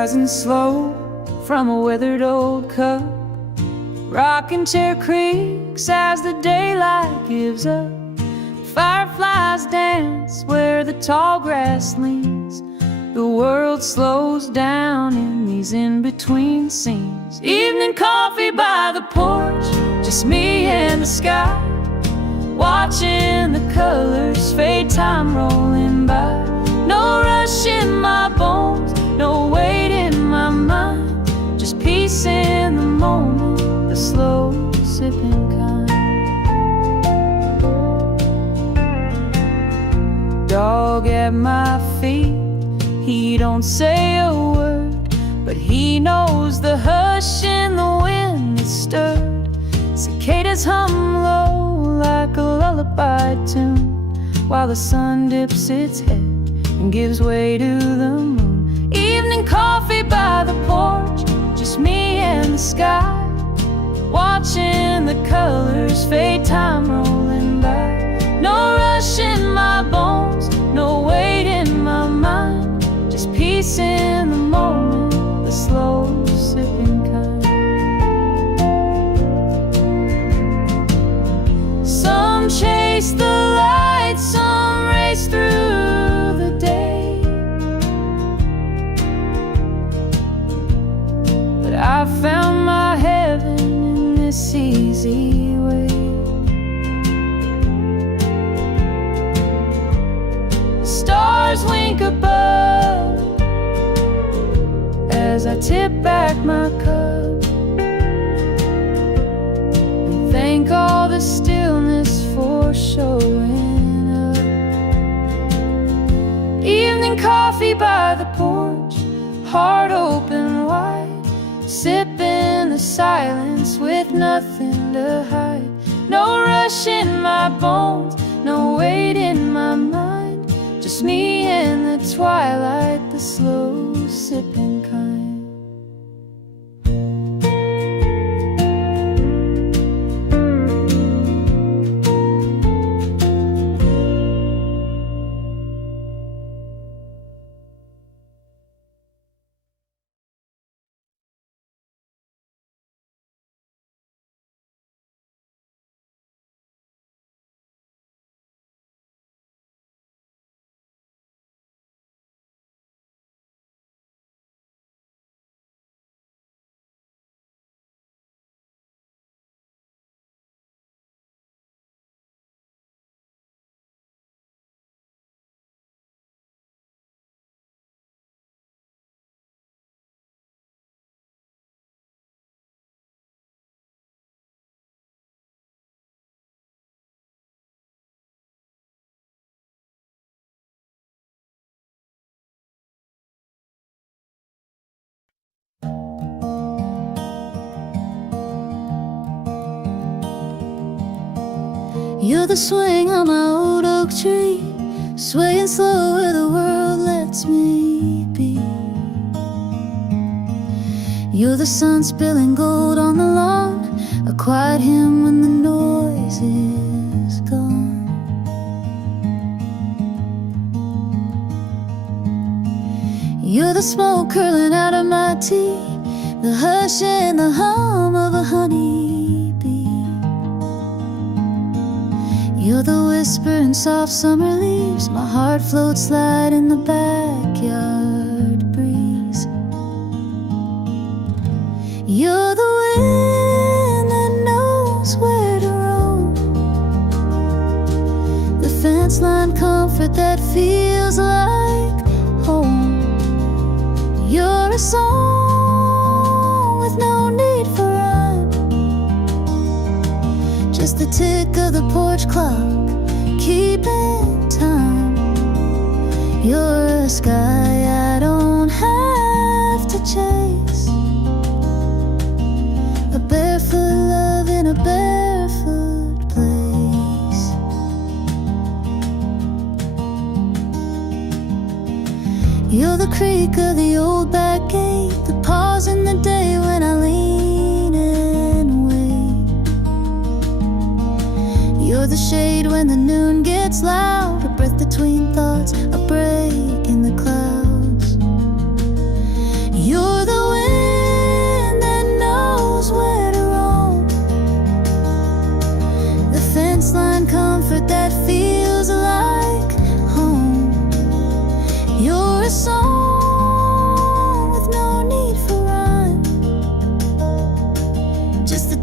rising slow from a withered old cup. Rocking chair creaks as the daylight gives up. Fireflies dance where the tall grass leans. The world slows down in these in-between scenes. Evening coffee by the porch, just me and the sky, watching the colors fade, time rolling by. No rush in my bones, no weight in my mind, just peace in the moment, the slow sipping kind. Dog at my feet, he don't say a word, but he knows the hush in the wind is stirred. Cicadas hum low like a lullaby tune, while the sun dips its head and gives way to the moon. Evening coffee by the porch, just me and the sky, watching the colors fade, time rolling by. No rush in my bones, no weight in my mind, just peace in the moment, the slow sipping kind. Some chase the light, some race through the day, but I found my heaven in this easy way. The stars wink above as I tip back my cup and thank all the stillness for showing up. Evening coffee by the porch, heart open wide, sipping the silence with nothing to hide. No rush in my bones, no weight in my mind, just me in the twilight, the slow sipping kind. You're the swing on my old oak tree, swaying slow where the world lets me be. You're the sun spilling gold on the lawn, a quiet hymn when the noise is gone. You're the smoke curling out of my tea, the hush and the hum of a honeybee. You're the whisper in soft summer leaves, my heart floats light in the backyard breeze. You're the wind that knows where to roam, the fence line comfort that feels like home. You're a song with no need for rhyme, just the tick of the porch clock keeping time. You're a sky I don't have to chase, a barefoot love in a barefoot place. You're the creak of the old back gate, the pause in the day when I lean and wait. You're the shade when the noon gets loud, a breath between thoughts, a break in the clouds. You're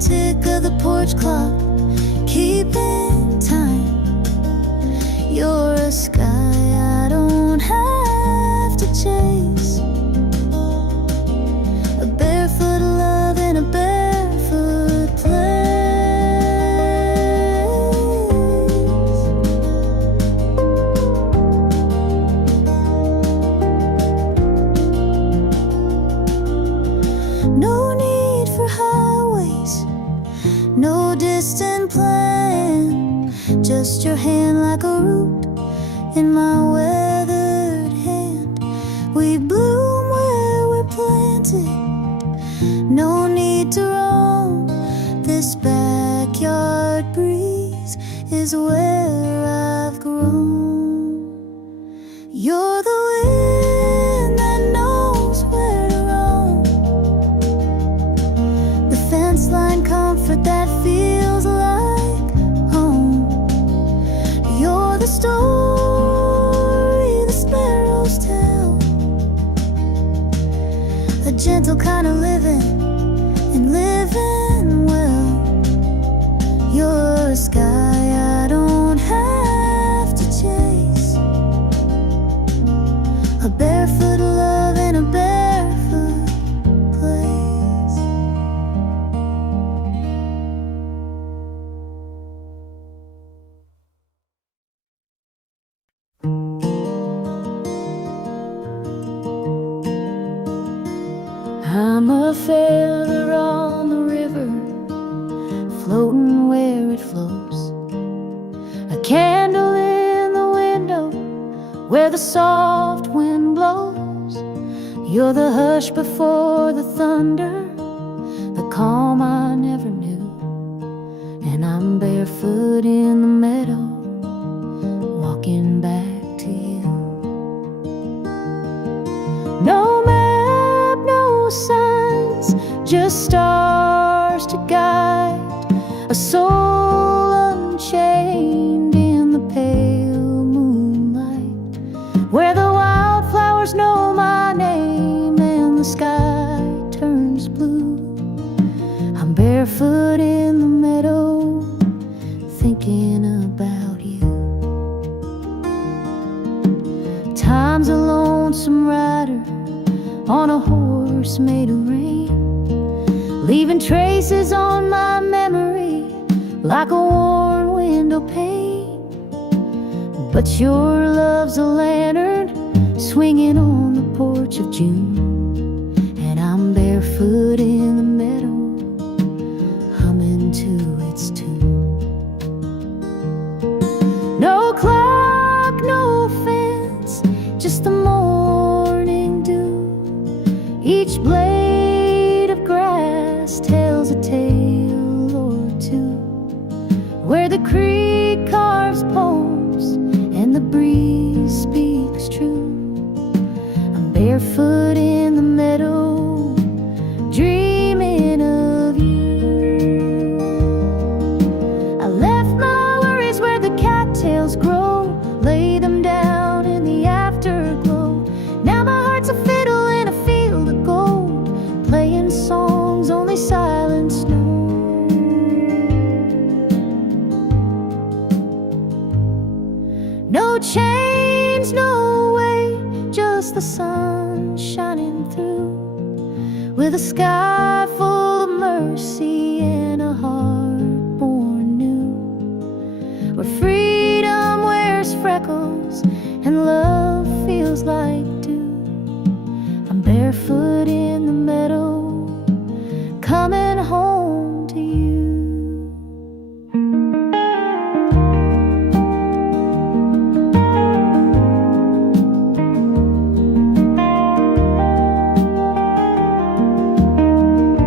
tick of the porch clock, keeping time. You're a sky I don't have to chase, a barefoot love in a barefoot place. No need for highways, no distant plan, just your hand like a root in my weathered hand. We bloom where we're planted, no need to roam. This backyard breeze is where I've grown. You're the wind that knows where to roam, the fence line comfort that feels like home. You're the story the sparrows tell, a gentle kind of living and living well. You're a sky I don't have to chase, a barefoot love in a barefoot place. I'm a feather on the river, floating where it flows, a candle in the window where the soft wind blows. You're the hush before the thunder, the calm I never knew. And I'm barefoot in the meadow, walking back to you. No map, no signs, just stars to guide a soul unchained in the pale moonlight, where the wildflowers know my name and the sky turns blue. I'm barefoot in the meadow, thinking about you. Time's a lonesome rider on a horse made of rain, leaving traces on my memory like a worn window pane. But your love's a lantern swinging on the porch of June, and I'm barefoot in the meadow, humming to its tune. No clock, no fence, just the morning dew. Each blade of grass tells a tale or two, where the creek carves poems and the breeze speaks true. I'm barefoot in the meadow, dreaming of you. I left my worries where the cattails grow, lay them down in the afterglow. Now my heart's a fiddle in a field of gold, playing songs only silence knows. No chains, no way, just the sun shining through, with a sky full of mercy and a heart born new, where freedom wears freckles and love feels like dew. I'm barefoot in the meadow, coming home to you.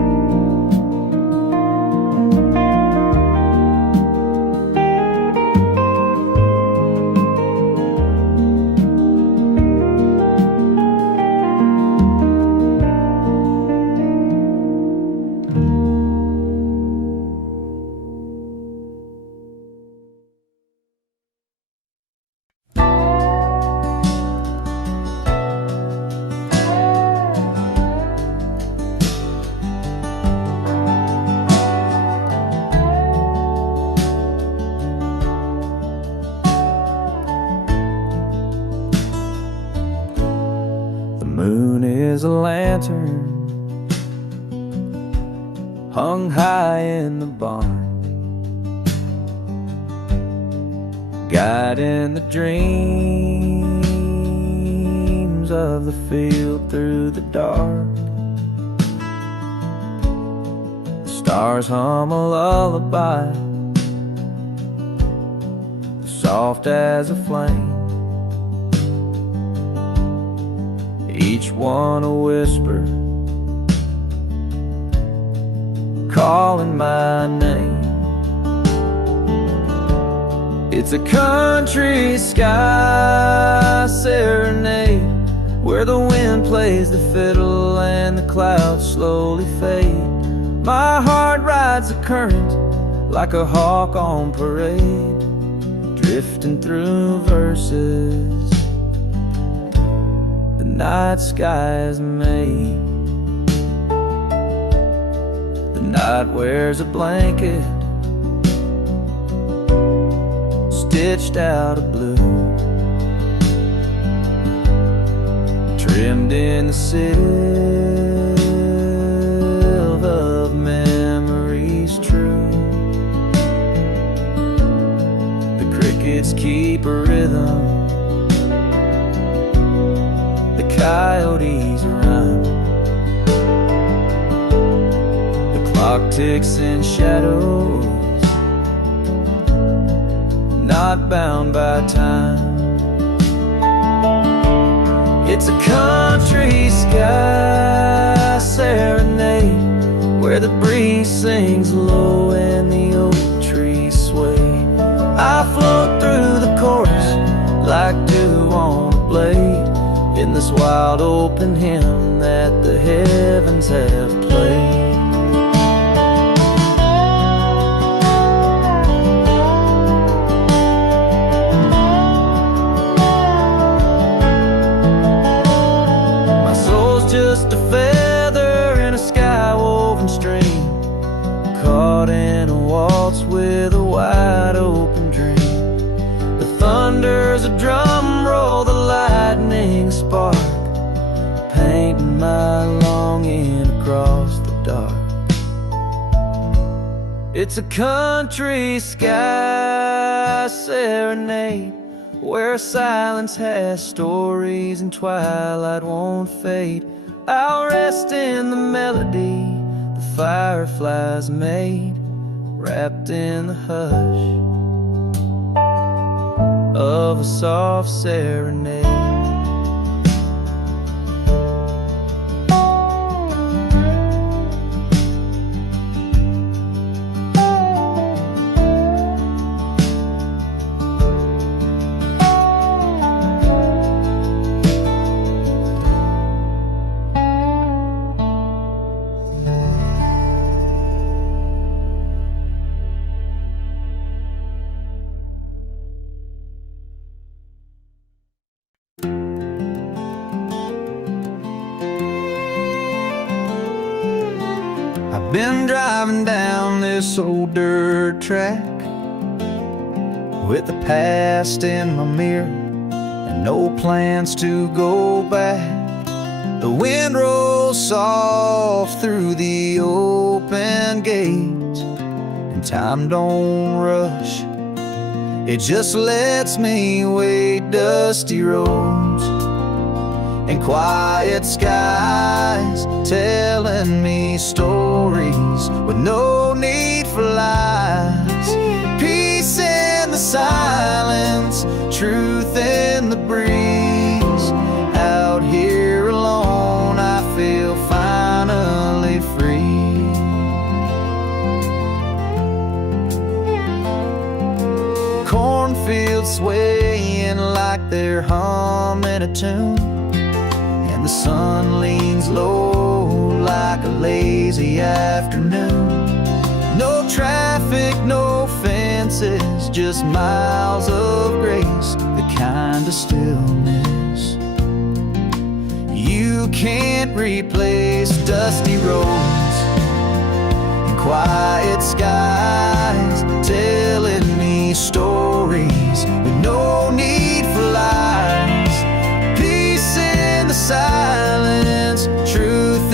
lantern hung high in the barn, guiding the dreams of the field through the dark. The stars hum a lullaby, soft as a flame, each one a whisper calling my name. It's a country sky serenade, where the wind plays the fiddle and the clouds slowly fade. My heart rides the current like a hawk on parade, drifting through verses the night sky has made. The night wears a blanket stitched out of blue, trimmed in the silver of memories true. The crickets keep a rhythm, the coyotes run, the clock ticks in shadows, not bound by time. It's a country sky serenade, where the breeze sings low and the oak trees sway. I float through the chorus like dew on a blade, in this wild open hymn that the heavens have played. Just a feather in a sky-woven stream, caught in a waltz with a wide open dream. The thunder's a drum roll, the lightning spark, painting my longing across the dark. It's a country sky serenade, where silence has stories and twilight won't fade. I'll rest in the melody the fireflies made, wrapped in the hush of a soft serenade. Been driving down this old dirt track with the past in my mirror and no plans to go back. The wind rolls soft through the open gates, and time don't rush, it just lets me wade dusty roads and quiet skies, telling me stories with no need for lies. Peace in the silence, truth in the breeze. Out here alone, I feel finally free. Cornfields swaying like they're humming a tune, the sun leans low like a lazy afternoon. No traffic, no fences, just miles of grace, the kind of stillness you can't replace. Dusty roads and quiet skies, telling me stories with no need for lies. Peace in the silence, truth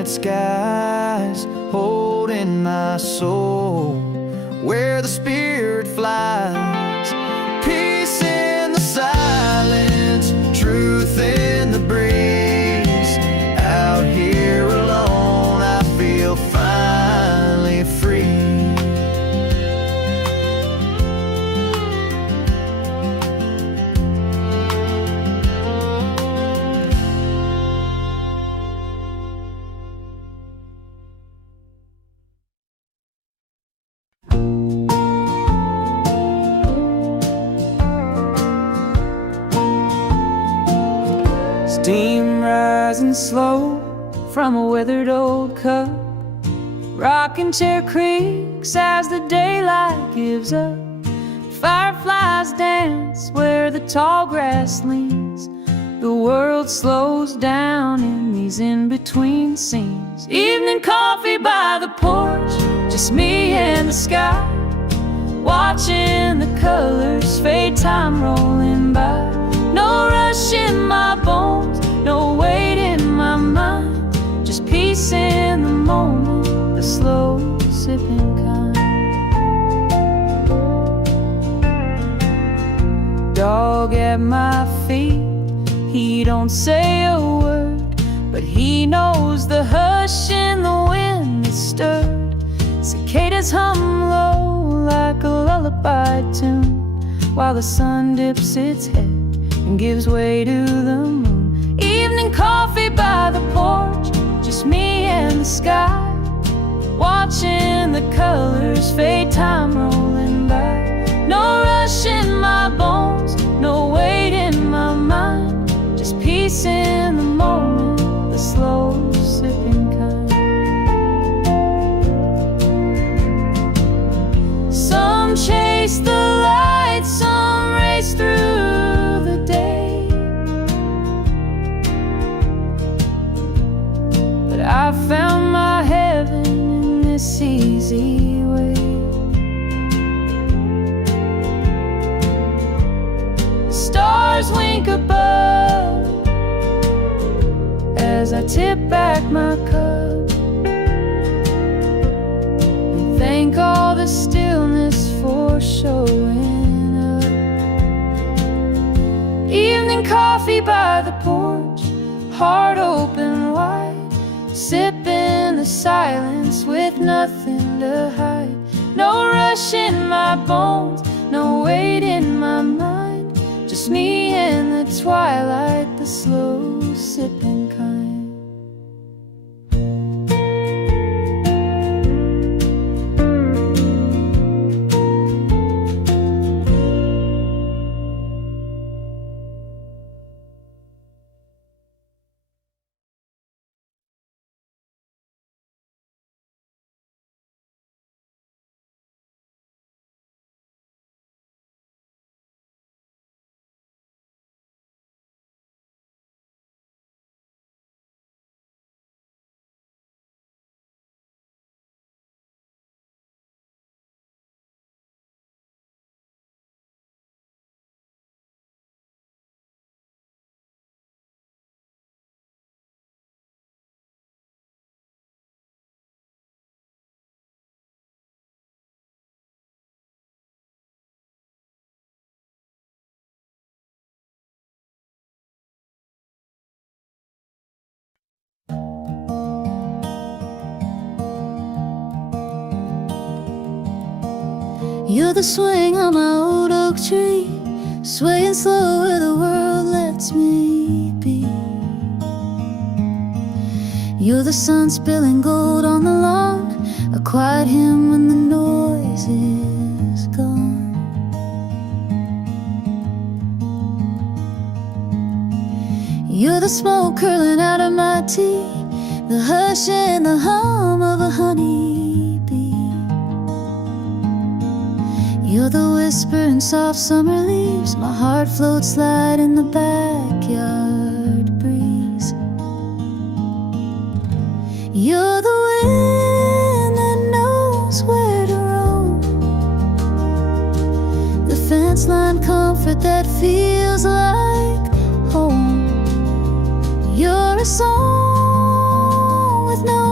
red skies holding my soul, where the spirit flies. Peace in the silence, truth in the breeze. Out here alone, I feel finally free. Steam rising slow from a withered old cup, rocking chair creaks as the daylight gives up. Fireflies dance where the tall grass leans. The world slows down in these in-between scenes. Evening coffee by the porch, just me and the sky, watching the colors fade, time rolling by. No rush in my bones, no weight in my mind, just peace in the moment, the slow sipping kind. Dog at my feet, he don't say a word, but he knows the hush in the wind that's stirred. Cicadas hum low like a lullaby tune, while the sun dips its head and gives way to the moon. Evening coffee by the porch, just me and the sky, watching the colors fade, time rolling by. No rush in my bones, no weight in my mind, just peace in the moment, the slow sipping kind. Some chase the light, some race through the day, but I found my heaven in this easy way. The stars wink above as I tip back my cup and thank all the stillness for showing up. Evening coffee by the porch, heart open wide, sipping the silence with nothing to hide. No rush in my bones, no weight in my mind, just me and the twilight, the slow sipping kind. You're the swing on my old oak tree, swaying slow where the world lets me be. You're the sun spilling gold on the lawn, a quiet hymn when the noise is gone. You're the smoke curling out of my tea, the hush and the hum of a honeybee. You're the whisper in soft summer leaves, my heart floats light in the backyard breeze. You're the wind that knows where to roam, the fence line comfort that feels like home. You're a song with no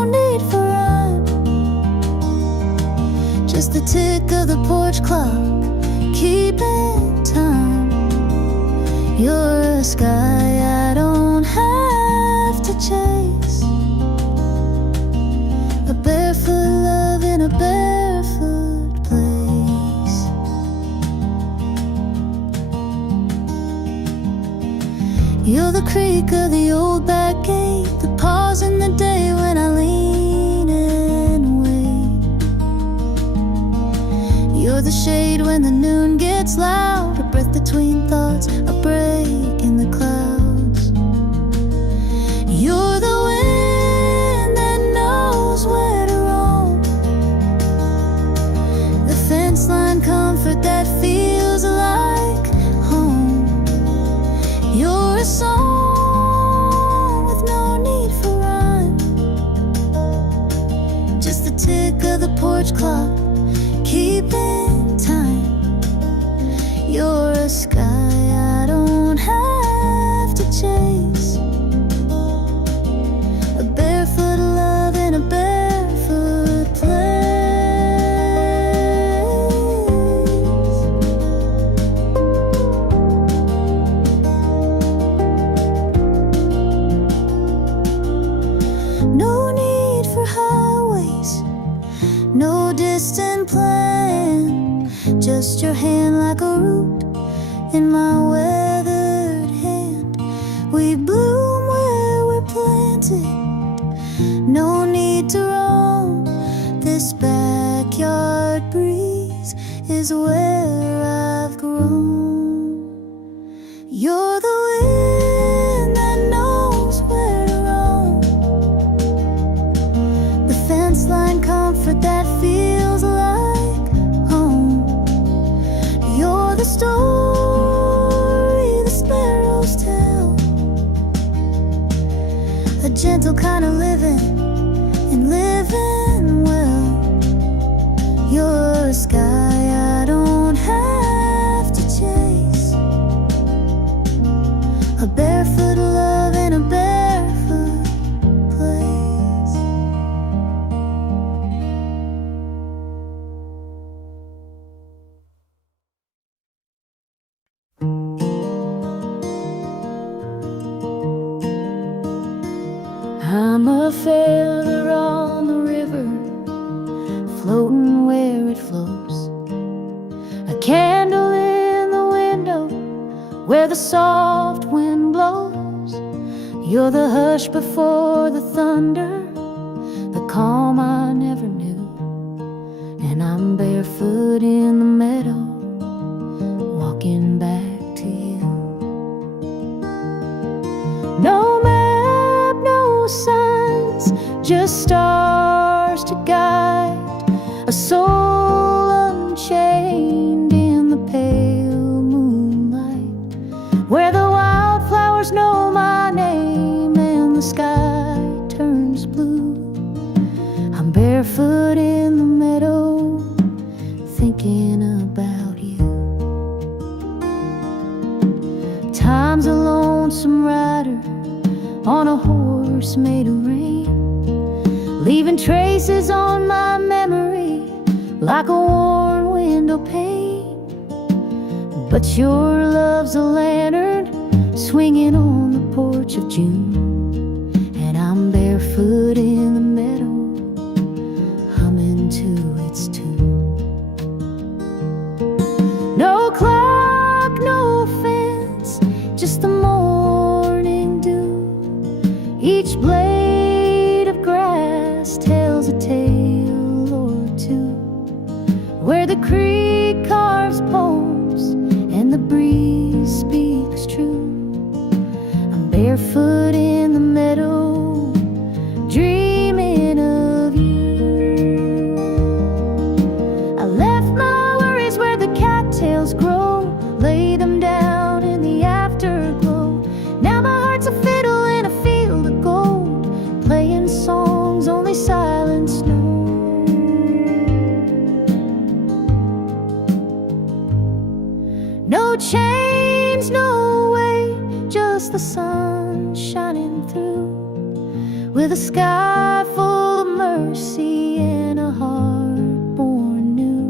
Just the tick of the porch clock, keeping time. You're a sky I don't have to chase. A barefoot love in a barefoot place. You're the creak of the old back gate, the pause in the day when I lean and wait. You're the shade when the noon gets loud, a breath between thoughts, a break in the clouds. You're the wind that knows where to roam, the fence line comfort that feels like home. You're a song with no need for rhyme, just the tick of the porch clock, keeping time. You're a sky I don't have to chase. A barefoot love in a barefoot place. No need for highways, no distant plan, just your hand like a root in my weathered hand. We bloom where we're planted, no need to roam. This backyard breeze is where I've grown. You're the wind that knows where to roam, the fence line comfort that feels like home. You're the story the sparrows tell, a gentle kind of living and living well. You're a sky I don't have to chase. A barefoot love in a barefoot place. I'm a feather on the river, floating where it flows. A candle in the window where the soft wind blows. You're the hush before the thunder, the calm I never knew. And I'm barefoot in the meadow, walking back to you. No map, no signs, just stars to guide a soul unchained in the pale moonlight, where the wildflowers know my name and the sky turns blue. I'm barefoot in the meadow, thinking about you. Time's a lonesome rider on a horse made of rain, leaving traces on my memory like a worn window pane. But your love's a lantern swinging on the porch of June, and I'm barefoot in the meadow, humming to its tune. No clock, no fence, just the morning dew. Each blade of grass tells a tale or two, where the creek carves poems and the breeze speaks true. I'm barefoot in the meadow, dreaming of you. I left my worries where the cattails grow, lay them down in the afterglow. Now my heart's a fiddle in a field of gold, playing songs only silence knows. No chains, no way, just the sun shining through, with a sky full of mercy and a heart born new.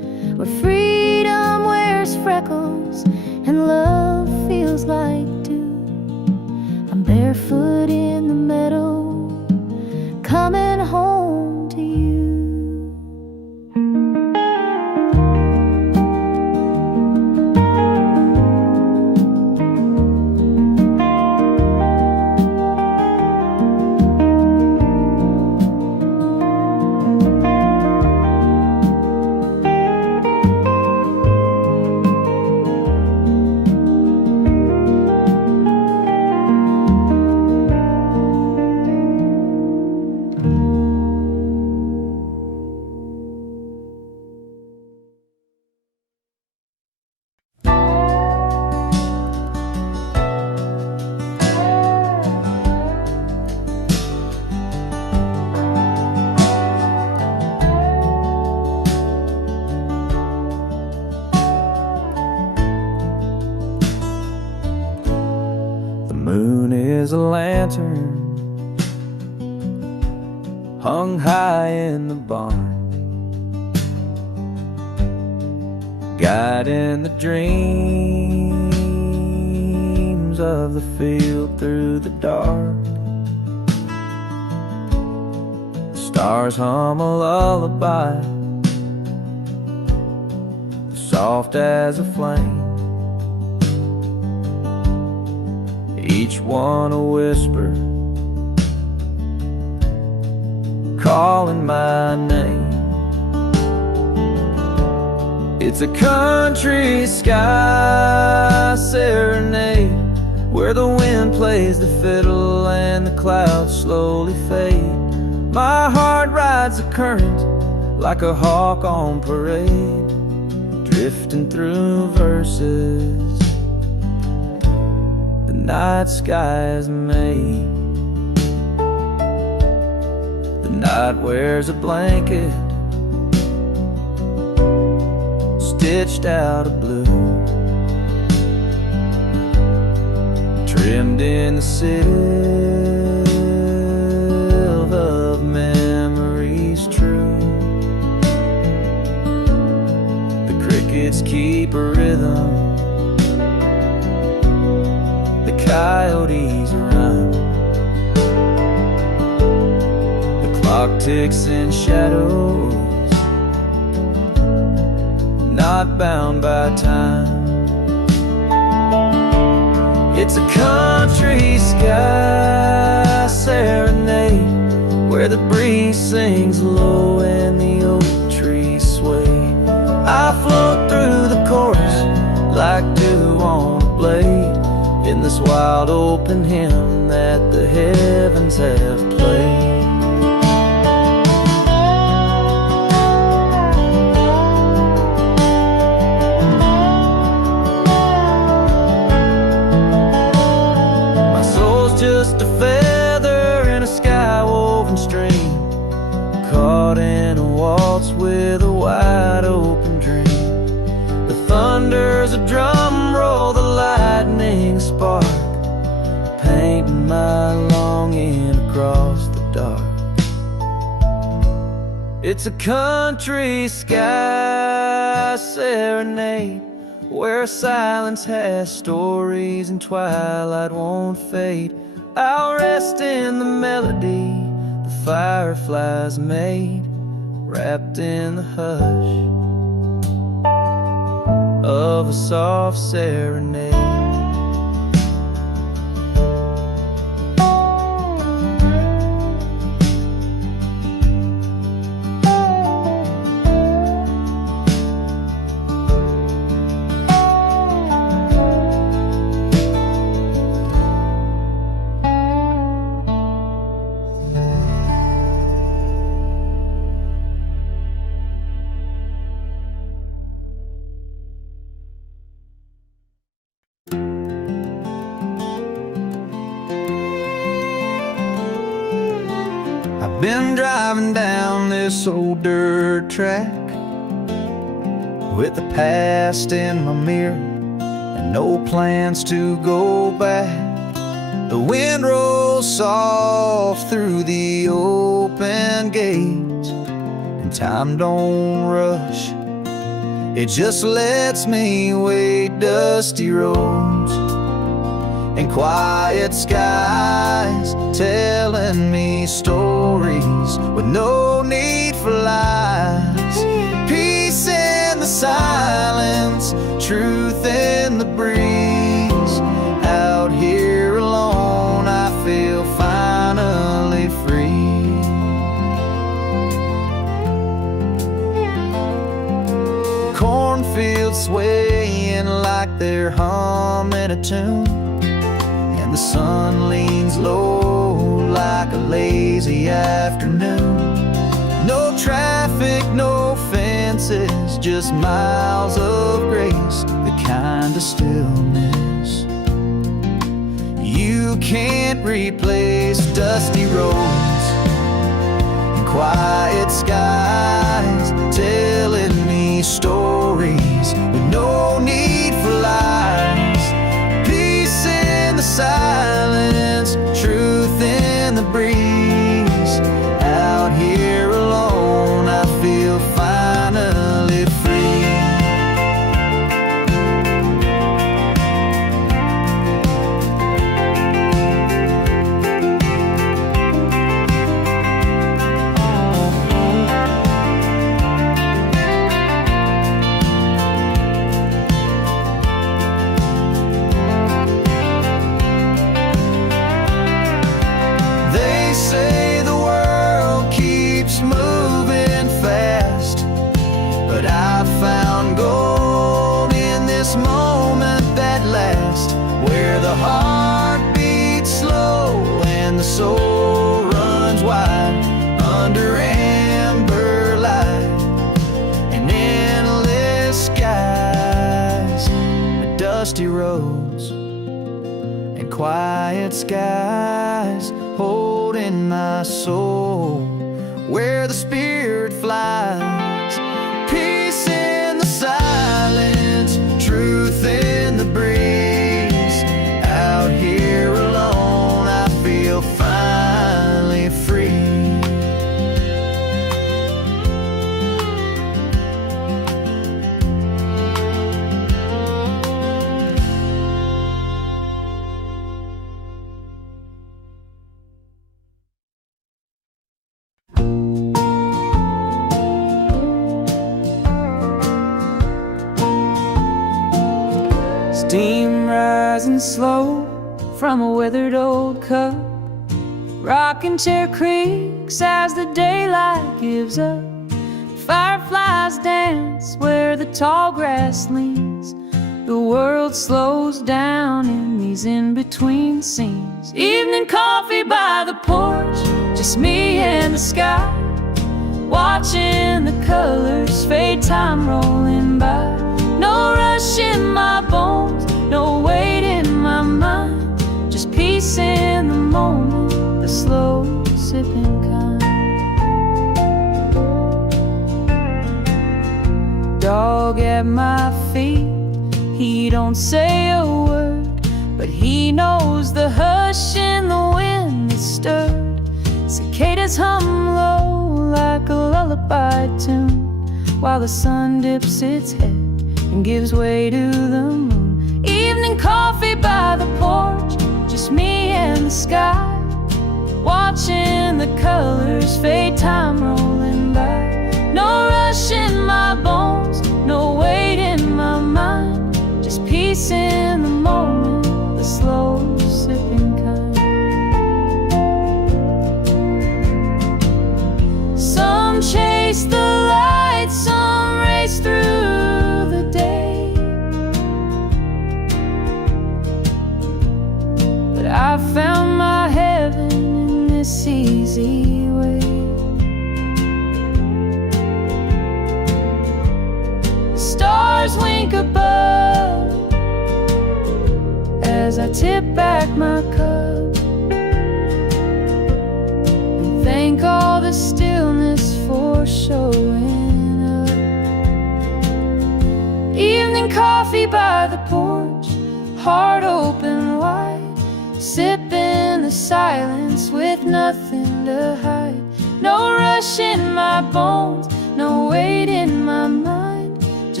where freedom wears freckles and love feels like dew. I'm barefoot in the meadow, coming home to you. Is a lantern hung high in the barn, guiding the dreams of the field through the dark. The stars hum a lullaby, soft as a flame, each one a whisper, calling my name. It's a country sky serenade, where the wind plays the fiddle and the clouds slowly fade. My heart rides the current like a hawk on parade, drifting through verses night sky is made. The night wears a blanket stitched out of blue, trimmed in the silver of memories true. The crickets keep a rhythm, coyotes run, the clock ticks in shadows, not bound by time. It's a country sky serenade, where the breeze sings low and the oak trees sway. I float through the chorus like dew on a blade, in this wild open hymn that the heavens have played. My soul's just a feather in a sky-woven stream, caught in a waltz with a wide open dream. The thunder's a drum roll, the lightning spark, painting my longing across the dark. It's a country sky serenade, where silence has stories and twilight won't fade. I'll rest in the melody the fireflies made, wrapped in the hush of a soft serenade. Been driving down this old dirt track with the past in my mirror and no plans to go back. The wind rolls soft through the open gates, and time don't rush It just lets me wade dusty roads and quiet skies, telling me stories with no need for lies. Peace in the silence, truth in the breeze. Out here alone, I feel finally free. Cornfields swaying like they're humming a tune, and the sun leans low like a lazy afternoon. No traffic, no fences, just miles of grace, the kind of stillness you can't replace. Dusty roads and quiet skies, telling me stories with no need for lies. Peace in the silence, truth in the breeze. Out here alone, I feel finally free. They say the world keeps moving fast, but I found gold in this moment that lasts, where the heart beats slow and the soul runs wide under amber light and endless skies. Dusty roads and quiet skies, holding my soul where the spirit flies. Peace in the silence, truth in the breeze. Out here alone, I feel finally free. Steam rising slow from a withered old cup, rocking chair creaks as the daylight gives up. Fireflies dance where the tall grass leans. The world slows down in these in-between scenes. Evening coffee by the porch, just me and the sky, watching the colors fade, time rolling by. No rush in my bones, no weight in my mind, just peace in the moment, the slow sipping kind. Dog at my feet, he don't say a word, but he knows the hush in the wind that stirred. Cicadas hum low like a lullaby tune, while the sun dips its head and gives way to the moon. Evening coffee by the porch, just me and the sky, watching the colors fade, time rolling by. No rush in my bones, no weight in my mind, just peace in the moment, the slow sipping kind. Some chase the light, some race through the day, but I found my heaven in this easy way. The stars wink above as I tip back my cup and thank all the stillness for showing up. Evening coffee by the porch, heart open wide, sipping the silence with nothing to hide. No rush in my bones, no weight in my mind, just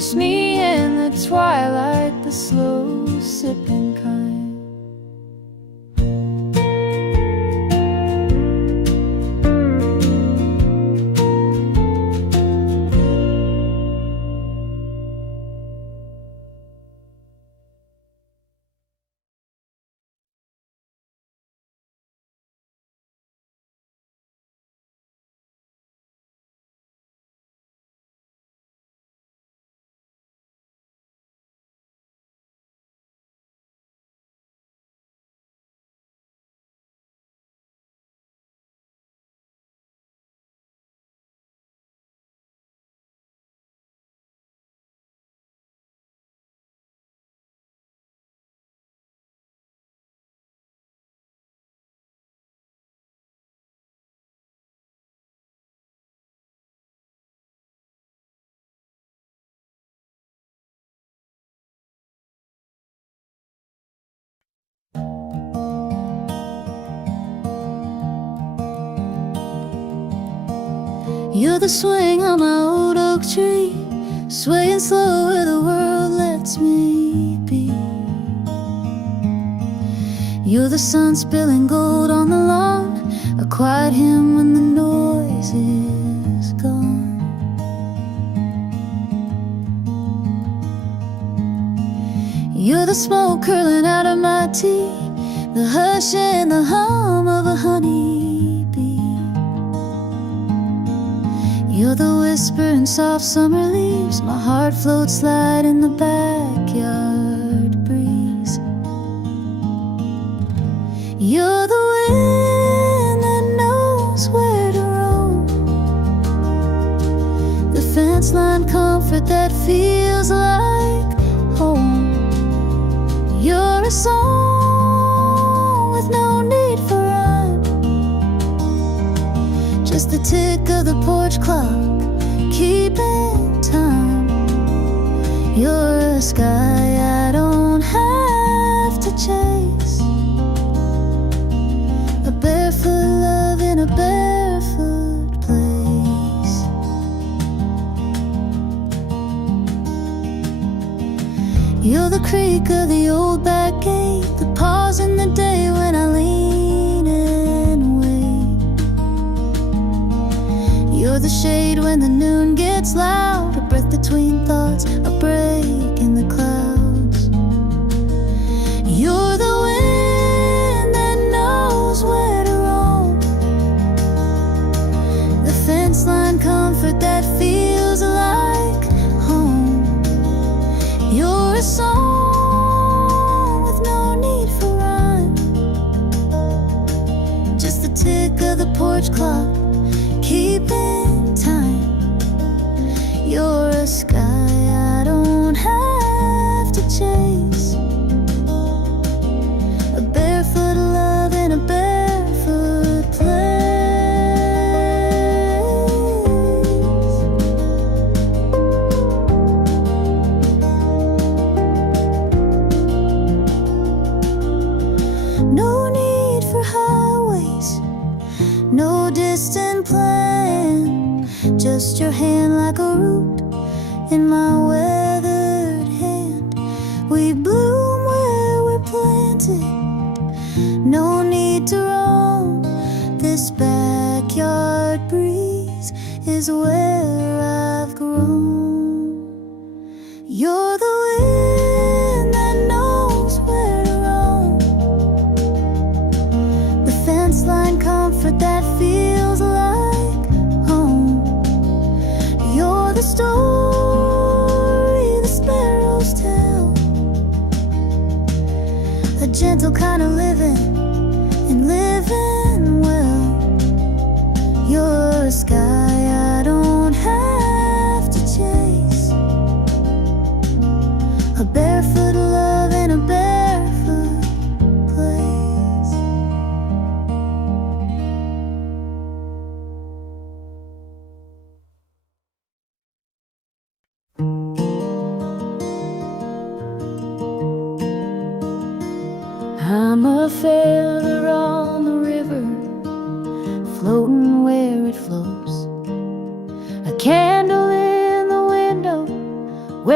just me in the twilight, the slow sipping kind. You're the swing on my old oak tree, swaying slow where the world lets me be. You're the sun spilling gold on the lawn, a quiet hymn when the noise is gone. You're the smoke curling out of my tea, the hush and the hum of a honeybee. You're the whisper in soft summer leaves, my heart floats light in the backyard breeze. You're the wind that knows where to roam, the fence line comfort that feels like home. You're a song with no need for rhyme, just the tick of the porch clock, keeping time. You're a sky I don't have to chase, a barefoot love in a barefoot place. You're the creak of the old back gate, the pause in the day when I lean and wait. You're the shade when the noon gets loud, a breath between thoughts, a break in the clouds. You're the wind that knows where to roam, the fence line comfort that feels like home. You're a song with no need for rhyme, just the tick of the porch clock, keeping time. You're a sky I don't have to chase, a barefoot love in a barefoot place. No need for highways, no distant plan, just your hand like a root in my weathered hand. We bloom where we're planted, no need to roam, this backyard breeze is where I've grown. You're the wind that knows where to roam, the fence line comfort that feels like home. You're the story the sparrows tell, a gentle kind of living and living well. You're a sky I don't have to chase, a barefoot love in a barefoot place. I'm a feather on the river, floating where it flows, a candle in the window where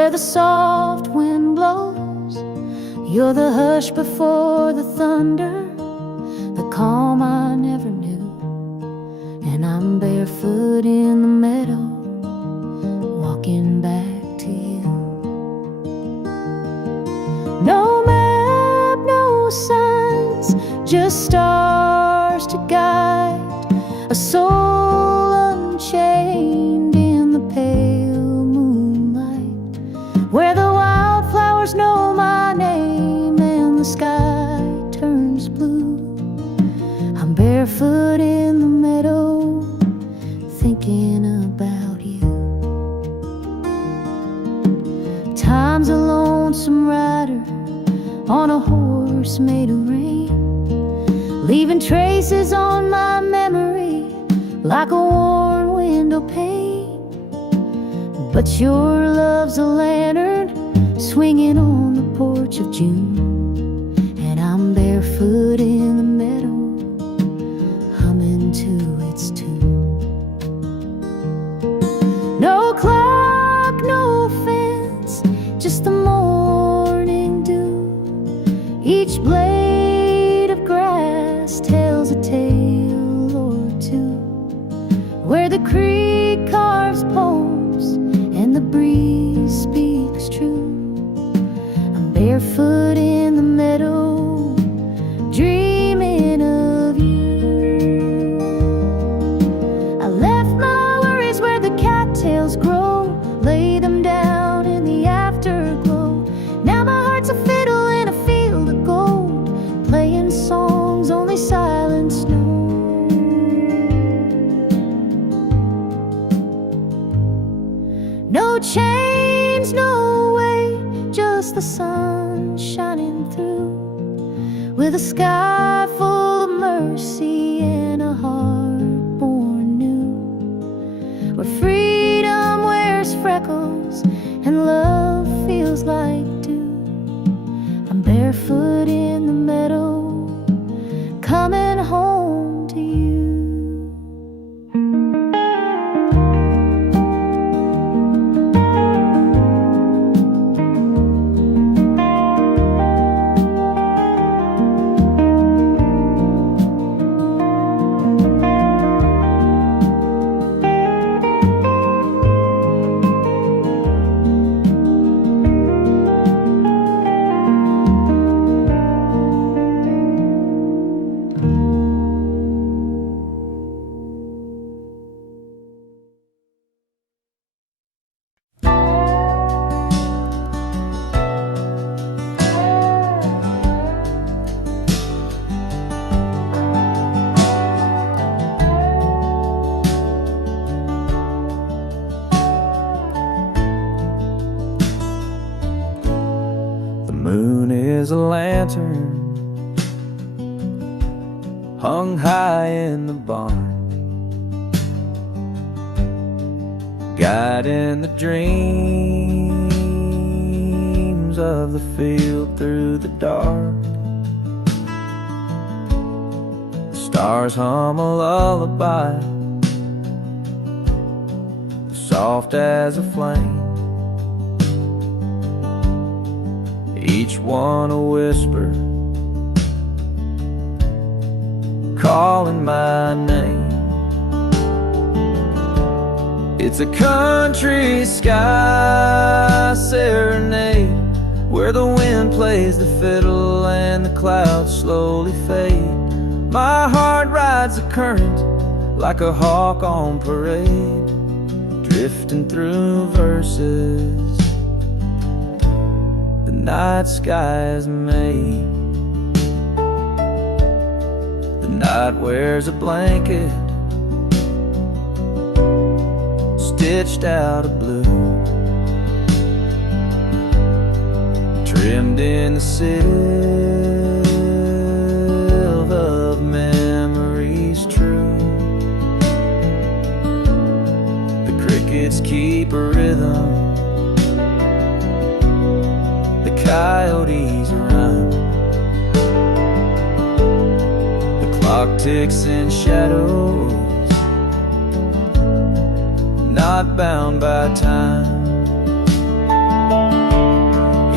where the soft wind blows. You're the hush before the thunder, the calm I never knew. And I'm barefoot in the meadow, walking back to you. No map, no signs, just stars to guide a soul unchained in the pale moonlight, where the wildflowers know my name and the sky turns blue. I'm barefoot in the meadow, thinking about you. Time's a lonesome rider on a horse made of rain, leaving traces on my memory like a worn window pane. But your love's a lantern swinging on the porch of June, and I'm barefoot in the meadow, humming to its tune. No clock, no fence, just the morning dew. Each blade of grass tells a tale or two, where the creek carves poems and the breeze speaks true. I'm barefoot in the meadow, dreaming of you. I left my worries where the cattails grow, lay them down in the afterglow. Now my heart's a fiddle in a field of gold, playing songs only silence knows. No chains, no way, just the sun shining through, with a sky full of mercy and a heart born new, where freedom wears freckles and love feels like dew. I'm barefoot in the meadow, coming home to you. Is a lantern hung high in the barn, guiding the dreams of the field through the dark. The stars hum a lullaby, soft as a flame, each one a whisper, calling my name. It's a country sky serenade, where the wind plays the fiddle and the clouds slowly fade. My heart rides the current like a hawk on parade, drifting through verses the night sky's made. The night wears a blanket stitched out of blue, trimmed in the silk of memories true. The crickets keep a rhythm, the coyotes run, the clock ticks in shadows, not bound by time.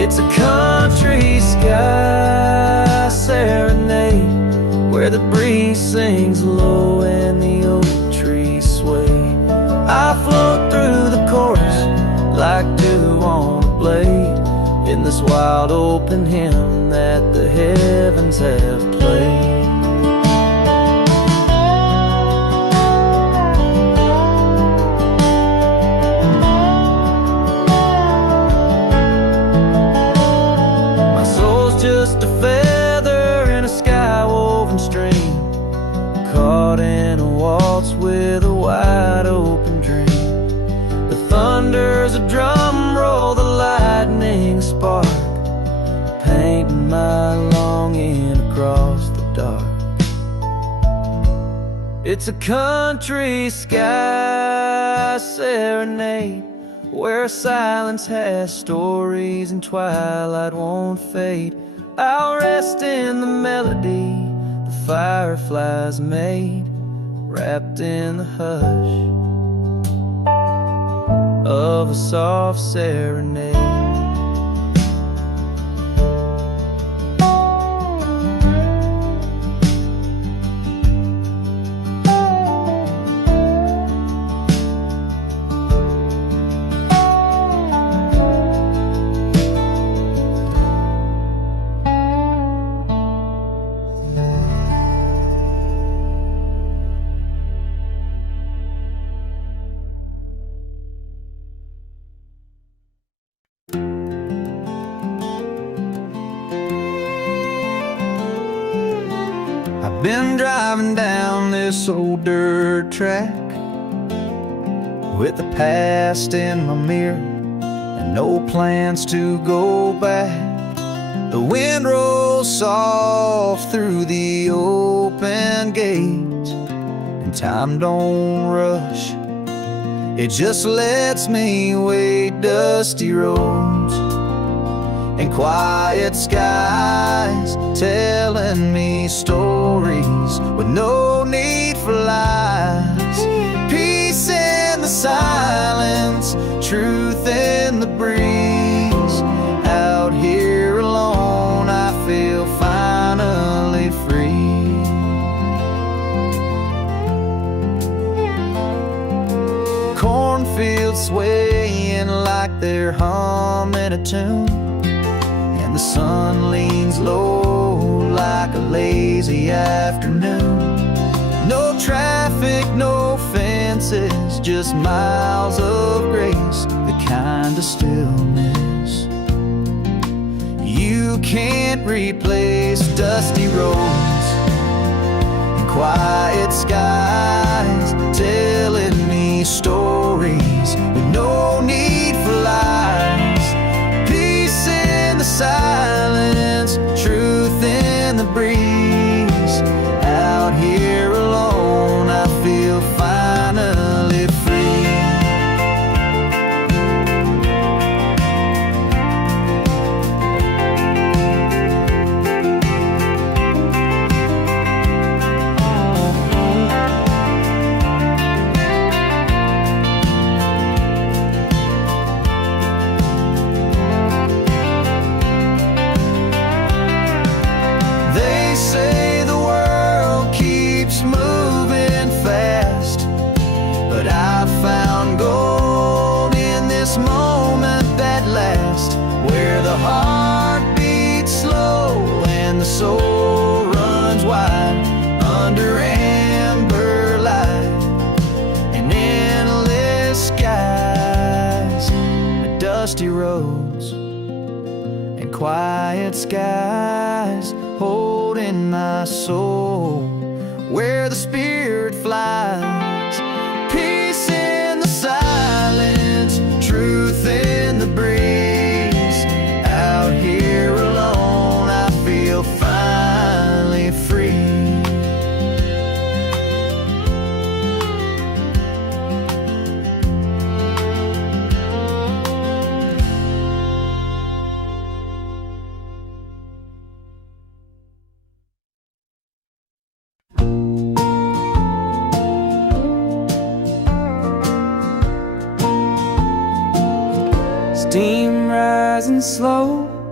It's a country sky serenade where the breeze sings low and the oak trees sway. I float through the chorus like dew on a blade in this wild open hymn that the heavens have played. Just a feather in a sky-woven stream, caught in a waltz with a wide open dream. The thunder's a drum roll, the lightning spark, painting my longing across the dark. It's a country sky serenade where silence has stories and twilight won't fade. I'll rest in the melody the fireflies made, wrapped in the hush of a soft serenade. Been driving down this old dirt track with the past in my mirror and no plans to go back. The wind rolls soft through the open gate and time don't rush. It just lets me wade dusty roads and quiet skies, telling me stories with no need for lies. Peace in the silence, truth in the breeze. Out here alone, I feel finally free. Cornfields swaying like they're humming a tune, the sun leans low like a lazy afternoon. No traffic, no fences, just miles of grace, the kind of stillness you can't replace. Dusty roads and quiet skies, telling me stories with no need for lies. The silence, truth in the breeze. Out here alone, I feel finally free. Say the world keeps moving fast, but I found gold in this moment that lasts, where the heart beats slow and the soul runs wide under amber light and endless skies. The dusty roads and quiet skies holding my soul where the spirit flies. Peace in the silence, truth in the breeze. Out here alone, I feel finally free. Steam rising slow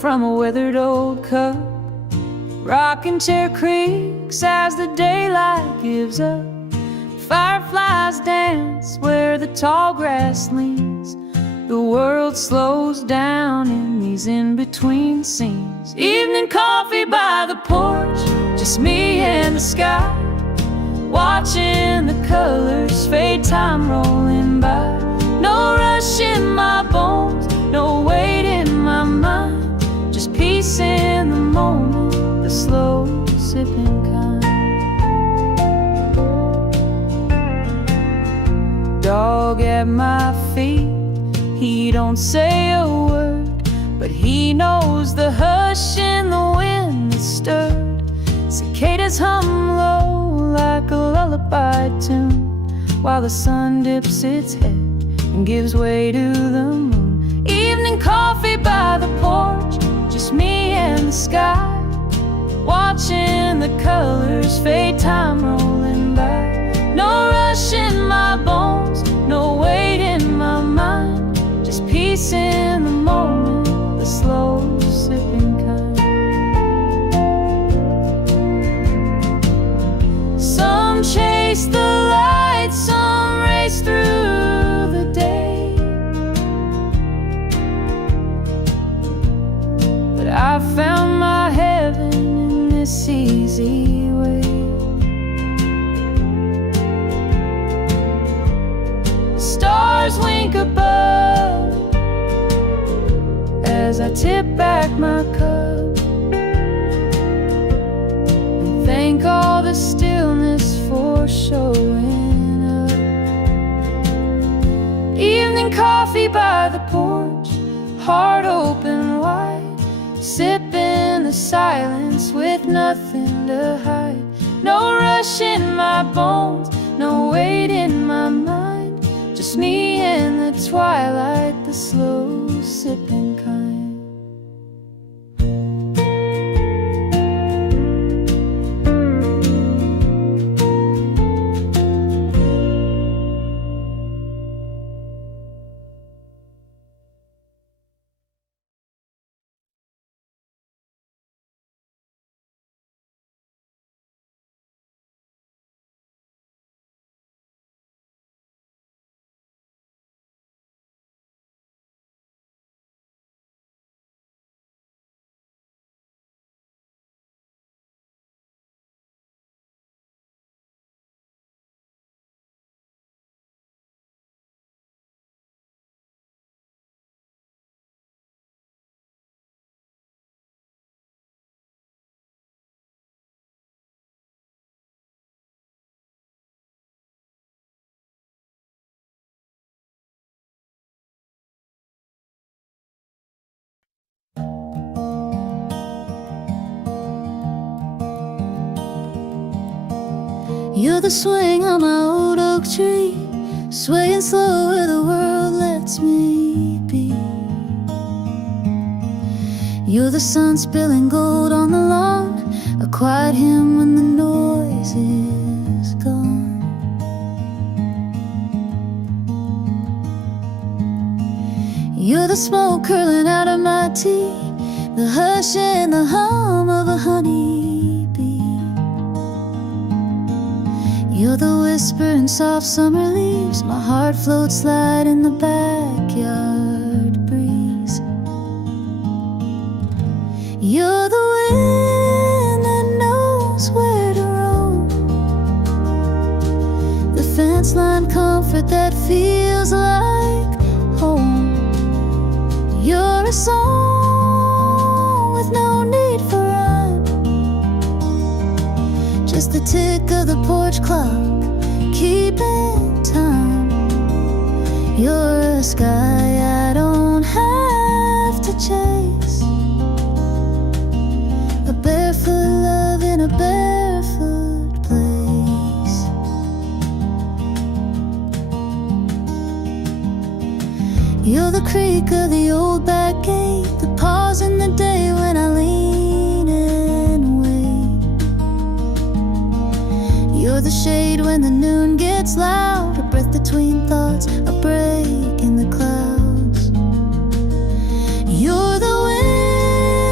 from a withered old cup. Rocking chair creaks as the daylight gives up. Fireflies dance where the tall grass leans. The world slows down in these in-between scenes. Evening coffee by the porch, just me and the sky, watching the colors fade, time rolling by. No rush in my bones, no weight in my mind, just peace in the moment, the slow sipping kind. Dog at my feet, he don't say a word, but he knows the hush in the wind that stirred. Cicadas hum low like a lullaby tune, while the sun dips its head and gives way to the moon. Evening coffee by the porch, just me and the sky, watching the colors fade, time rolling by. No rush in my bones, no weight in my mind, just peace in the moment, the slow sipping kind. Some chase the light, some race through the day, but I found my heaven in this easy way. The stars wink above as I tip back my cup and thank all the stillness for showing up. Evening coffee by the porch, heart open wide, sipping the silence with nothing to hide. No rush in my bones, no weight in my mind, just me in the twilight, the slow sipping kind. You're the swing on my old oak tree, swaying slow where the world lets me be. You're the sun spilling gold on the lawn, a quiet hymn when the noise is gone. You're the smoke curling out of my tea, the hush and the hum of a honeybee. You're the whisper in soft summer leaves, my heart floats light in the backyard breeze. You're the wind that knows where to roam, the fence line comfort that feels like home. You're a song with no need for rhyme, just the tick of the porch clock keeping time. You're a sky I don't have to chase, a barefoot love in a barefoot place. You're the creak of the old back gate, the pause in the day when I lean and wait. You're the shade when the noon gets loud, a breath between thoughts, a break in the clouds. You're the wind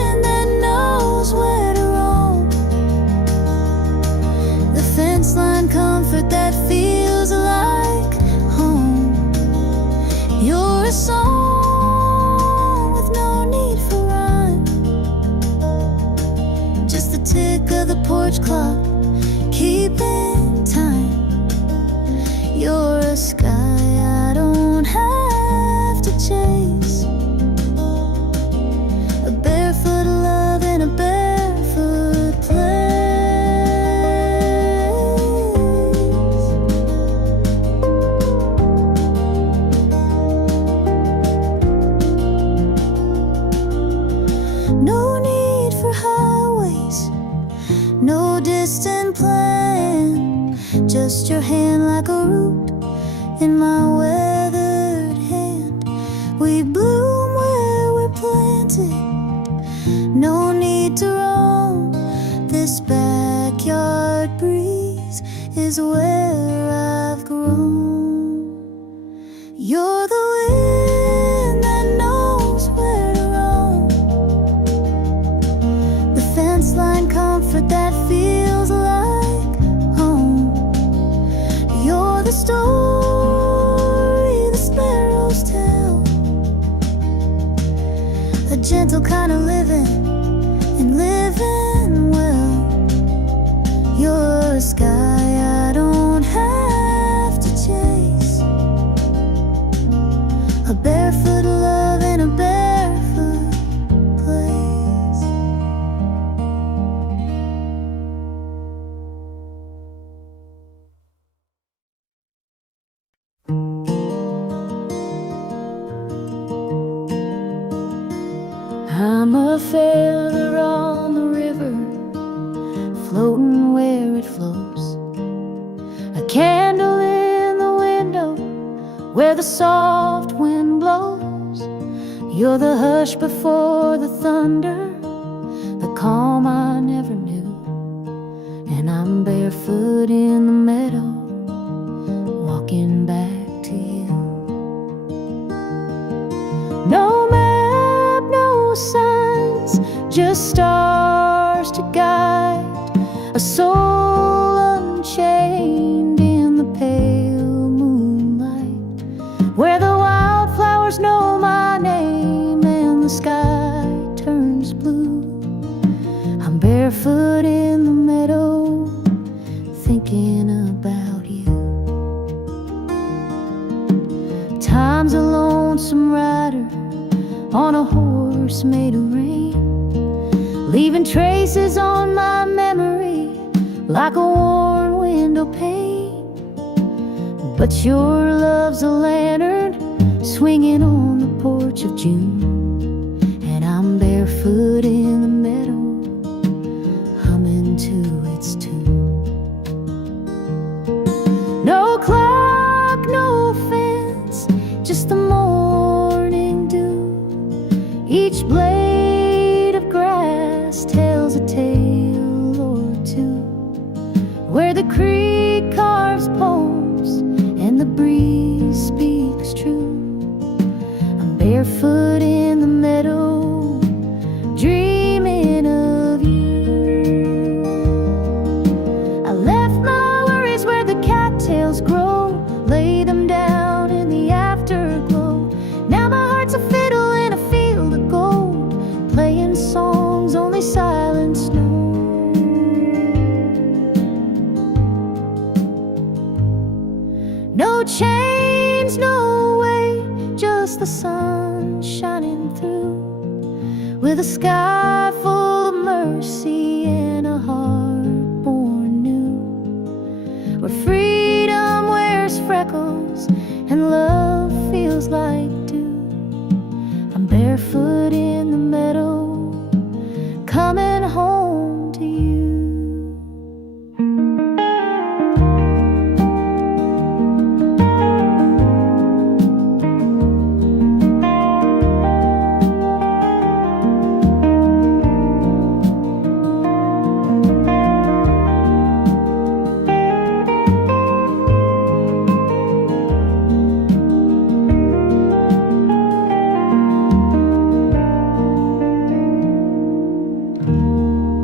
porch clock, keeping time. You're a sky I don't have to chase, a barefoot love in a barefoot place. No need for highways, no distant plan, just your hand like a root in my weathered hand. We bloom where we're planted, no need to roam. This backyard breeze is where I've grown. You're the wind that knows where to roam, the fence line comfort that feels like home. You're the story the sparrows tell, a gentle kind of living and living well. You're a sky I don't have to chase, a barefoot love in a barefoot place. I'm a feather on the river, floating where it flows, a candle in the window where the soft wind blows. You're the hush before the thunder, the calm I never knew. And I'm barefoot in the meadow, walking back to you. No map, no signs, just stars to guide a soul unchained in the pale moonlight, where the wildflowers know my name and the sky turns blue. I'm barefoot in the meadow, thinking about you. Time's a lonesome rider on a horse made of rain, leaving traces on my memory like a worn window pane. But your love's a lantern swinging on the porch of June, and I'm barefoot in the meadow, humming to its tune. No clock, no fence, just the morning dew. Each blade of grass tells a tale or two, where the creek carves poems and the breeze speaks true. I'm barefoot in the meadow, dreaming of you. I left my worries where the cattails grow, lay them down in the afterglow. Now my heart's a fiddle in a field of gold, playing songs only silence knows. No chains, no way, just the sun shining through, with a sky full of mercy and a heart born new, where freedom wears freckles and love feels like dew. I'm barefoot in the meadow, coming home to you.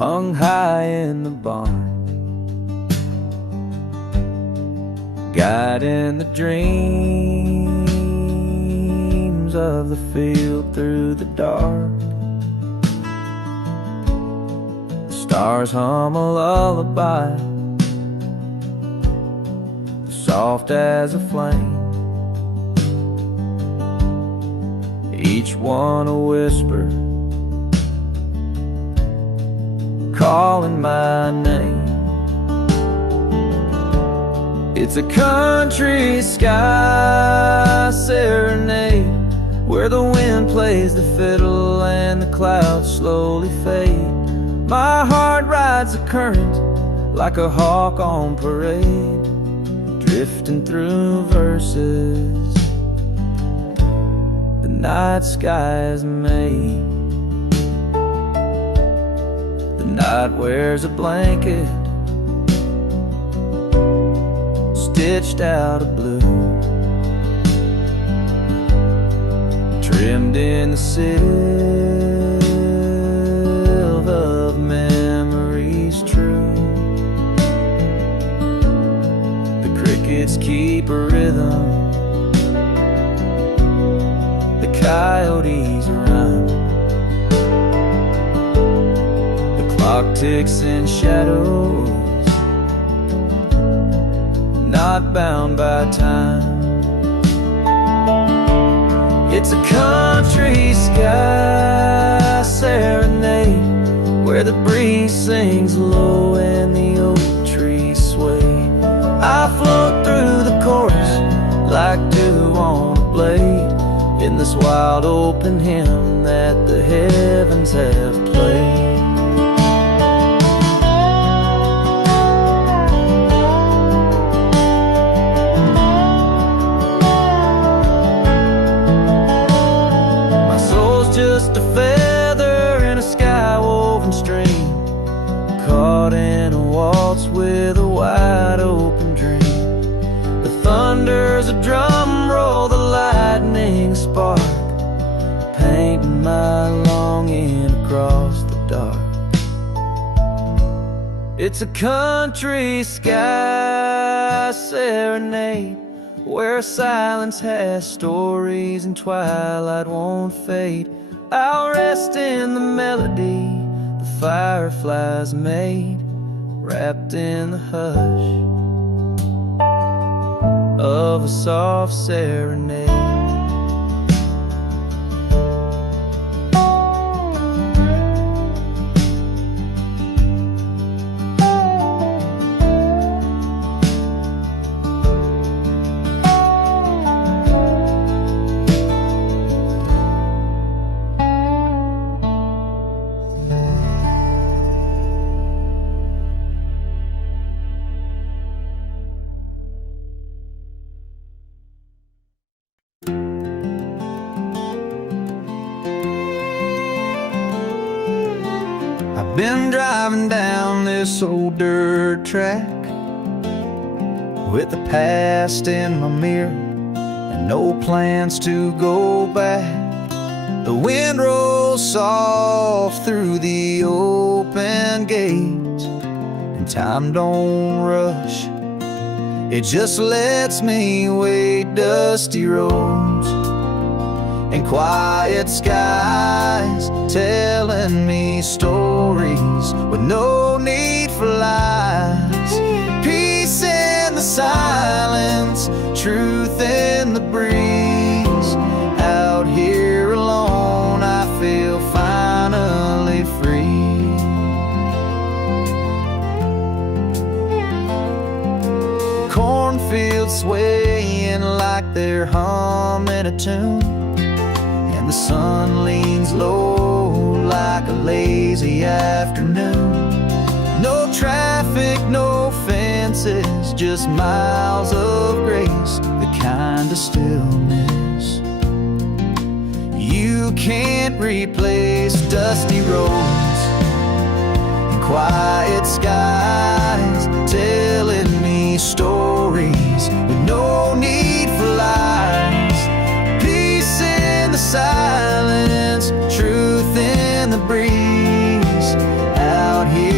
hung high in the barn, guiding the dreams of the field through the dark. The stars hum a lullaby, soft as a flame, each one a whisper, calling my name. It's a country sky serenade, where the wind plays the fiddle and the clouds slowly fade. My heart rides the current like a hawk on parade, drifting through verses the night sky is made. The night wears a blanket stitched out of blue, trimmed in the silver of memories true. The crickets keep a rhythm, the coyotes run, the clock ticks in shadows, not bound by time. It's a country sky serenade, where the breeze sings low and the oak trees sway. I float through the chorus like dew on a blade, in this wild open hymn that the heavens have played. Just a feather in a sky-woven stream, caught in a waltz with a wide-open dream. The thunder's a drum roll, the lightning spark, painting my longing across the dark. It's a country sky serenade, where silence has stories and twilight won't fade. I'll rest in the melody the fireflies made, wrapped in the hush of a soft serenade. Been driving down this old dirt track with the past in my mirror and no plans to go back. The wind rolls soft through the open gates, and time don't rush, it just lets me wade dusty roads and quiet skies, telling me stories with no need for lies. Peace in the silence, truth in the breeze. Out here alone, I feel finally free. Cornfields swaying like they're humming a tune, the sun leans low like a lazy afternoon. No traffic, no fences, just miles of grace, the kind of stillness you can't replace. Dusty roads and quiet skies, telling me stories with no need for lies. The silence, truth in the breeze. Out here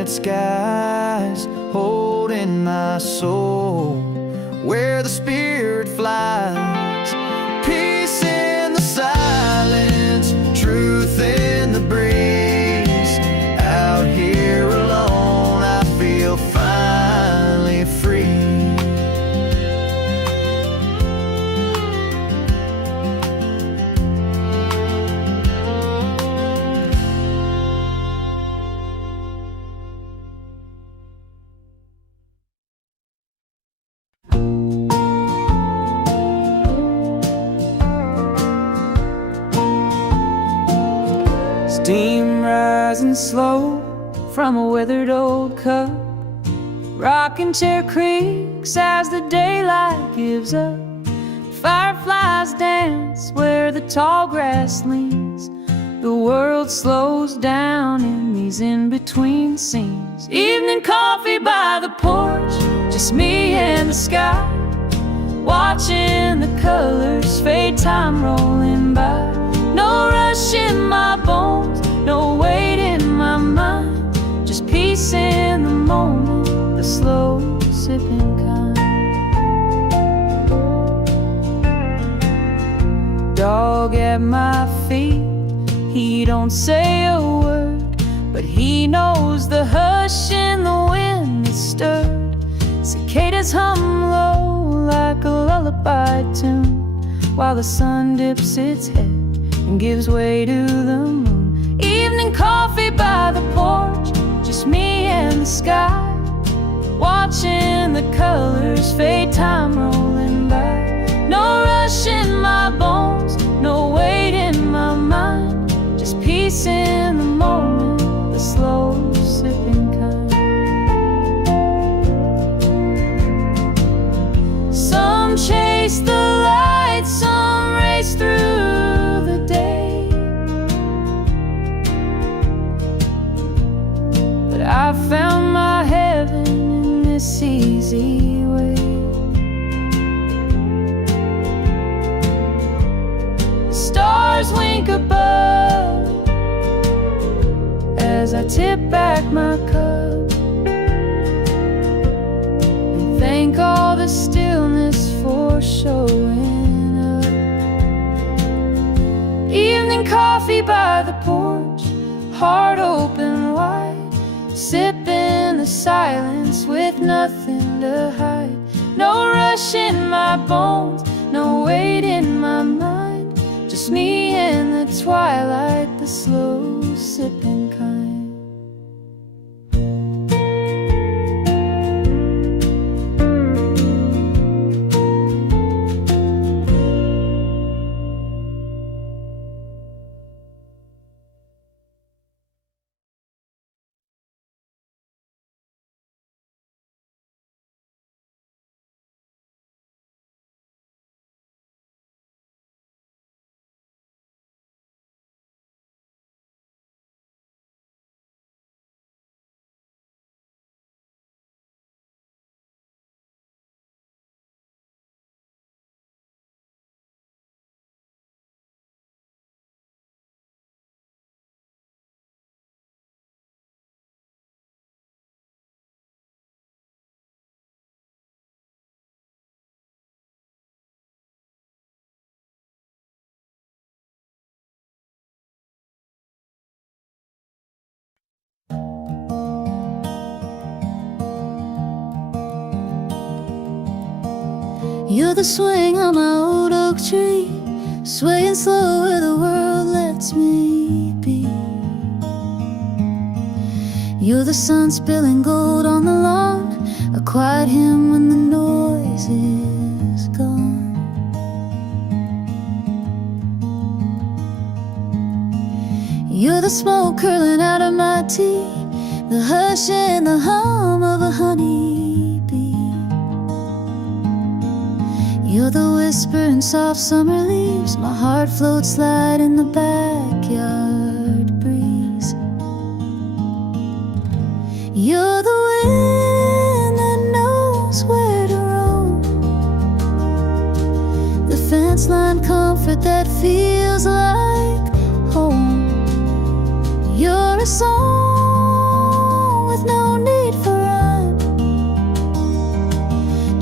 lit skies, holding my soul where the spirit flies. Peace in the silence, truth in the breeze. Out here alone, I feel finally free. Steam rising slow from a weathered old cup, rocking chair creaks as the daylight gives up. Fireflies dance where the tall grass leans. The world slows down in these in-between scenes. Evening coffee by the porch, just me and the sky, watching the colors fade, time rolling by. No rush in my bones, no weight in my mind, just peace in the moment, the slow sipping kind. Dog at my feet, he don't say a word, but he knows the hush in the wind is stirred. Cicadas hum low like a lullaby tune, while the sun dips its head and gives way to the moon. Evening coffee by the porch, just me and the sky, watching the colors fade, time rolling by. No rush in my bones, no weight in my mind, just peace in the moment, the slow sipping kind. Some chase the light, some race through the day, but I found my heaven in this easy way. The stars wink above as I tip back my cup and thank all the stillness for showing up. Evening coffee by the porch, heart open wide, sipping the silence with nothing to hide. No rush in my bones, no weight in my mind, just me in the twilight, the slow sipping kind. You're the swing on my old oak tree, swaying slow where the world lets me be. You're the sun spilling gold on the lawn, a quiet hymn when the noise is gone. You're the smoke curling out of my tea, the hush and the hum of a honeybee. You're the whisper in soft summer leaves, my heart floats light in the backyard breeze. You're the wind that knows where to roam, the fence line comfort that feels like home. You're a song with no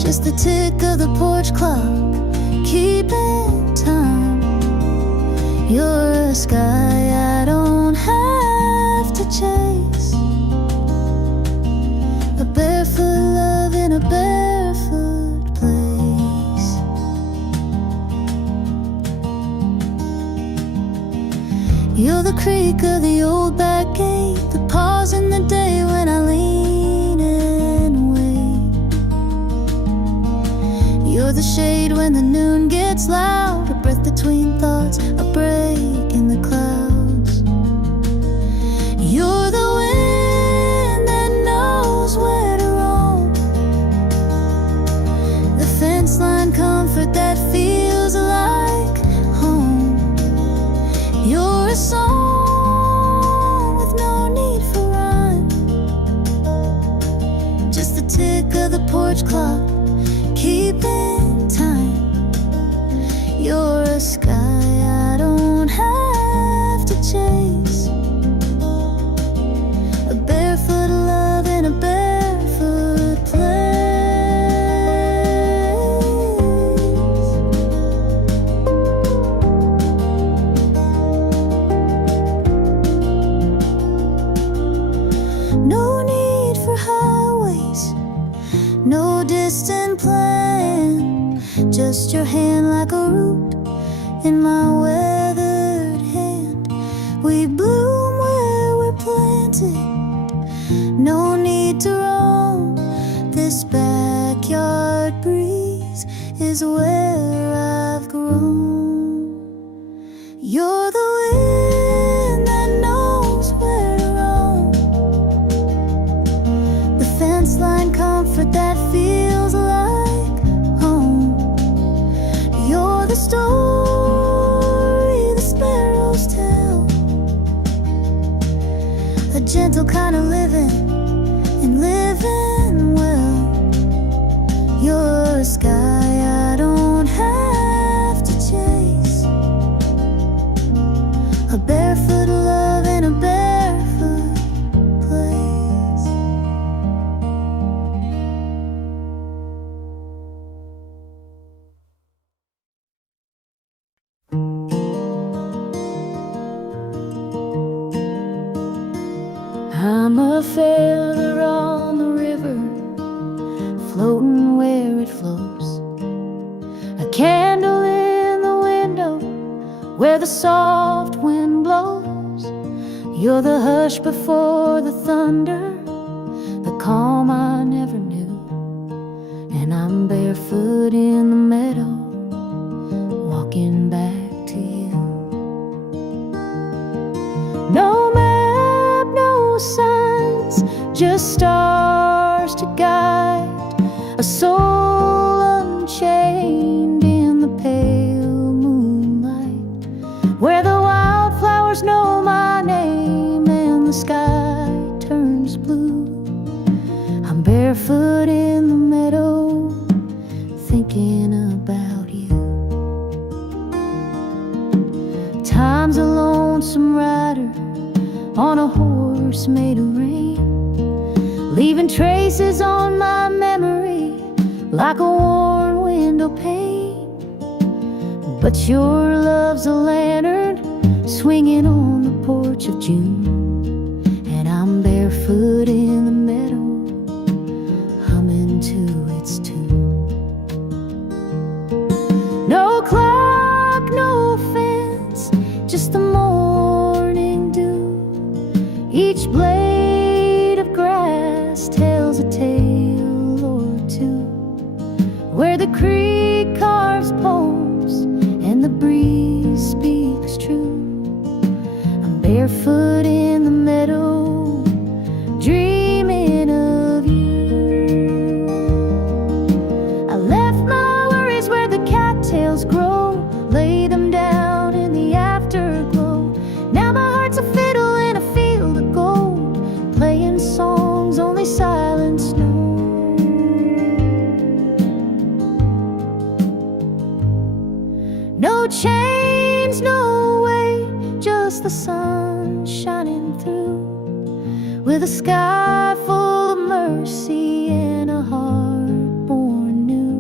Just the tick of the porch clock, keeping time. You're a sky I don't have to chase. A barefoot love in a barefoot place. You're the creak of the old back gate, the pause in the day when I lean and wait. You're the shade when the noon gets loud, a breath between thoughts, a break in the clouds. You're the wind that knows where to roam, the fence line comfort that feels like home. You're a song with no need for rhyme, just the tick of the porch clock, keeping time. You're a sky I don't have to chase. A barefoot love in a barefoot place. No need for highways, no distant plan, just your hand like a root in my weathered hand. We bloom where we're planted, no need to roam. This backyard breeze is where I've grown. You're the wind that knows where to roam, the fence line comfort that feels like home. You're the story the sparrows tell, a gentle kind of living and living well. You're a sky I don't have to chase. A barefoot love in a barefoot place. I'm a feather on the river, floating where it flows. A candle in the window where the soft wind blows. You're the hush before the thunder, the calm I never knew. And I'm barefoot in the meadow, walking back to you. No map, no signs, just stars to guide a soul unchained in the pale moonlight, where the wildflowers know my name and the sky turns blue. I'm barefoot in the meadow, thinking about you. Time's a lonesome rider on a horse made of rain, leaving traces on my memory like a worn window pane. But your love's a lantern swinging on the porch of June, and I'm barefoot in the meadow, humming to its tune. No clock, no fence, just the morning dew. Each blade of grass tells a tale or two, where the creek carves poems and the breeze speaks true. I'm barefoot in the meadow, dreaming of you. I left my worries where the cattails grow, lay them down in the afterglow. Now my heart's a fiddle in a field of gold, playing songs only silence knows. No chains, no way, just the sun shining through, with a sky full of mercy and a heart born new.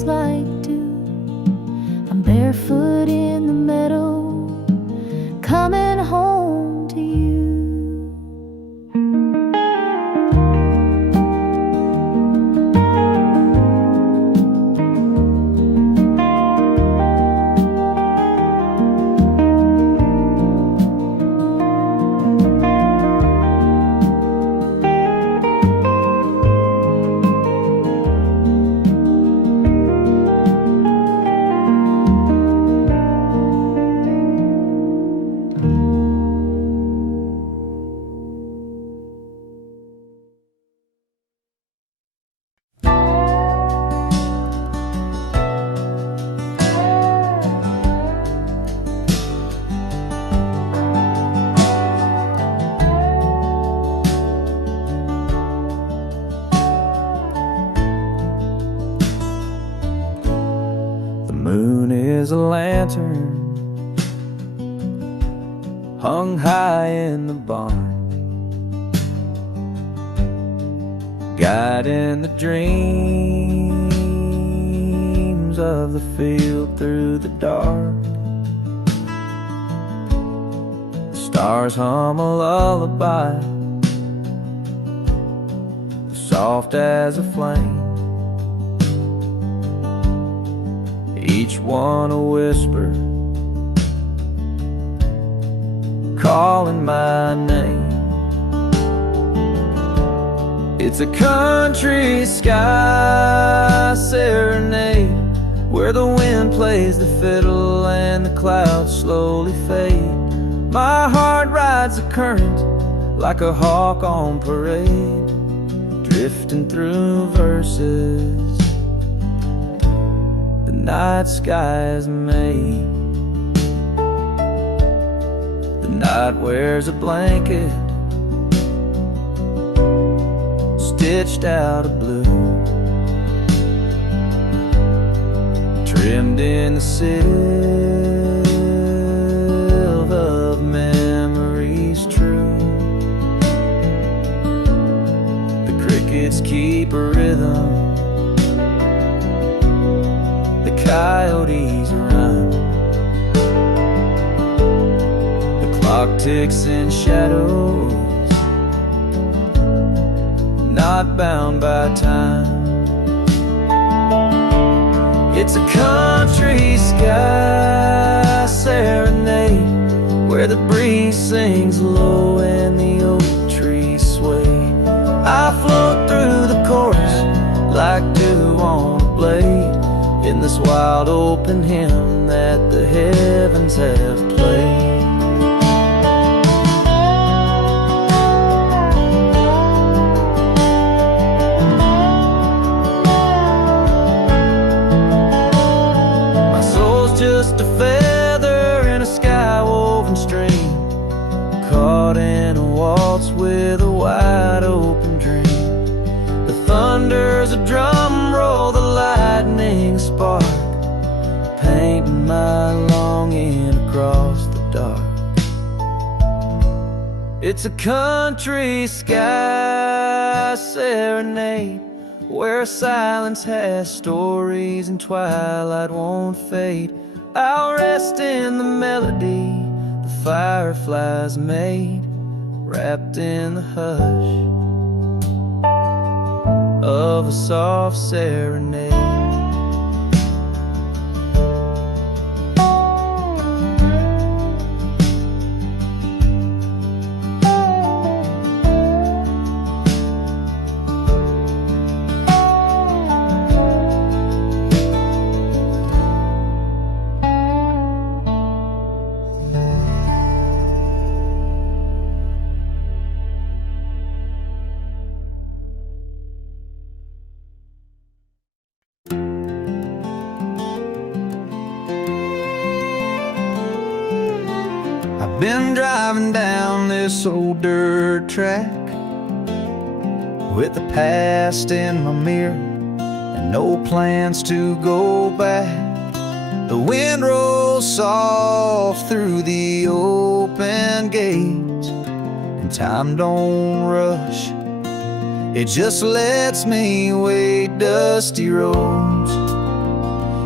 feels like dew. I'm barefoot in the meadow, coming home to you. A lantern hung high in the barn, guiding the dreams of the field through the dark. The stars hum a lullaby, soft as a flame, each one a whisper, calling my name. It's a country sky serenade, where the wind plays the fiddle and the clouds slowly fade. My heart rides the current like a hawk on parade, drifting through verses the night sky is made. The night wears a blanket stitched out of blue, trimmed in the silver of memories true. The crickets keep a rhythm, the coyotes run, the clock ticks in shadows, not bound by time. It's a country sky serenade, where the breeze sings low and the oak trees sway. I float through the chorus like dew on a blade, in this wild open hymn that the heavens have played. Just a feather in a sky-woven stream, caught in a waltz with a wide open dream. The thunder's a drum roll, the lightning spark, painting my longing across the dark. It's a country sky serenade, where silence has stories and twilight won't fade. I'll rest in the melody the fireflies made, wrapped in the hush of a soft serenade. Been driving down this old dirt track with the past in my mirror and no plans to go back. The wind rolls soft through the open gates, and time don't rush, it just lets me wade dusty roads.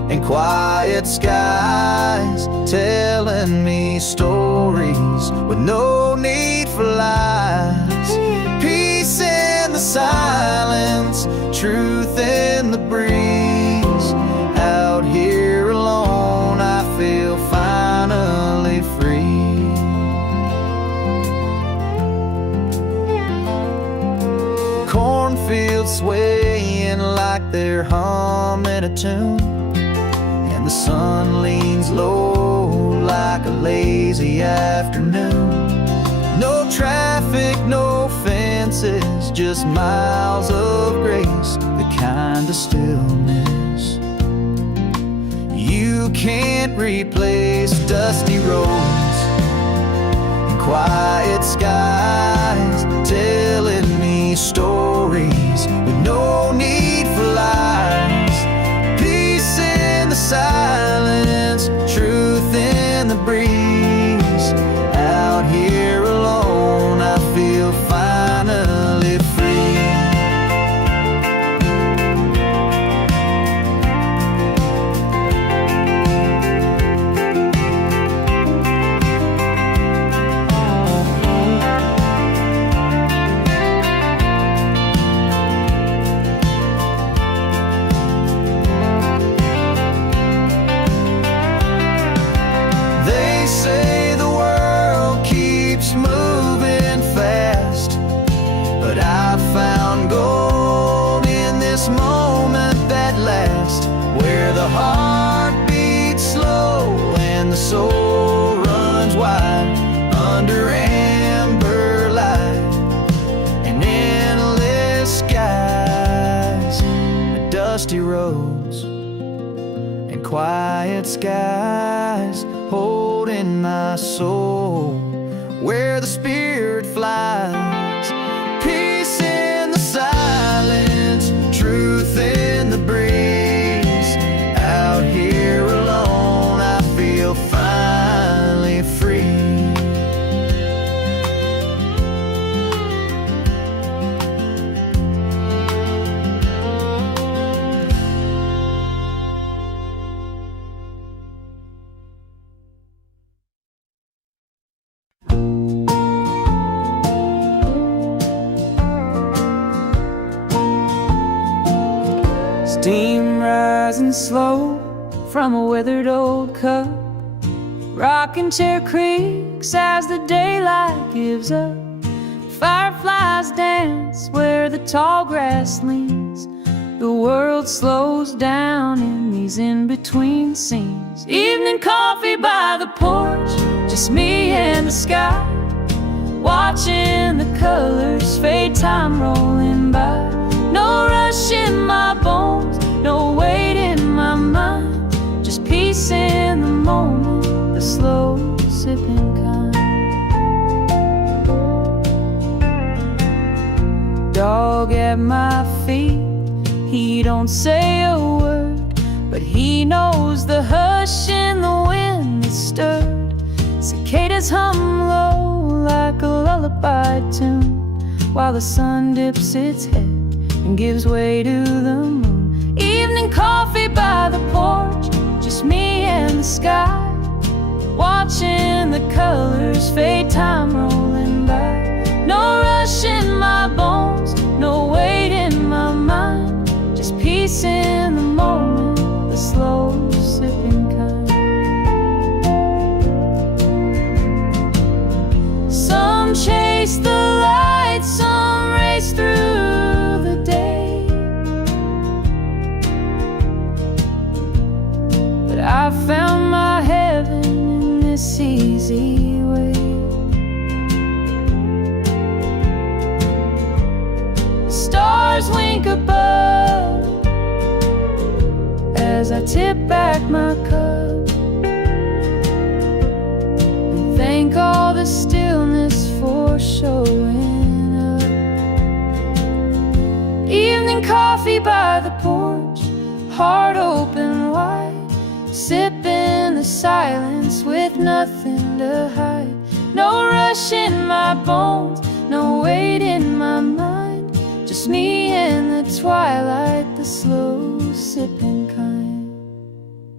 and quiet skies, telling me stories with no need for lies. Peace in the silence, truth in the breeze. Out here alone, I feel finally free. Cornfields swaying like they're humming a tune, and the sun leans low like a lazy afternoon. No traffic, no fences, just miles of grace, the kind of stillness you can't replace. Dusty roads and quiet skies, telling me stories with no need for lies. Peace in the silence, truth in the breeze. Out here alone, I feel finally free. They say the world keeps moving fast, but I found gold in this moment that lasts, where the heart beats slow and the soul runs wide under amber light and endless skies. Dusty roads and quiet skies, holding my soul where the spirit flies. Peace in the silence, truth in the breeze. Out here alone, I feel finally free. Steam rising slow from a withered old cup, rocking chair creaks as the daylight gives up. Fireflies dance where the tall grass leans. The world slows down in these in-between scenes. Evening coffee by the porch, just me and the sky, watching the colors fade, time rolling by. No rush in my bones, no weight in my mind, just peace in the moment, the slow sipping kind. Dog at my feet, he don't say a word, but he knows the hush in the wind that stirred. Cicadas hum low like a lullaby tune, while the sun dips its head and gives way to the moon. Evening coffee by the porch, just me and the sky, watching the colors fade, time rolling by. No rush in my bones, no weight in my mind, just peace in the moment, the slow sipping kind. Some chase the light, some race through the day, but I found my heaven in this easy way. The stars wink above as I tip back my cup and thank all the stillness for showing up. Evening coffee by the porch, heart open wide, sipping the silence with nothing to hide. No rush in my bones, no weight in my mind, just me in the twilight, the slow sipping kind.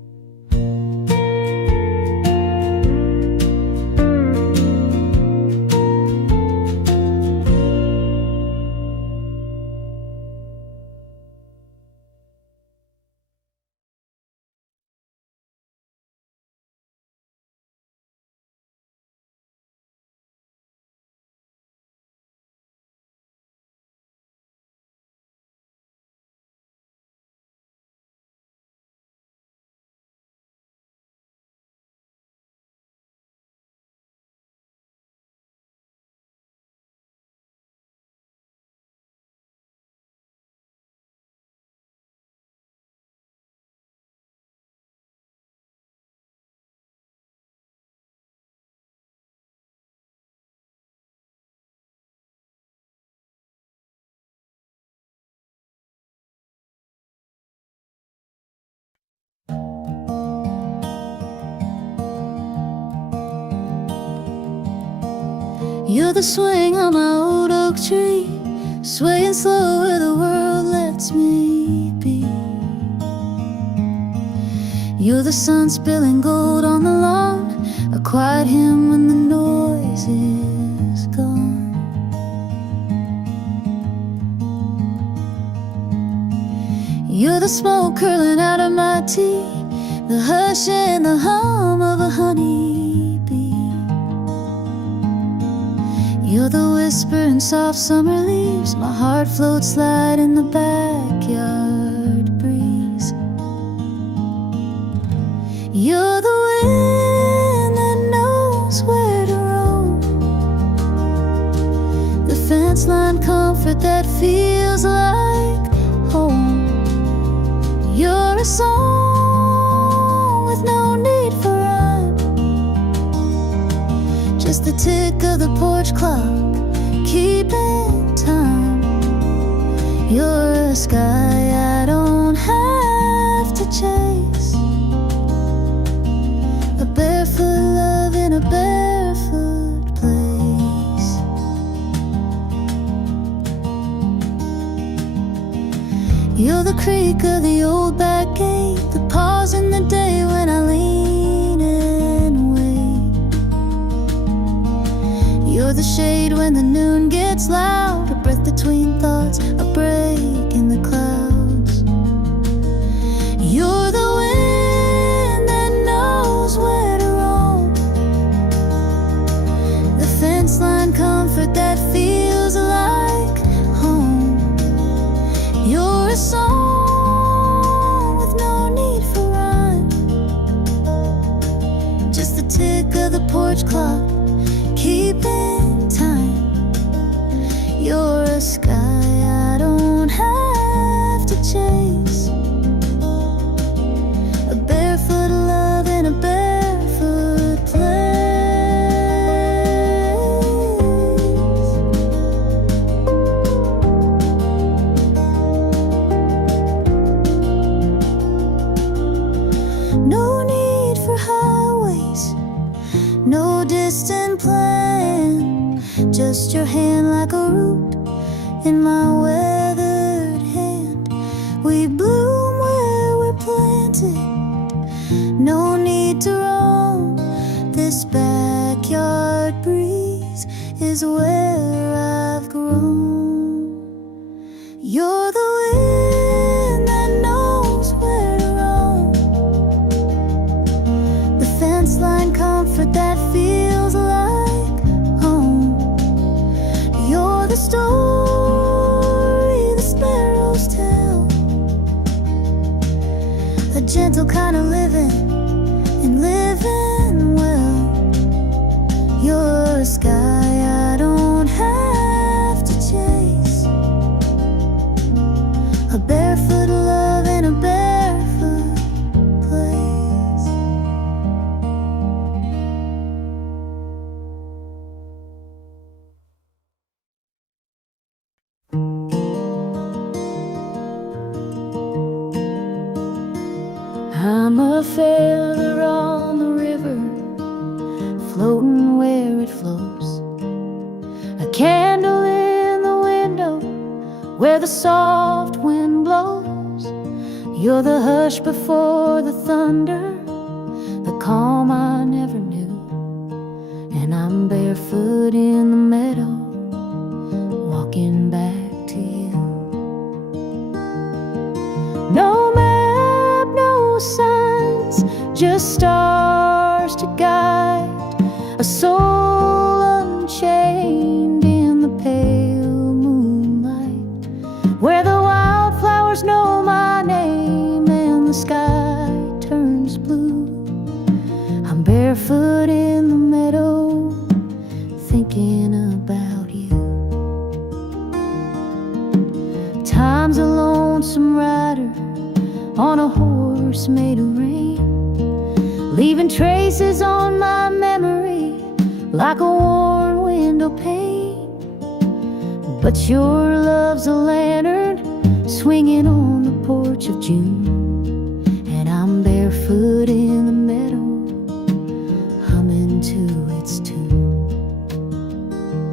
You're the swing on my old oak tree, swaying slow where the world lets me be. You're the sun spilling gold on the lawn, a quiet hymn when the noise is gone. You're the smoke curling out of my tea, the hush and the hum of a honeybee. You're the whisper in soft summer leaves, my heart floats light in the backyard breeze. You're the wind that knows where to roam, the fence line comfort that feels like home. You're a song with no need for rhyme, just the tick of the porch clock keeping time. You're a sky I don't have to chase, a barefoot love in a barefoot place. You're the creak of the old back gate, the pause in the day when I lean and wait. You're the shade when the noon gets loud, a breath between thoughts, a break in the clouds. You're the wind that knows where to roam, the fence line comfort that feels like home. You're a song with no need for rhyme, just the tick of the porch clock keeping time. You're a sky I don't have to chase, a barefoot love in a barefoot place. No need for highways, no distant plan, just your hand like a root in my weathered hand. We bloom where we're planted, no need to roam. This backyard breeze is where I've grown. You're the wind that knows where to roam, the fence line comfort that feels like home. You're the story the sparrows tell, a gentle kind of living and living well. You're a sky I don't have to chase, a barefoot love in a barefoot place. I'm a feather on the river, floating where it flows, a candle in the window where the soft wind blows. You're the hush before the thunder, the calm I never knew. And I'm barefoot in the meadow, walking back to you. No map, no signs, just stars to guide a soul unchained in the pale moonlight, where the wildflowers know my name and the sky turns blue. I'm barefoot in the meadow, thinking about you. Time's a lonesome rider on a horse made of rain, leaving traces on my memory like a worn window pane. But your love's a lantern swinging on the porch of June, and I'm barefoot in the meadow, humming to its tune.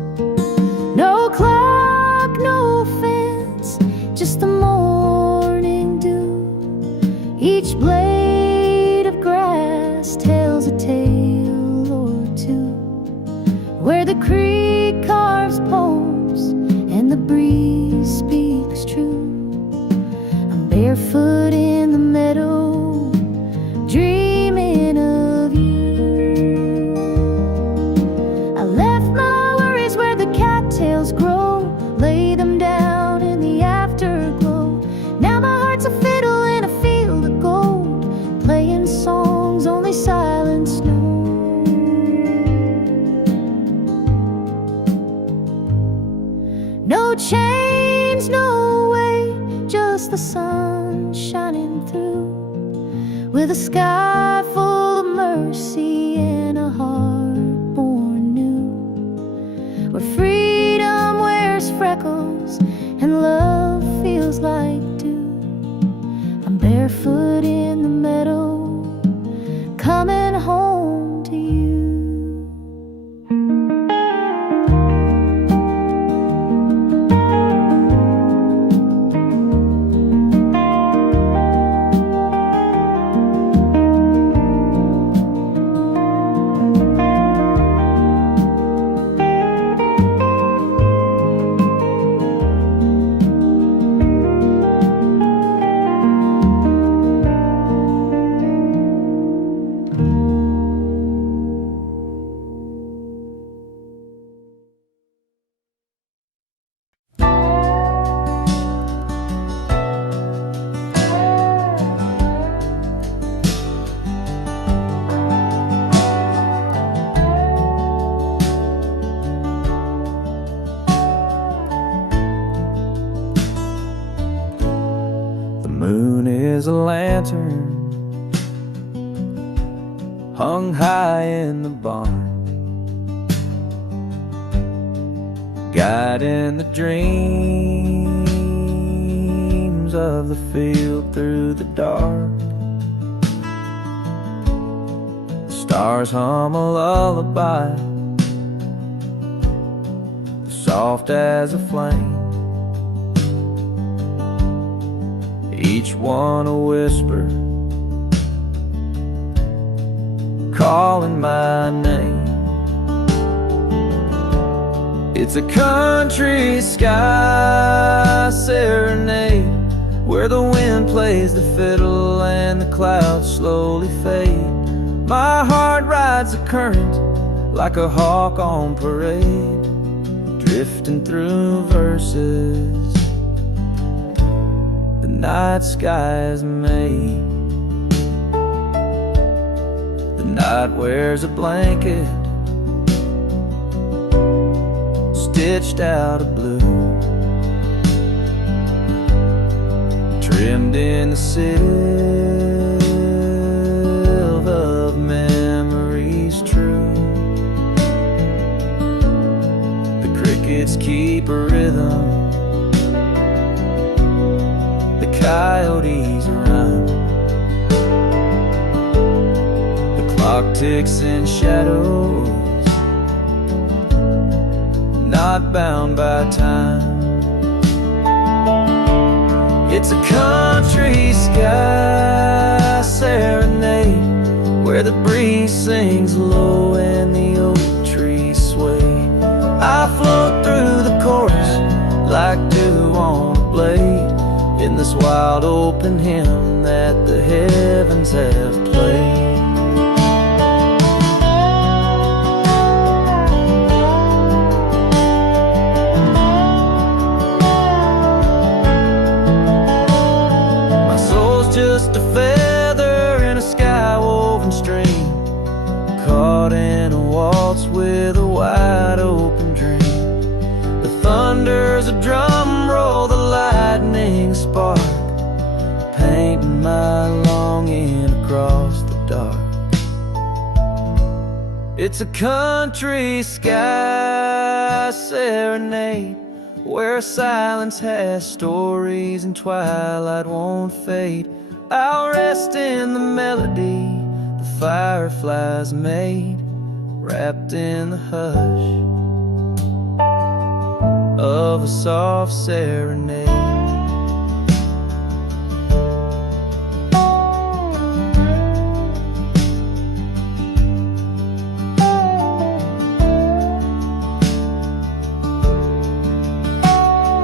the breeze speaks true. I'm barefoot in the meadow, dreaming of you. I left my worries where the cattails grow, lay them down in the afterglow. Now my heart's a fiddle in a field of gold, playing songs only silence knows. No chains, no way, just the sun shining through, with a sky full of mercy and a heart born new, where freedom wears freckles and love feels like dew. I'm barefoot in the meadow, coming home to you. Is a lantern hung high in the barn, guiding the dreams of the field through the dark. The stars hum a lullaby, soft as a flame, each one a whisper, calling my name. It's a country sky serenade, where the wind plays the fiddle and the clouds slowly fade. My heart rides the current like a hawk on parade, drifting through verses the night skies made. The night wears a blanket stitched out of blue, trimmed in the silver of memories true. The crickets keep a rhythm, the coyotes run, the clock ticks in shadows, not bound by time. It's a country sky serenade, where the breeze sings low and the oak trees sway. I float through the chorus like dew on a blade, in this wild open hymn that the heavens have played. My soul's just a feather in a sky-woven stream, caught in a waltz with a wide open dream. The thunder's a drum roll, the lightning spark, painting my longing across the dark. It's a country sky serenade, where silence has stories and twilight won't fade. I'll rest in the melody the fireflies made, wrapped in the hush of a soft serenade.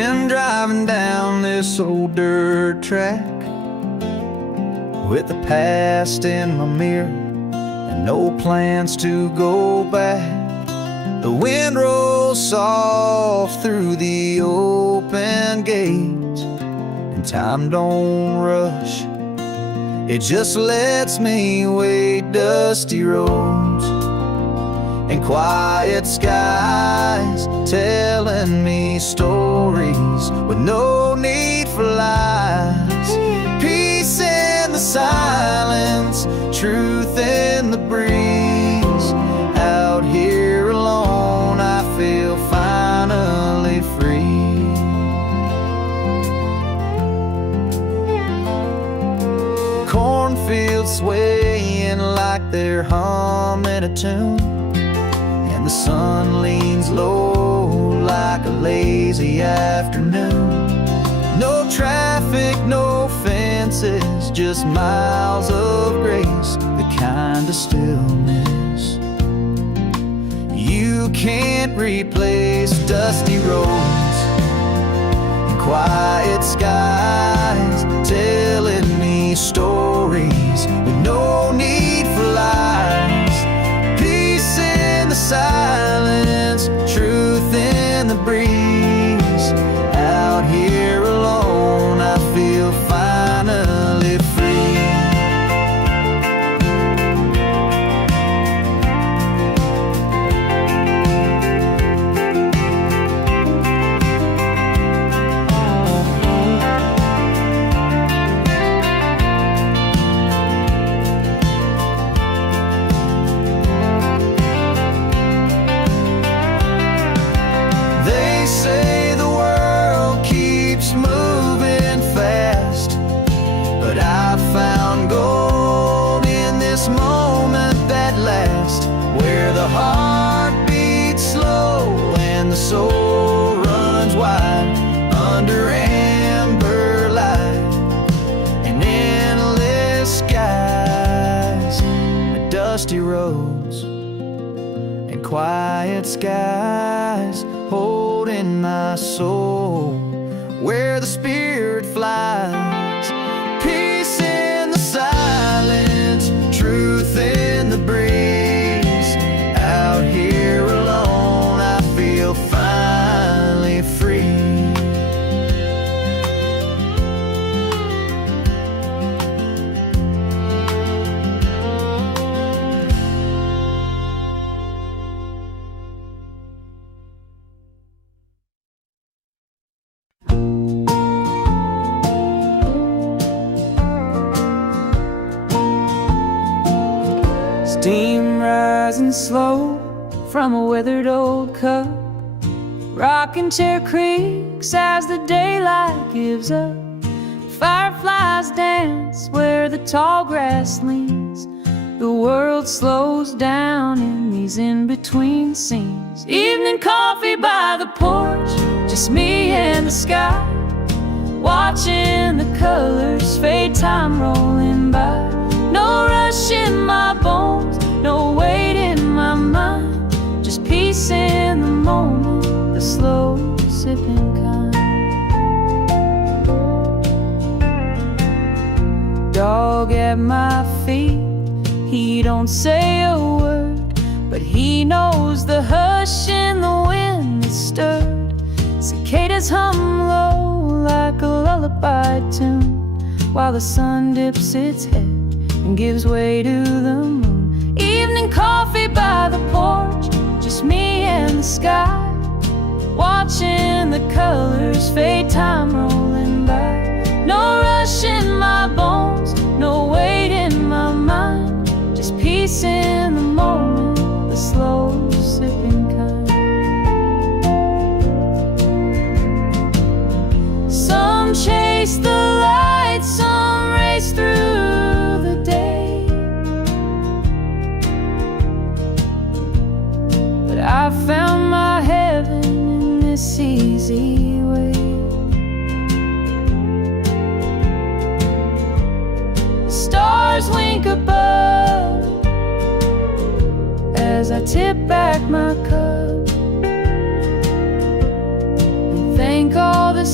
been driving down this old dirt track with the past in my mirror and no plans to go back. The wind rolls soft through the open gates, and time don't rush. It just lets me wade dusty roads and quiet skies, telling me stories with no need for lies. Peace in the silence, truth in the breeze. Out here alone, I feel finally free. Cornfields swaying like they're humming a tune, and the sun leans low like a lazy afternoon. No traffic, no fences, just miles of grace, the kind of stillness you can't replace. Dusty roads and quiet skies, telling me stories with no need for lies. Peace in the silence, truth in the breeze. Out here alone, I feel finally free. They say the world keeps moving fast, but I found gold in this moment that lasts, where the heart beats slow and the soul runs wide under amber light and endless skies. Dusty roads and quiet skies, holding my soul where the spirit flies. Peace in the silence, truth in the breeze. Out here alone, I feel finally free. Steam rising slow from a withered old cup. Rocking chair creaks as the daylight gives up. Fireflies dance where the tall grass leans. The world slows down in these in-between scenes. Evening coffee by the porch, just me and the sky, watching the colors fade, time rolling by. No rush in my bones, no weight in my mind, just peace in the moment, the slow sipping kind. Dog at my feet, he don't say a word, but he knows the hush in the wind that's stirred. Cicadas hum low like a lullaby tune, while the sun dips its head and gives way to the moon. Evening coffee by the porch, just me and the sky, watching the colors fade, time rolling by. No rush in my bones, no weight in my mind, just peace in the moment, the slow sipping kind. Some chase the light, some race through the day, but I found my heaven in this easy way. The stars wink above as I tip back my cup and thank all the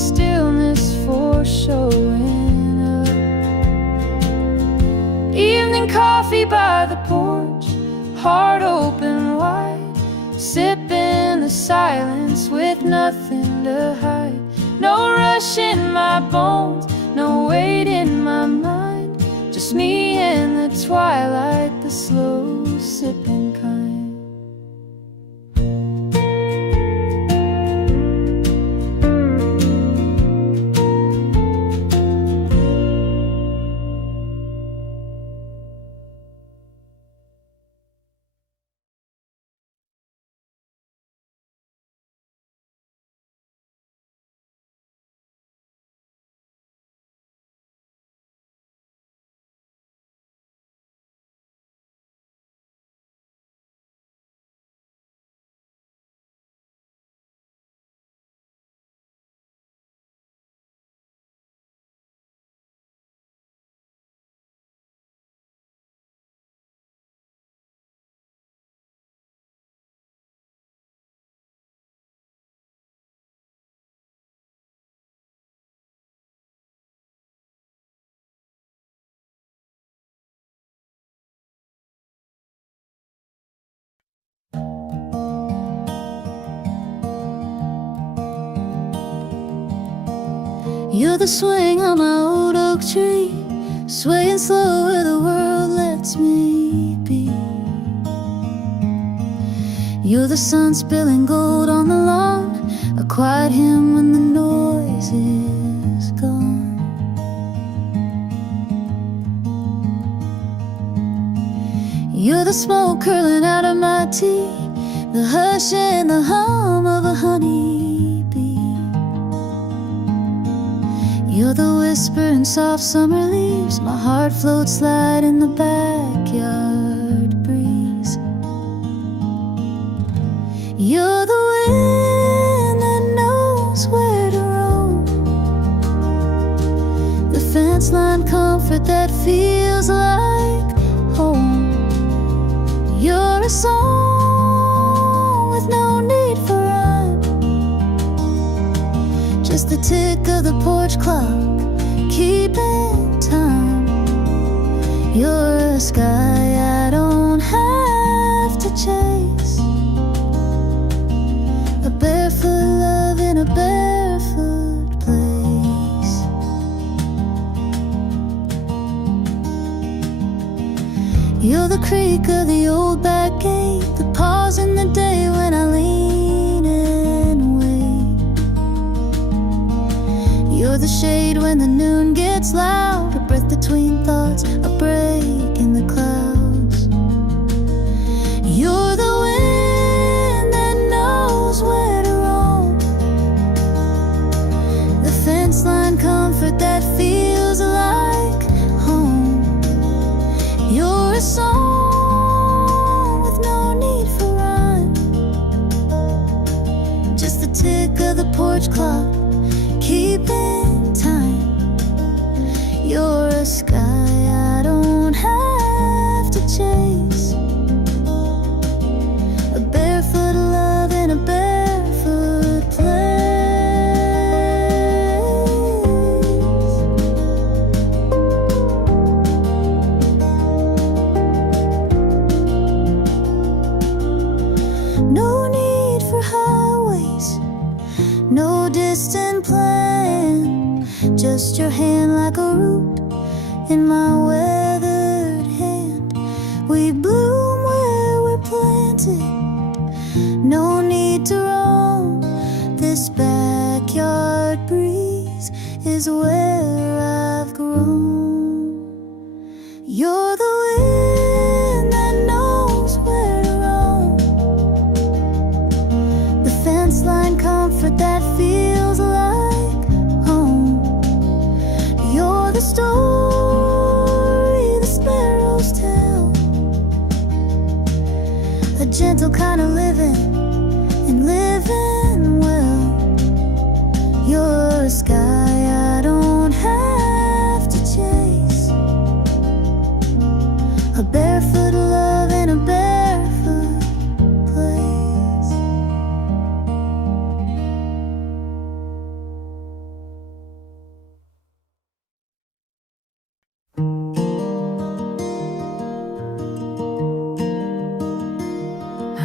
by the porch, heart open wide, sipping the silence with nothing to hide. No rush in my bones, no weight in my mind, just me in the twilight, the slow sipping kind. You're the swing on my old oak tree, swaying slow where the world lets me be. You're the sun spilling gold on the lawn, a quiet hymn when the noise is gone. You're the smoke curling out of my tea, the hush and the hum of a honeybee. You're the whisper in soft summer leaves, my heart floats light in the backyard breeze. You're the wind that knows where to roam, the fence line comfort that feels like home. You're a song with no need for rhyme, just the tick of the porch clock keeping time. You're a sky I don't have to chase, a barefoot love in a barefoot place. You're the creak of the old back gate, the pause in the day when I lean and wait. You're the shade when the noon gets loud, a breath between thoughts, a break in the clouds. You're the wind that knows where to roam, the fence line comfort that feels like home. You're a song with no need for rhyme, just the tick of the porch clock keeping time. You're a sky I don't have to chase, a barefoot love in a barefoot place. No need for highways, no distant plan, just your hand like a root in my weathered hand. We bloom where we're planted, no need to roam, this backyard breeze is where I've grown. You're the wind that knows where to roam, the fence line comfort that feels like home. You're the story the sparrows tell, a gentle kind of living and living well. You're a sky I don't have to chase, a barefoot love in a barefoot place.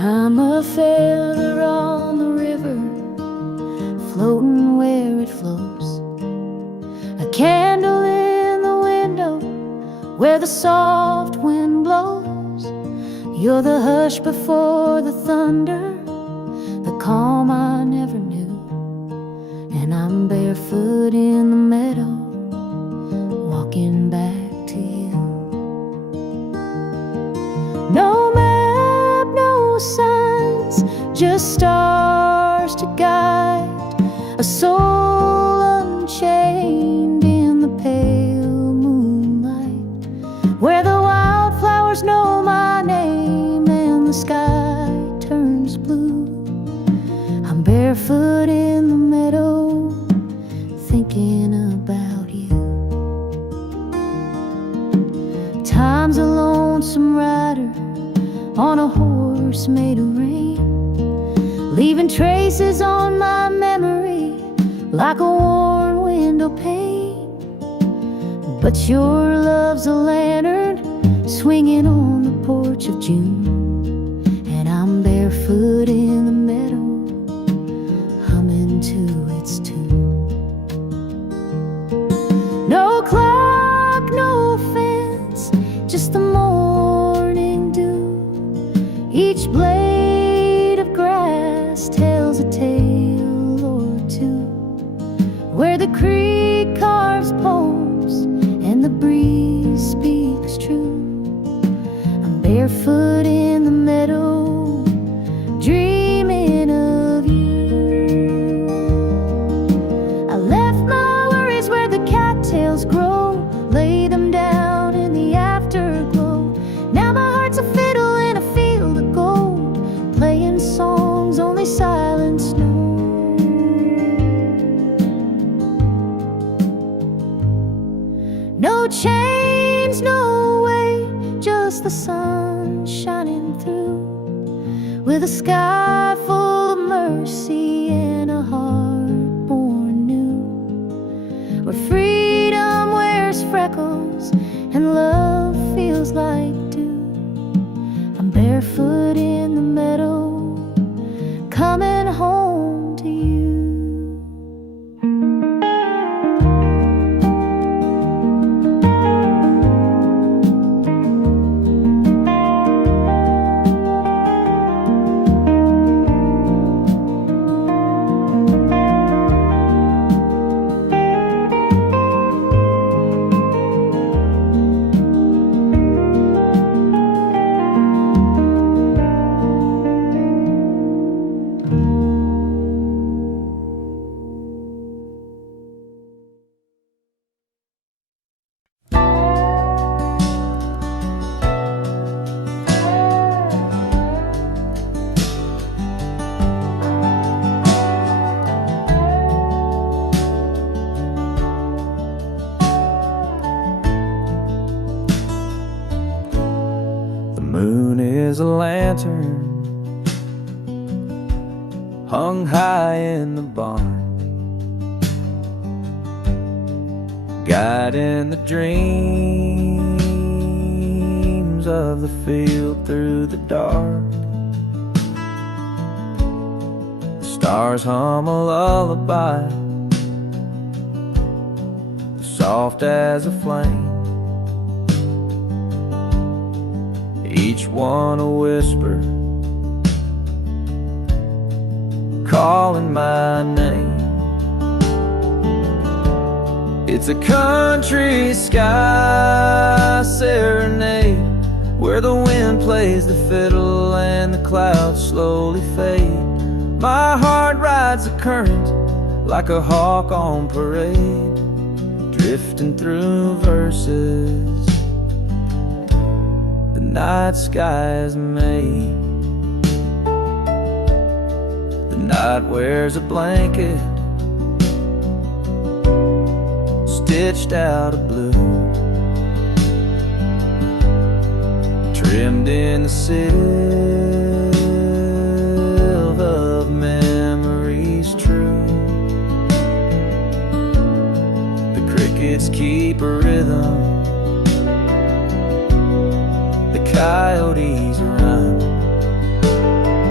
I'm a feather on the river, floating where it flows, a candle in the window where the soft wind blows. You're the hush before the thunder, the calm I never knew. And I'm barefoot in the meadow, walking back to you. No map, no signs, just stars to guide a soul unchained in the pale moonlight, where the wildflowers know my name and the sky turns blue. I'm barefoot in the meadow, thinking about you. Time's a lonesome rider on a horse made of rain, leaving traces on my memory like a worn window pane. But your love's a lantern swinging on the porch of June, and I'm barefoot in the meadow, humming to its tune. No clock, no fence, just the morning dew. Each blade of grass tells a tale or two, where the creek carves poems and the breeze speaks true. I'm barefoot in the meadow, dreaming of you. I left my worries where the cattails grow, lay them down in the afterglow. Now my heart's a fiddle in a field of gold, playing songs only silence knows. No chains, no way, just the sun shining through, with a sky full of mercy and a heart born new, where freedom wears freckles and love feels like dew. I'm barefoot in the meadow, coming home to you. Is a lantern hung high in the barn, guiding the dreams of the field through the dark. The stars hum a lullaby, soft as a flame, each one a whisper, calling my name. It's a country sky serenade, where the wind plays the fiddle and the clouds slowly fade. My heart rides the current like a hawk on parade, drifting through verses night sky is made. The night wears a blanket stitched out of blue, trimmed in the silver of memories true. The crickets keep a rhythm, the coyotes run,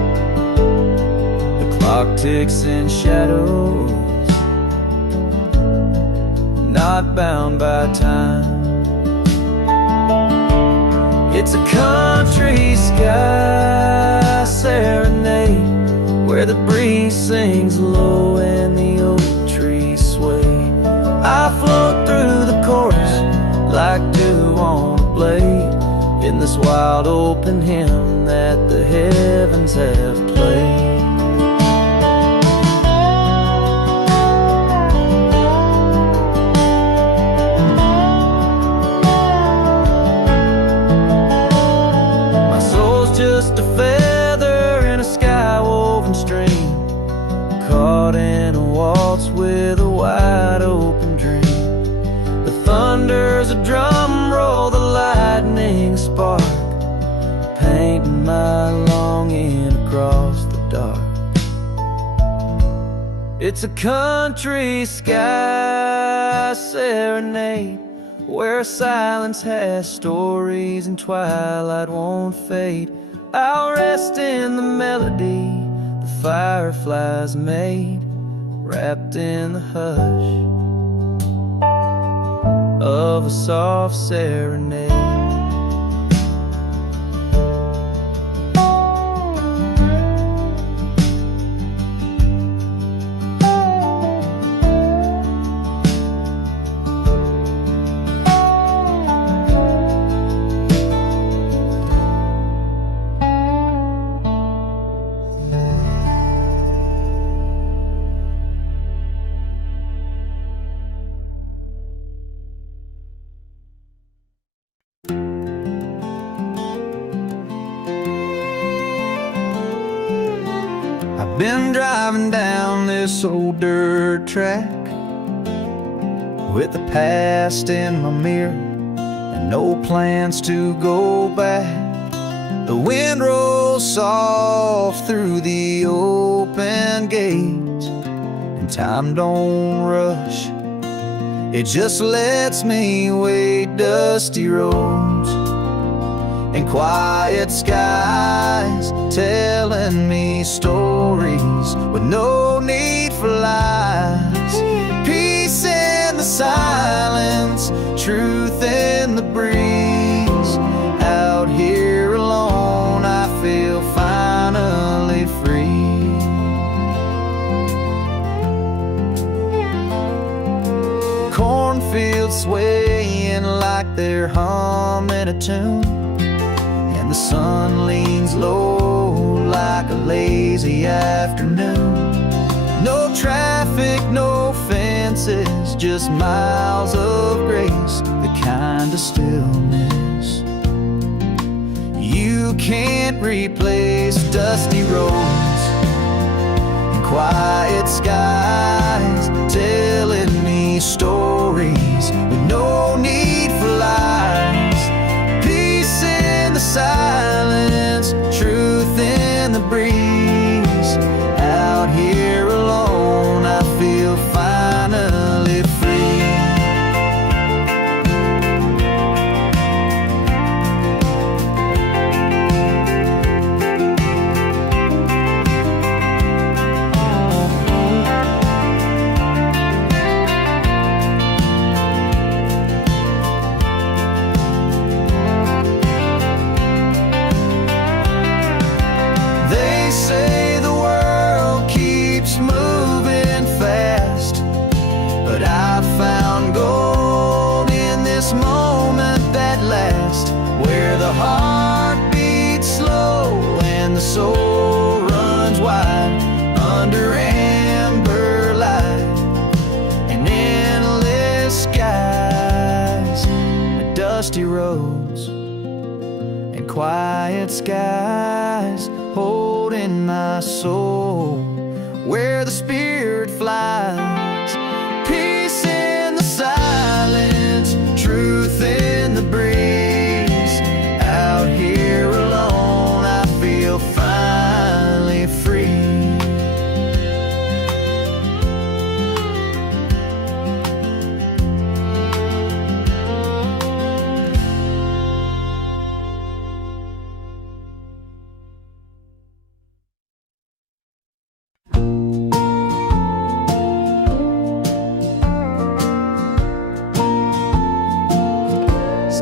politics and shadows, not bound by time. It's a country sky serenade, where the breeze sings low and the oak trees sway. I float through the chorus like dew on a blade, in this wild open hymn that the heavens have played. Just a feather in a sky-woven stream, caught in a waltz with a wide-open dream. The thunder's a drum roll, the lightning spark, painting my longing across the dark. It's a country sky serenade, where silence has stories and twilight won't fade. I'll rest in the melody the fireflies made, wrapped in the hush of a soft serenade. Been driving down this old dirt track with the past in my mirror and no plans to go back. The wind rolls soft through the open gates, and time don't rush, it just lets me wait. Dusty roads and quiet skies telling me stories with no need for lies. Peace in the silence, truth in the breeze. Out here alone, I feel finally free. Cornfields swaying like they're humming a tune, the sun leans low like a lazy afternoon. No traffic, no fences, just miles of grace, the kind of stillness you can't replace. Dusty roads and quiet skies telling me stories with no need for lies. Peace in the silence, truth in the breeze. Out here alone, I feel finally free. Say the world keeps moving fast, but I found gold in this moment that lasts, where the heart beats slow and the soul runs wide under amber light and endless skies. Dusty roads and quiet skies holding my soul where the spirit flies. Peace in the silence, truth in the breeze. Out here alone, I feel finally free.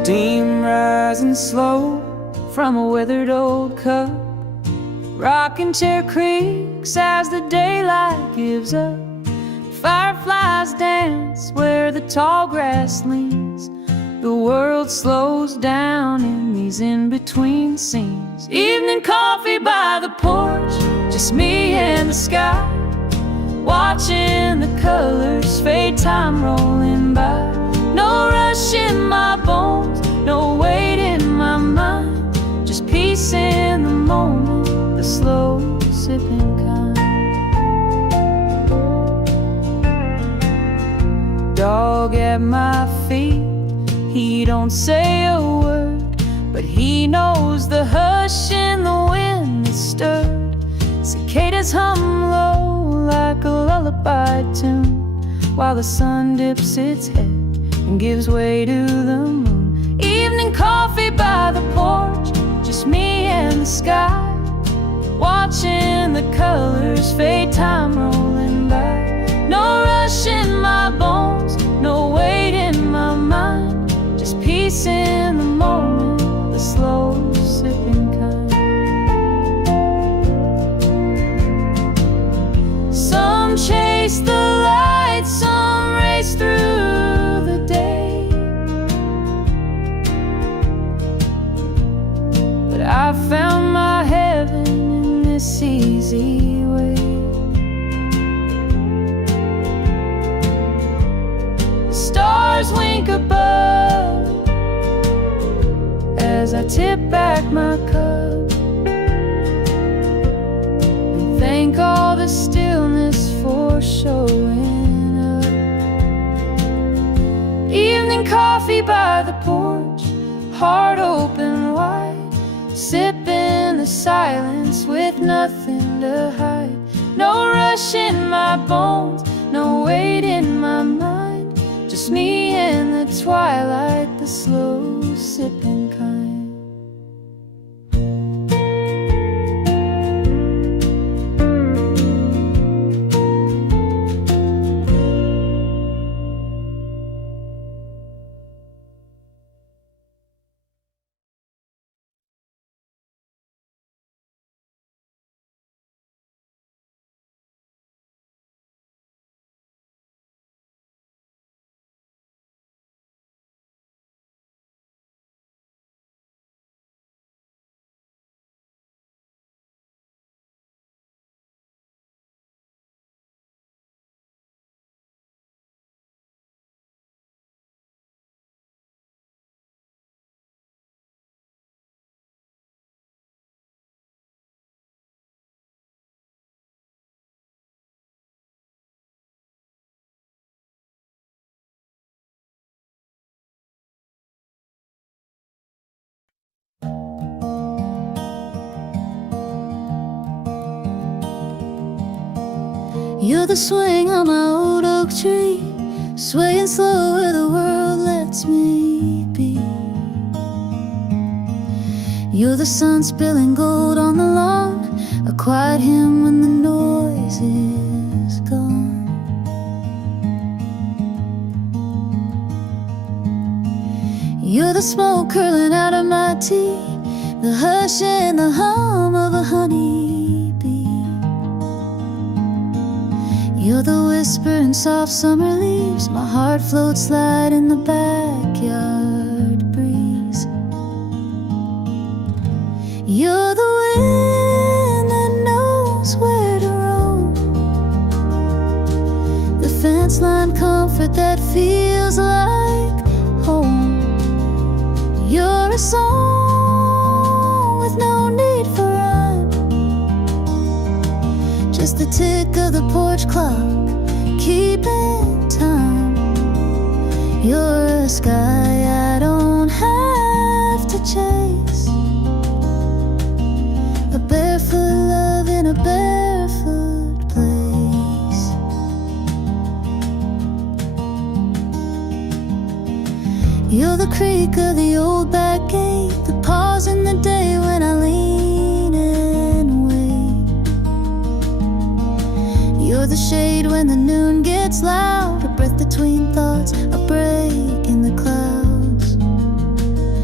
steam rising slow from a withered old cup. Rocking chair creaks as the daylight gives up. Fireflies dance where the tall grass leans. The world slows down in these in-between scenes. Evening coffee by the porch, just me and the sky, watching the colors fade, time rolling by. No rush in my bones, no weight in my mind, just peace in the moment, the slow sipping kind. Dog at my feet, he don't say a word, but he knows the hush in the wind that's stirred. Cicadas hum low like a lullaby tune, while the sun dips its head and gives way to the moon. Evening coffee by the porch, just me and the sky, watching the colors fade, time rolling by. No rush in my bones, no weight in my mind, just peace in the moment, the slow sipping kind. Some chase the light, some race through the day, but I found my heaven in this easy way. The stars wink above as I tip back my cup and thank all the stillness for showing up. Evening coffee by the porch, heart open wide, sipping the silence with nothing to hide. No rush in my bones, no weight in my mind, just me in the twilight, the slow sipping kind. You're the swing on my old oak tree, swaying slow where the world lets me be. You're the sun spilling gold on the lawn, a quiet hymn when the noise is gone. You're the smoke curling out of my tea, the hush and the hum of a honeybee. You're the whisper in soft summer leaves, my heart floats light in the backyard breeze. You're the wind that knows where to roam, the fence line comfort that feels like home. You're a song with no need for rhyme, just the tick of the porch clock keeping time. You're a sky I don't have to chase, a barefoot love in a barefoot place. You're the creak of the old back gate, the pause in the day when I lean and wait. You're the shade when the noon gets loud, a breath between thoughts, a break in the clouds.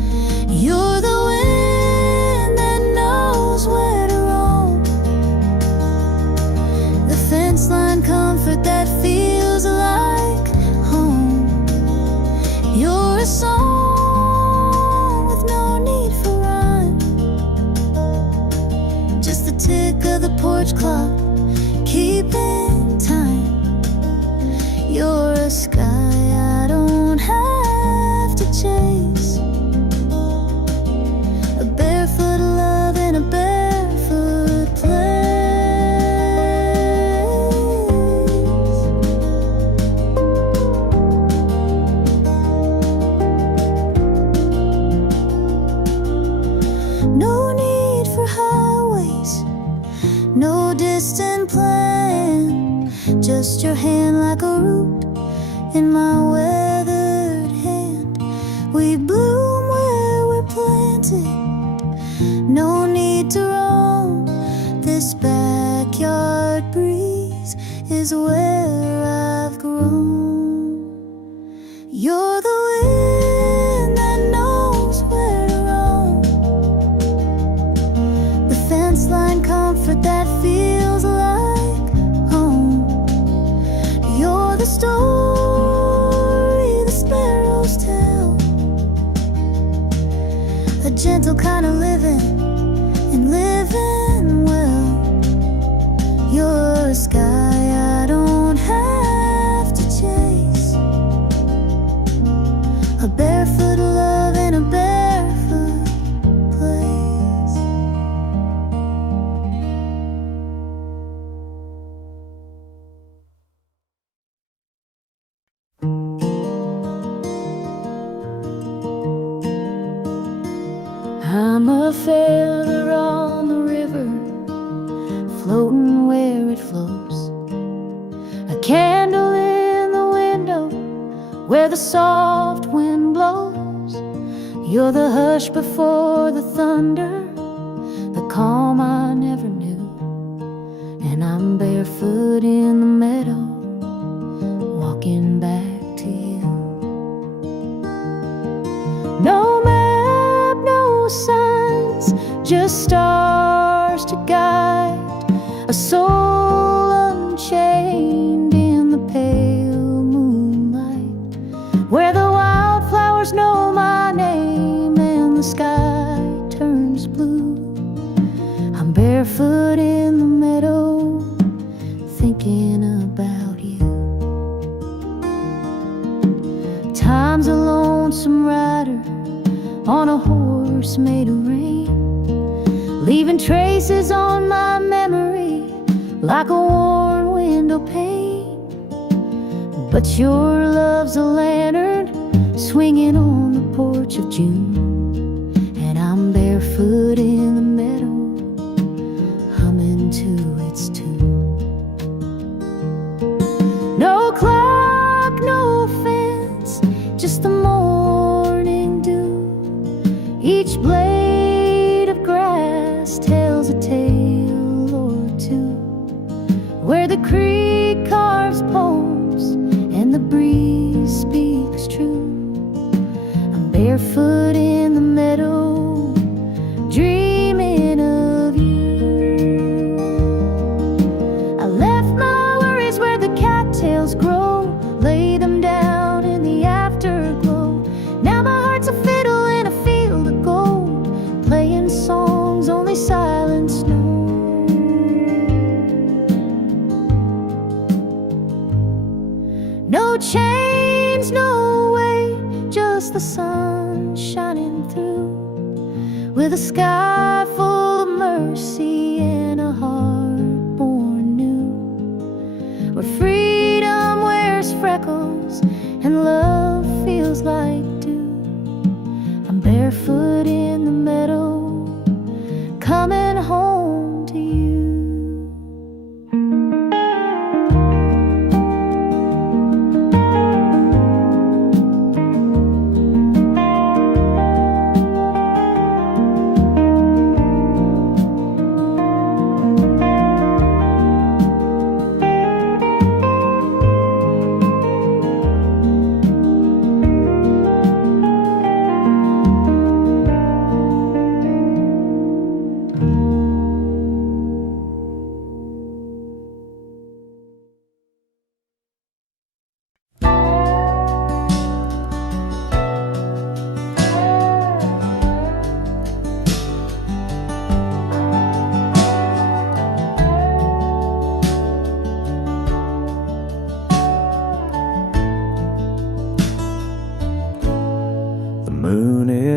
tick of the porch clock, keeping time. You're a sky I don't have to chase, a barefoot love in a barefoot place. No need for highways, no distant plan, just your hand like a root in my weathered hand. We bloom where we're planted, no need to roam. This backyard breeze is where I've grown. You're the wind that knows where to roam, the fence line comfort that feels like home. You're the story the sparrows tell, a gentle kind of living and living well. You're a sky I don't have to chase, a barefoot love in a barefoot place. I'm a feather on the river, floating where it flows, a candle in the window where the soft wind blows. You're the hush before the thunder, the calm I never knew. And I'm barefoot in the meadow, walking back to you. No map, no signs, just stars to guide a soul unchained in the pale moonlight, where the wildflowers know my name and the sky turns blue. I'm barefoot in the meadow, thinking about you. Time's a lonesome rider on a horse made of rain, leaving traces on my memory like a worn window pane. But your love's a lantern swinging on the porch of June, and I'm barefoot in the meadow, humming to its tune. No clock, no fence, just the morning dew. Each blade of grass tells a tale or two, where the creek carves poems and the breeze speaks true. I'm barefoot in the meadow, dreaming of you. I left my worries where the cattails grow, lay them down in the afterglow. Now my heart's a fiddle in a field of gold, playing songs only silence knows. No chains, no way, just the sun shining through, with a sky full of mercy and a heart born new, where freedom wears freckles and love feels like dew. I'm barefoot in the meadow, coming home to you.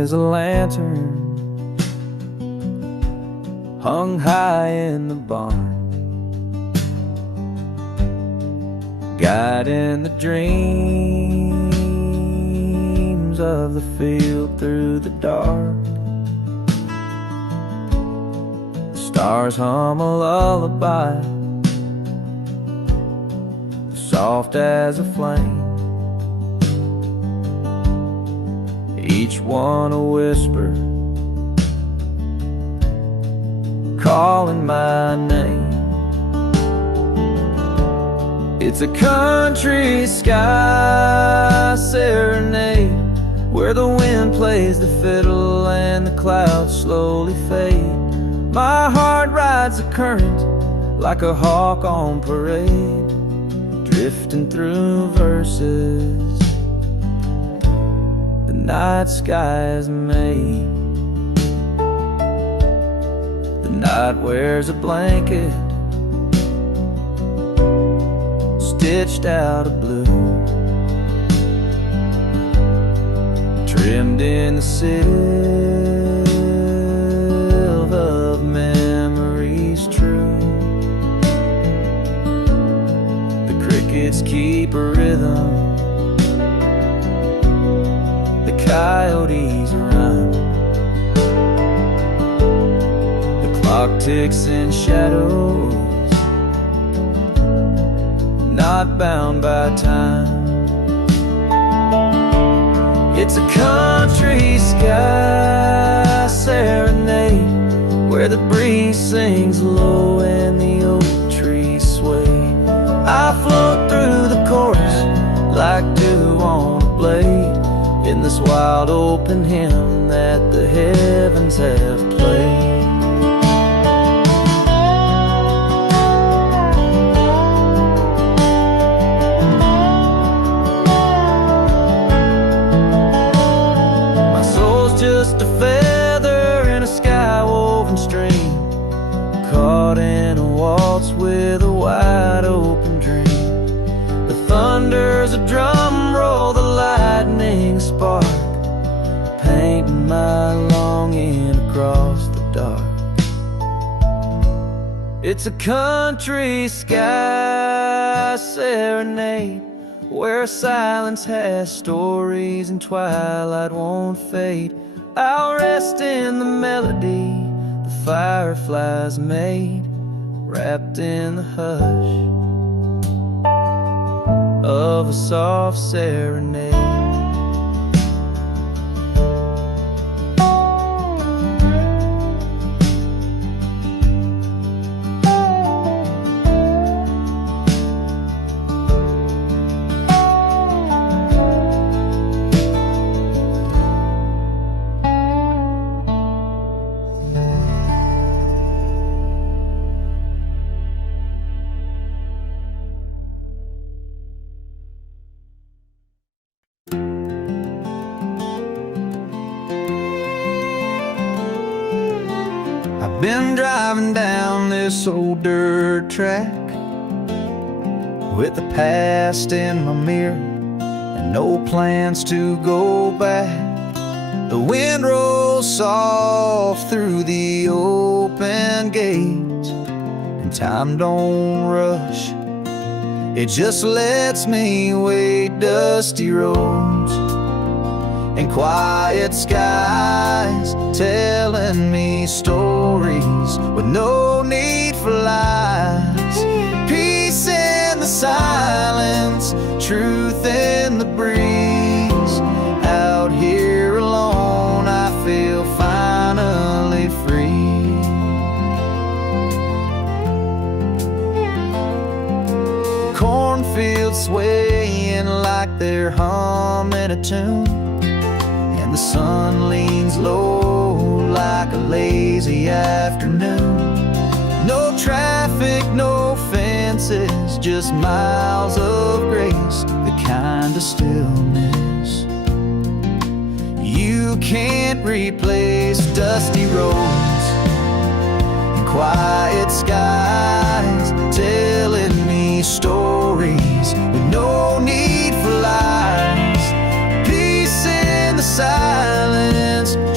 is a lantern hung high in the barn, guiding the dreams of the field through the dark. The stars hum a lullaby, soft as a flame, each one a whisper calling my name. It's a country sky serenade, where the wind plays the fiddle and the clouds slowly fade. My heart rides the current like a hawk on parade, drifting through verses the night sky is made. The night wears a blanket stitched out of blue, trimmed in the silver of memories true. The crickets keep a rhythm, the coyotes run, the clock ticks in shadows, not bound by time. It's a country sky serenade, where the breeze sings low and the oak trees sway. I float through the chorus like dew on a blade, in this wild open hymn that the heavens have played. Just a feather in a sky-woven stream, caught in a waltz with a wide open dream. The thunder's a drum roll, the lightning a spark, painting my longing across the dark. It's a country sky serenade, where silence has stories and twilight won't fade. I'll rest in the melody the fireflies made, wrapped in the hush of a soft serenade. Been driving down this old dirt track with the past in my mirror and no plans to go back. The wind rolls soft through the open gate, and time don't rush, it just lets me wait. Dusty roads and quiet skies telling me stories with no need for lies. Peace in the silence, truth in the breeze. Out here alone, I feel finally free. Cornfields swaying like they're humming a tune, the sun leans low like a lazy afternoon. No traffic, no fences, just miles of grace, the kind of stillness you can't replace. Dusty roads and quiet skies telling me stories with no need for lies. Peace in the silence,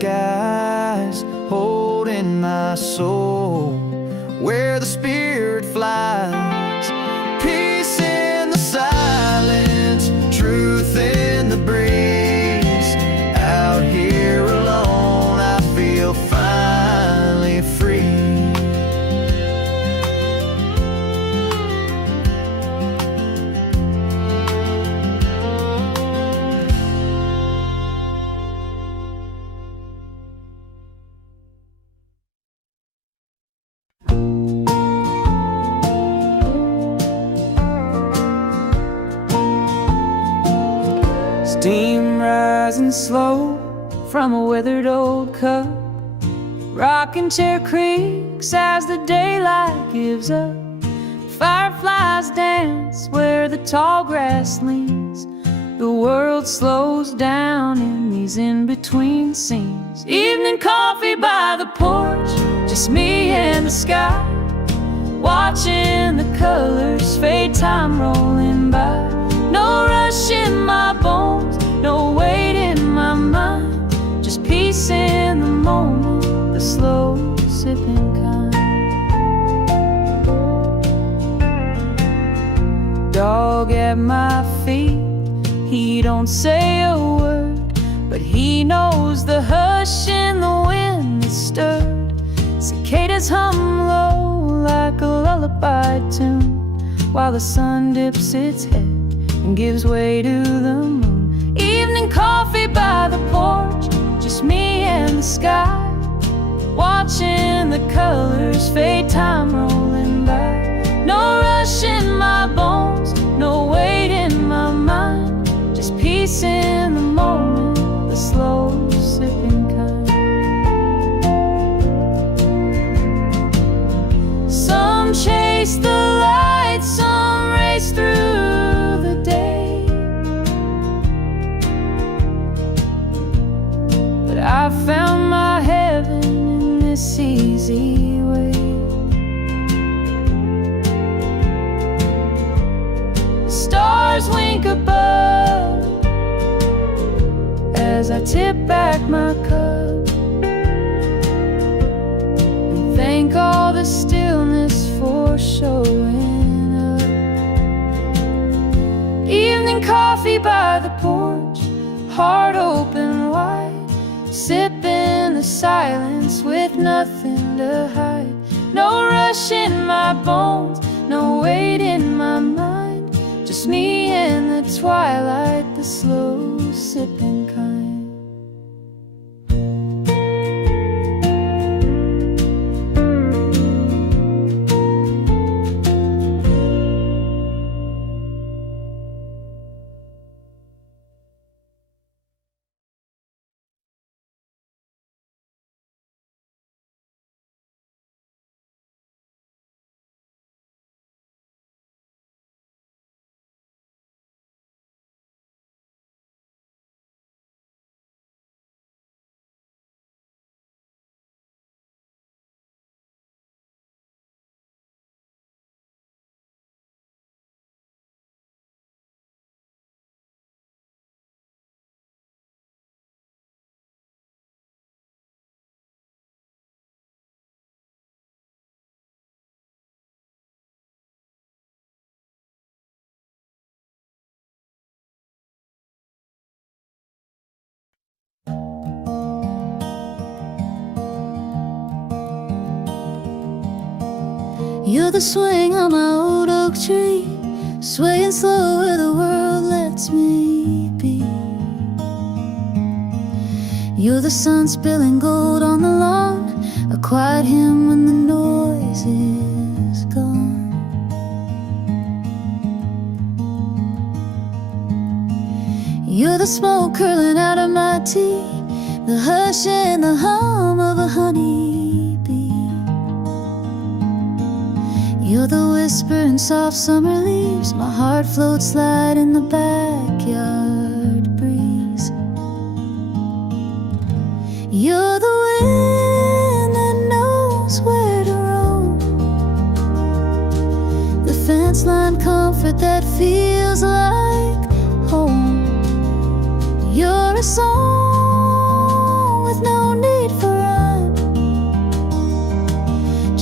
skies, holding my soul where the spirit flies. Peace in the silence, truth in the breeze. Out here alone, I feel finally free. Steam rising slow from a withered old cup. Rocking chair creaks as the daylight gives up. Fireflies dance where the tall grass leans. The world slows down in these in-between scenes. Evening coffee by the porch, just me and the sky, watching the colors fade, time rolling by. No rush in my bones, no weight in my mind, just peace in the moment, the slow sipping kind. Dog at my feet, he don't say a word, but he knows the hush in the wind that's stirred. Cicadas hum low like a lullaby tune, while the sun dips its head and gives way to the moon. Evening coffee by the porch, just me and the sky, watching the colors fade, time rolling by. No rush in my bones, no weight in my mind, just peace in the moment, the slow sipping kind. Some chase the light, some race through the day, but I found my heaven in this easy way. The stars wink above as I tip back my cup and thank all the stillness for showing up. Evening coffee by the porch, heart open wide, sipping the silence with nothing to hide. No rush in my bones, no weight in my mind, just me and the twilight, the slow sipping kind. You're the swing on my old oak tree, swaying slow where the world lets me be. You're the sun spilling gold on the lawn, a quiet hymn when the noise is gone. You're the smoke curling out of my tea, the hush and the hum of a honeybee. You're the whisper in soft summer leaves, my heart floats light in the backyard breeze. You're the wind that knows where to roam, the fence line comfort that feels like home. You're a song with no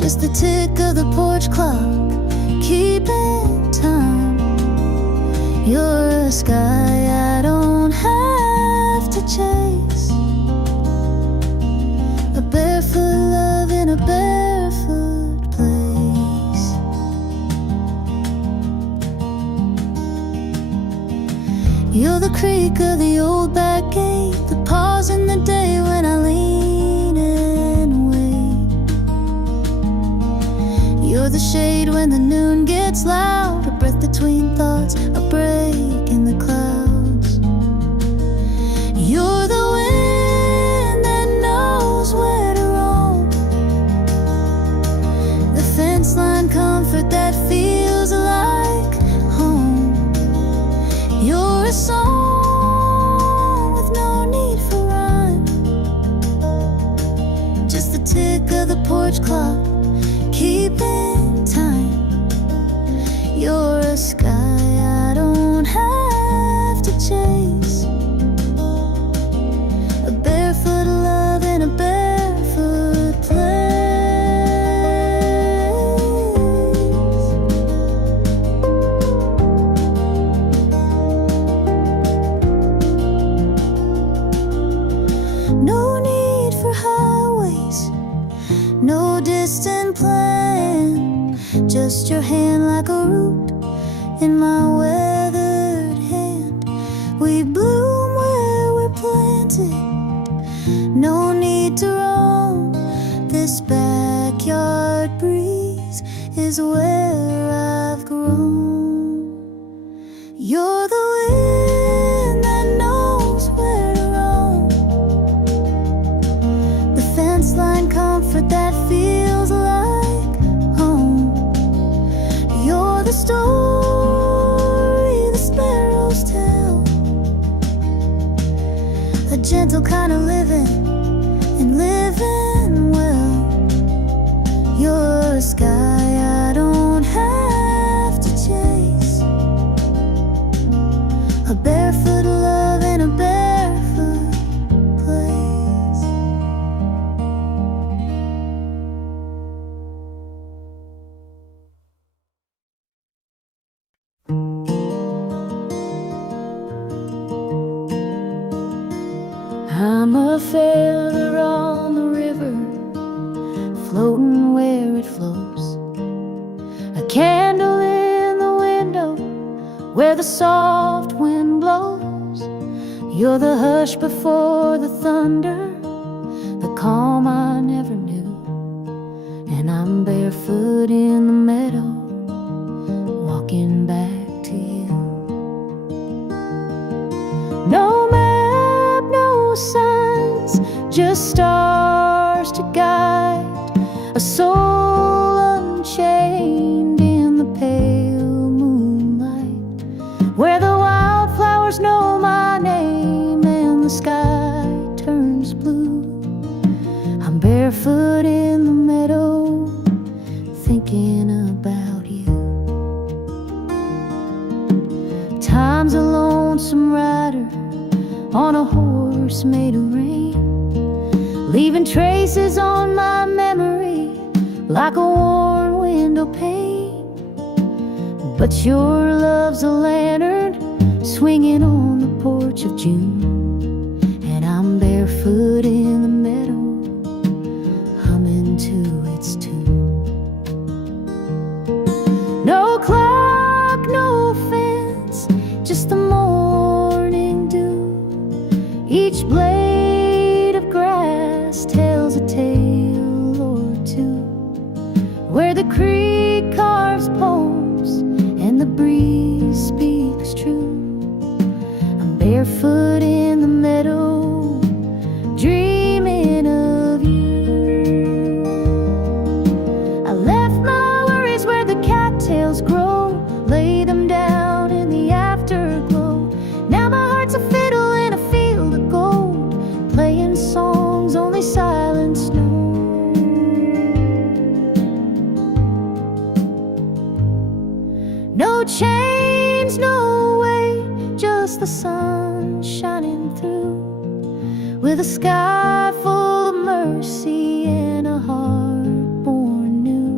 just the tick of the porch clock, keeping time. You're a sky I don't have to chase, a barefoot love in a barefoot place. You're the creak of the old back gate, the pause in the day when I lean and wait. You're the shade when the noon gets loud, a breath between thoughts, a break in the clouds. You're the wind that knows where to roam, the fence line comfort that feels like home. You're a song with no need for rhyme, just the tick of the porch clock, keeping time. You're a sky I don't have to chase, a barefoot love in a barefoot place. No need for highways, no distant plan, just your hand like a root in my weathered hand. We bloom where we're planted, no need to roam. This backyard breeze is where I've grown. You're the wind that knows where to roam, the fence line comfort that feels like home. You're the story the sparrows tell, a gentle kind of living and living well. You're a sky I don't have to chase, a barefoot love in a barefoot place. I'm a feather on the river, floating where it flows, a candle in the window where the soft wind blows. You're the hush before the thunder, the calm I never knew. And I'm barefoot in the meadow, walking back to you. No map, no signs, just stars to guide a soul unchained in the pale moonlight, where the wildflowers know my name and the sky turns blue. I'm barefoot in the meadow, thinking about you. Time's a lonesome rider on a horse made of rain, leaving traces on my memory like a worn window pane. But your love's a lantern swinging on the porch of June, and I'm barefoot in the meadow, humming to its tune. No clock, no fence, just the morning dew. Each blade of grass tells a tale or two, where the creek carves poems and the breeze speaks true. I'm barefoot in the meadow, dreaming of you. I left my worries where the cattails grow, lay them down in the afterglow. Now my heart's a fiddle in a field of gold, playing songs only silence knows. No chains, no way, just the sun shining through, with a sky full of mercy and a heart born new.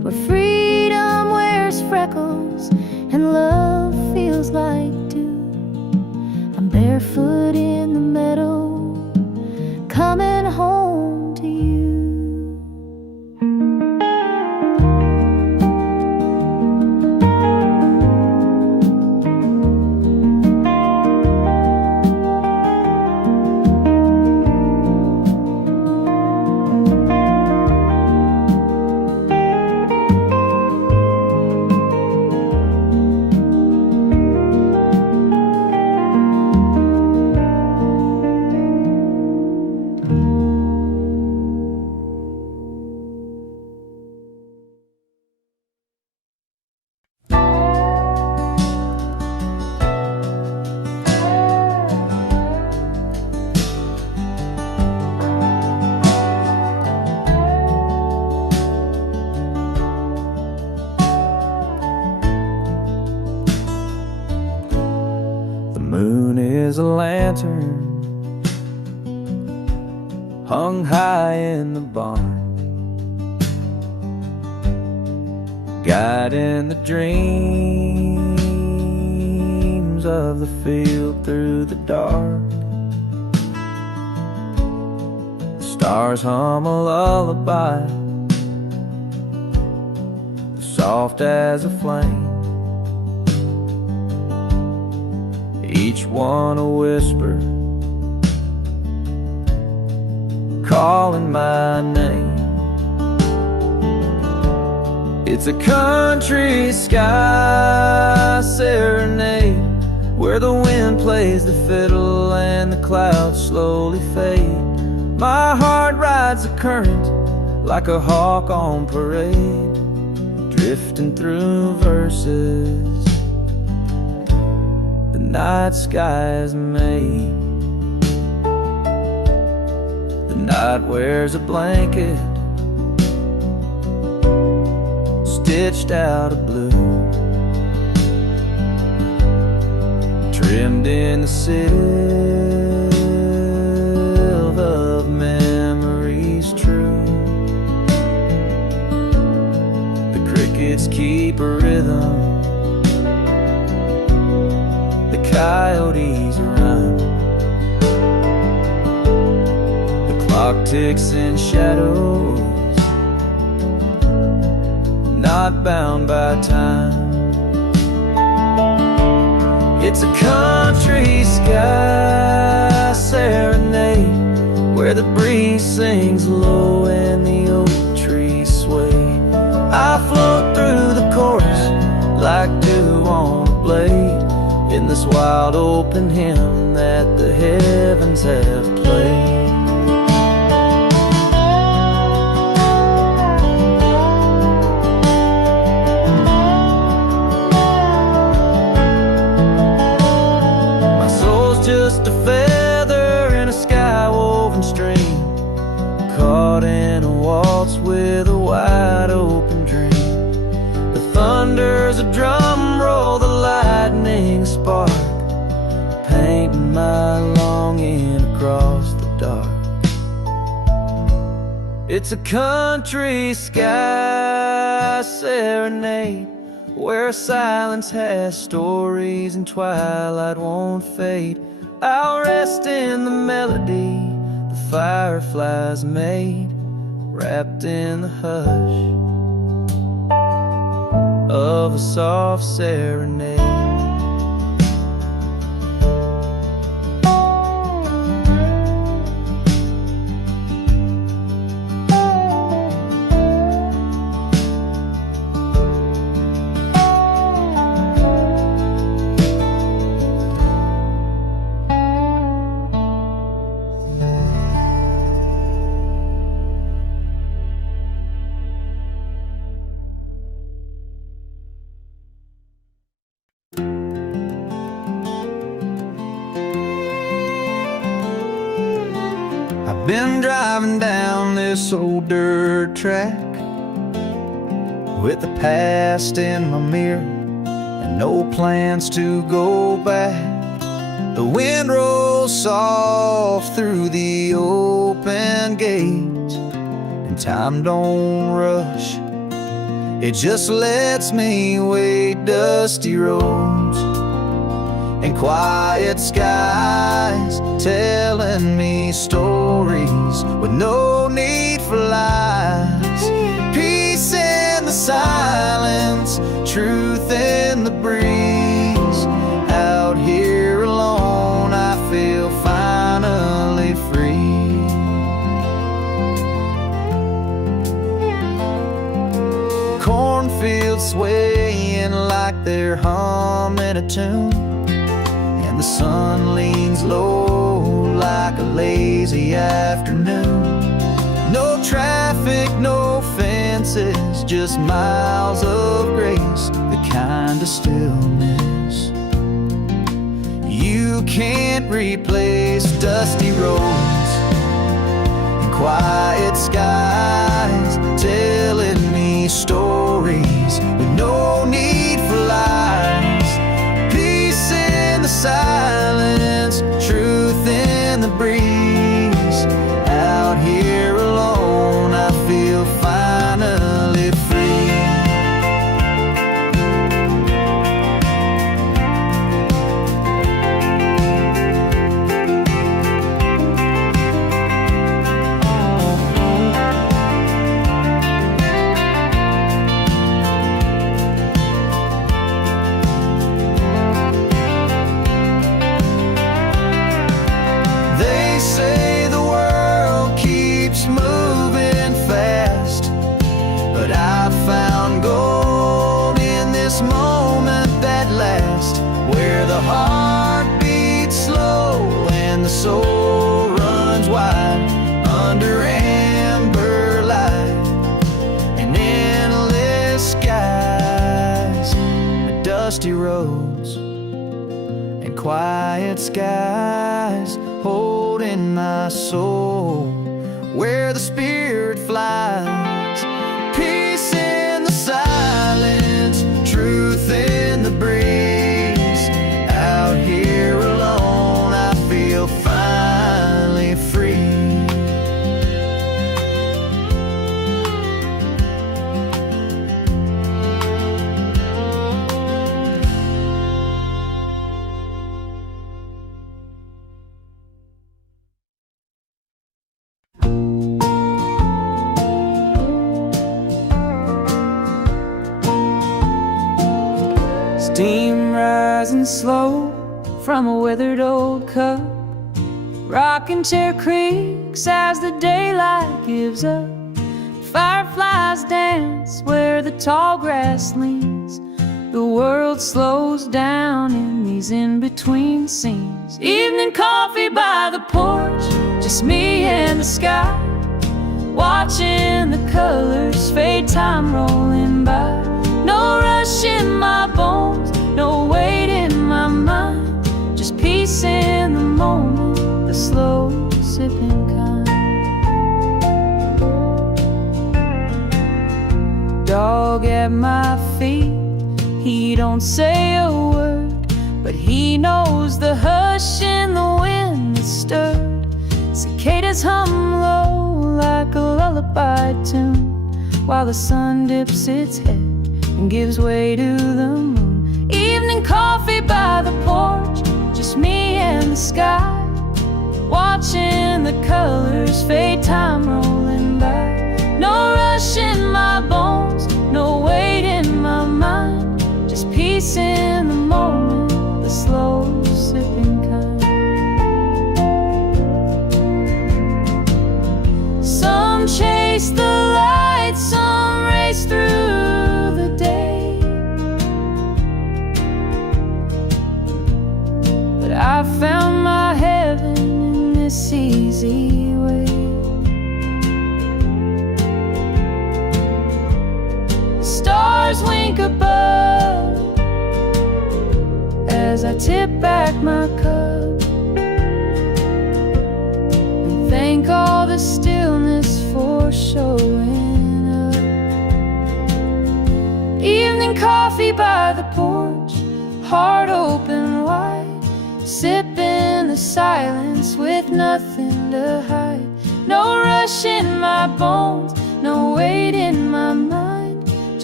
where freedom wears freckles and love feels like dew. I'm barefoot in the meadow, coming home to you. Is a lantern hung high in the barn, guiding the dreams of the field through the dark. The stars hum a lullaby, soft as a flame, each one a whisper, calling my name. It's a country sky serenade, where the wind plays the fiddle and the clouds slowly fade. My heart rides the current like a hawk on parade, drifting through verses night skies made. The night wears a blanket stitched out of blue, trimmed in the silver of memories true. The crickets keep a rhythm, coyotes run. The clock ticks in shadows, not bound by time. It's a country sky serenade, where the breeze sings low and the oak trees sway. I float through the chorus like dew on a blade, in this wild open hymn that the heavens have played. My soul's just a feather in a sky-woven stream, caught in a waltz with a wide open dream. The thunder's a drum roll, the lightning spark, painting my longing across the dark. It's a country sky serenade, where silence has stories and twilight won't fade. I'll rest in the melody the fireflies made, wrapped in the hush of a soft serenade. Been driving down this old dirt track with the past in my mirror and no plans to go back. The wind rolls soft through the open gates, and time don't rush It just lets me wade dusty roads and quiet skies, telling me stories with no need for lies. Peace in the silence, truth in the breeze. Out here alone, I feel finally free. Cornfields swaying like they're humming a tune, and the sun leans low like a lazy afternoon. No traffic, no fences, just miles of grace, the kind of stillness you can't replace. Dusty roads and quiet skies, telling me stories with no need for lies. Peace in the silence, truth in the breeze. Out here alone, I feel finally free. They say the world keeps moving fast, but I've found gold in this moment that lasts, where the heart beats slow and the soul runs wide under amber light and endless skies. The dusty roads and quiet skies, holding my soul where the spirit flies. Peace in the silence, truth in the breeze. Out here alone, I feel finally free. Steam rising slow from a withered old cup. Rocking chair creaks as the daylight gives up. Fireflies dance where the tall grass leans. The world slows down in these in-between scenes. Evening coffee by the porch, just me and the sky, watching the colors fade, time rolling by. No rush in my bones, no weight in my mind, just peace in the moment, the slow sipping kind. Dog at my feet, he don't say a word, but he knows the hush in the wind that's stirred. Cicadas hum low like a lullaby tune, while the sun dips its head and gives way to the moon. Evening coffee by the porch, just me and the sky, watching the colors fade, time rolling by. No rush in my bones, no weight in my mind, just peace in the moment, the slow sipping kind. Some chase the light, some race through the day, but I found my heaven in this easy way. The stars wink above as I tip back my cup and thank all the stillness for showing up. Evening coffee by the porch, heart open wide, sipping the silence with nothing to hide. No rush in my bones, no weight in my mind, just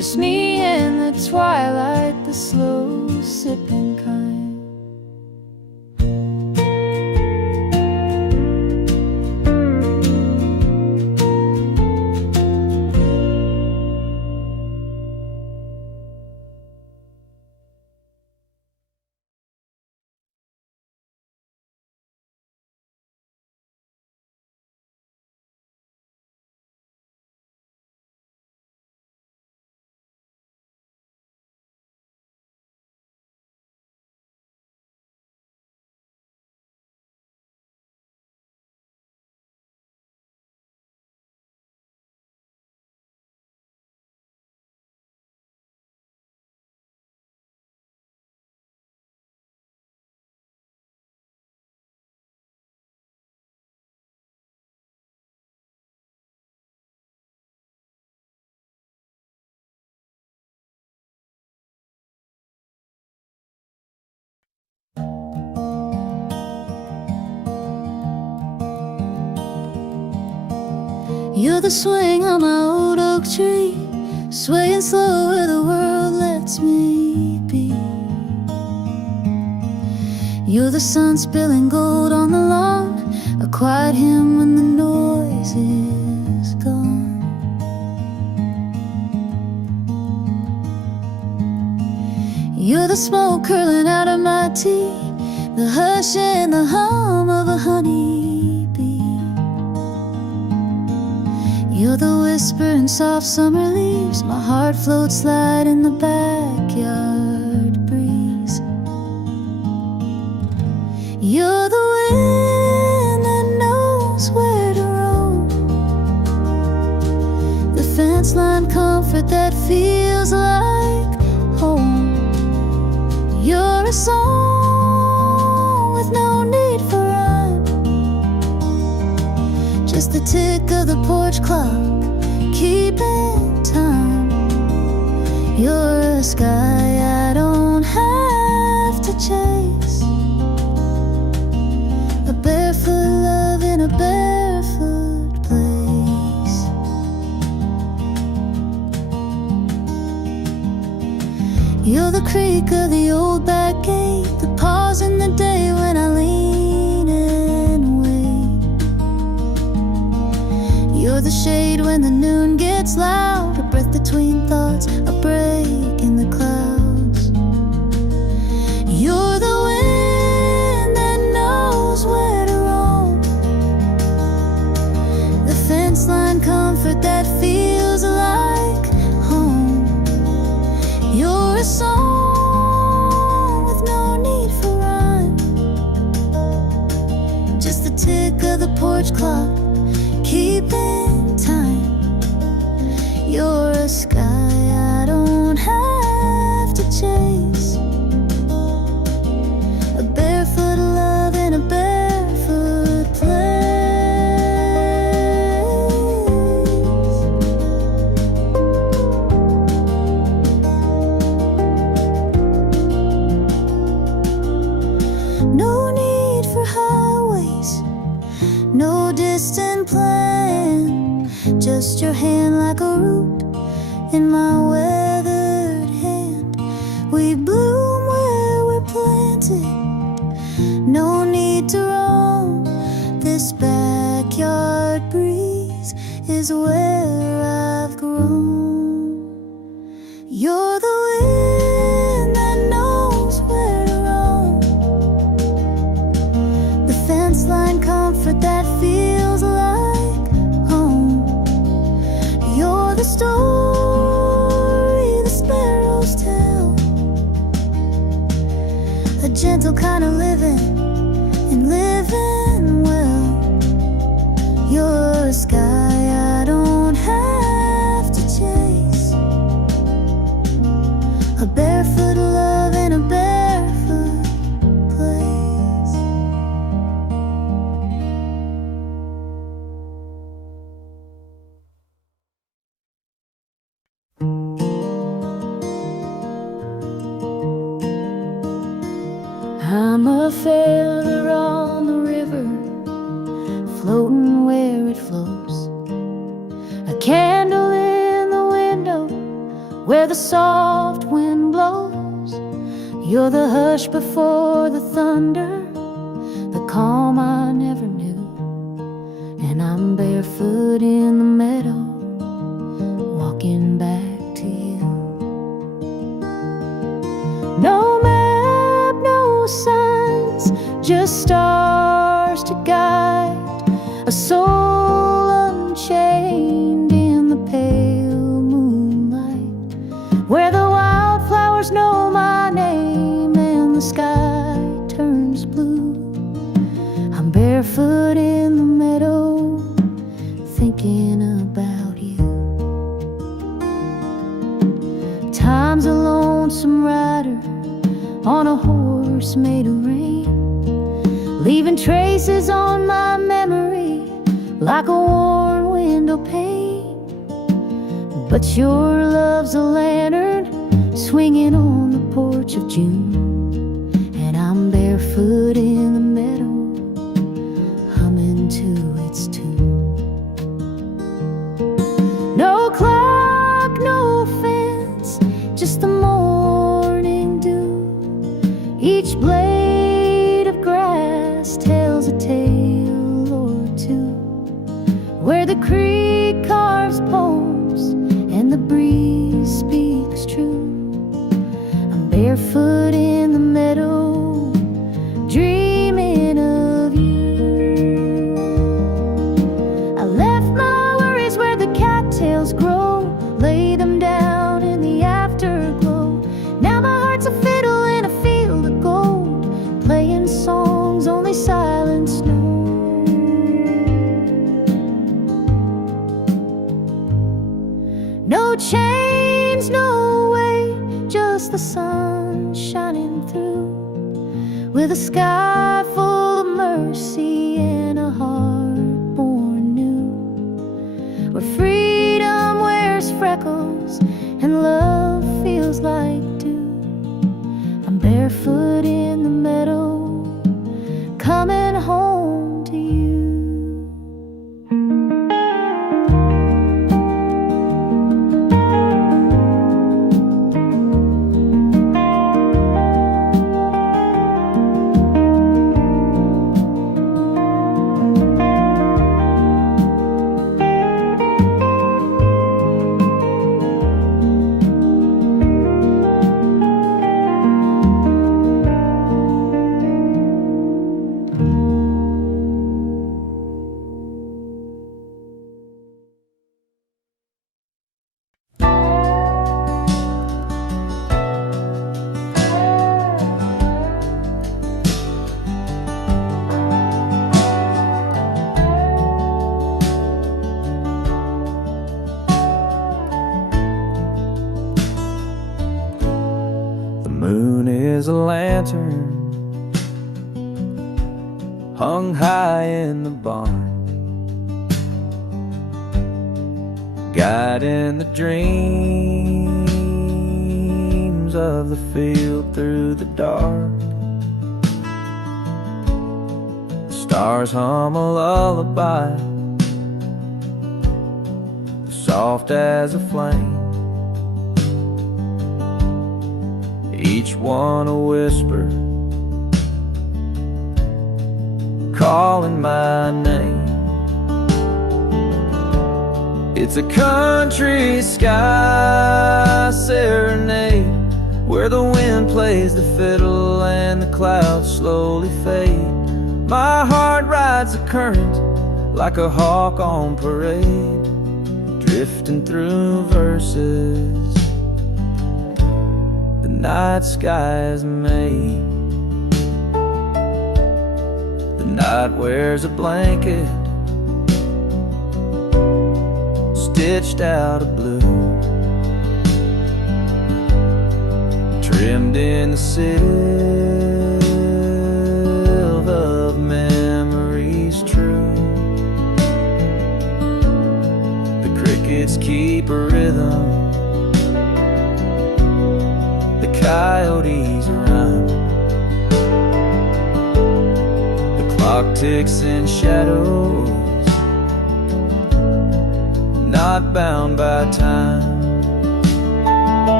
just me in the twilight, the slow sipping kind. You're the swing on my old oak tree, swaying slow where the world lets me be. You're the sun spilling gold on the lawn, a quiet hymn when the noise is gone. You're the smoke curling out of my tea, the hush and the hum of a honeybee. You're the whisper in soft summer leaves, my heart floats light in the backyard breeze. You're the wind that knows where to roam, the fence line comfort that feels like home. You're a song with no need for rhyme, just the tick of the porch clock keeping time. You're a sky I don't have to chase, a barefoot love in a barefoot place. You're the creak of the old back gate, the pause in the day when I lean and wait. You're the shade when the noon gets loud, a breath between thoughts, a break in the clouds. You're the wind that knows where to roam, the fence line comfort that feels like home. You're a song with no need for rhyme, just the tick of the porch clock keeping time. You're a sky I don't have to chase, a barefoot love in a barefoot place. No need for highways, no distant plan, just your hand like a root in my weathered hand. We bloom where we're planted, no need to roam, this backyard breeze is where I've grown. You're the wind that knows where to roam, the fence line comfort that feels like home. You're the story the sparrows tell, a gentle kind of living and living well. You're a sky I don't have to chase, a barefoot love in a barefoot place. I'm a feather on the river, floating where it flows, a candle in the window where the soft wind blows. You're the hush before the thunder, the calm I never knew. And I'm barefoot in the meadow, walking back to you. No map, no signs, just stars to guide a soul unchained in the pale moonlight, where the wildflowers know my name and the sky turns blue. I'm barefoot in the meadow, thinking about you. Time's a lonesome rider on a horse made of rain, leaving traces on my memory like a worn window pane. But your love's a lantern swinging on the porch of June, and I'm barefoot in the meadow, humming to its tune. No clock, no fence, just the morning dew. Each blade of grass tells a tale or two, where the creek carves poems and the breeze speaks true. I'm barefoot in the meadow, dreaming of you. I left my worries where the cattails grow, lay them down in the afterglow. Now my heart's a fiddle in a field of gold, playing songs only silence knows. No chains, no way, just the sun shining through, with a sky full of mercy and a heart born new, where freedom wears freckles and love feels like dew. I'm barefoot in the meadow, coming home to you. Is a lantern hung high in the barn, guiding the dreams of the field through the dark. The stars hum a lullaby, soft as a flame, each one a whisper, calling my name. It's a country sky serenade, where the wind plays the fiddle and the clouds slowly fade. My heart rides the current like a hawk on parade, drifting through verses the night sky is made. The night wears a blanket stitched out of blue, trimmed in the silk of memories true. The crickets keep a rhythm, the coyotes run, the clock ticks in shadows, not bound by time.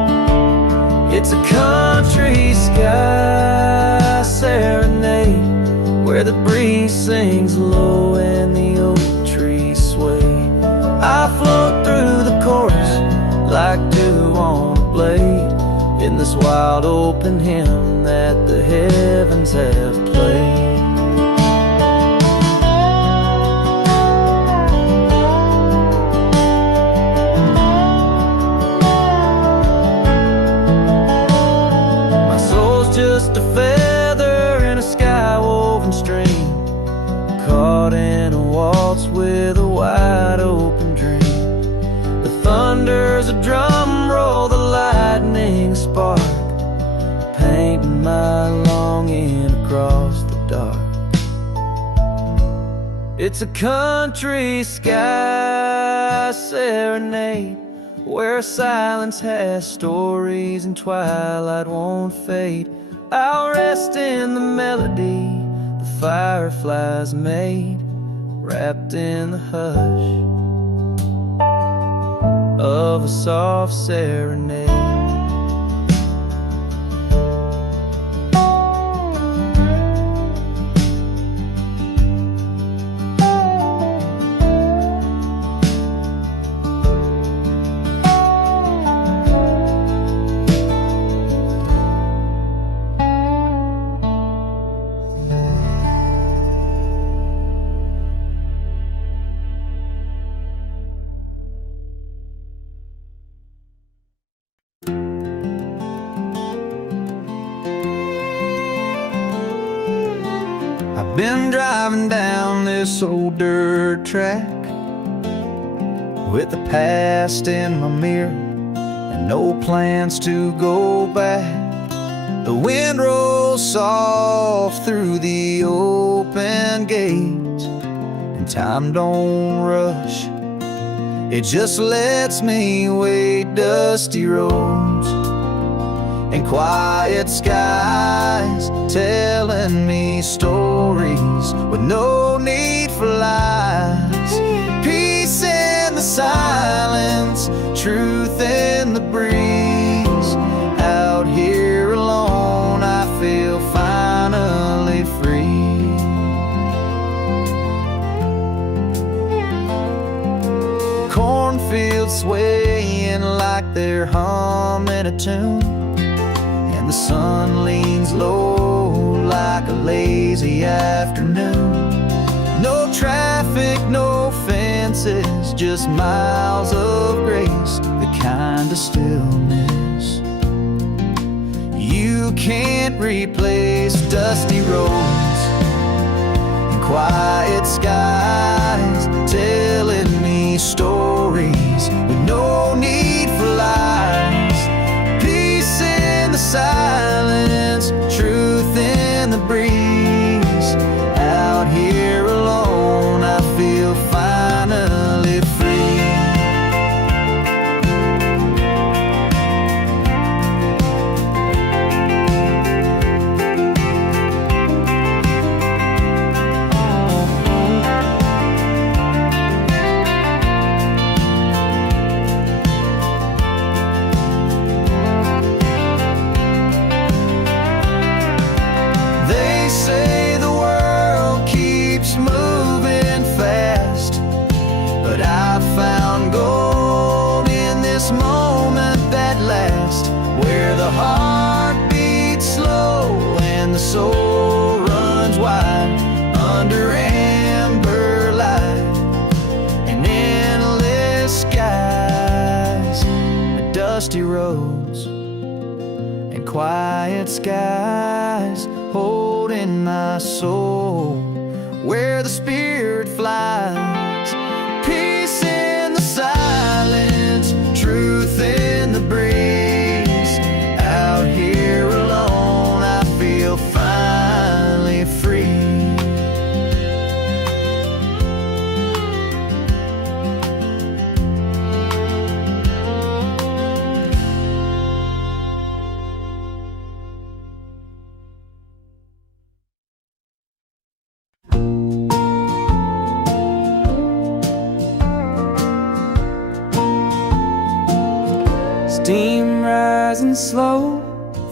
It's a country sky serenade where the breeze sings low and the oak trees sway. I float through the chorus like dew on a blade in this wild open hymn that the heavens have played. Just a feather in a sky-woven stream, caught in a waltz with a wide open dream. The thunder's a drum roll, the lightning spark, painting my longing across the dark. It's a country sky serenade where silence has stories and twilight won't fade. I'll rest in the melody the fireflies made, wrapped in the hush of a soft serenade. Been driving down this old dirt track with the past in my mirror and no plans to go back. The wind rolls soft through the open gates and time don't rush. It just lets me wade dusty roads and quiet skies, telling me stories with no need for lies. Peace in the silence, truth in the breeze. Out here alone, I feel finally free. Cornfields swaying like they're humming a tune, the sun leans low like a lazy afternoon. No traffic, no fences, just miles of grace, the kind of stillness you can't replace. Dusty roads and quiet skies, telling me stories with no need for lies. Silence, truth in the breeze. Out here alone, I feel finally free. Say the world keeps moving fast, but I found gold in this moment that lasts, where the heart beats slow and the soul runs wide under amber light and endless skies. Dusty roads and quiet skies, holding my soul where the spirit flies. Peace in the silence, truth in the breeze. Out here alone, I feel finally free. Steam rising slow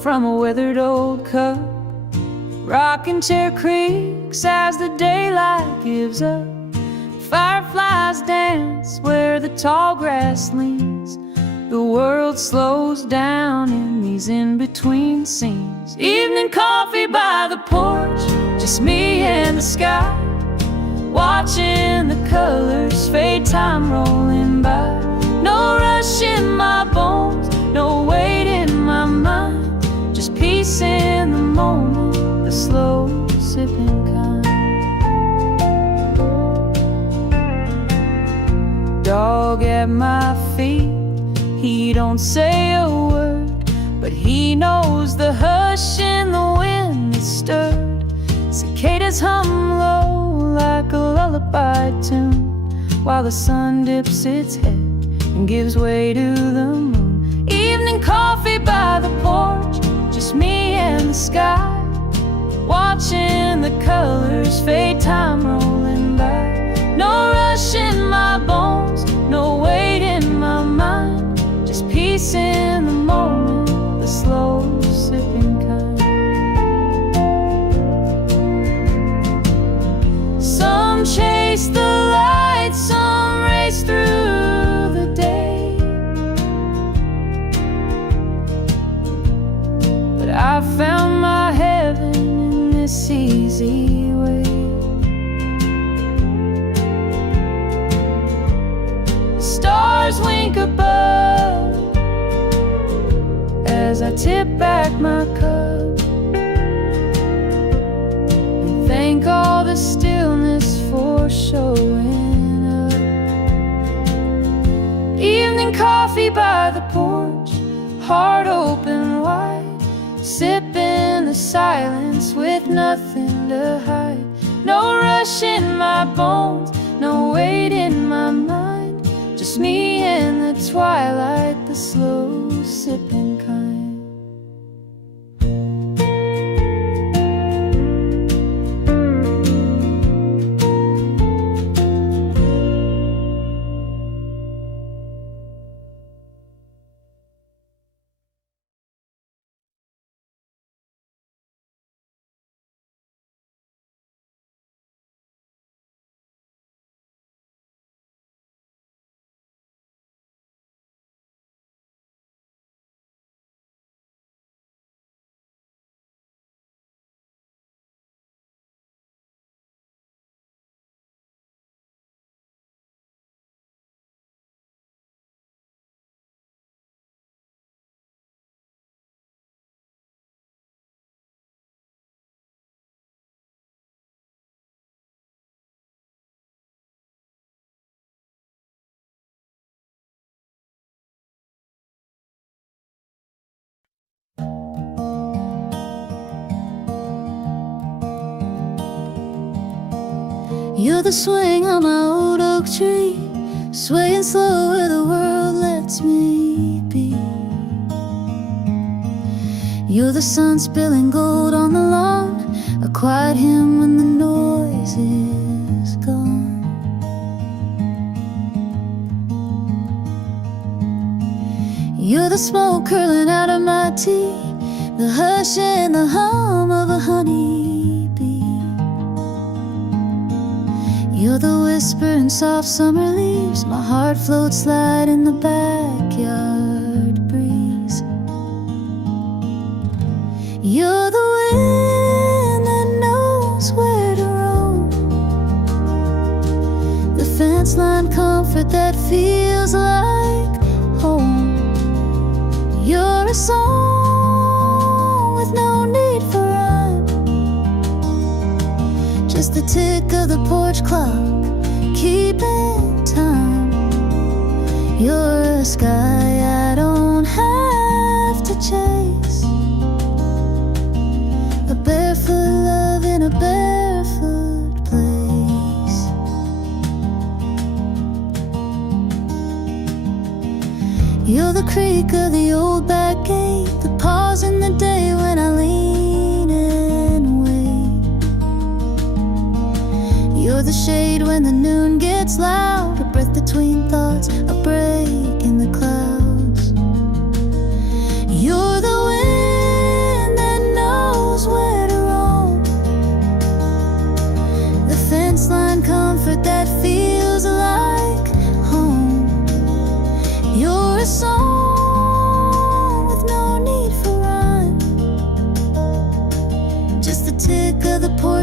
from a weathered old cup. Rocking chair creaks as the daylight gives up. Fireflies dance where the tall grass leans. The world slows down in these in-between scenes. Evening coffee by the porch, just me and the sky, watching the colors fade, time rolling by. No rush in my bones, no weight in my mind, just peace in the moment, the slow sipping kind. Dog at my feet, he don't say a word, but he knows the hush in the wind that's stirred. Cicadas hum low like a lullaby tune, while the sun dips its head and gives way to the moon. Evening coffee by the porch, just me and the sky, watching the colors fade, time rolling by. No rush in my bones, no weight in my mind, just peace in the moment, the slow sipping kind. Some chase the light, some race through the day, but I found my heaven in this easy way. The stars wink above as I tip back my cup and thank all the stillness for showing up. Evening coffee by the porch, heart open wide, sipping the silence with nothing to hide. No rush in my bones, no weight in my mind, just me in the twilight, the slow sipping kind. You're the swing on my old oak tree, swaying slow where the world lets me be. You're the sun spilling gold on the lawn, a quiet hymn when the noise is gone. You're the smoke curling out of my tea, the hush and the hum of a honeybee. You're the whisper in soft summer leaves, my heart floats light in the backyard breeze. You're the wind that knows where to roam, the fence line comfort that feels like home. You're a song with no need for rhyme, just the tick of the porch clock keeping time. You're a sky I don't have to chase, a barefoot love in a barefoot place. You're the creak of the old back gate, the pause in the day when I lean and wait. You're the shade when the noon gets loud, a breath between thoughts, a break in the clouds. You're the wind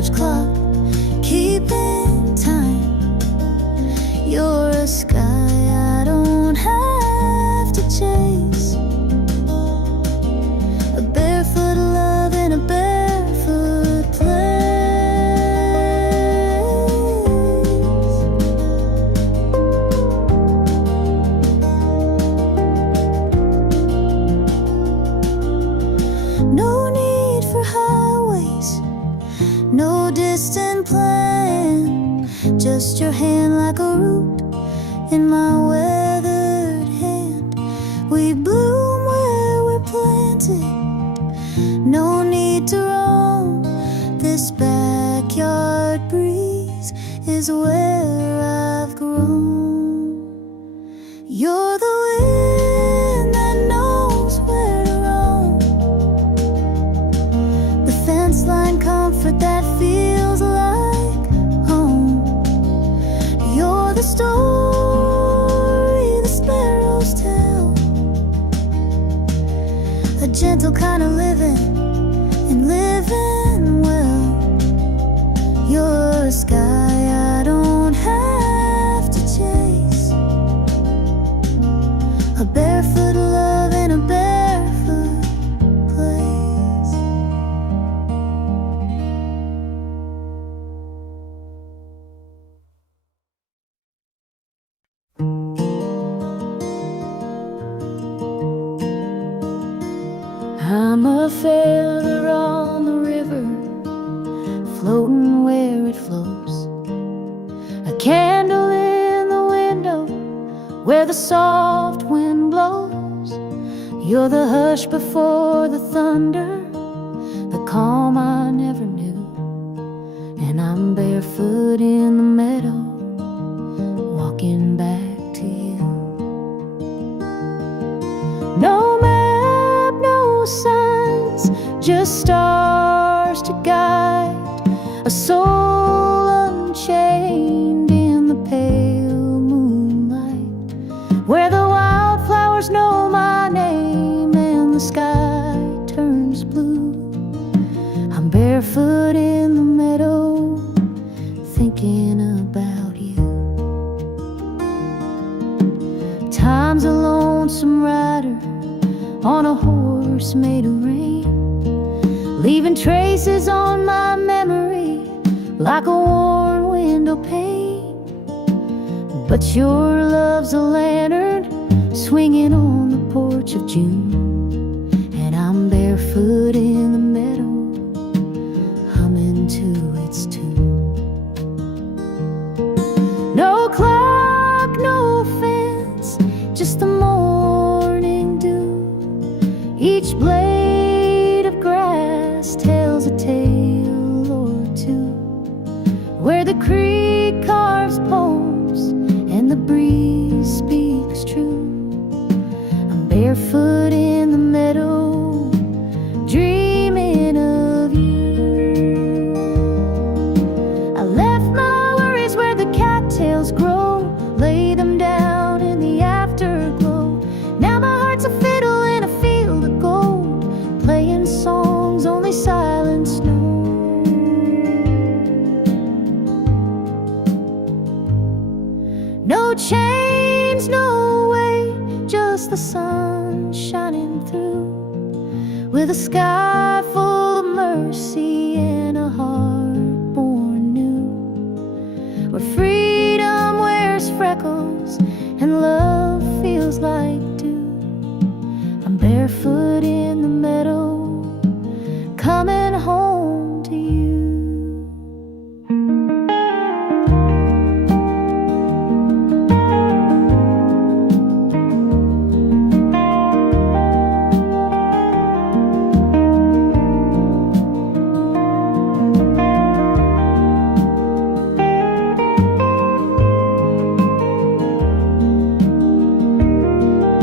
porch clock, keeping time. You're a sky I don't have to chase, a barefoot love in a barefoot place. No need for highways, no distant plan, just your hand like a root in my weathered hand. We bloom where we're planted, no need to roam. This backyard breeze is where I've grown. You're the wind that knows where to roam, the fence line comfort that feels like home. You're the story the sparrows tell, a gentle kind of living and living well. You're a sky I don't have to chase, a barefoot love in a barefoot place. I'm a feather on the river, floating where it flows, a candle in the window where the soft wind blows. You're the hush before the thunder, the calm I never knew. And I'm barefoot in the meadow, walking back to you. No map, no signs, just stars to guide a soul unchained in the pale moonlight, where the wildflowers know my name and the sky turns blue. I'm barefoot in the meadow, thinking about you. Time's a lonesome rider on a horse made of rain, leaving traces on my memory like a worn window pane. But your love's a lantern swinging on the porch of June, and I'm barefoot in the meadow, humming to its tune. No clock, no fence, just the morning dew. Each blade of grass tells a tale or two, where the creek carves poems and the breeze speaks true. I'm barefoot in the meadow, dreaming of you. I left my worries where the cattails grow, lay them down in the afterglow. Now my heart's a fiddle in a field of gold, playing songs only silence knows. No chains, no way, just the sun shining through, with a sky full of mercy and a heart born new, where freedom wears freckles and love feels like dew. I'm barefoot in the meadow, coming home to you.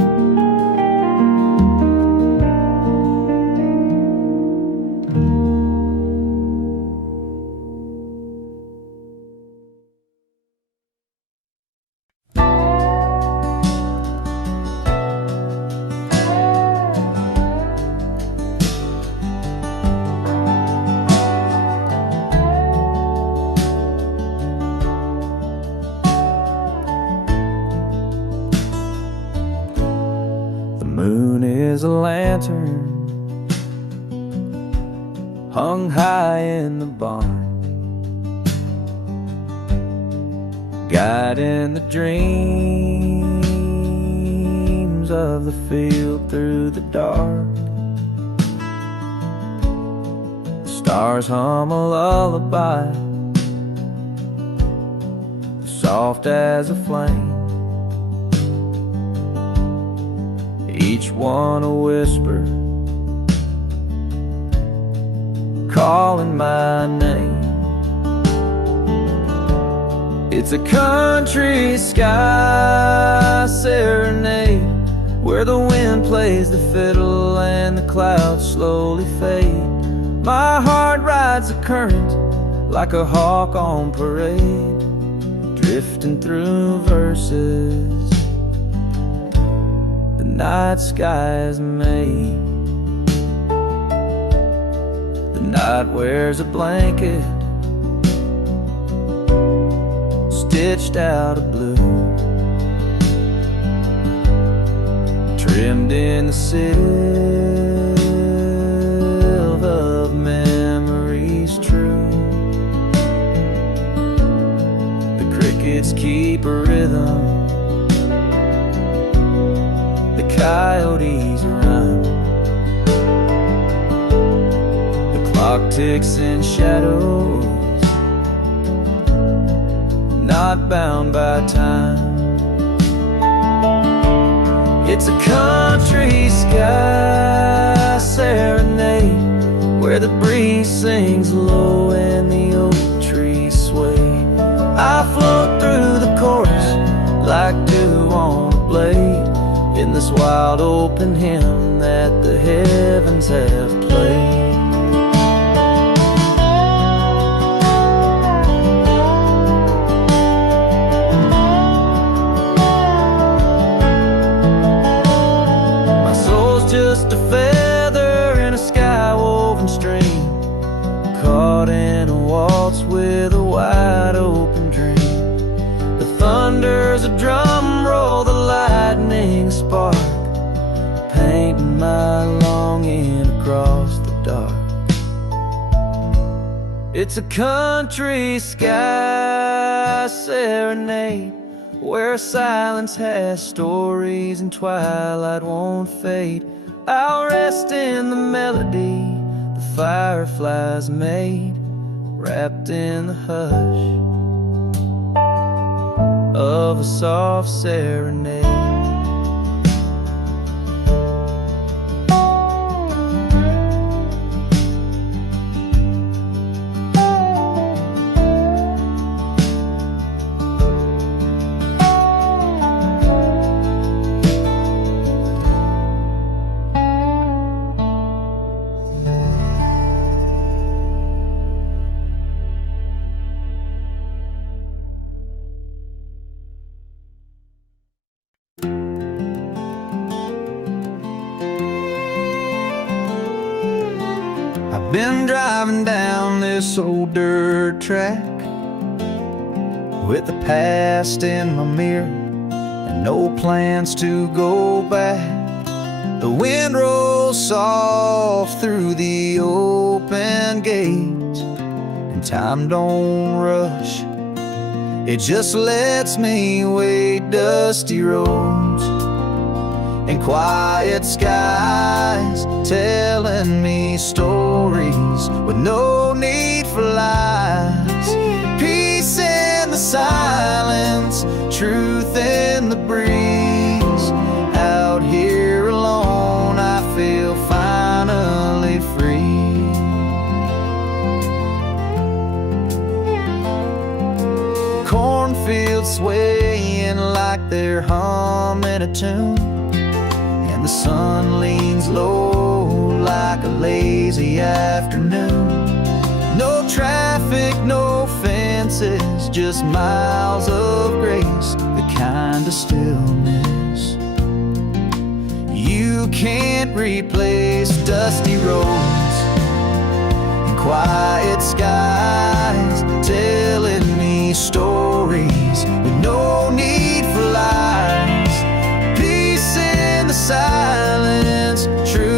lantern hung high in the barn, guiding the dreams of the field through the dark. The stars hum a lullaby, soft as a flame, each one a whisper calling my name. It's a country sky serenade, where the wind plays the fiddle and the clouds slowly fade. My heart rides the current like a hawk on parade, drifting through verses the night sky has made. The night wears a blanket stitched out of blue, trimmed in the silver of memories true. The crickets keep a rhythm, the coyotes run, the clock ticks in shadows, not bound by time. It's a country sky serenade, where the breeze sings low and the oak trees sway. I float through the chorus like dew on a blade, in this wild open hymn that the heavens have played. Just a feather in a sky-woven stream, caught in a waltz with a wide open dream. The thunder's a drum roll, the lightning a spark, painting my longing across the dark. It's a country sky serenade, where silence has stories and twilight won't fade. I'll rest in the melody the fireflies made, wrapped in the hush of a soft serenade. Been driving down this old dirt track with the past in my mirror and no plans to go back. The wind rolls soft through the open gates, and time don't rush, it just lets me wade dusty roads and quiet skies, telling me stories with no need for lies. Peace in the silence, truth in the breeze. Out here alone, I feel finally free. Cornfields swaying like they're humming a tune, and the sun leans low like a lazy afternoon. No traffic, no fences, just miles of grace, the kind of stillness you can't replace. Dusty roads and quiet skies, telling me stories with no need for lies. Peace in the silence, truth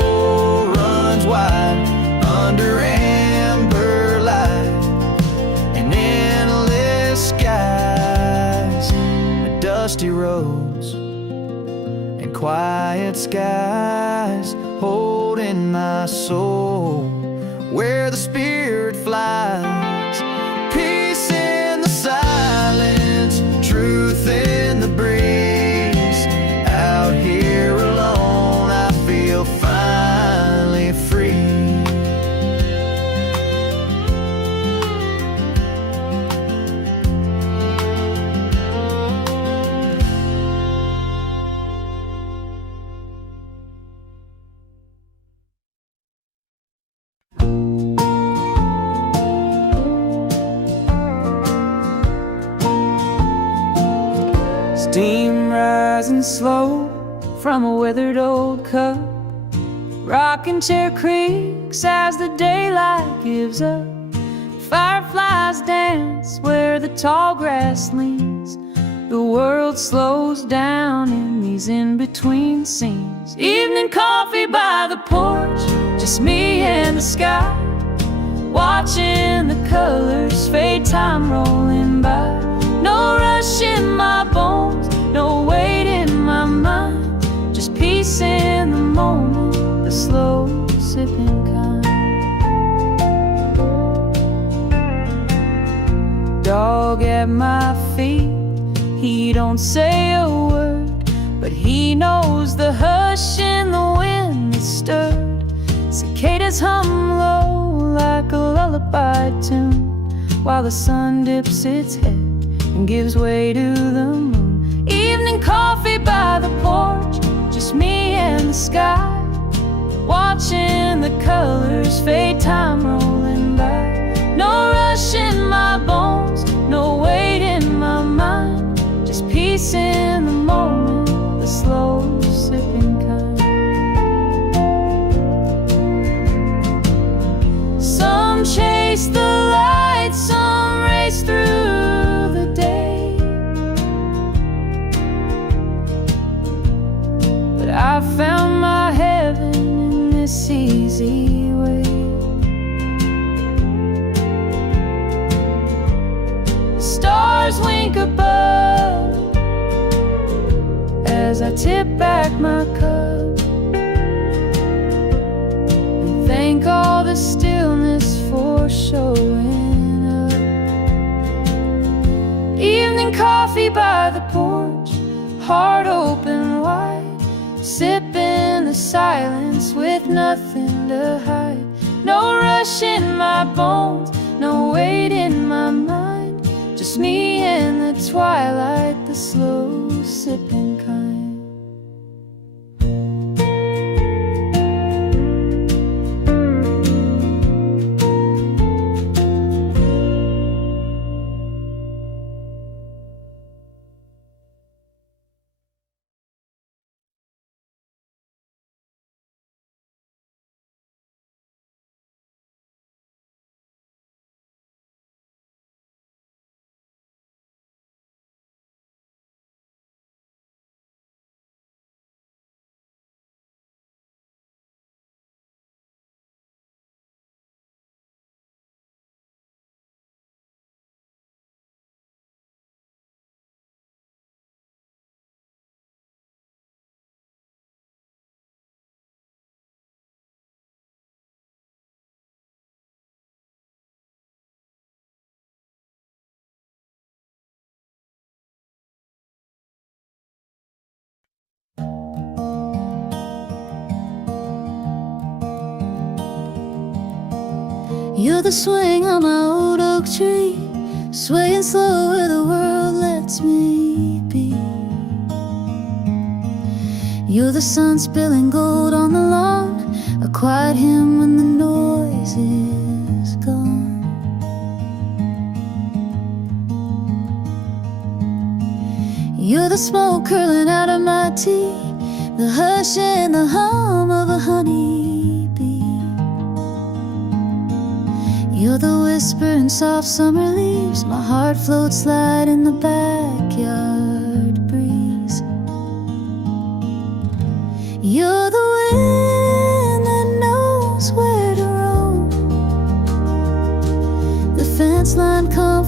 soul runs wide under amber light and endless skies, dusty roads and quiet skies, holding my soul where the spirit flies. Peace in the silence, truth in the breeze. Out here alone, I feel finally free. Steam rising slow from a withered old cup. Rocking chair creaks as the daylight gives up. Fireflies dance where the tall grass leans. The world slows down in these in-between scenes. Evening coffee by the porch, just me and the sky, watching the colors fade, time rolling by. No rush in my bones, no weight in my mind, just peace in the moment, the slow sipping kind. Dog at my feet, he don't say a word, but he knows the hush in the wind that's stirred. Cicadas hum low like a lullaby tune, while the sun dips its head and gives way to the moon. Evening coffee by the porch, just me and the sky, watching the colors fade, time rolling by. No rush in my bones, no weight in my mind, just peace in the moment, the slow sipping kind. Some chase the light, some race through the day, but I found my heaven in this easy way. The stars wink above as I tip back my cup and thank all the stillness for showing up. Evening coffee by the porch, heart open wide, sipping the silence with nothing to hide. No rush in my bones, no weight in my mind, just me and the twilight, the slow sipping kind. You're the swing on my old oak tree, swaying slow where the world lets me be. You're the sun spilling gold on the lawn, a quiet hymn when the noise is gone. You're the smoke curling out of my tea, the hush and the hum of a honeybee. You're the whisper in soft summer leaves, my heart floats light in the backyard breeze. You're the wind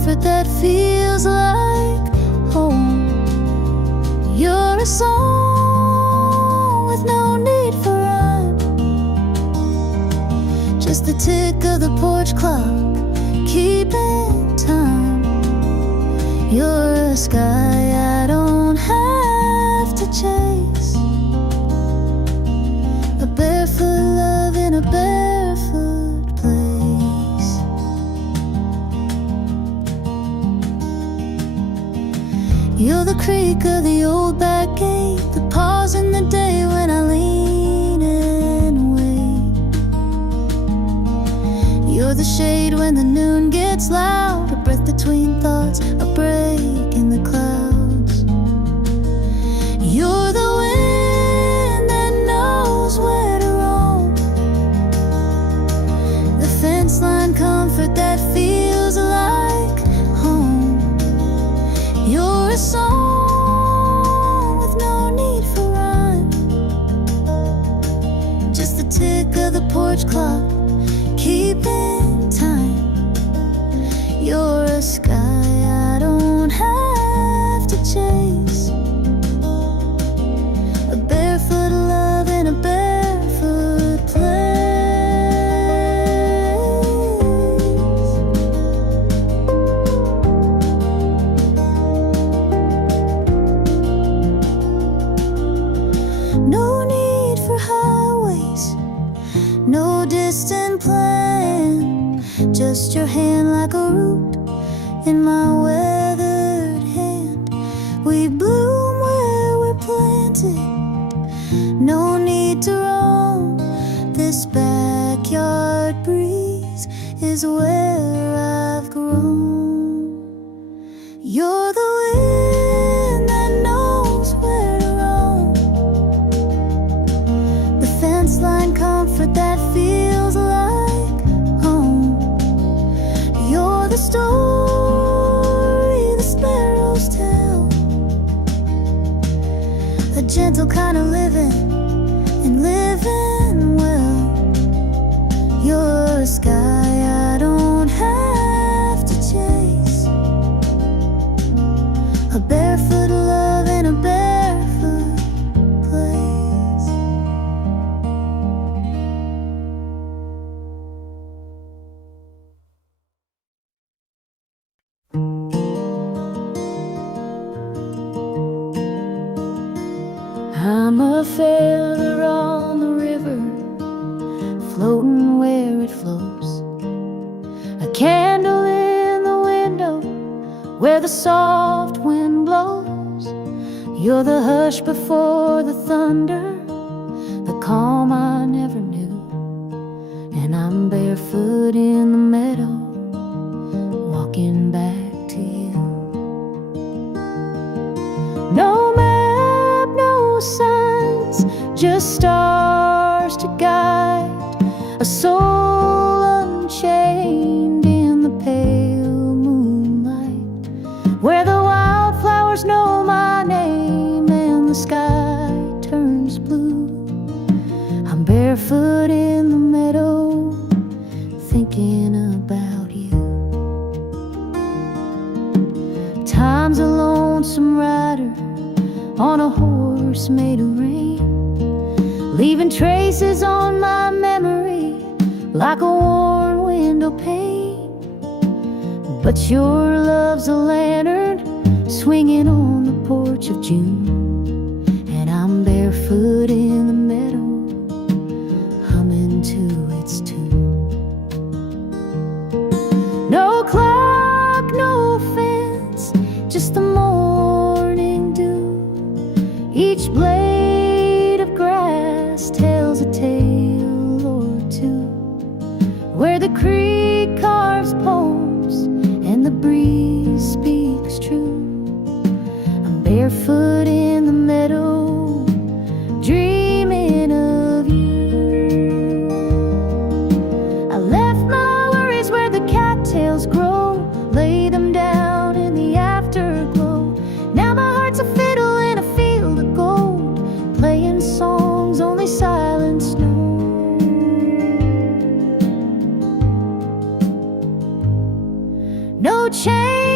comfort that feels like home. You're a song with no need for rhyme, just the tick of the porch clock keeping time. You're a sky I don't have to chase, a barefoot love in a barefoot place. You're the creak of the old back gate, the pause in the day when I lean and wait. You're the shade when the noon gets loud, a breath between thoughts, a break in the clouds. You're the wind that knows where to roam, the fence line comfort that feels like home. You're a song with no need for rhyme, just the tick of the porch clock keeping time. You're a sky I don't have to chase, a barefoot love in a barefoot place. No need for highways, no distant plan, just your hand like a root in my weathered hand. We bloom where we're planted, no need to roam. This backyard breeze is where I've grown. You're the wind that knows where to roam, the fence line comfort that feels like home. You're the story the sparrows tell, a gentle kind of living and living well. You're a sky I don't have to chase, a barefoot love in a barefoot place. I'm a feather on the river, floating where it flows, a candle in the window where the soft wind blows. You're the hush before the thunder, the calm I never knew. And I'm barefoot in the meadow, walking back to you. No map, no signs, just stars to guide a soul unchained in the pale moonlight, where the wildflowers know my name and the sky turns blue. I'm barefoot in the meadow, thinking about you. Time's a lonesome rider on a horse made of rain, leaving traces on my memory like a worn window pane. But your love's a lantern swinging on the porch of June, and I'm barefoot in the meadow, humming to its tune. No clock, no fence, just the morning dew. Each blade of grass tells a tale or two, where the creek carves poems and the breeze speaks true. I'm barefoot in the meadow, dreaming of you. I left my worries where the cattails grow, lay them down in the afterglow. Now my heart's a fiddle in a field of gold, playing songs only silence knows. No change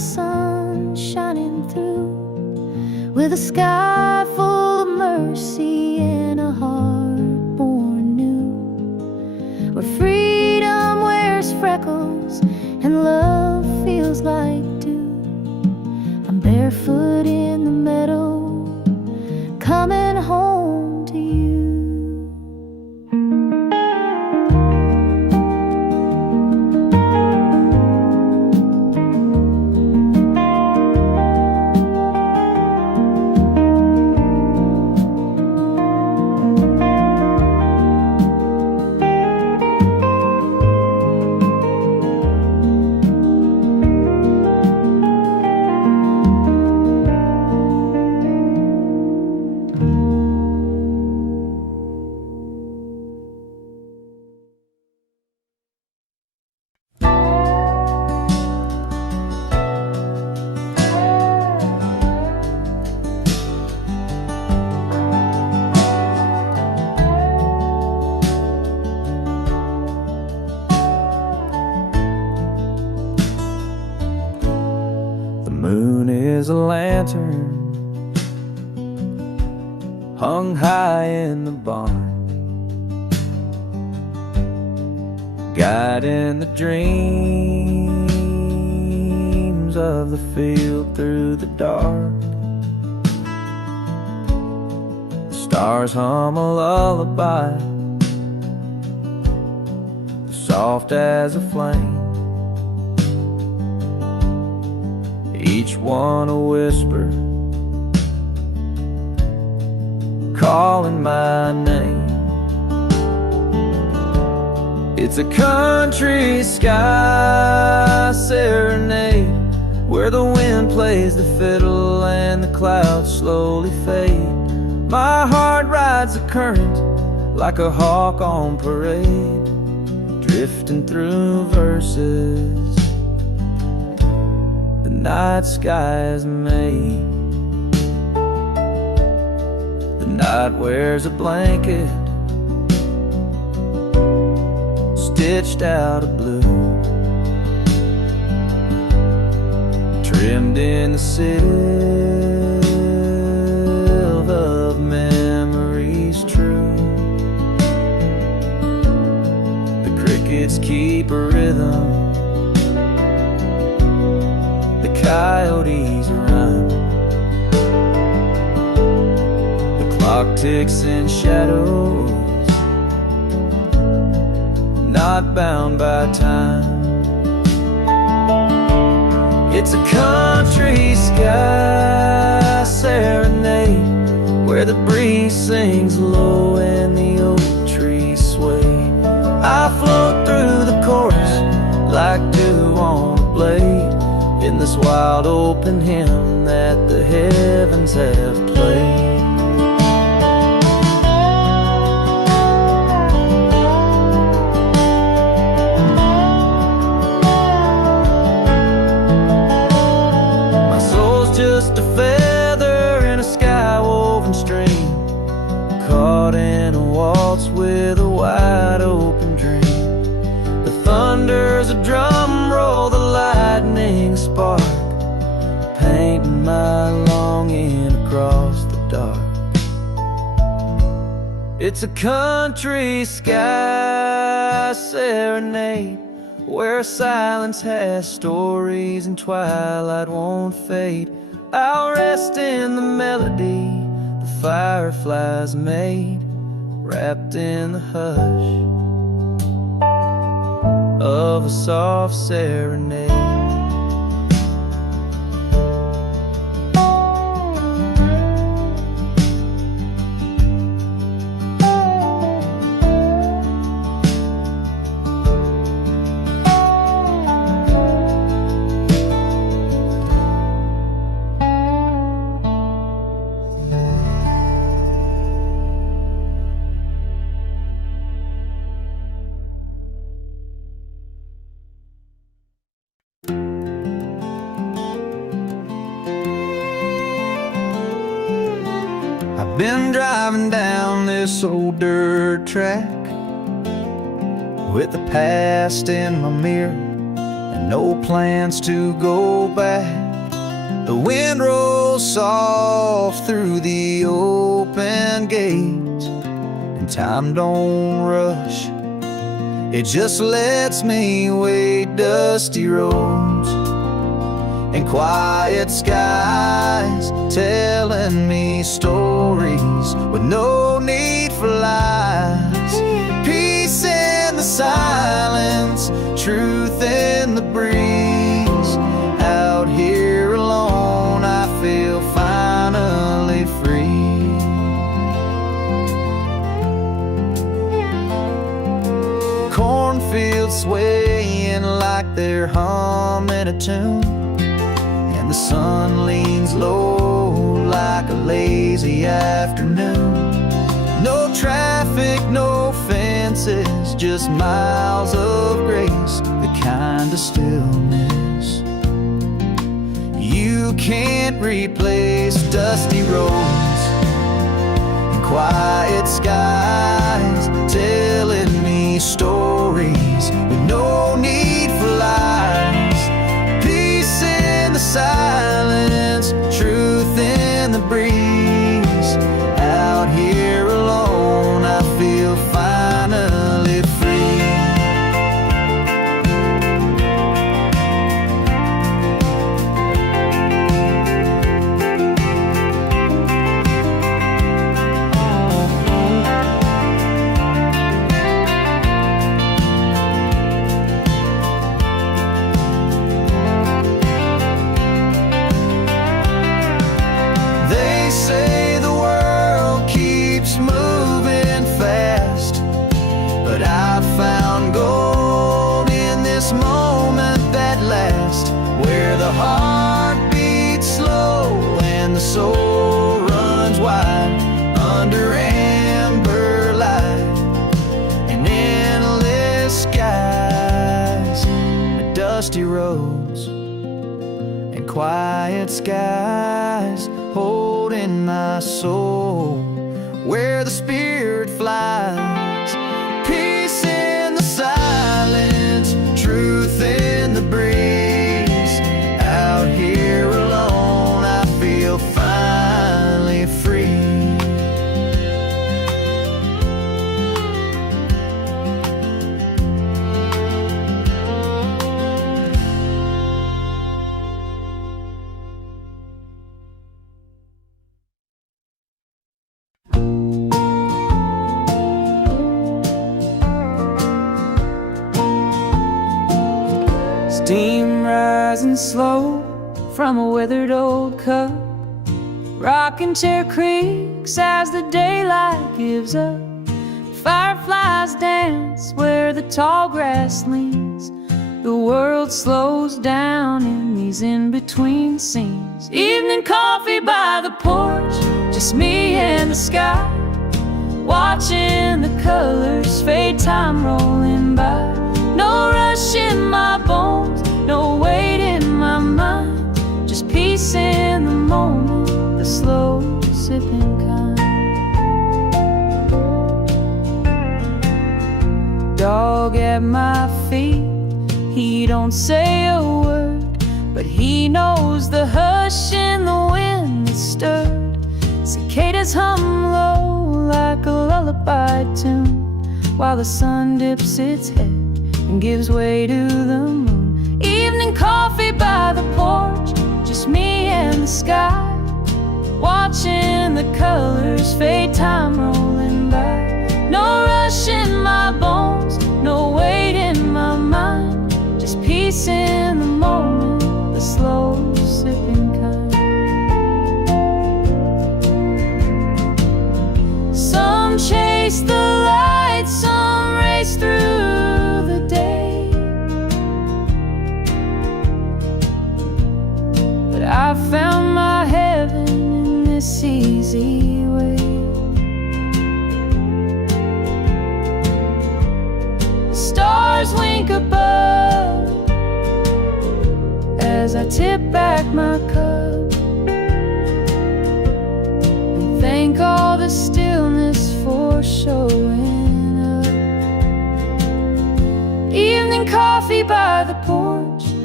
sun shining through, with a sky full of mercy and a heart born new, where freedom wears freckles and love feels like dew. I'm barefoot in the meadow, coming home to you. Is a lantern hung high in the barn, guiding the dreams of the field through the dark. The stars hum a lullaby, soft as a flame, each one a whisper, calling my name. It's a country sky serenade, where the wind plays the fiddle and the clouds slowly fade. My heart rides the current like a hawk on parade, drifting through verses night sky is made. The night wears a blanket stitched out of blue, trimmed in the silver of memories true. The crickets keep a rhythm, coyotes run. The clock ticks in shadows, not bound by time. It's a country sky serenade, where the breeze sings low and the oak trees sway. I float through the chorus like dew on a blade, in this wild open hymn that the heavens have played. My soul's just a feather in a sky-woven stream, caught in a waltz with a wide open dream. The thunder's a drum roll, the lightning spark, painting my longing across the dark. It's a country sky serenade, where silence has stories and twilight won't fade. I'll rest in the melody the fireflies made, wrapped in the hush of a soft serenade. Been driving down this old dirt track with the past in my mirror no plans to go back. The wind rolls soft through the open gate, and time don't rush, it just lets me wait. Dusty roads and quiet skies telling me stories with no need for lies. Peace in the silence, truth in the breeze. Out here alone, I feel finally free. Cornfields swaying like they're humming a tune, and the sun leans low like a lazy afternoon. No traffic, no fences, just miles of grace, the kind of stillness you can't replace. Dusty roads and quiet skies telling me stories with no need for lies. Peace in the silence, truth in the breeze. Out here alone, I feel finally free. They say the world keeps moving fast, but I found gold in this moment that lasts, where the heart beats slow and the soul runs wide under amber light and endless skies. Dusty roads and quiet skies holding my soul where the spirit flies. Peace in the silence, truth in the breeze. Out here alone, I feel finally free. Steam rising slow from a withered old cup. Rocking chair creaks as the daylight gives up. Fireflies dance where the tall grass leans. The world slows down in these in-between scenes. Evening coffee by the porch, just me and the sky, watching the colors fade, time rolling by. No rush in my bones, no weight in my mind, just peace in the moment, the slow sipping kind. Dog at my feet, he don't say a word, but he knows the hush in the wind that's stirred. Cicadas hum low like a lullaby tune, while the sun dips its head and gives way to the moon. Evening coffee by the porch, just me and the sky, watching the colors fade, time rolling by. No rush in my bones, no weight in my mind, just peace in the moment, the slow sipping kind. Some chase the light, some race through the day, but I found my heaven in this easy way. The stars wink above as I tip back my cup and thank all the stillness for showing up. Evening coffee by the porch,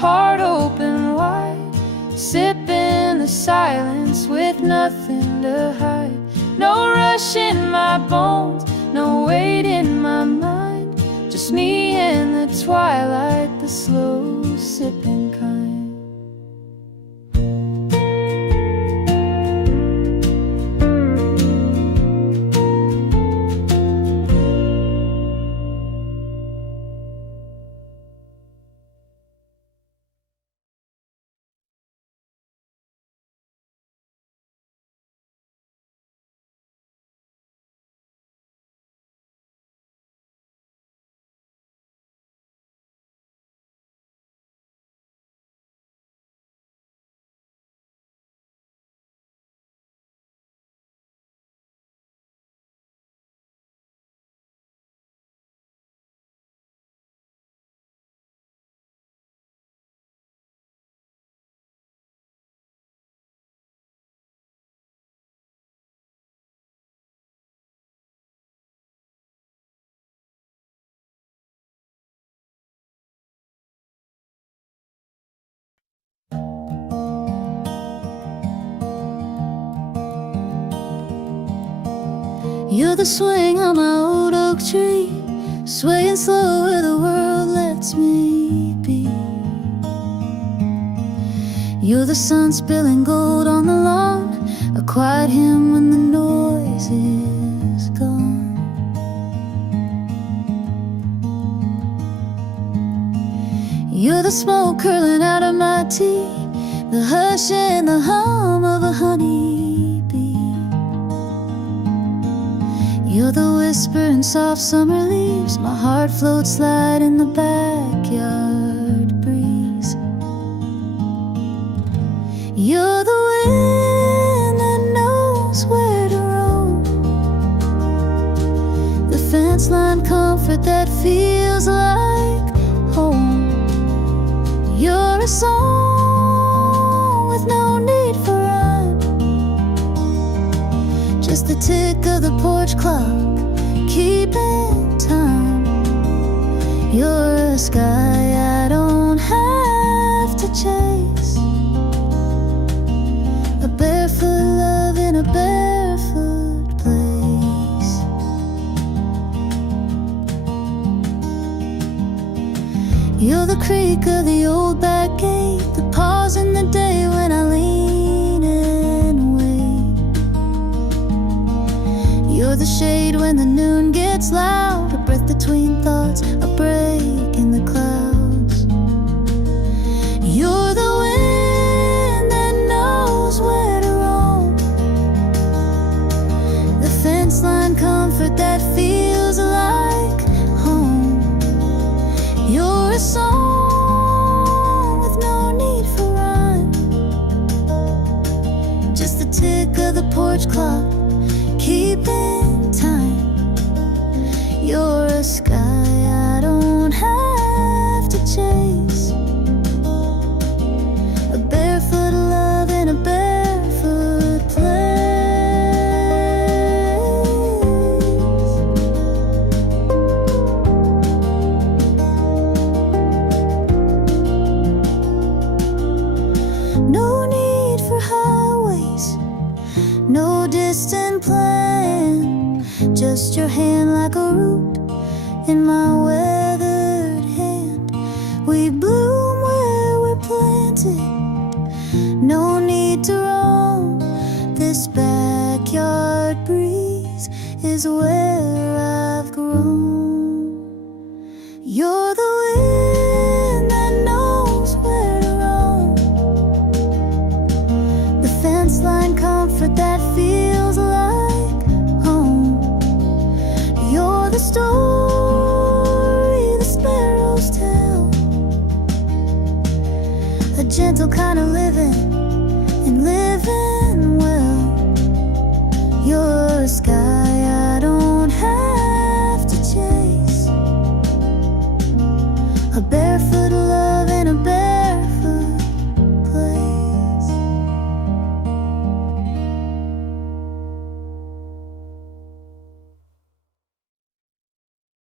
heart open wide, sipping the silence with nothing to hide. No rush in my bones, no weight in my mind, just me in the twilight, the slow sipping kind. You're the swing on my old oak tree, swaying slow where the world lets me be. You're the sun spilling gold on the lawn, a quiet hymn when the noise is gone. You're the smoke curling out of my tea, the hush and the hum of a honeybee. You're the whisper in soft summer leaves, my heart floats light in the backyard breeze. You're the wind that knows where to roam, the fence line comfort that feels like home. You're a song with no need for rhyme, just the tick of the porch clock, keeping time. You're a sky I don't have to chase, a barefoot love in a barefoot place. You're the creak of the old back gate, the pause in the day when I lean and wait. You're the shade when the noon gets loud, a breath between thoughts, a break in the clouds. You're the wind that knows where to roam, the fence line comfort that feels like home. You're a song with no need for rhyme, just the tick of the porch clock, keeping time. You're a sky I don't have to chase, a barefoot love in a barefoot place. No need for highways, no distant plan, just your hand like a root in my weathered hand. We bloom where we're planted, no need to roam, this backyard breeze is where I've grown. You're the wind that knows where to roam, the fence line comfort that feels like home. You're the story the sparrows tell, a gentle kind of living and living well. You're a sky I don't have to chase, a barefoot love in a barefoot place.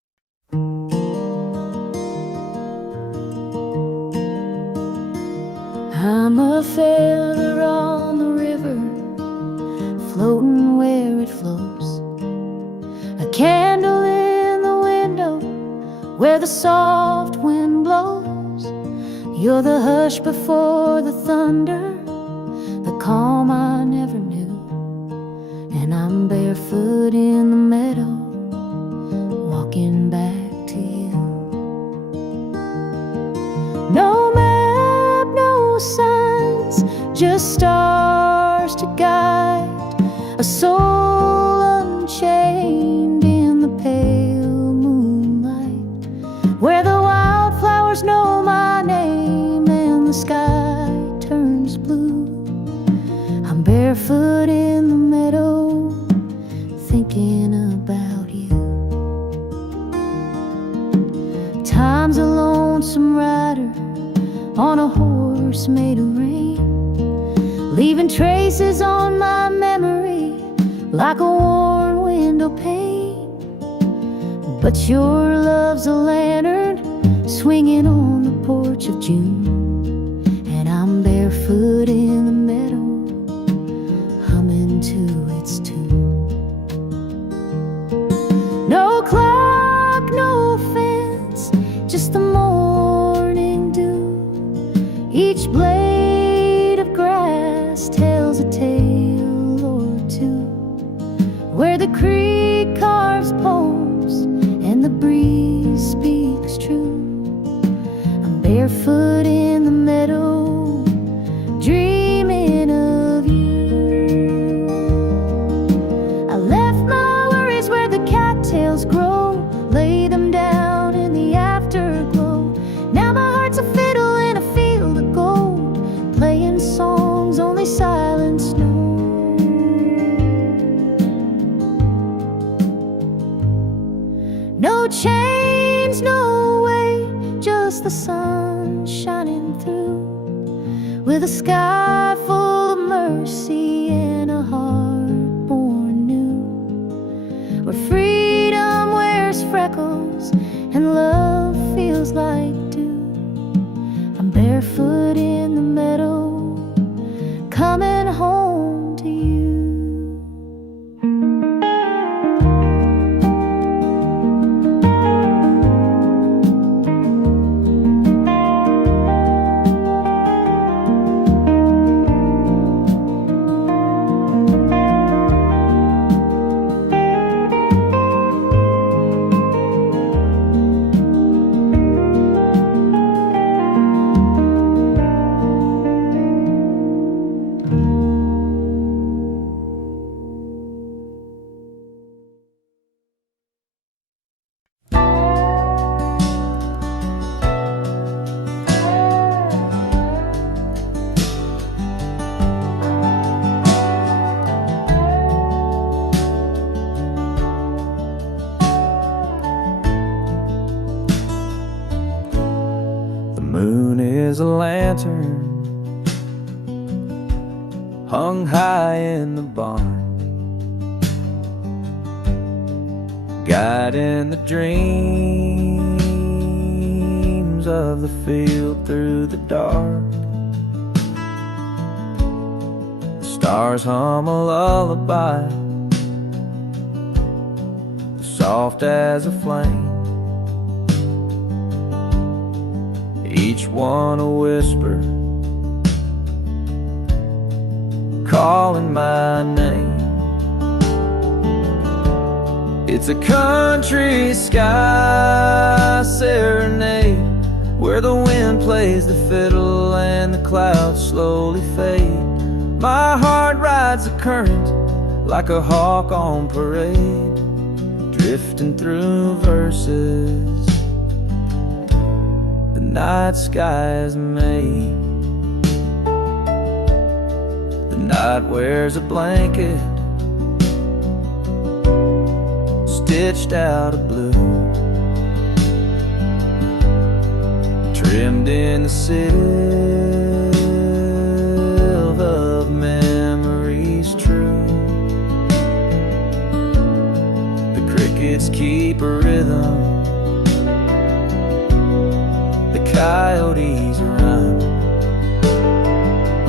I'm a feather on the river, floating where it flows, a candle in the window where the soft wind blows. You're the hush before the thunder, the calm I never knew. And I'm barefoot in the meadow, walking back to you. No map, no signs, just stars to guide a soul unchained in the pale moonlight, where the wildflowers know my name and the sky turns blue. I'm barefoot in the meadow, thinking about you. Time's a lonesome rider on a horse made of rain, leaving traces on my memory like a worn window pane. But your love's a lantern swinging on the porch of June, and I'm barefoot in the meadow, humming to its tune. No clock, no fence, just the morning dew. Each blade of grass tells a tale or two, where the creek carves poems and the breeze speaks true. I'm barefoot in the meadow, dreaming of you. I left my worries where the cattails grow, lay them down in the afterglow. Now my heart's a fiddle in a field of gold, playing songs only silence knows. No chains, no way, just the sun shining through, with a sky full of mercy and a heart born new, where freedom wears freckles and love feels like dew. I'm barefoot in the meadow, coming home to you. Is a lantern hung high in the barn, guiding the dreams of the field through the dark. The stars hum a lullaby, soft as a flame, each one a whisper, calling my name. It's a country sky serenade, where the wind plays the fiddle and the clouds slowly fade. My heart rides the current like a hawk on parade, drifting through verses the night sky is made. The night wears a blanket stitched out of blue, trimmed in the silver of memories true. The crickets keep a rhythm, the coyotes run,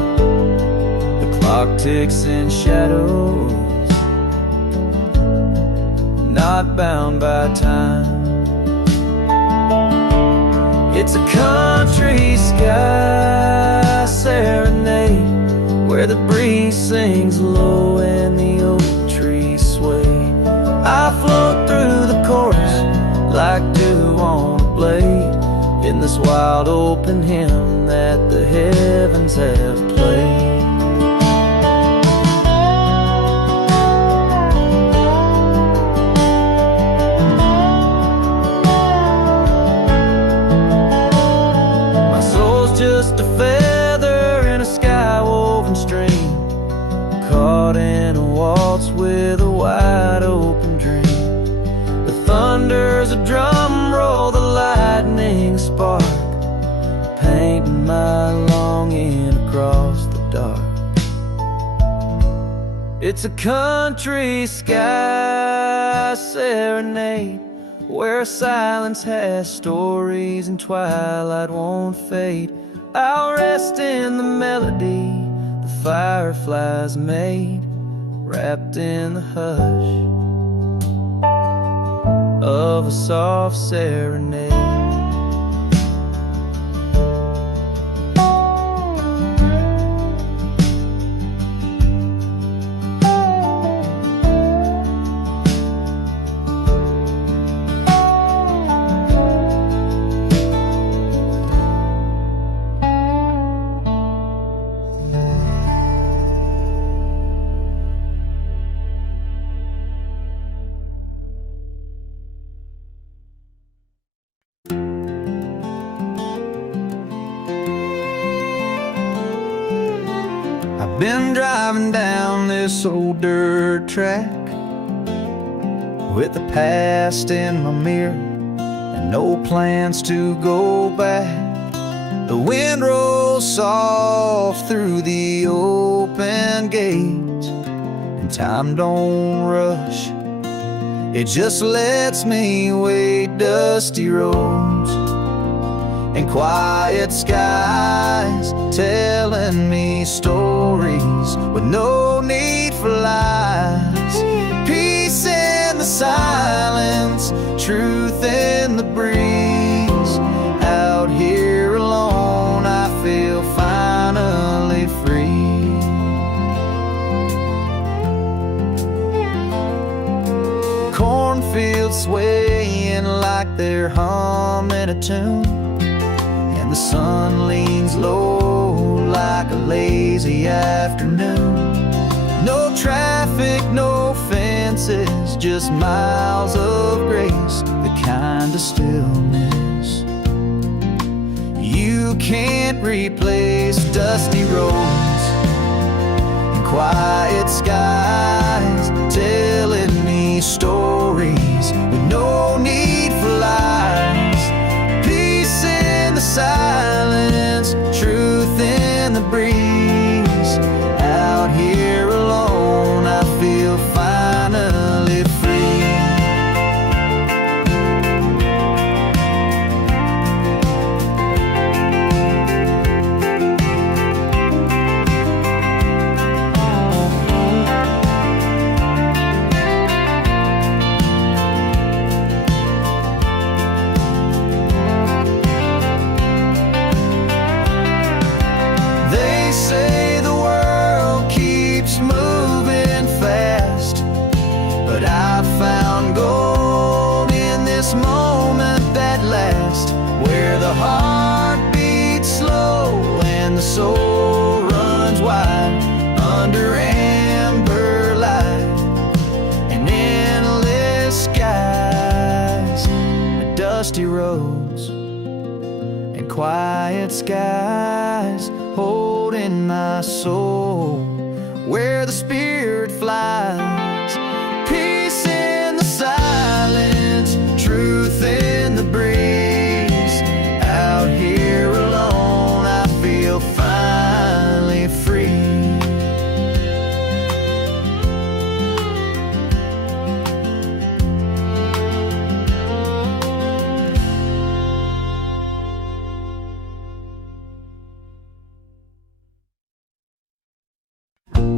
clock ticks in shadows, not bound by time. It's a country sky serenade, where the breeze sings low and the oak trees sway. I float through the chorus like dew on a blade, in this wild open hymn that the heavens have played. Just a feather in a sky-woven stream, caught in a waltz with a wide open dream. The thunder's a drum roll, the lightning spark, painting my longing across the dark. It's a country sky serenade, where silence has stories and twilight won't fade. I'll rest in the melody the fireflies made, wrapped in the hush of a soft serenade. Been driving down this old dirt track with the past in my mirror and no plans to go back. The wind rolls soft through the open gate, and time don't rush, it just lets me wade dusty roads and quiet skies, telling me stories with no need for lies. Peace in the silence, truth in the breeze. Out here alone, I feel finally free. Cornfields swaying like they're humming a tune, the sun leans low like a lazy afternoon. No traffic, no fences, just miles of grace, the kind of stillness you can't replace. Dusty roads and quiet skies, telling me stories with no need for lies. Silence, truth in the breeze. Out here alone, I feel finally free. Say the world keeps moving fast, but I found gold in this moment that lasts, where the heart beats slow and the soul runs wide under amber light and endless skies. Dusty roads and quiet skies, holding my soul where the spirit flies. Peace in the silence, truth in the breeze. Out here alone, I feel finally free.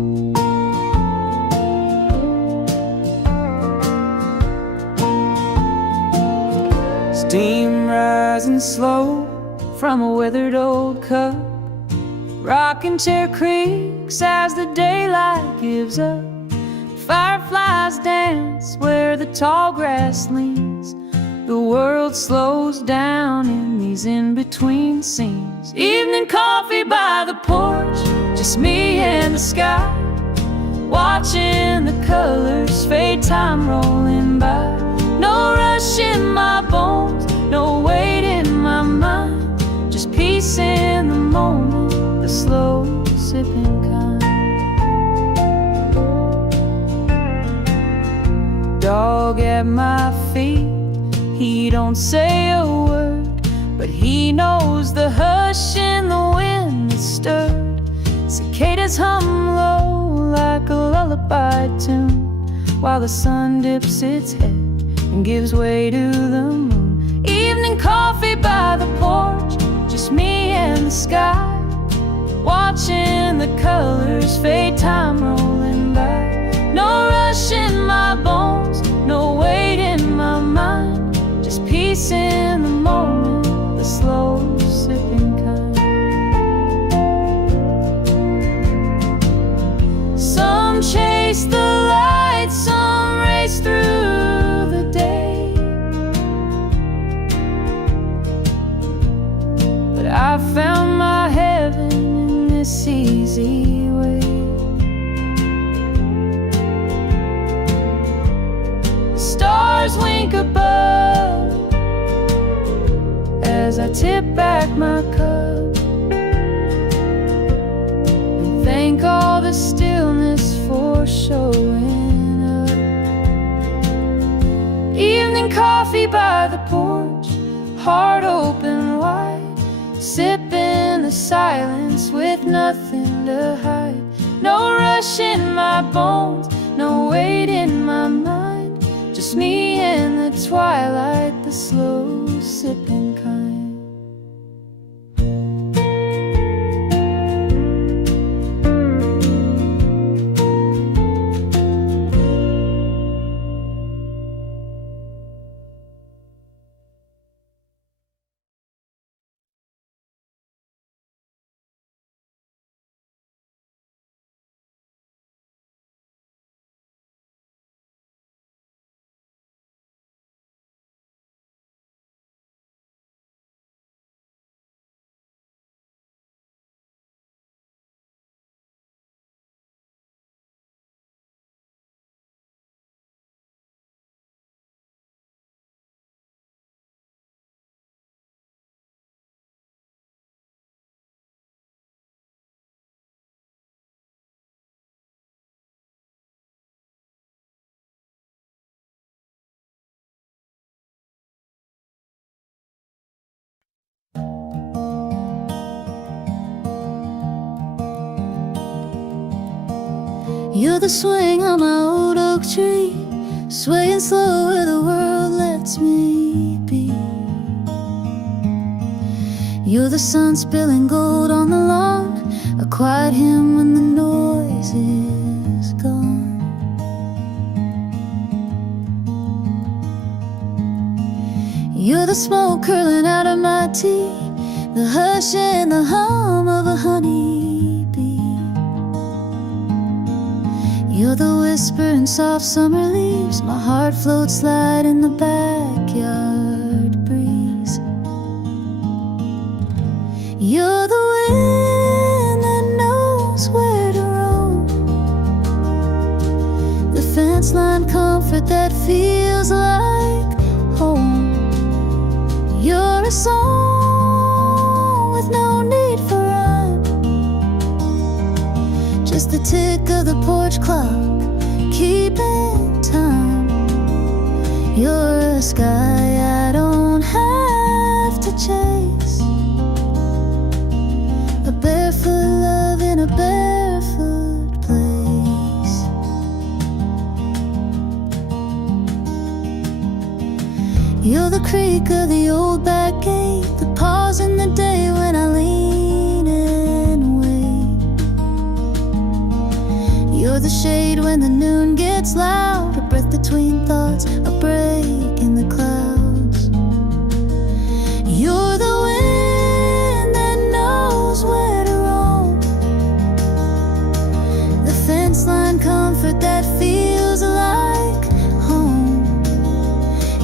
steam rising slow from a weathered old cup. Rocking chair creaks as the daylight gives up. Fireflies dance where the tall grass leans. The world slows down in these in-between scenes. Evening coffee by the porch, just me and the sky, watching the colors fade, time rolling by. No rush in my bones, no weight in my mind, just peace in the moment, the slow sipping kind. Dog at my feet, he don't say a word, but he knows the hush in the wind that's stirred. Cicadas hum low like a lullaby tune, while the sun dips its head and gives way to the moon. Evening coffee by the porch, just me and the sky, watching the colors fade, time rolling by. No rush in my bones, no weight in my mind, just peace in the moment, the slow sipping kind. Some chase the light, some race through the day, but I found my heaven in this easy way. The stars wink above as I tip back my cup and thank all the stillness for showing up. Evening coffee by the porch, heart open wide, sipping the silence with nothing to hide. No rush in my bones, no weight in my mind, just me in the twilight, the slow sipping kind. You're the swing on my old oak tree, swaying slow where the world lets me be. You're the sun spilling gold on the lawn, a quiet hymn when the noise is gone. You're the smoke curling out of my tea, the hush and the hum of a honeybee. You're the whisper in soft summer leaves, my heart floats light in the backyard breeze. You're the wind that knows where to roam, the fence line comfort that feels like home. You're a song with no need for rhyme, just the tick of the porch clock keeping time. You're a sky I don't have to chase, a barefoot love in a barefoot place. You're the creak of the old back gate, the pause in the day when I lean and wait. You're the shade when the noon gets loud, a breath between thoughts, a break in the clouds.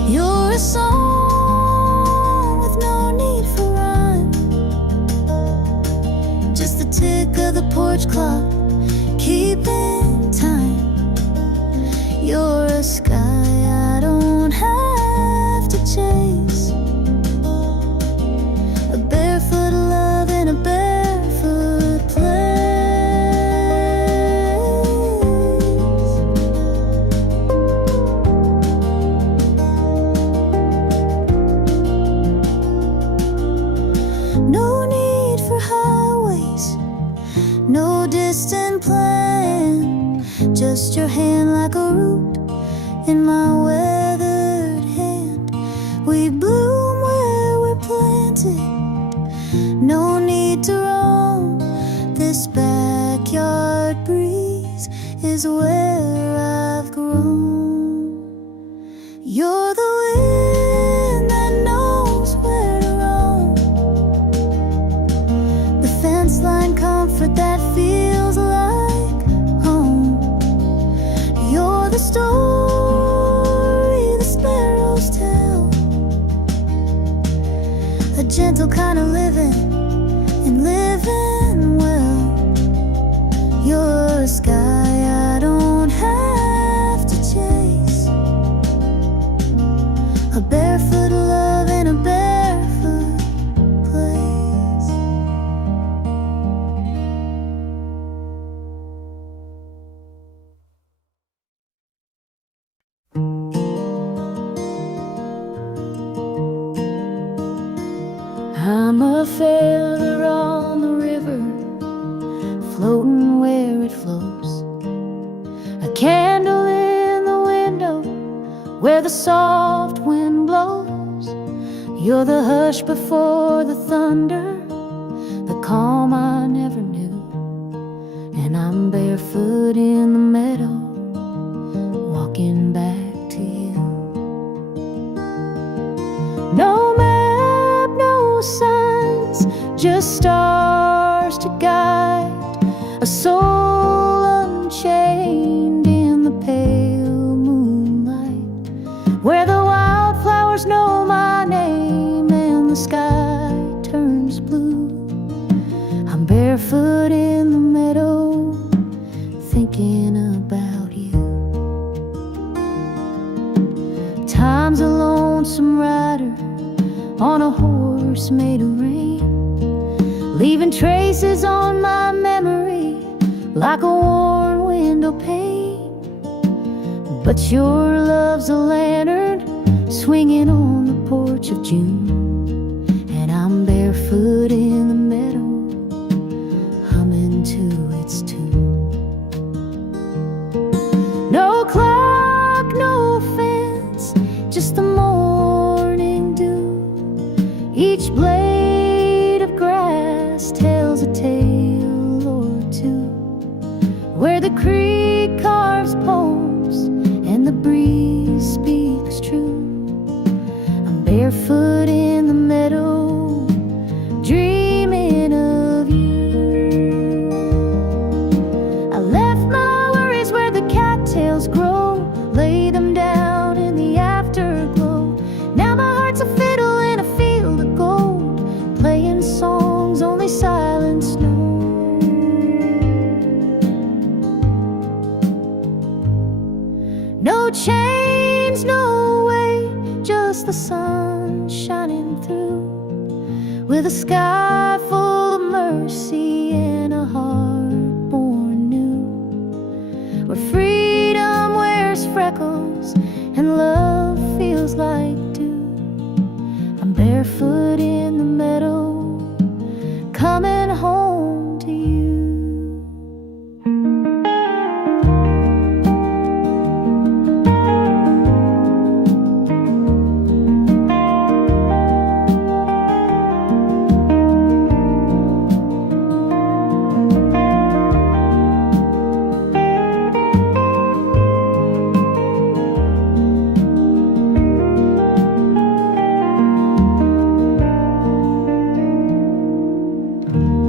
You're a song with no need for rhyme, just the tick of the porch clock keeping time. You're a sky I don't have to chase, a barefoot love in a barefoot place. No need for highways, no distant plan, just your hand like a root in my weathered hand. We bloom where we're planted, no need to roam. This backyard breeze is where I've grown. You're the wind that knows where to roam, the fence line comfort that feels like home. You're the story the sparrows tell, a gentle kind of living and living well. You're a sky I don't have to chase, a barefoot love in a barefoot place. I'm a feather on the river, floating where it flows, a candle in the window where the soft wind blows. You're the hush before the thunder, the calm I never knew. And I'm barefoot in the meadow, walking back to you. No map, no signs, just stars to guide a soul unchained in the pale moonlight, where the wildflowers know my name and the sky turns blue. I'm barefoot in the meadow, thinking about you. Time's a lonesome rider on a horse made of rain, leaving traces on my memory like a worn window pane. But your love's a lantern swinging on the porch of June, and I'm barefoot in the meadow, humming to its tune. No clock, no fence, just the morning dew. Each blade of grass tells a tale or two, where the creek carves poems and the breeze speaks true. I'm barefoot in the meadow, dreaming of you. I left my worries where the cattails grow, lay them down in the afterglow. Now my heart's a fiddle in a field of gold, playing songs only silence knows. No chains, no way, just the sun shining through, with a sky full of mercy and a heart born new, where freedom wears freckles and love feels like dew. I'm barefoot in the meadow, coming home to you.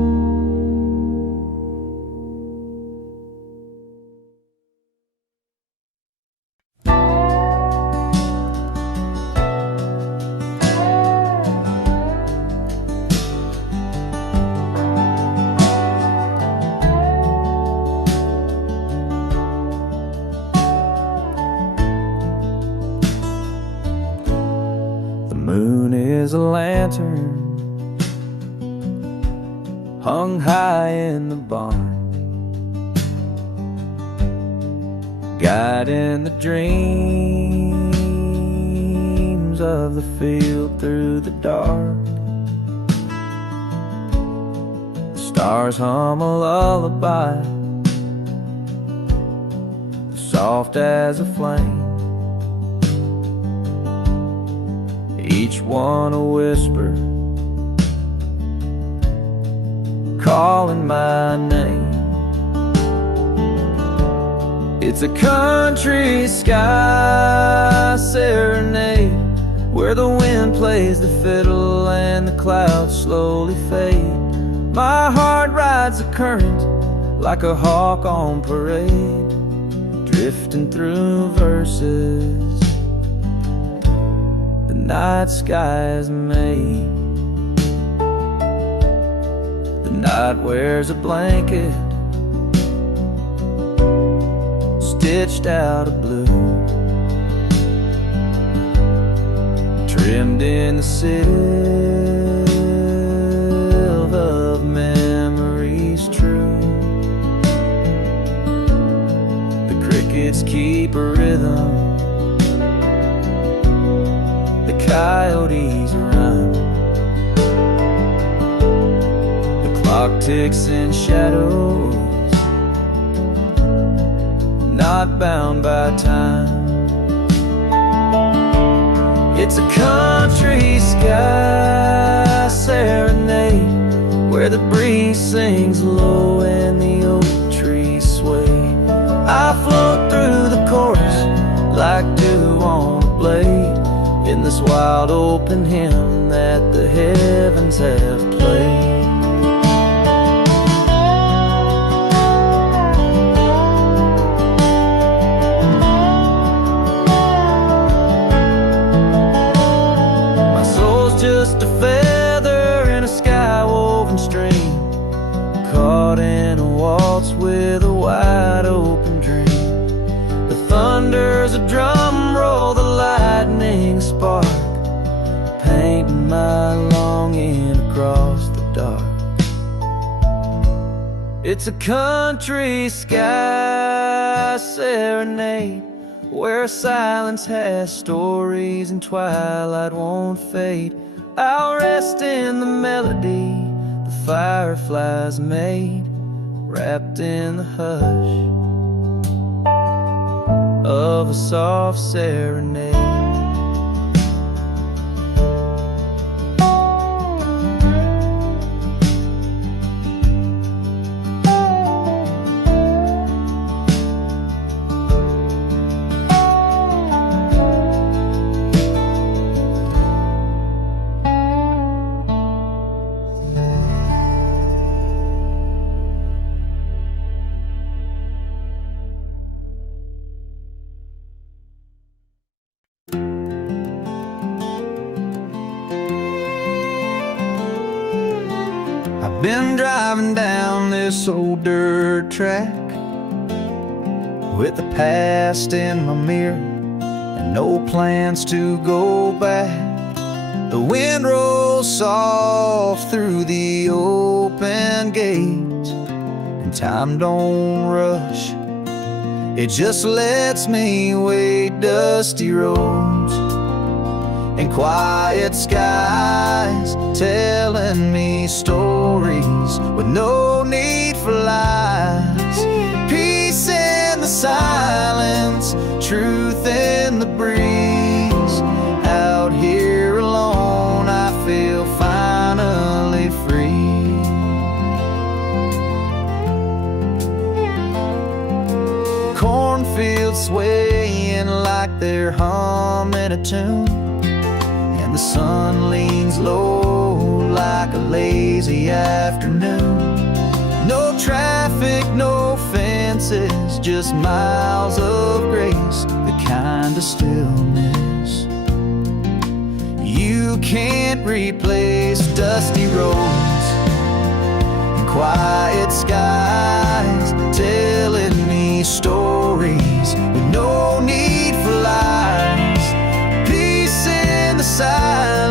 moon is a lantern hung high in the barn, guiding the dreams of the field through the dark. The stars hum a lullaby, soft as a flame, each one a whisper calling my name. It's a country sky serenade, where the wind plays the fiddle and the clouds slowly fade. My heart rides the current like a hawk on parade, drifting through verses the night sky has made. The night wears a blanket stitched out of blue, trimmed in the silver of memories true. The crickets keep a rhythm, the coyotes run, the clock ticks in shadows, not bound by time. It's a country sky serenade, where the breeze sings low and the oak trees sway. I float through the chorus like dew on a blade, in this wild open hymn that the heavens have played. Just a feather in a sky-woven stream, caught in a waltz with a wide open dream. The thunder's a drum roll, the lightning spark, painting my longing across the dark. It's a country sky serenade, where silence has stories and twilight won't fade. I'll rest in the melody the fireflies made, wrapped in the hush of a soft serenade. Been driving down this old dirt track with the past in my mirror and no plans to go back. The wind rolls soft through the open gates, and time don't rush, it just lets me wade dusty roads and quiet skies, telling me stories with no need for lies. Peace in the silence, truth in the breeze. Out here alone, I feel finally free. Cornfields swaying like they're humming a tune, the sun leans low like a lazy afternoon. No traffic, no fences, just miles of grace, the kind of stillness you can't replace. Dusty roads and quiet skies, telling me stories with no need for lies. Peace in the silence,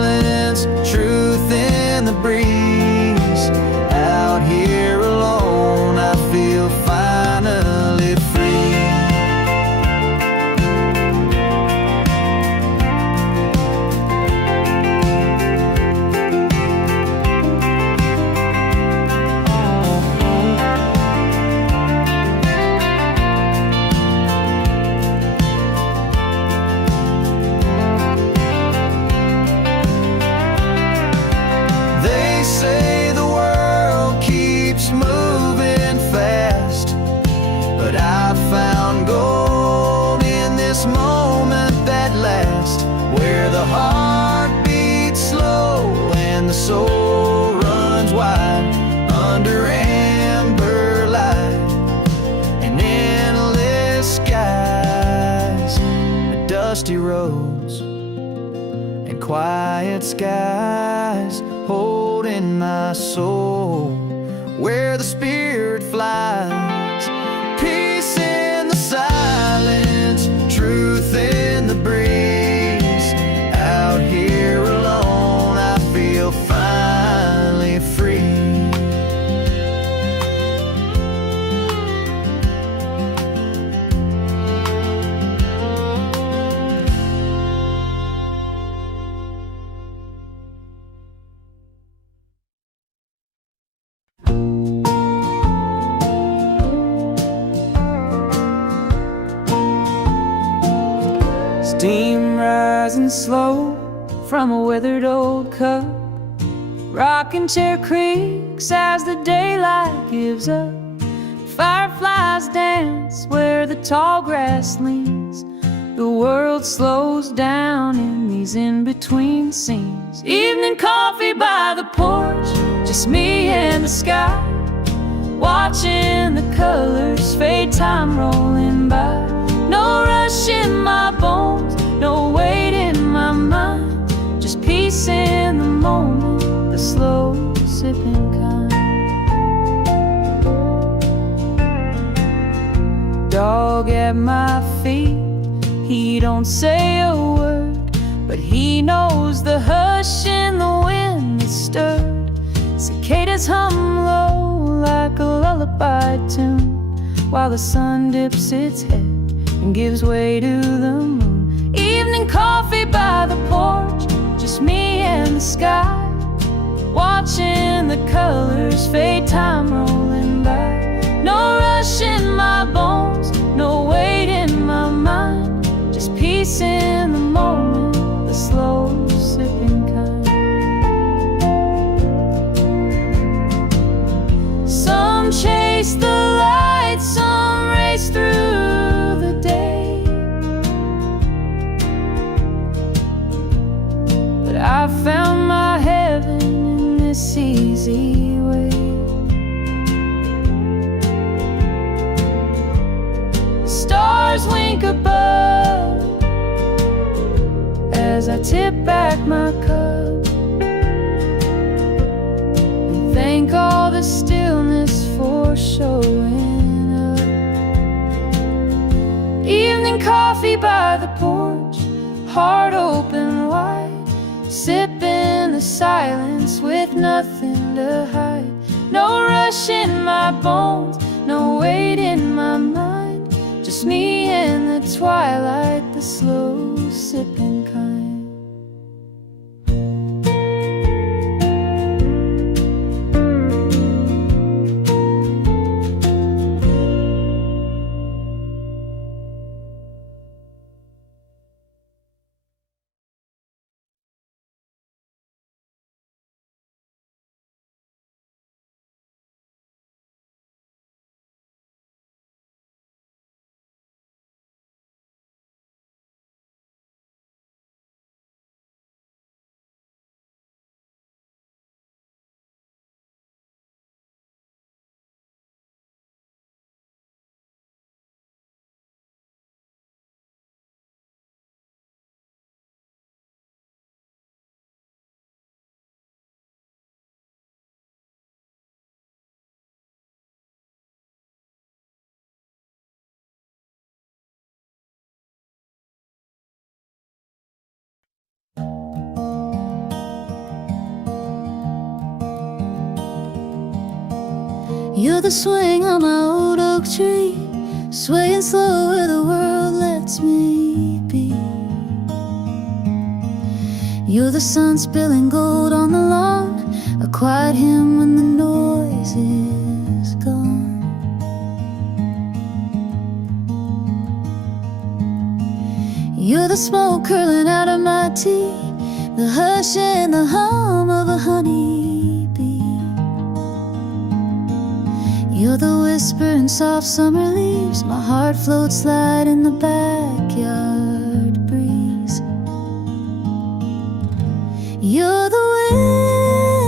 soul runs wide under amber light and endless skies, dusty roads and quiet skies, holding my soul where the spirit flies. Peace in the silence, truth in the breeze. Out here alone, I feel finally free. Steam rising slow from a withered old cup. Rocking chair creaks as the daylight gives up. Fireflies dance where the tall grass leans. The world slows down in these in-between scenes. Evening coffee by the porch, just me and the sky, watching the colors fade, time rolling by. No rush in my bones, no weight in my mind, just peace in the moment, the slow sipping kind. Dog at my feet, he don't say a word, but he knows the hush in the wind that's stirred. Cicadas hum low like a lullaby tune, while the sun dips its head and gives way to the moon. Evening coffee by the porch, just me and the sky, watching the colors fade, time rolling by. No rush in my bones, no weight in my mind, just peace in the moment, the slow sipping kind. Some chase the light, some race through the day, but I found my heaven in this easy way. The stars wink above as I tip back my cup and thank all the stillness for showing up. Evening coffee by the porch, heart open wide, sipping the silence with nothing to hide. No rush in my bones, no weight in my mind, just me and the twilight, the slow sipping kind. You're the swing on my old oak tree, swaying slow where the world lets me be. You're the sun spilling gold on the lawn, a quiet hymn when the noise is gone. You're the smoke curling out of my tea, the hush and the hum of a honeybee. You're the whisper in soft summer leaves, my heart floats light in the backyard breeze. You're the wind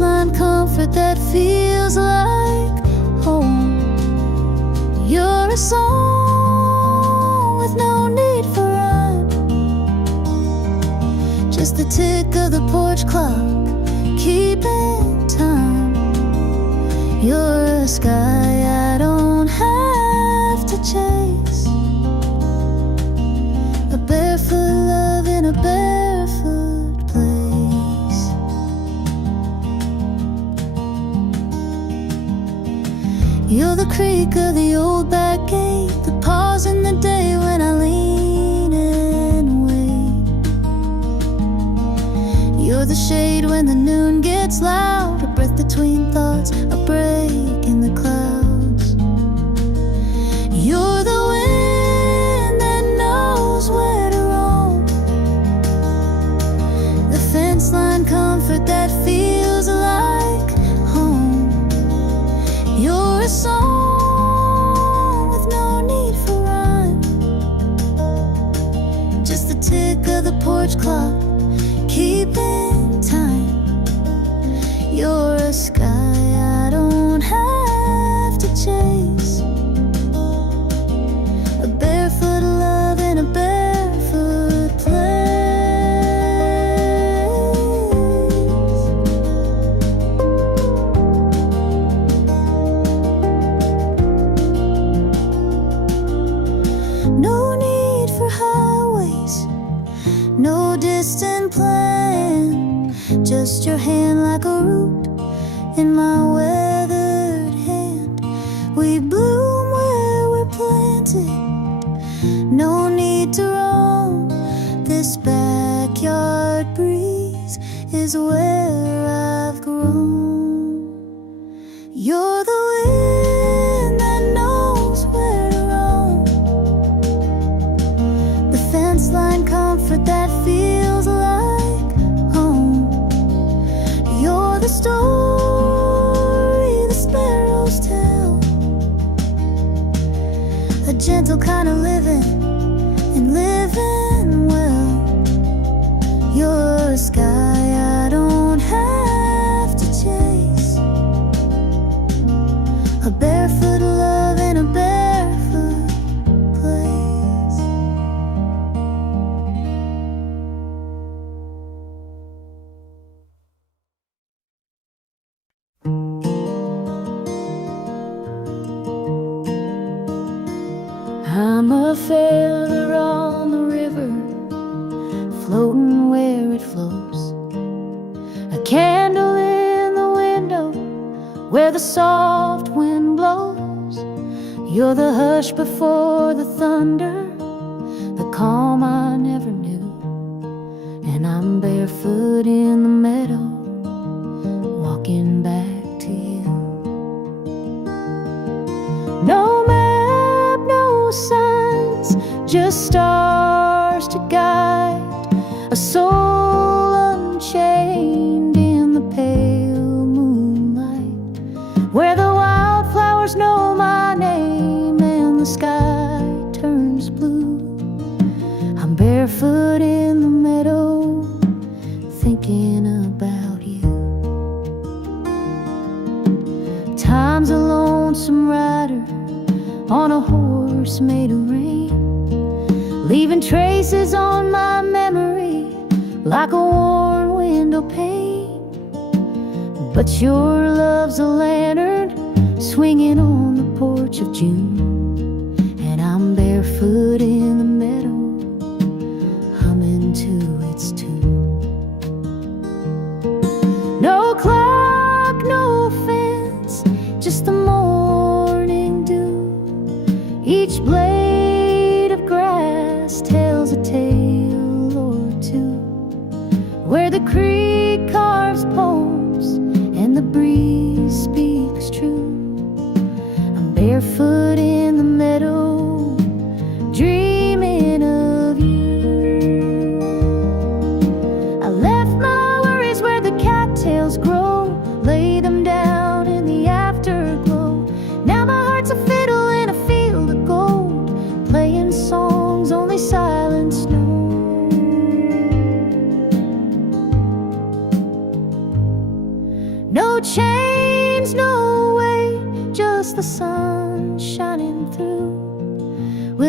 line comfort that feels like home. You're a song with no need for rhyme, just the tick of the porch clock keeping time. You're a sky I don't have to chase, a barefoot love in a barefoot place. You're the creak of the old back gate, the pause in the day when I lean and wait. You're the shade when the noon gets loud, a breath between thoughts, a break in the clouds. You're the wind that knows where to roam, the fence line comfort that feels like home. You're a song with no need for rhyme, just the tick of the porch clock keeping time. You're a sky I don't have to chase, a barefoot love in a barefoot place. No need for highways, no distant plan, just your hand like a root in my weathered hand. We bloom where we're planted, no need to roam. This backyard breeze is where I've grown. You're the wind that knows where to roam, the fence line comfort that feels like home. You're the story the sparrows tell, a gentle kind of living and living well. You're a sky I don't have to chase, a barefoot love in a barefoot place. I'm a feather on the river, floating where it flows, a candle in the window where the soft wind blows. You're the hush before the thunder, the calm I never knew. And I'm barefoot in the meadow, walking back to you. No map, no signs, just stars to guide a soul unchained in the pale moonlight, where the wildflowers know my name and the sky turns blue. I'm barefoot in the meadow, thinking about you. Time's a lonesome rider on a horse made of rain, leaving traces on my memory like a worn window pane. But your love's a lantern swinging on the porch of June, and I'm barefoot in the meadow, humming to its tune. No clock, no fence, just the morning dew. Each blade of grass tells a tale or two, where the creek carves poems and the breeze speaks true. I'm barefoot in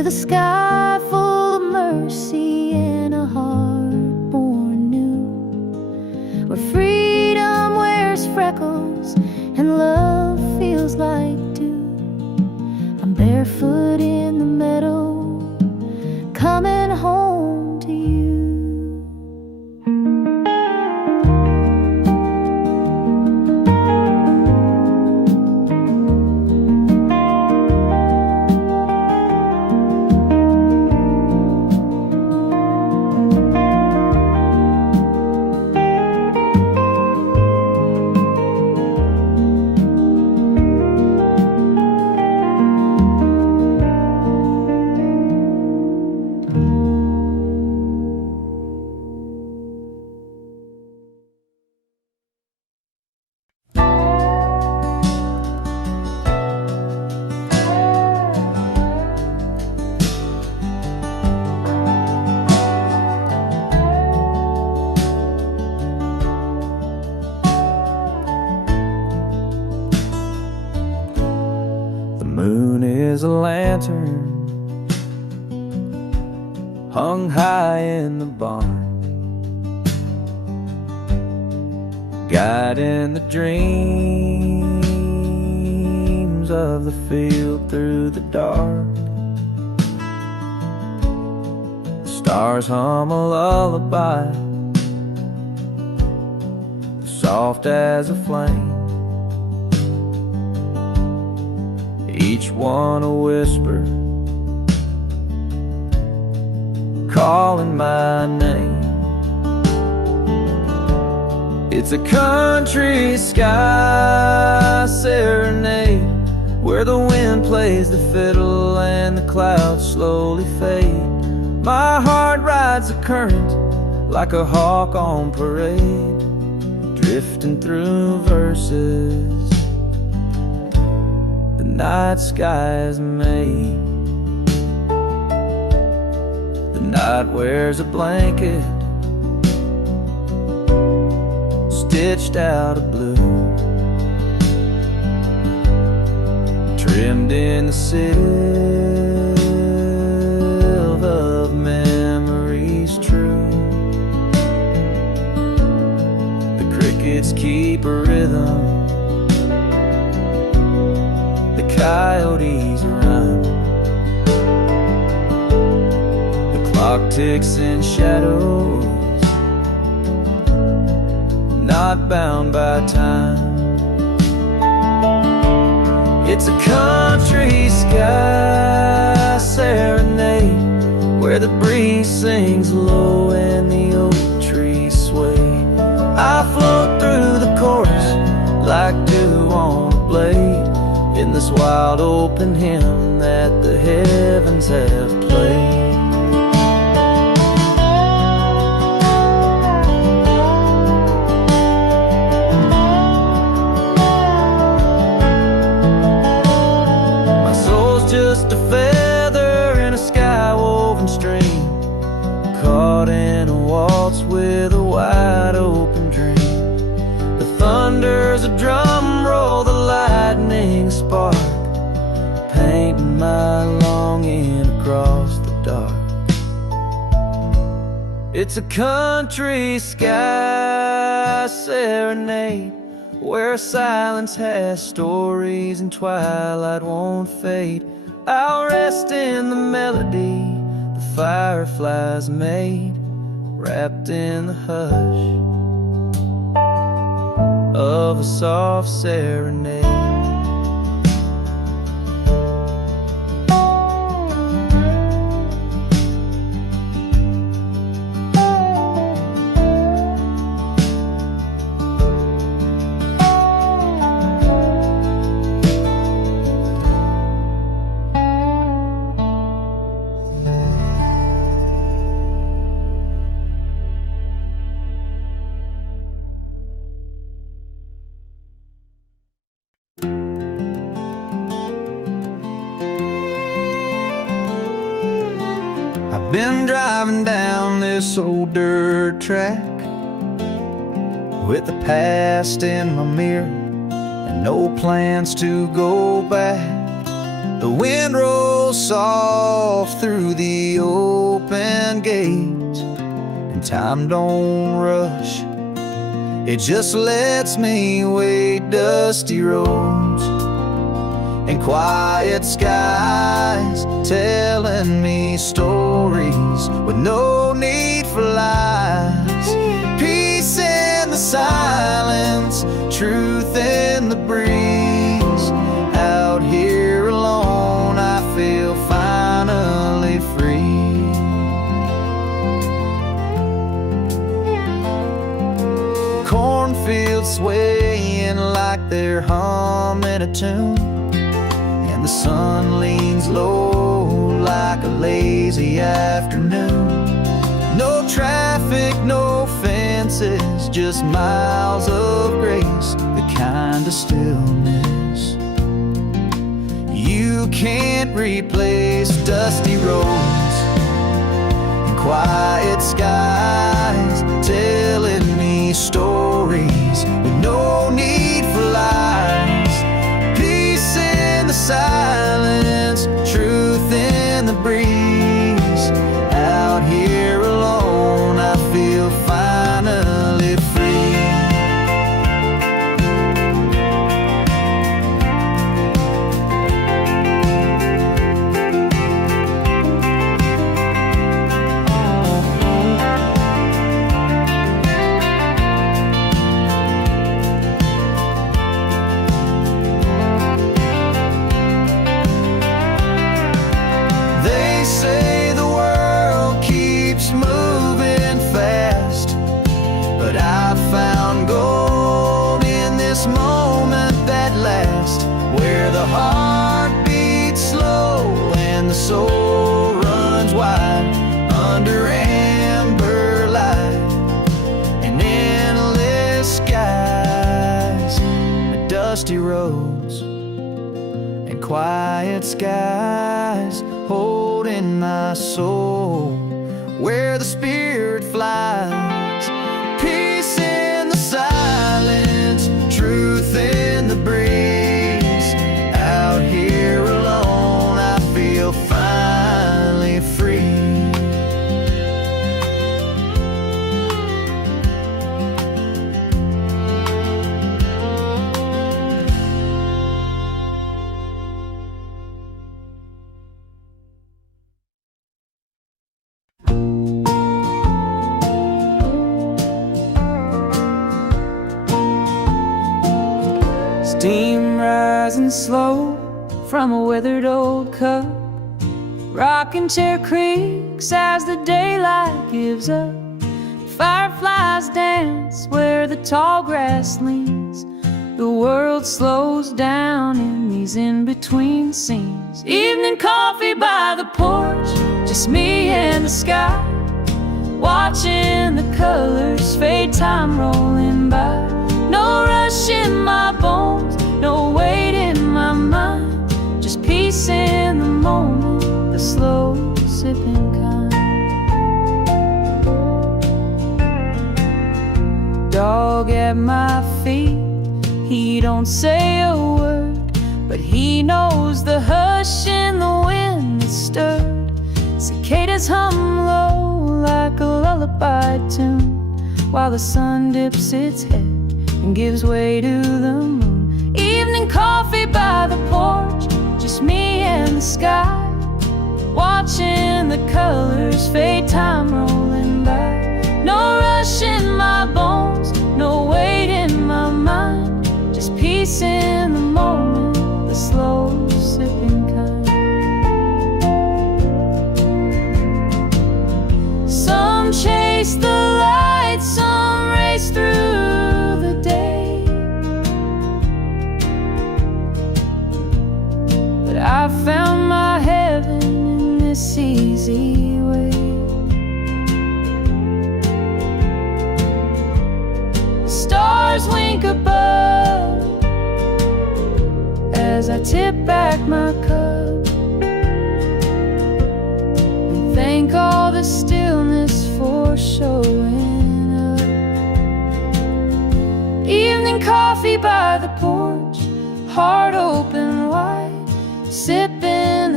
with a sky full of mercy and a heart born new, where freedom wears freckles and love feels like dew. I'm barefoot in the meadow, coming home to you. Is a lantern hung high in the barn, guiding the dreams of the field through the dark. The stars hum a lullaby, soft as a flame, each one a whisper, calling my name. It's a country sky serenade, where the wind plays the fiddle and the clouds slowly fade. My heart rides the current like a hawk on parade, drifting through verses the night sky is made. The night wears a blanket stitched out of blue, trimmed in the silk of memories true. The crickets keep a rhythm, the coyotes run, the clock ticks in shadows, not bound by time. It's a country sky serenade, where the breeze sings low and the oak trees sway. I float through the chorus like dew on a blade, in this wild open hymn that the heavens have played. My soul's just a feather in a sky-woven stream, caught in a waltz with a wide open dream. The thunder's a drum roll, the lightning spark, painting my longing across the dark. It's a country sky serenade, where silence has stories and twilight won't fade. I'll rest in the melody the fireflies made, wrapped in the hush of a soft serenade. Been driving down this old dirt track with the past in my mirror and no plans to go back. The wind rolls soft through the open gate, and time don't rush. It just lets me wait dusty roads and quiet skies, telling me stories with no need for lies. Peace in the silence, truth in the breeze. Out here alone, I feel finally free. Cornfields swaying like they're humming a tune, and the sun leans low like a lazy afternoon. No traffic, no fences, just miles of grace, the kind of stillness you can't replace. Dusty roads and quiet skies, telling me stories with no need for lies. Peace in the silence, truth in the breeze. Out here alone, I feel finally free. They say the world keeps moving fast, but I found gold in this moment that lasts, where the heart beats slow and the soul runs wide under amber light and endless skies. Dusty roads and quiet skies, holding my soul where the spirit flies. Peace in the silence, truth in the breeze. Out here alone, I feel finally free. Steam rising slow from a weathered old cup, rocking chair creaks as the daylight gives up. Fireflies dance where the tall grass leans. The world slows down in these in-between scenes. Evening coffee by the porch, just me and the sky, watching the colors fade, time rolling by. No rush in my bones, no weight in my mind, just peace in the moment, the slow sipping kind. Dog at my feet, he don't say a word, but he knows the hush in the wind that stirred. Cicadas hum low like a lullaby tune, while the sun dips its head and gives way to the moon. Evening coffee by the porch, just me and the sky, watching the colors fade, time rolling by. No rush in my bones, no weight in my mind, just peace in the moment, the slow sipping kind. Some chase the light, some race through the day, but I found my heaven in this easy way. The stars wink above as I tip back my cup and thank all the stillness for showing up. Evening coffee by the porch, heart open wide, sipping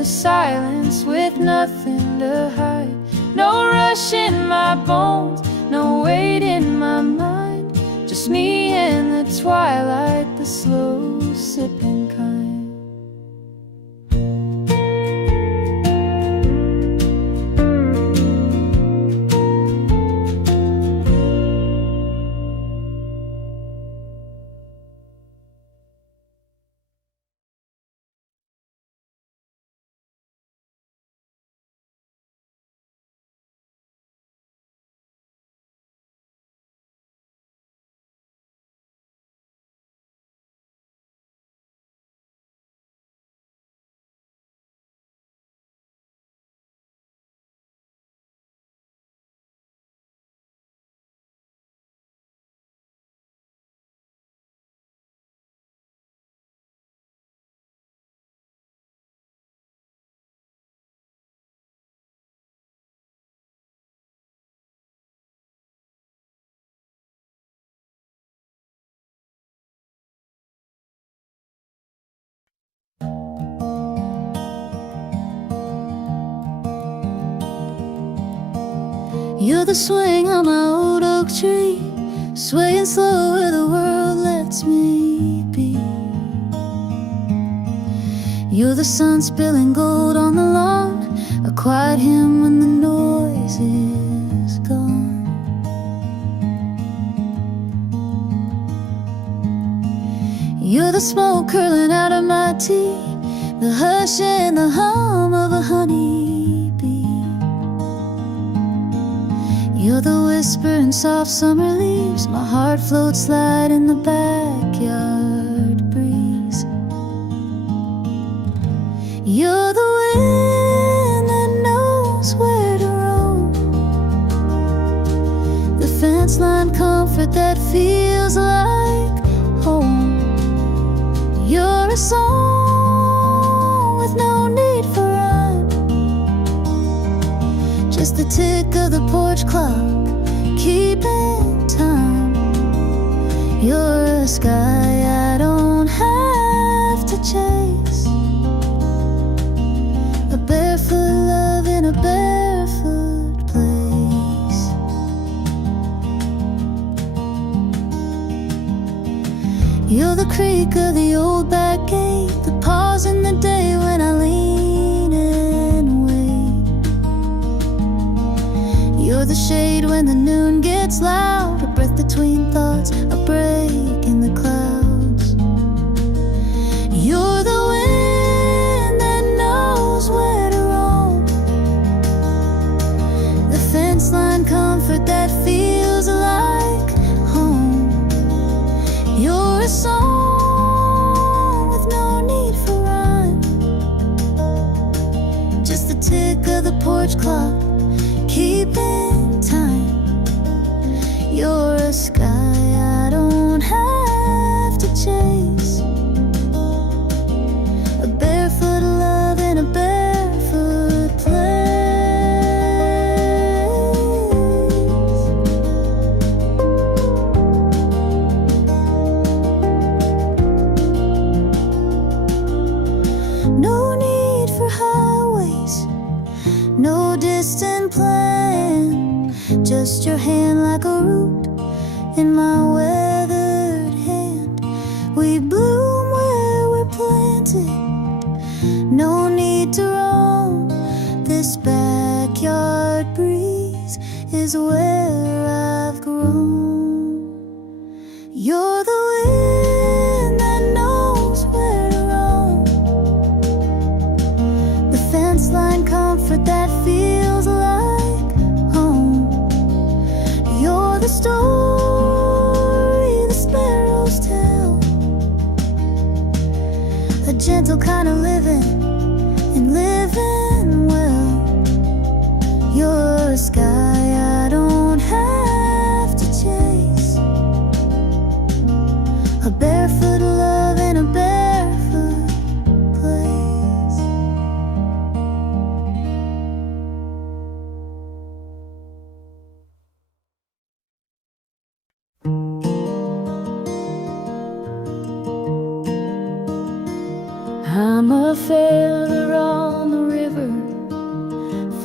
silence with nothing to hide. No rush in my bones, no weight in my mind. Just me in the twilight, the slow sipping kind. You're the swing on my old oak tree, swaying slow where the world lets me be. You're the sun spilling gold on the lawn, a quiet hymn when the noise is gone. You're the smoke curling out of my tea, the hush and the hum of a honeybee. You're the whisper in soft summer leaves, my heart floats light in the backyard breeze. You're the wind that knows where to roam, the fence line comfort that feels like home. You're a song with no need for rhyme, just the tick of the porch clock keeping time. You're a sky I don't have to chase, a barefoot love in a barefoot place. You're the creak of the old back gate, the pause in the day when I lean and wait. You're the shade when the noon gets loud, a breath between thoughts, a break in the clouds. You're the wind that knows where to roam, the fence line comfort that feels like home. You're a song with no need for rhyme, just the tick of the porch clock keeping time. You're a sky I don't have to chase, a barefoot love in a barefoot place. No need for highways, no distant plan, just your hand like a root in my weathered hand. We bloom where we're planted, no need to roam. This backyard breeze is where I've grown. You're the wind that knows where to roam, the fence line comfort that feels like home. You're the story the sparrows tell, a gentle kind of living and living well. You're a sky I don't have to chase, a barefoot love in a barefoot place. I'm a feather on the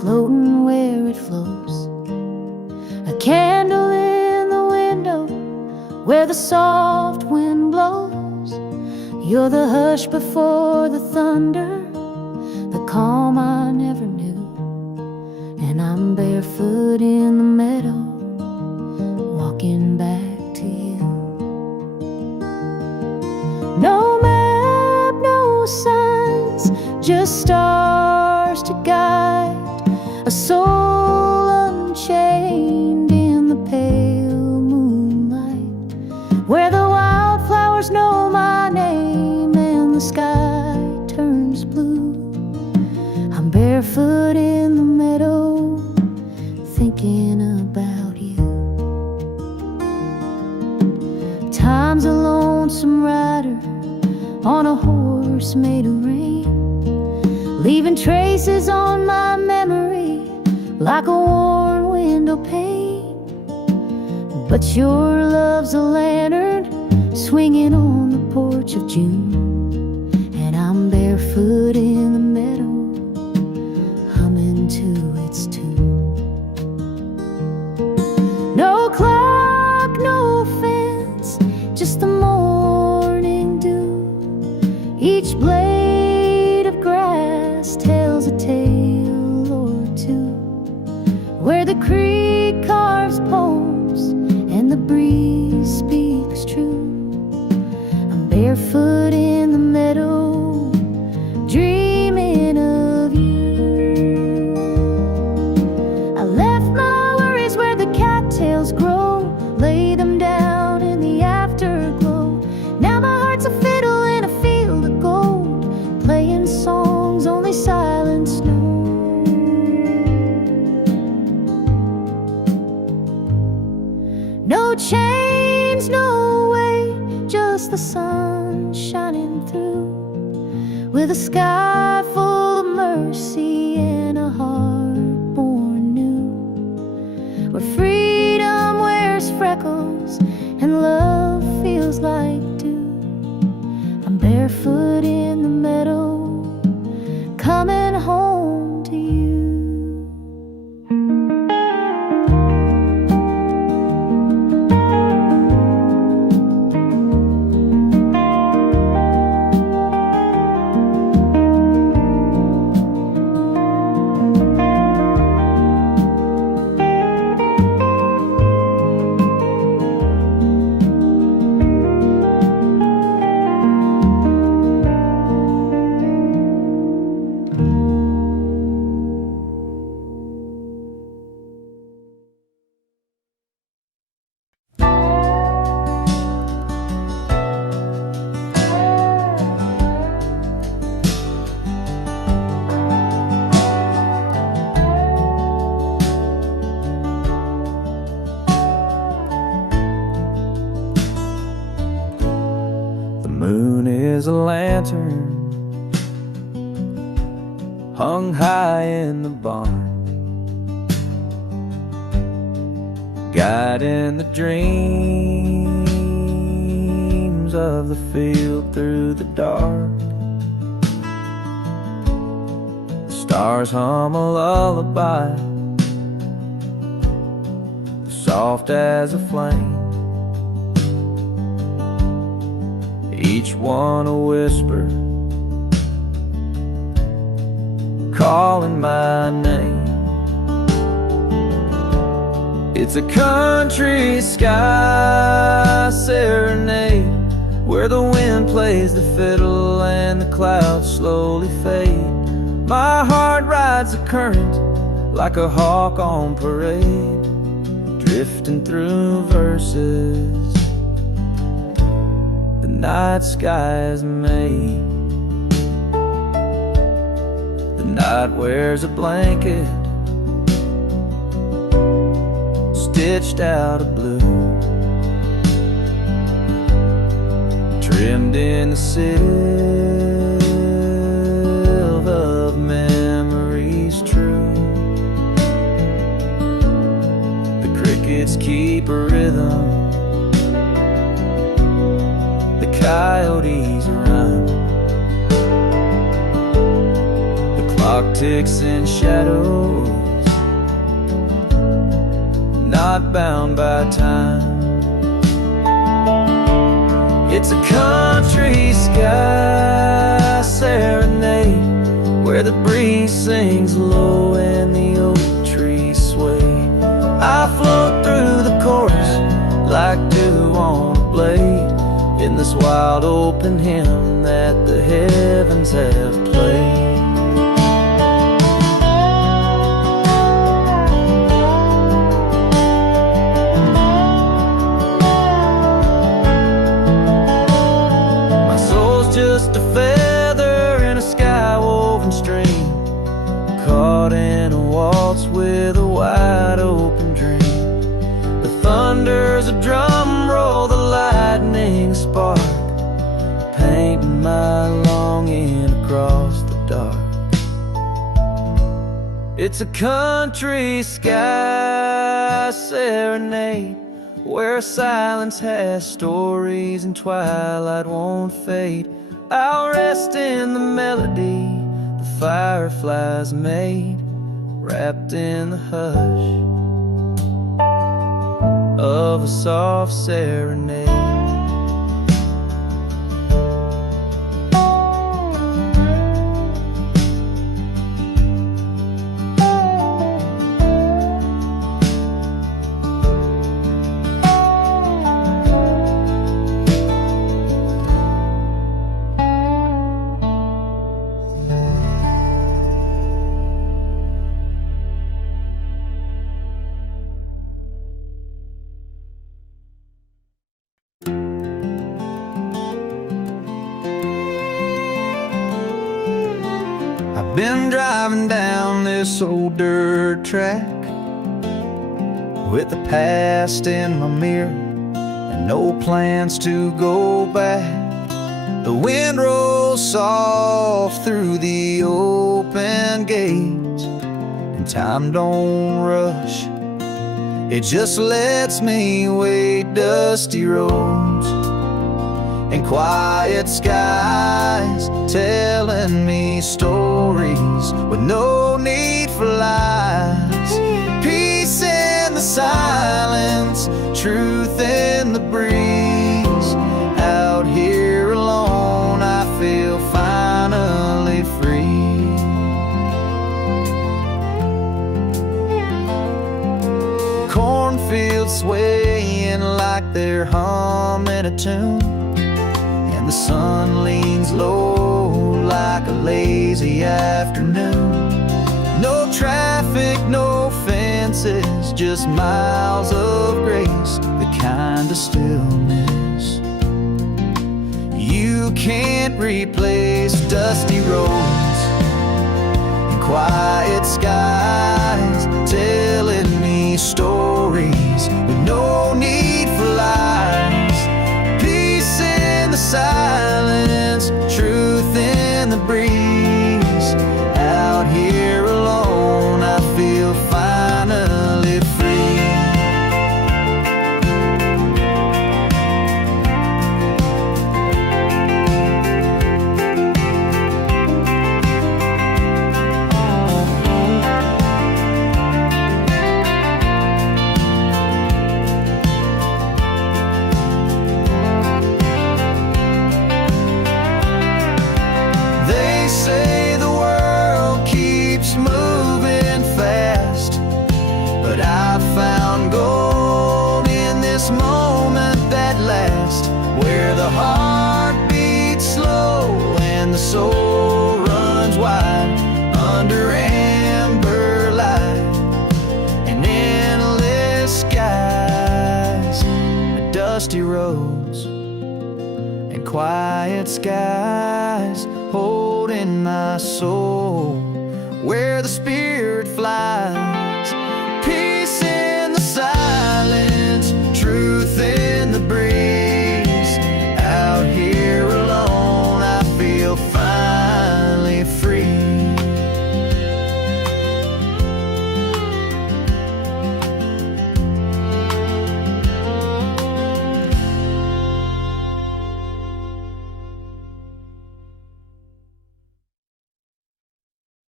floating where it flows. A candle in the window where the soft wind blows. You're the hush before the thunder, the calm I never knew. And I'm barefoot in the meadow, walking back to you. No map, no signs, just stars to guide a soul unchained in the pale moonlight, where the wildflowers know my name and the sky turns blue. I'm barefoot in the meadow, thinking about you. Time's a lonesome rider on a horse made of rain, leaving traces on my memory like a worn window pane. But your love's a lantern swinging on the porch of June, and I'm barefoot in the meadow, humming to its tune. No clock, no fence, just the morning dew. Each blade of grass tells a tale or two, where the creek carves poems and the breeze speaks true. I'm barefoot in the meadow, dreaming of you. I left my worries where the cattails grow, lay them down in the afterglow. Now my heart's a fiddle in a field of gold, playing songs only silence knows. No chains, no way, just the sun shining through, with a sky full of mercy and a heart born new, where freedom wears freckles and love feels like dew. I'm barefoot in the meadow, coming home to you. Is a lantern hung high in the barn, guiding the dreams of the field through the dark. The stars hum a lullaby, soft as a flame, each one a whisper, calling my name. It's a country sky serenade, where the wind plays the fiddle and the clouds slowly fade. My heart rides the current like a hawk on parade, drifting through verses night skies made. The night wears a blanket stitched out of blue, trimmed in the silver of memories true. The crickets keep a rhythm, coyotes run, the clock ticks in shadows, not bound by time. It's a country sky serenade, where the breeze sings low and the oak trees sway. I float through the chorus like dew on a blade, in this wild open hymn that the heavens have played. Just a feather in a sky-woven stream, caught in a waltz with a wide-open dream. The thunder's a drum roll, the lightning spark, painting my longing across the dark. It's a country sky serenade, where silence has stories and twilight won't fade. I'll rest in the melody the fireflies made, wrapped in the hush of a soft serenade. Been driving down this old dirt track with the past in my mirror and no plans to go back. The wind rolls soft through the open gates, and time don't rush, it just lets me wade dusty roads and quiet skies, telling me stories with no need for lies. Peace in the silence, truth in the breeze. Out here alone, I feel finally free. Cornfields swaying like they're humming a tune, the sun leans low like a lazy afternoon. No traffic, no fences, just miles of grace, the kind of stillness you can't replace. Dusty roads and quiet skies, telling me stories with no need for lies. The silence, truth in the breeze. Out here alone, I feel finally free. Say the world keeps moving fast, but I found gold in this moment that lasts, where the heart beats slow and the soul runs wide under amber light and endless skies. The dusty roads and quiet skies, holding my soul where the spirit flies. Peace in the silence, truth in the breeze. Out here alone, I feel finally free.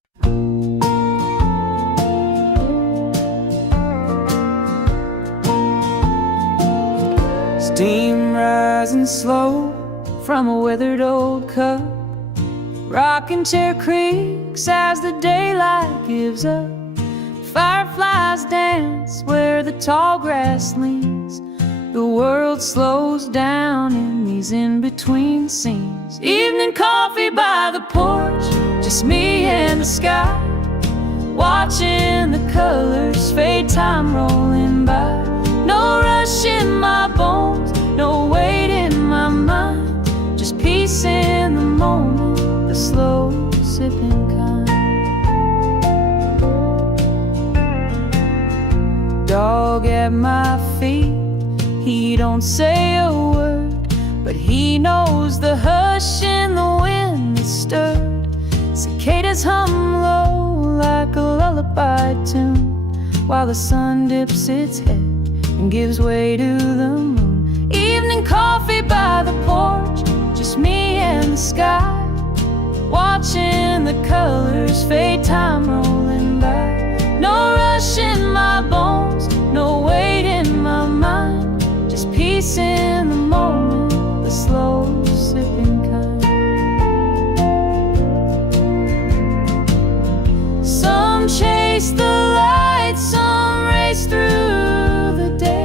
Steam rising slow from a weathered old cup. Rocking chair creaks as the daylight gives up. Fireflies dance where the tall grass leans. The world slows down in these in-between scenes. Evening coffee by the porch, just me and the sky, watching the colors fade, time rolling by. No rush in my bones, no weight in my mind, just peace in the moment, the slow sipping kind. Dog at my feet, he don't say a word, but he knows the hush in the wind that's stirred. Cicadas hum low like a lullaby tune, while the sun dips its head and gives way to the moon. Evening coffee by the porch, just me and the sky, watching the colors fade, time rolling by. No rush in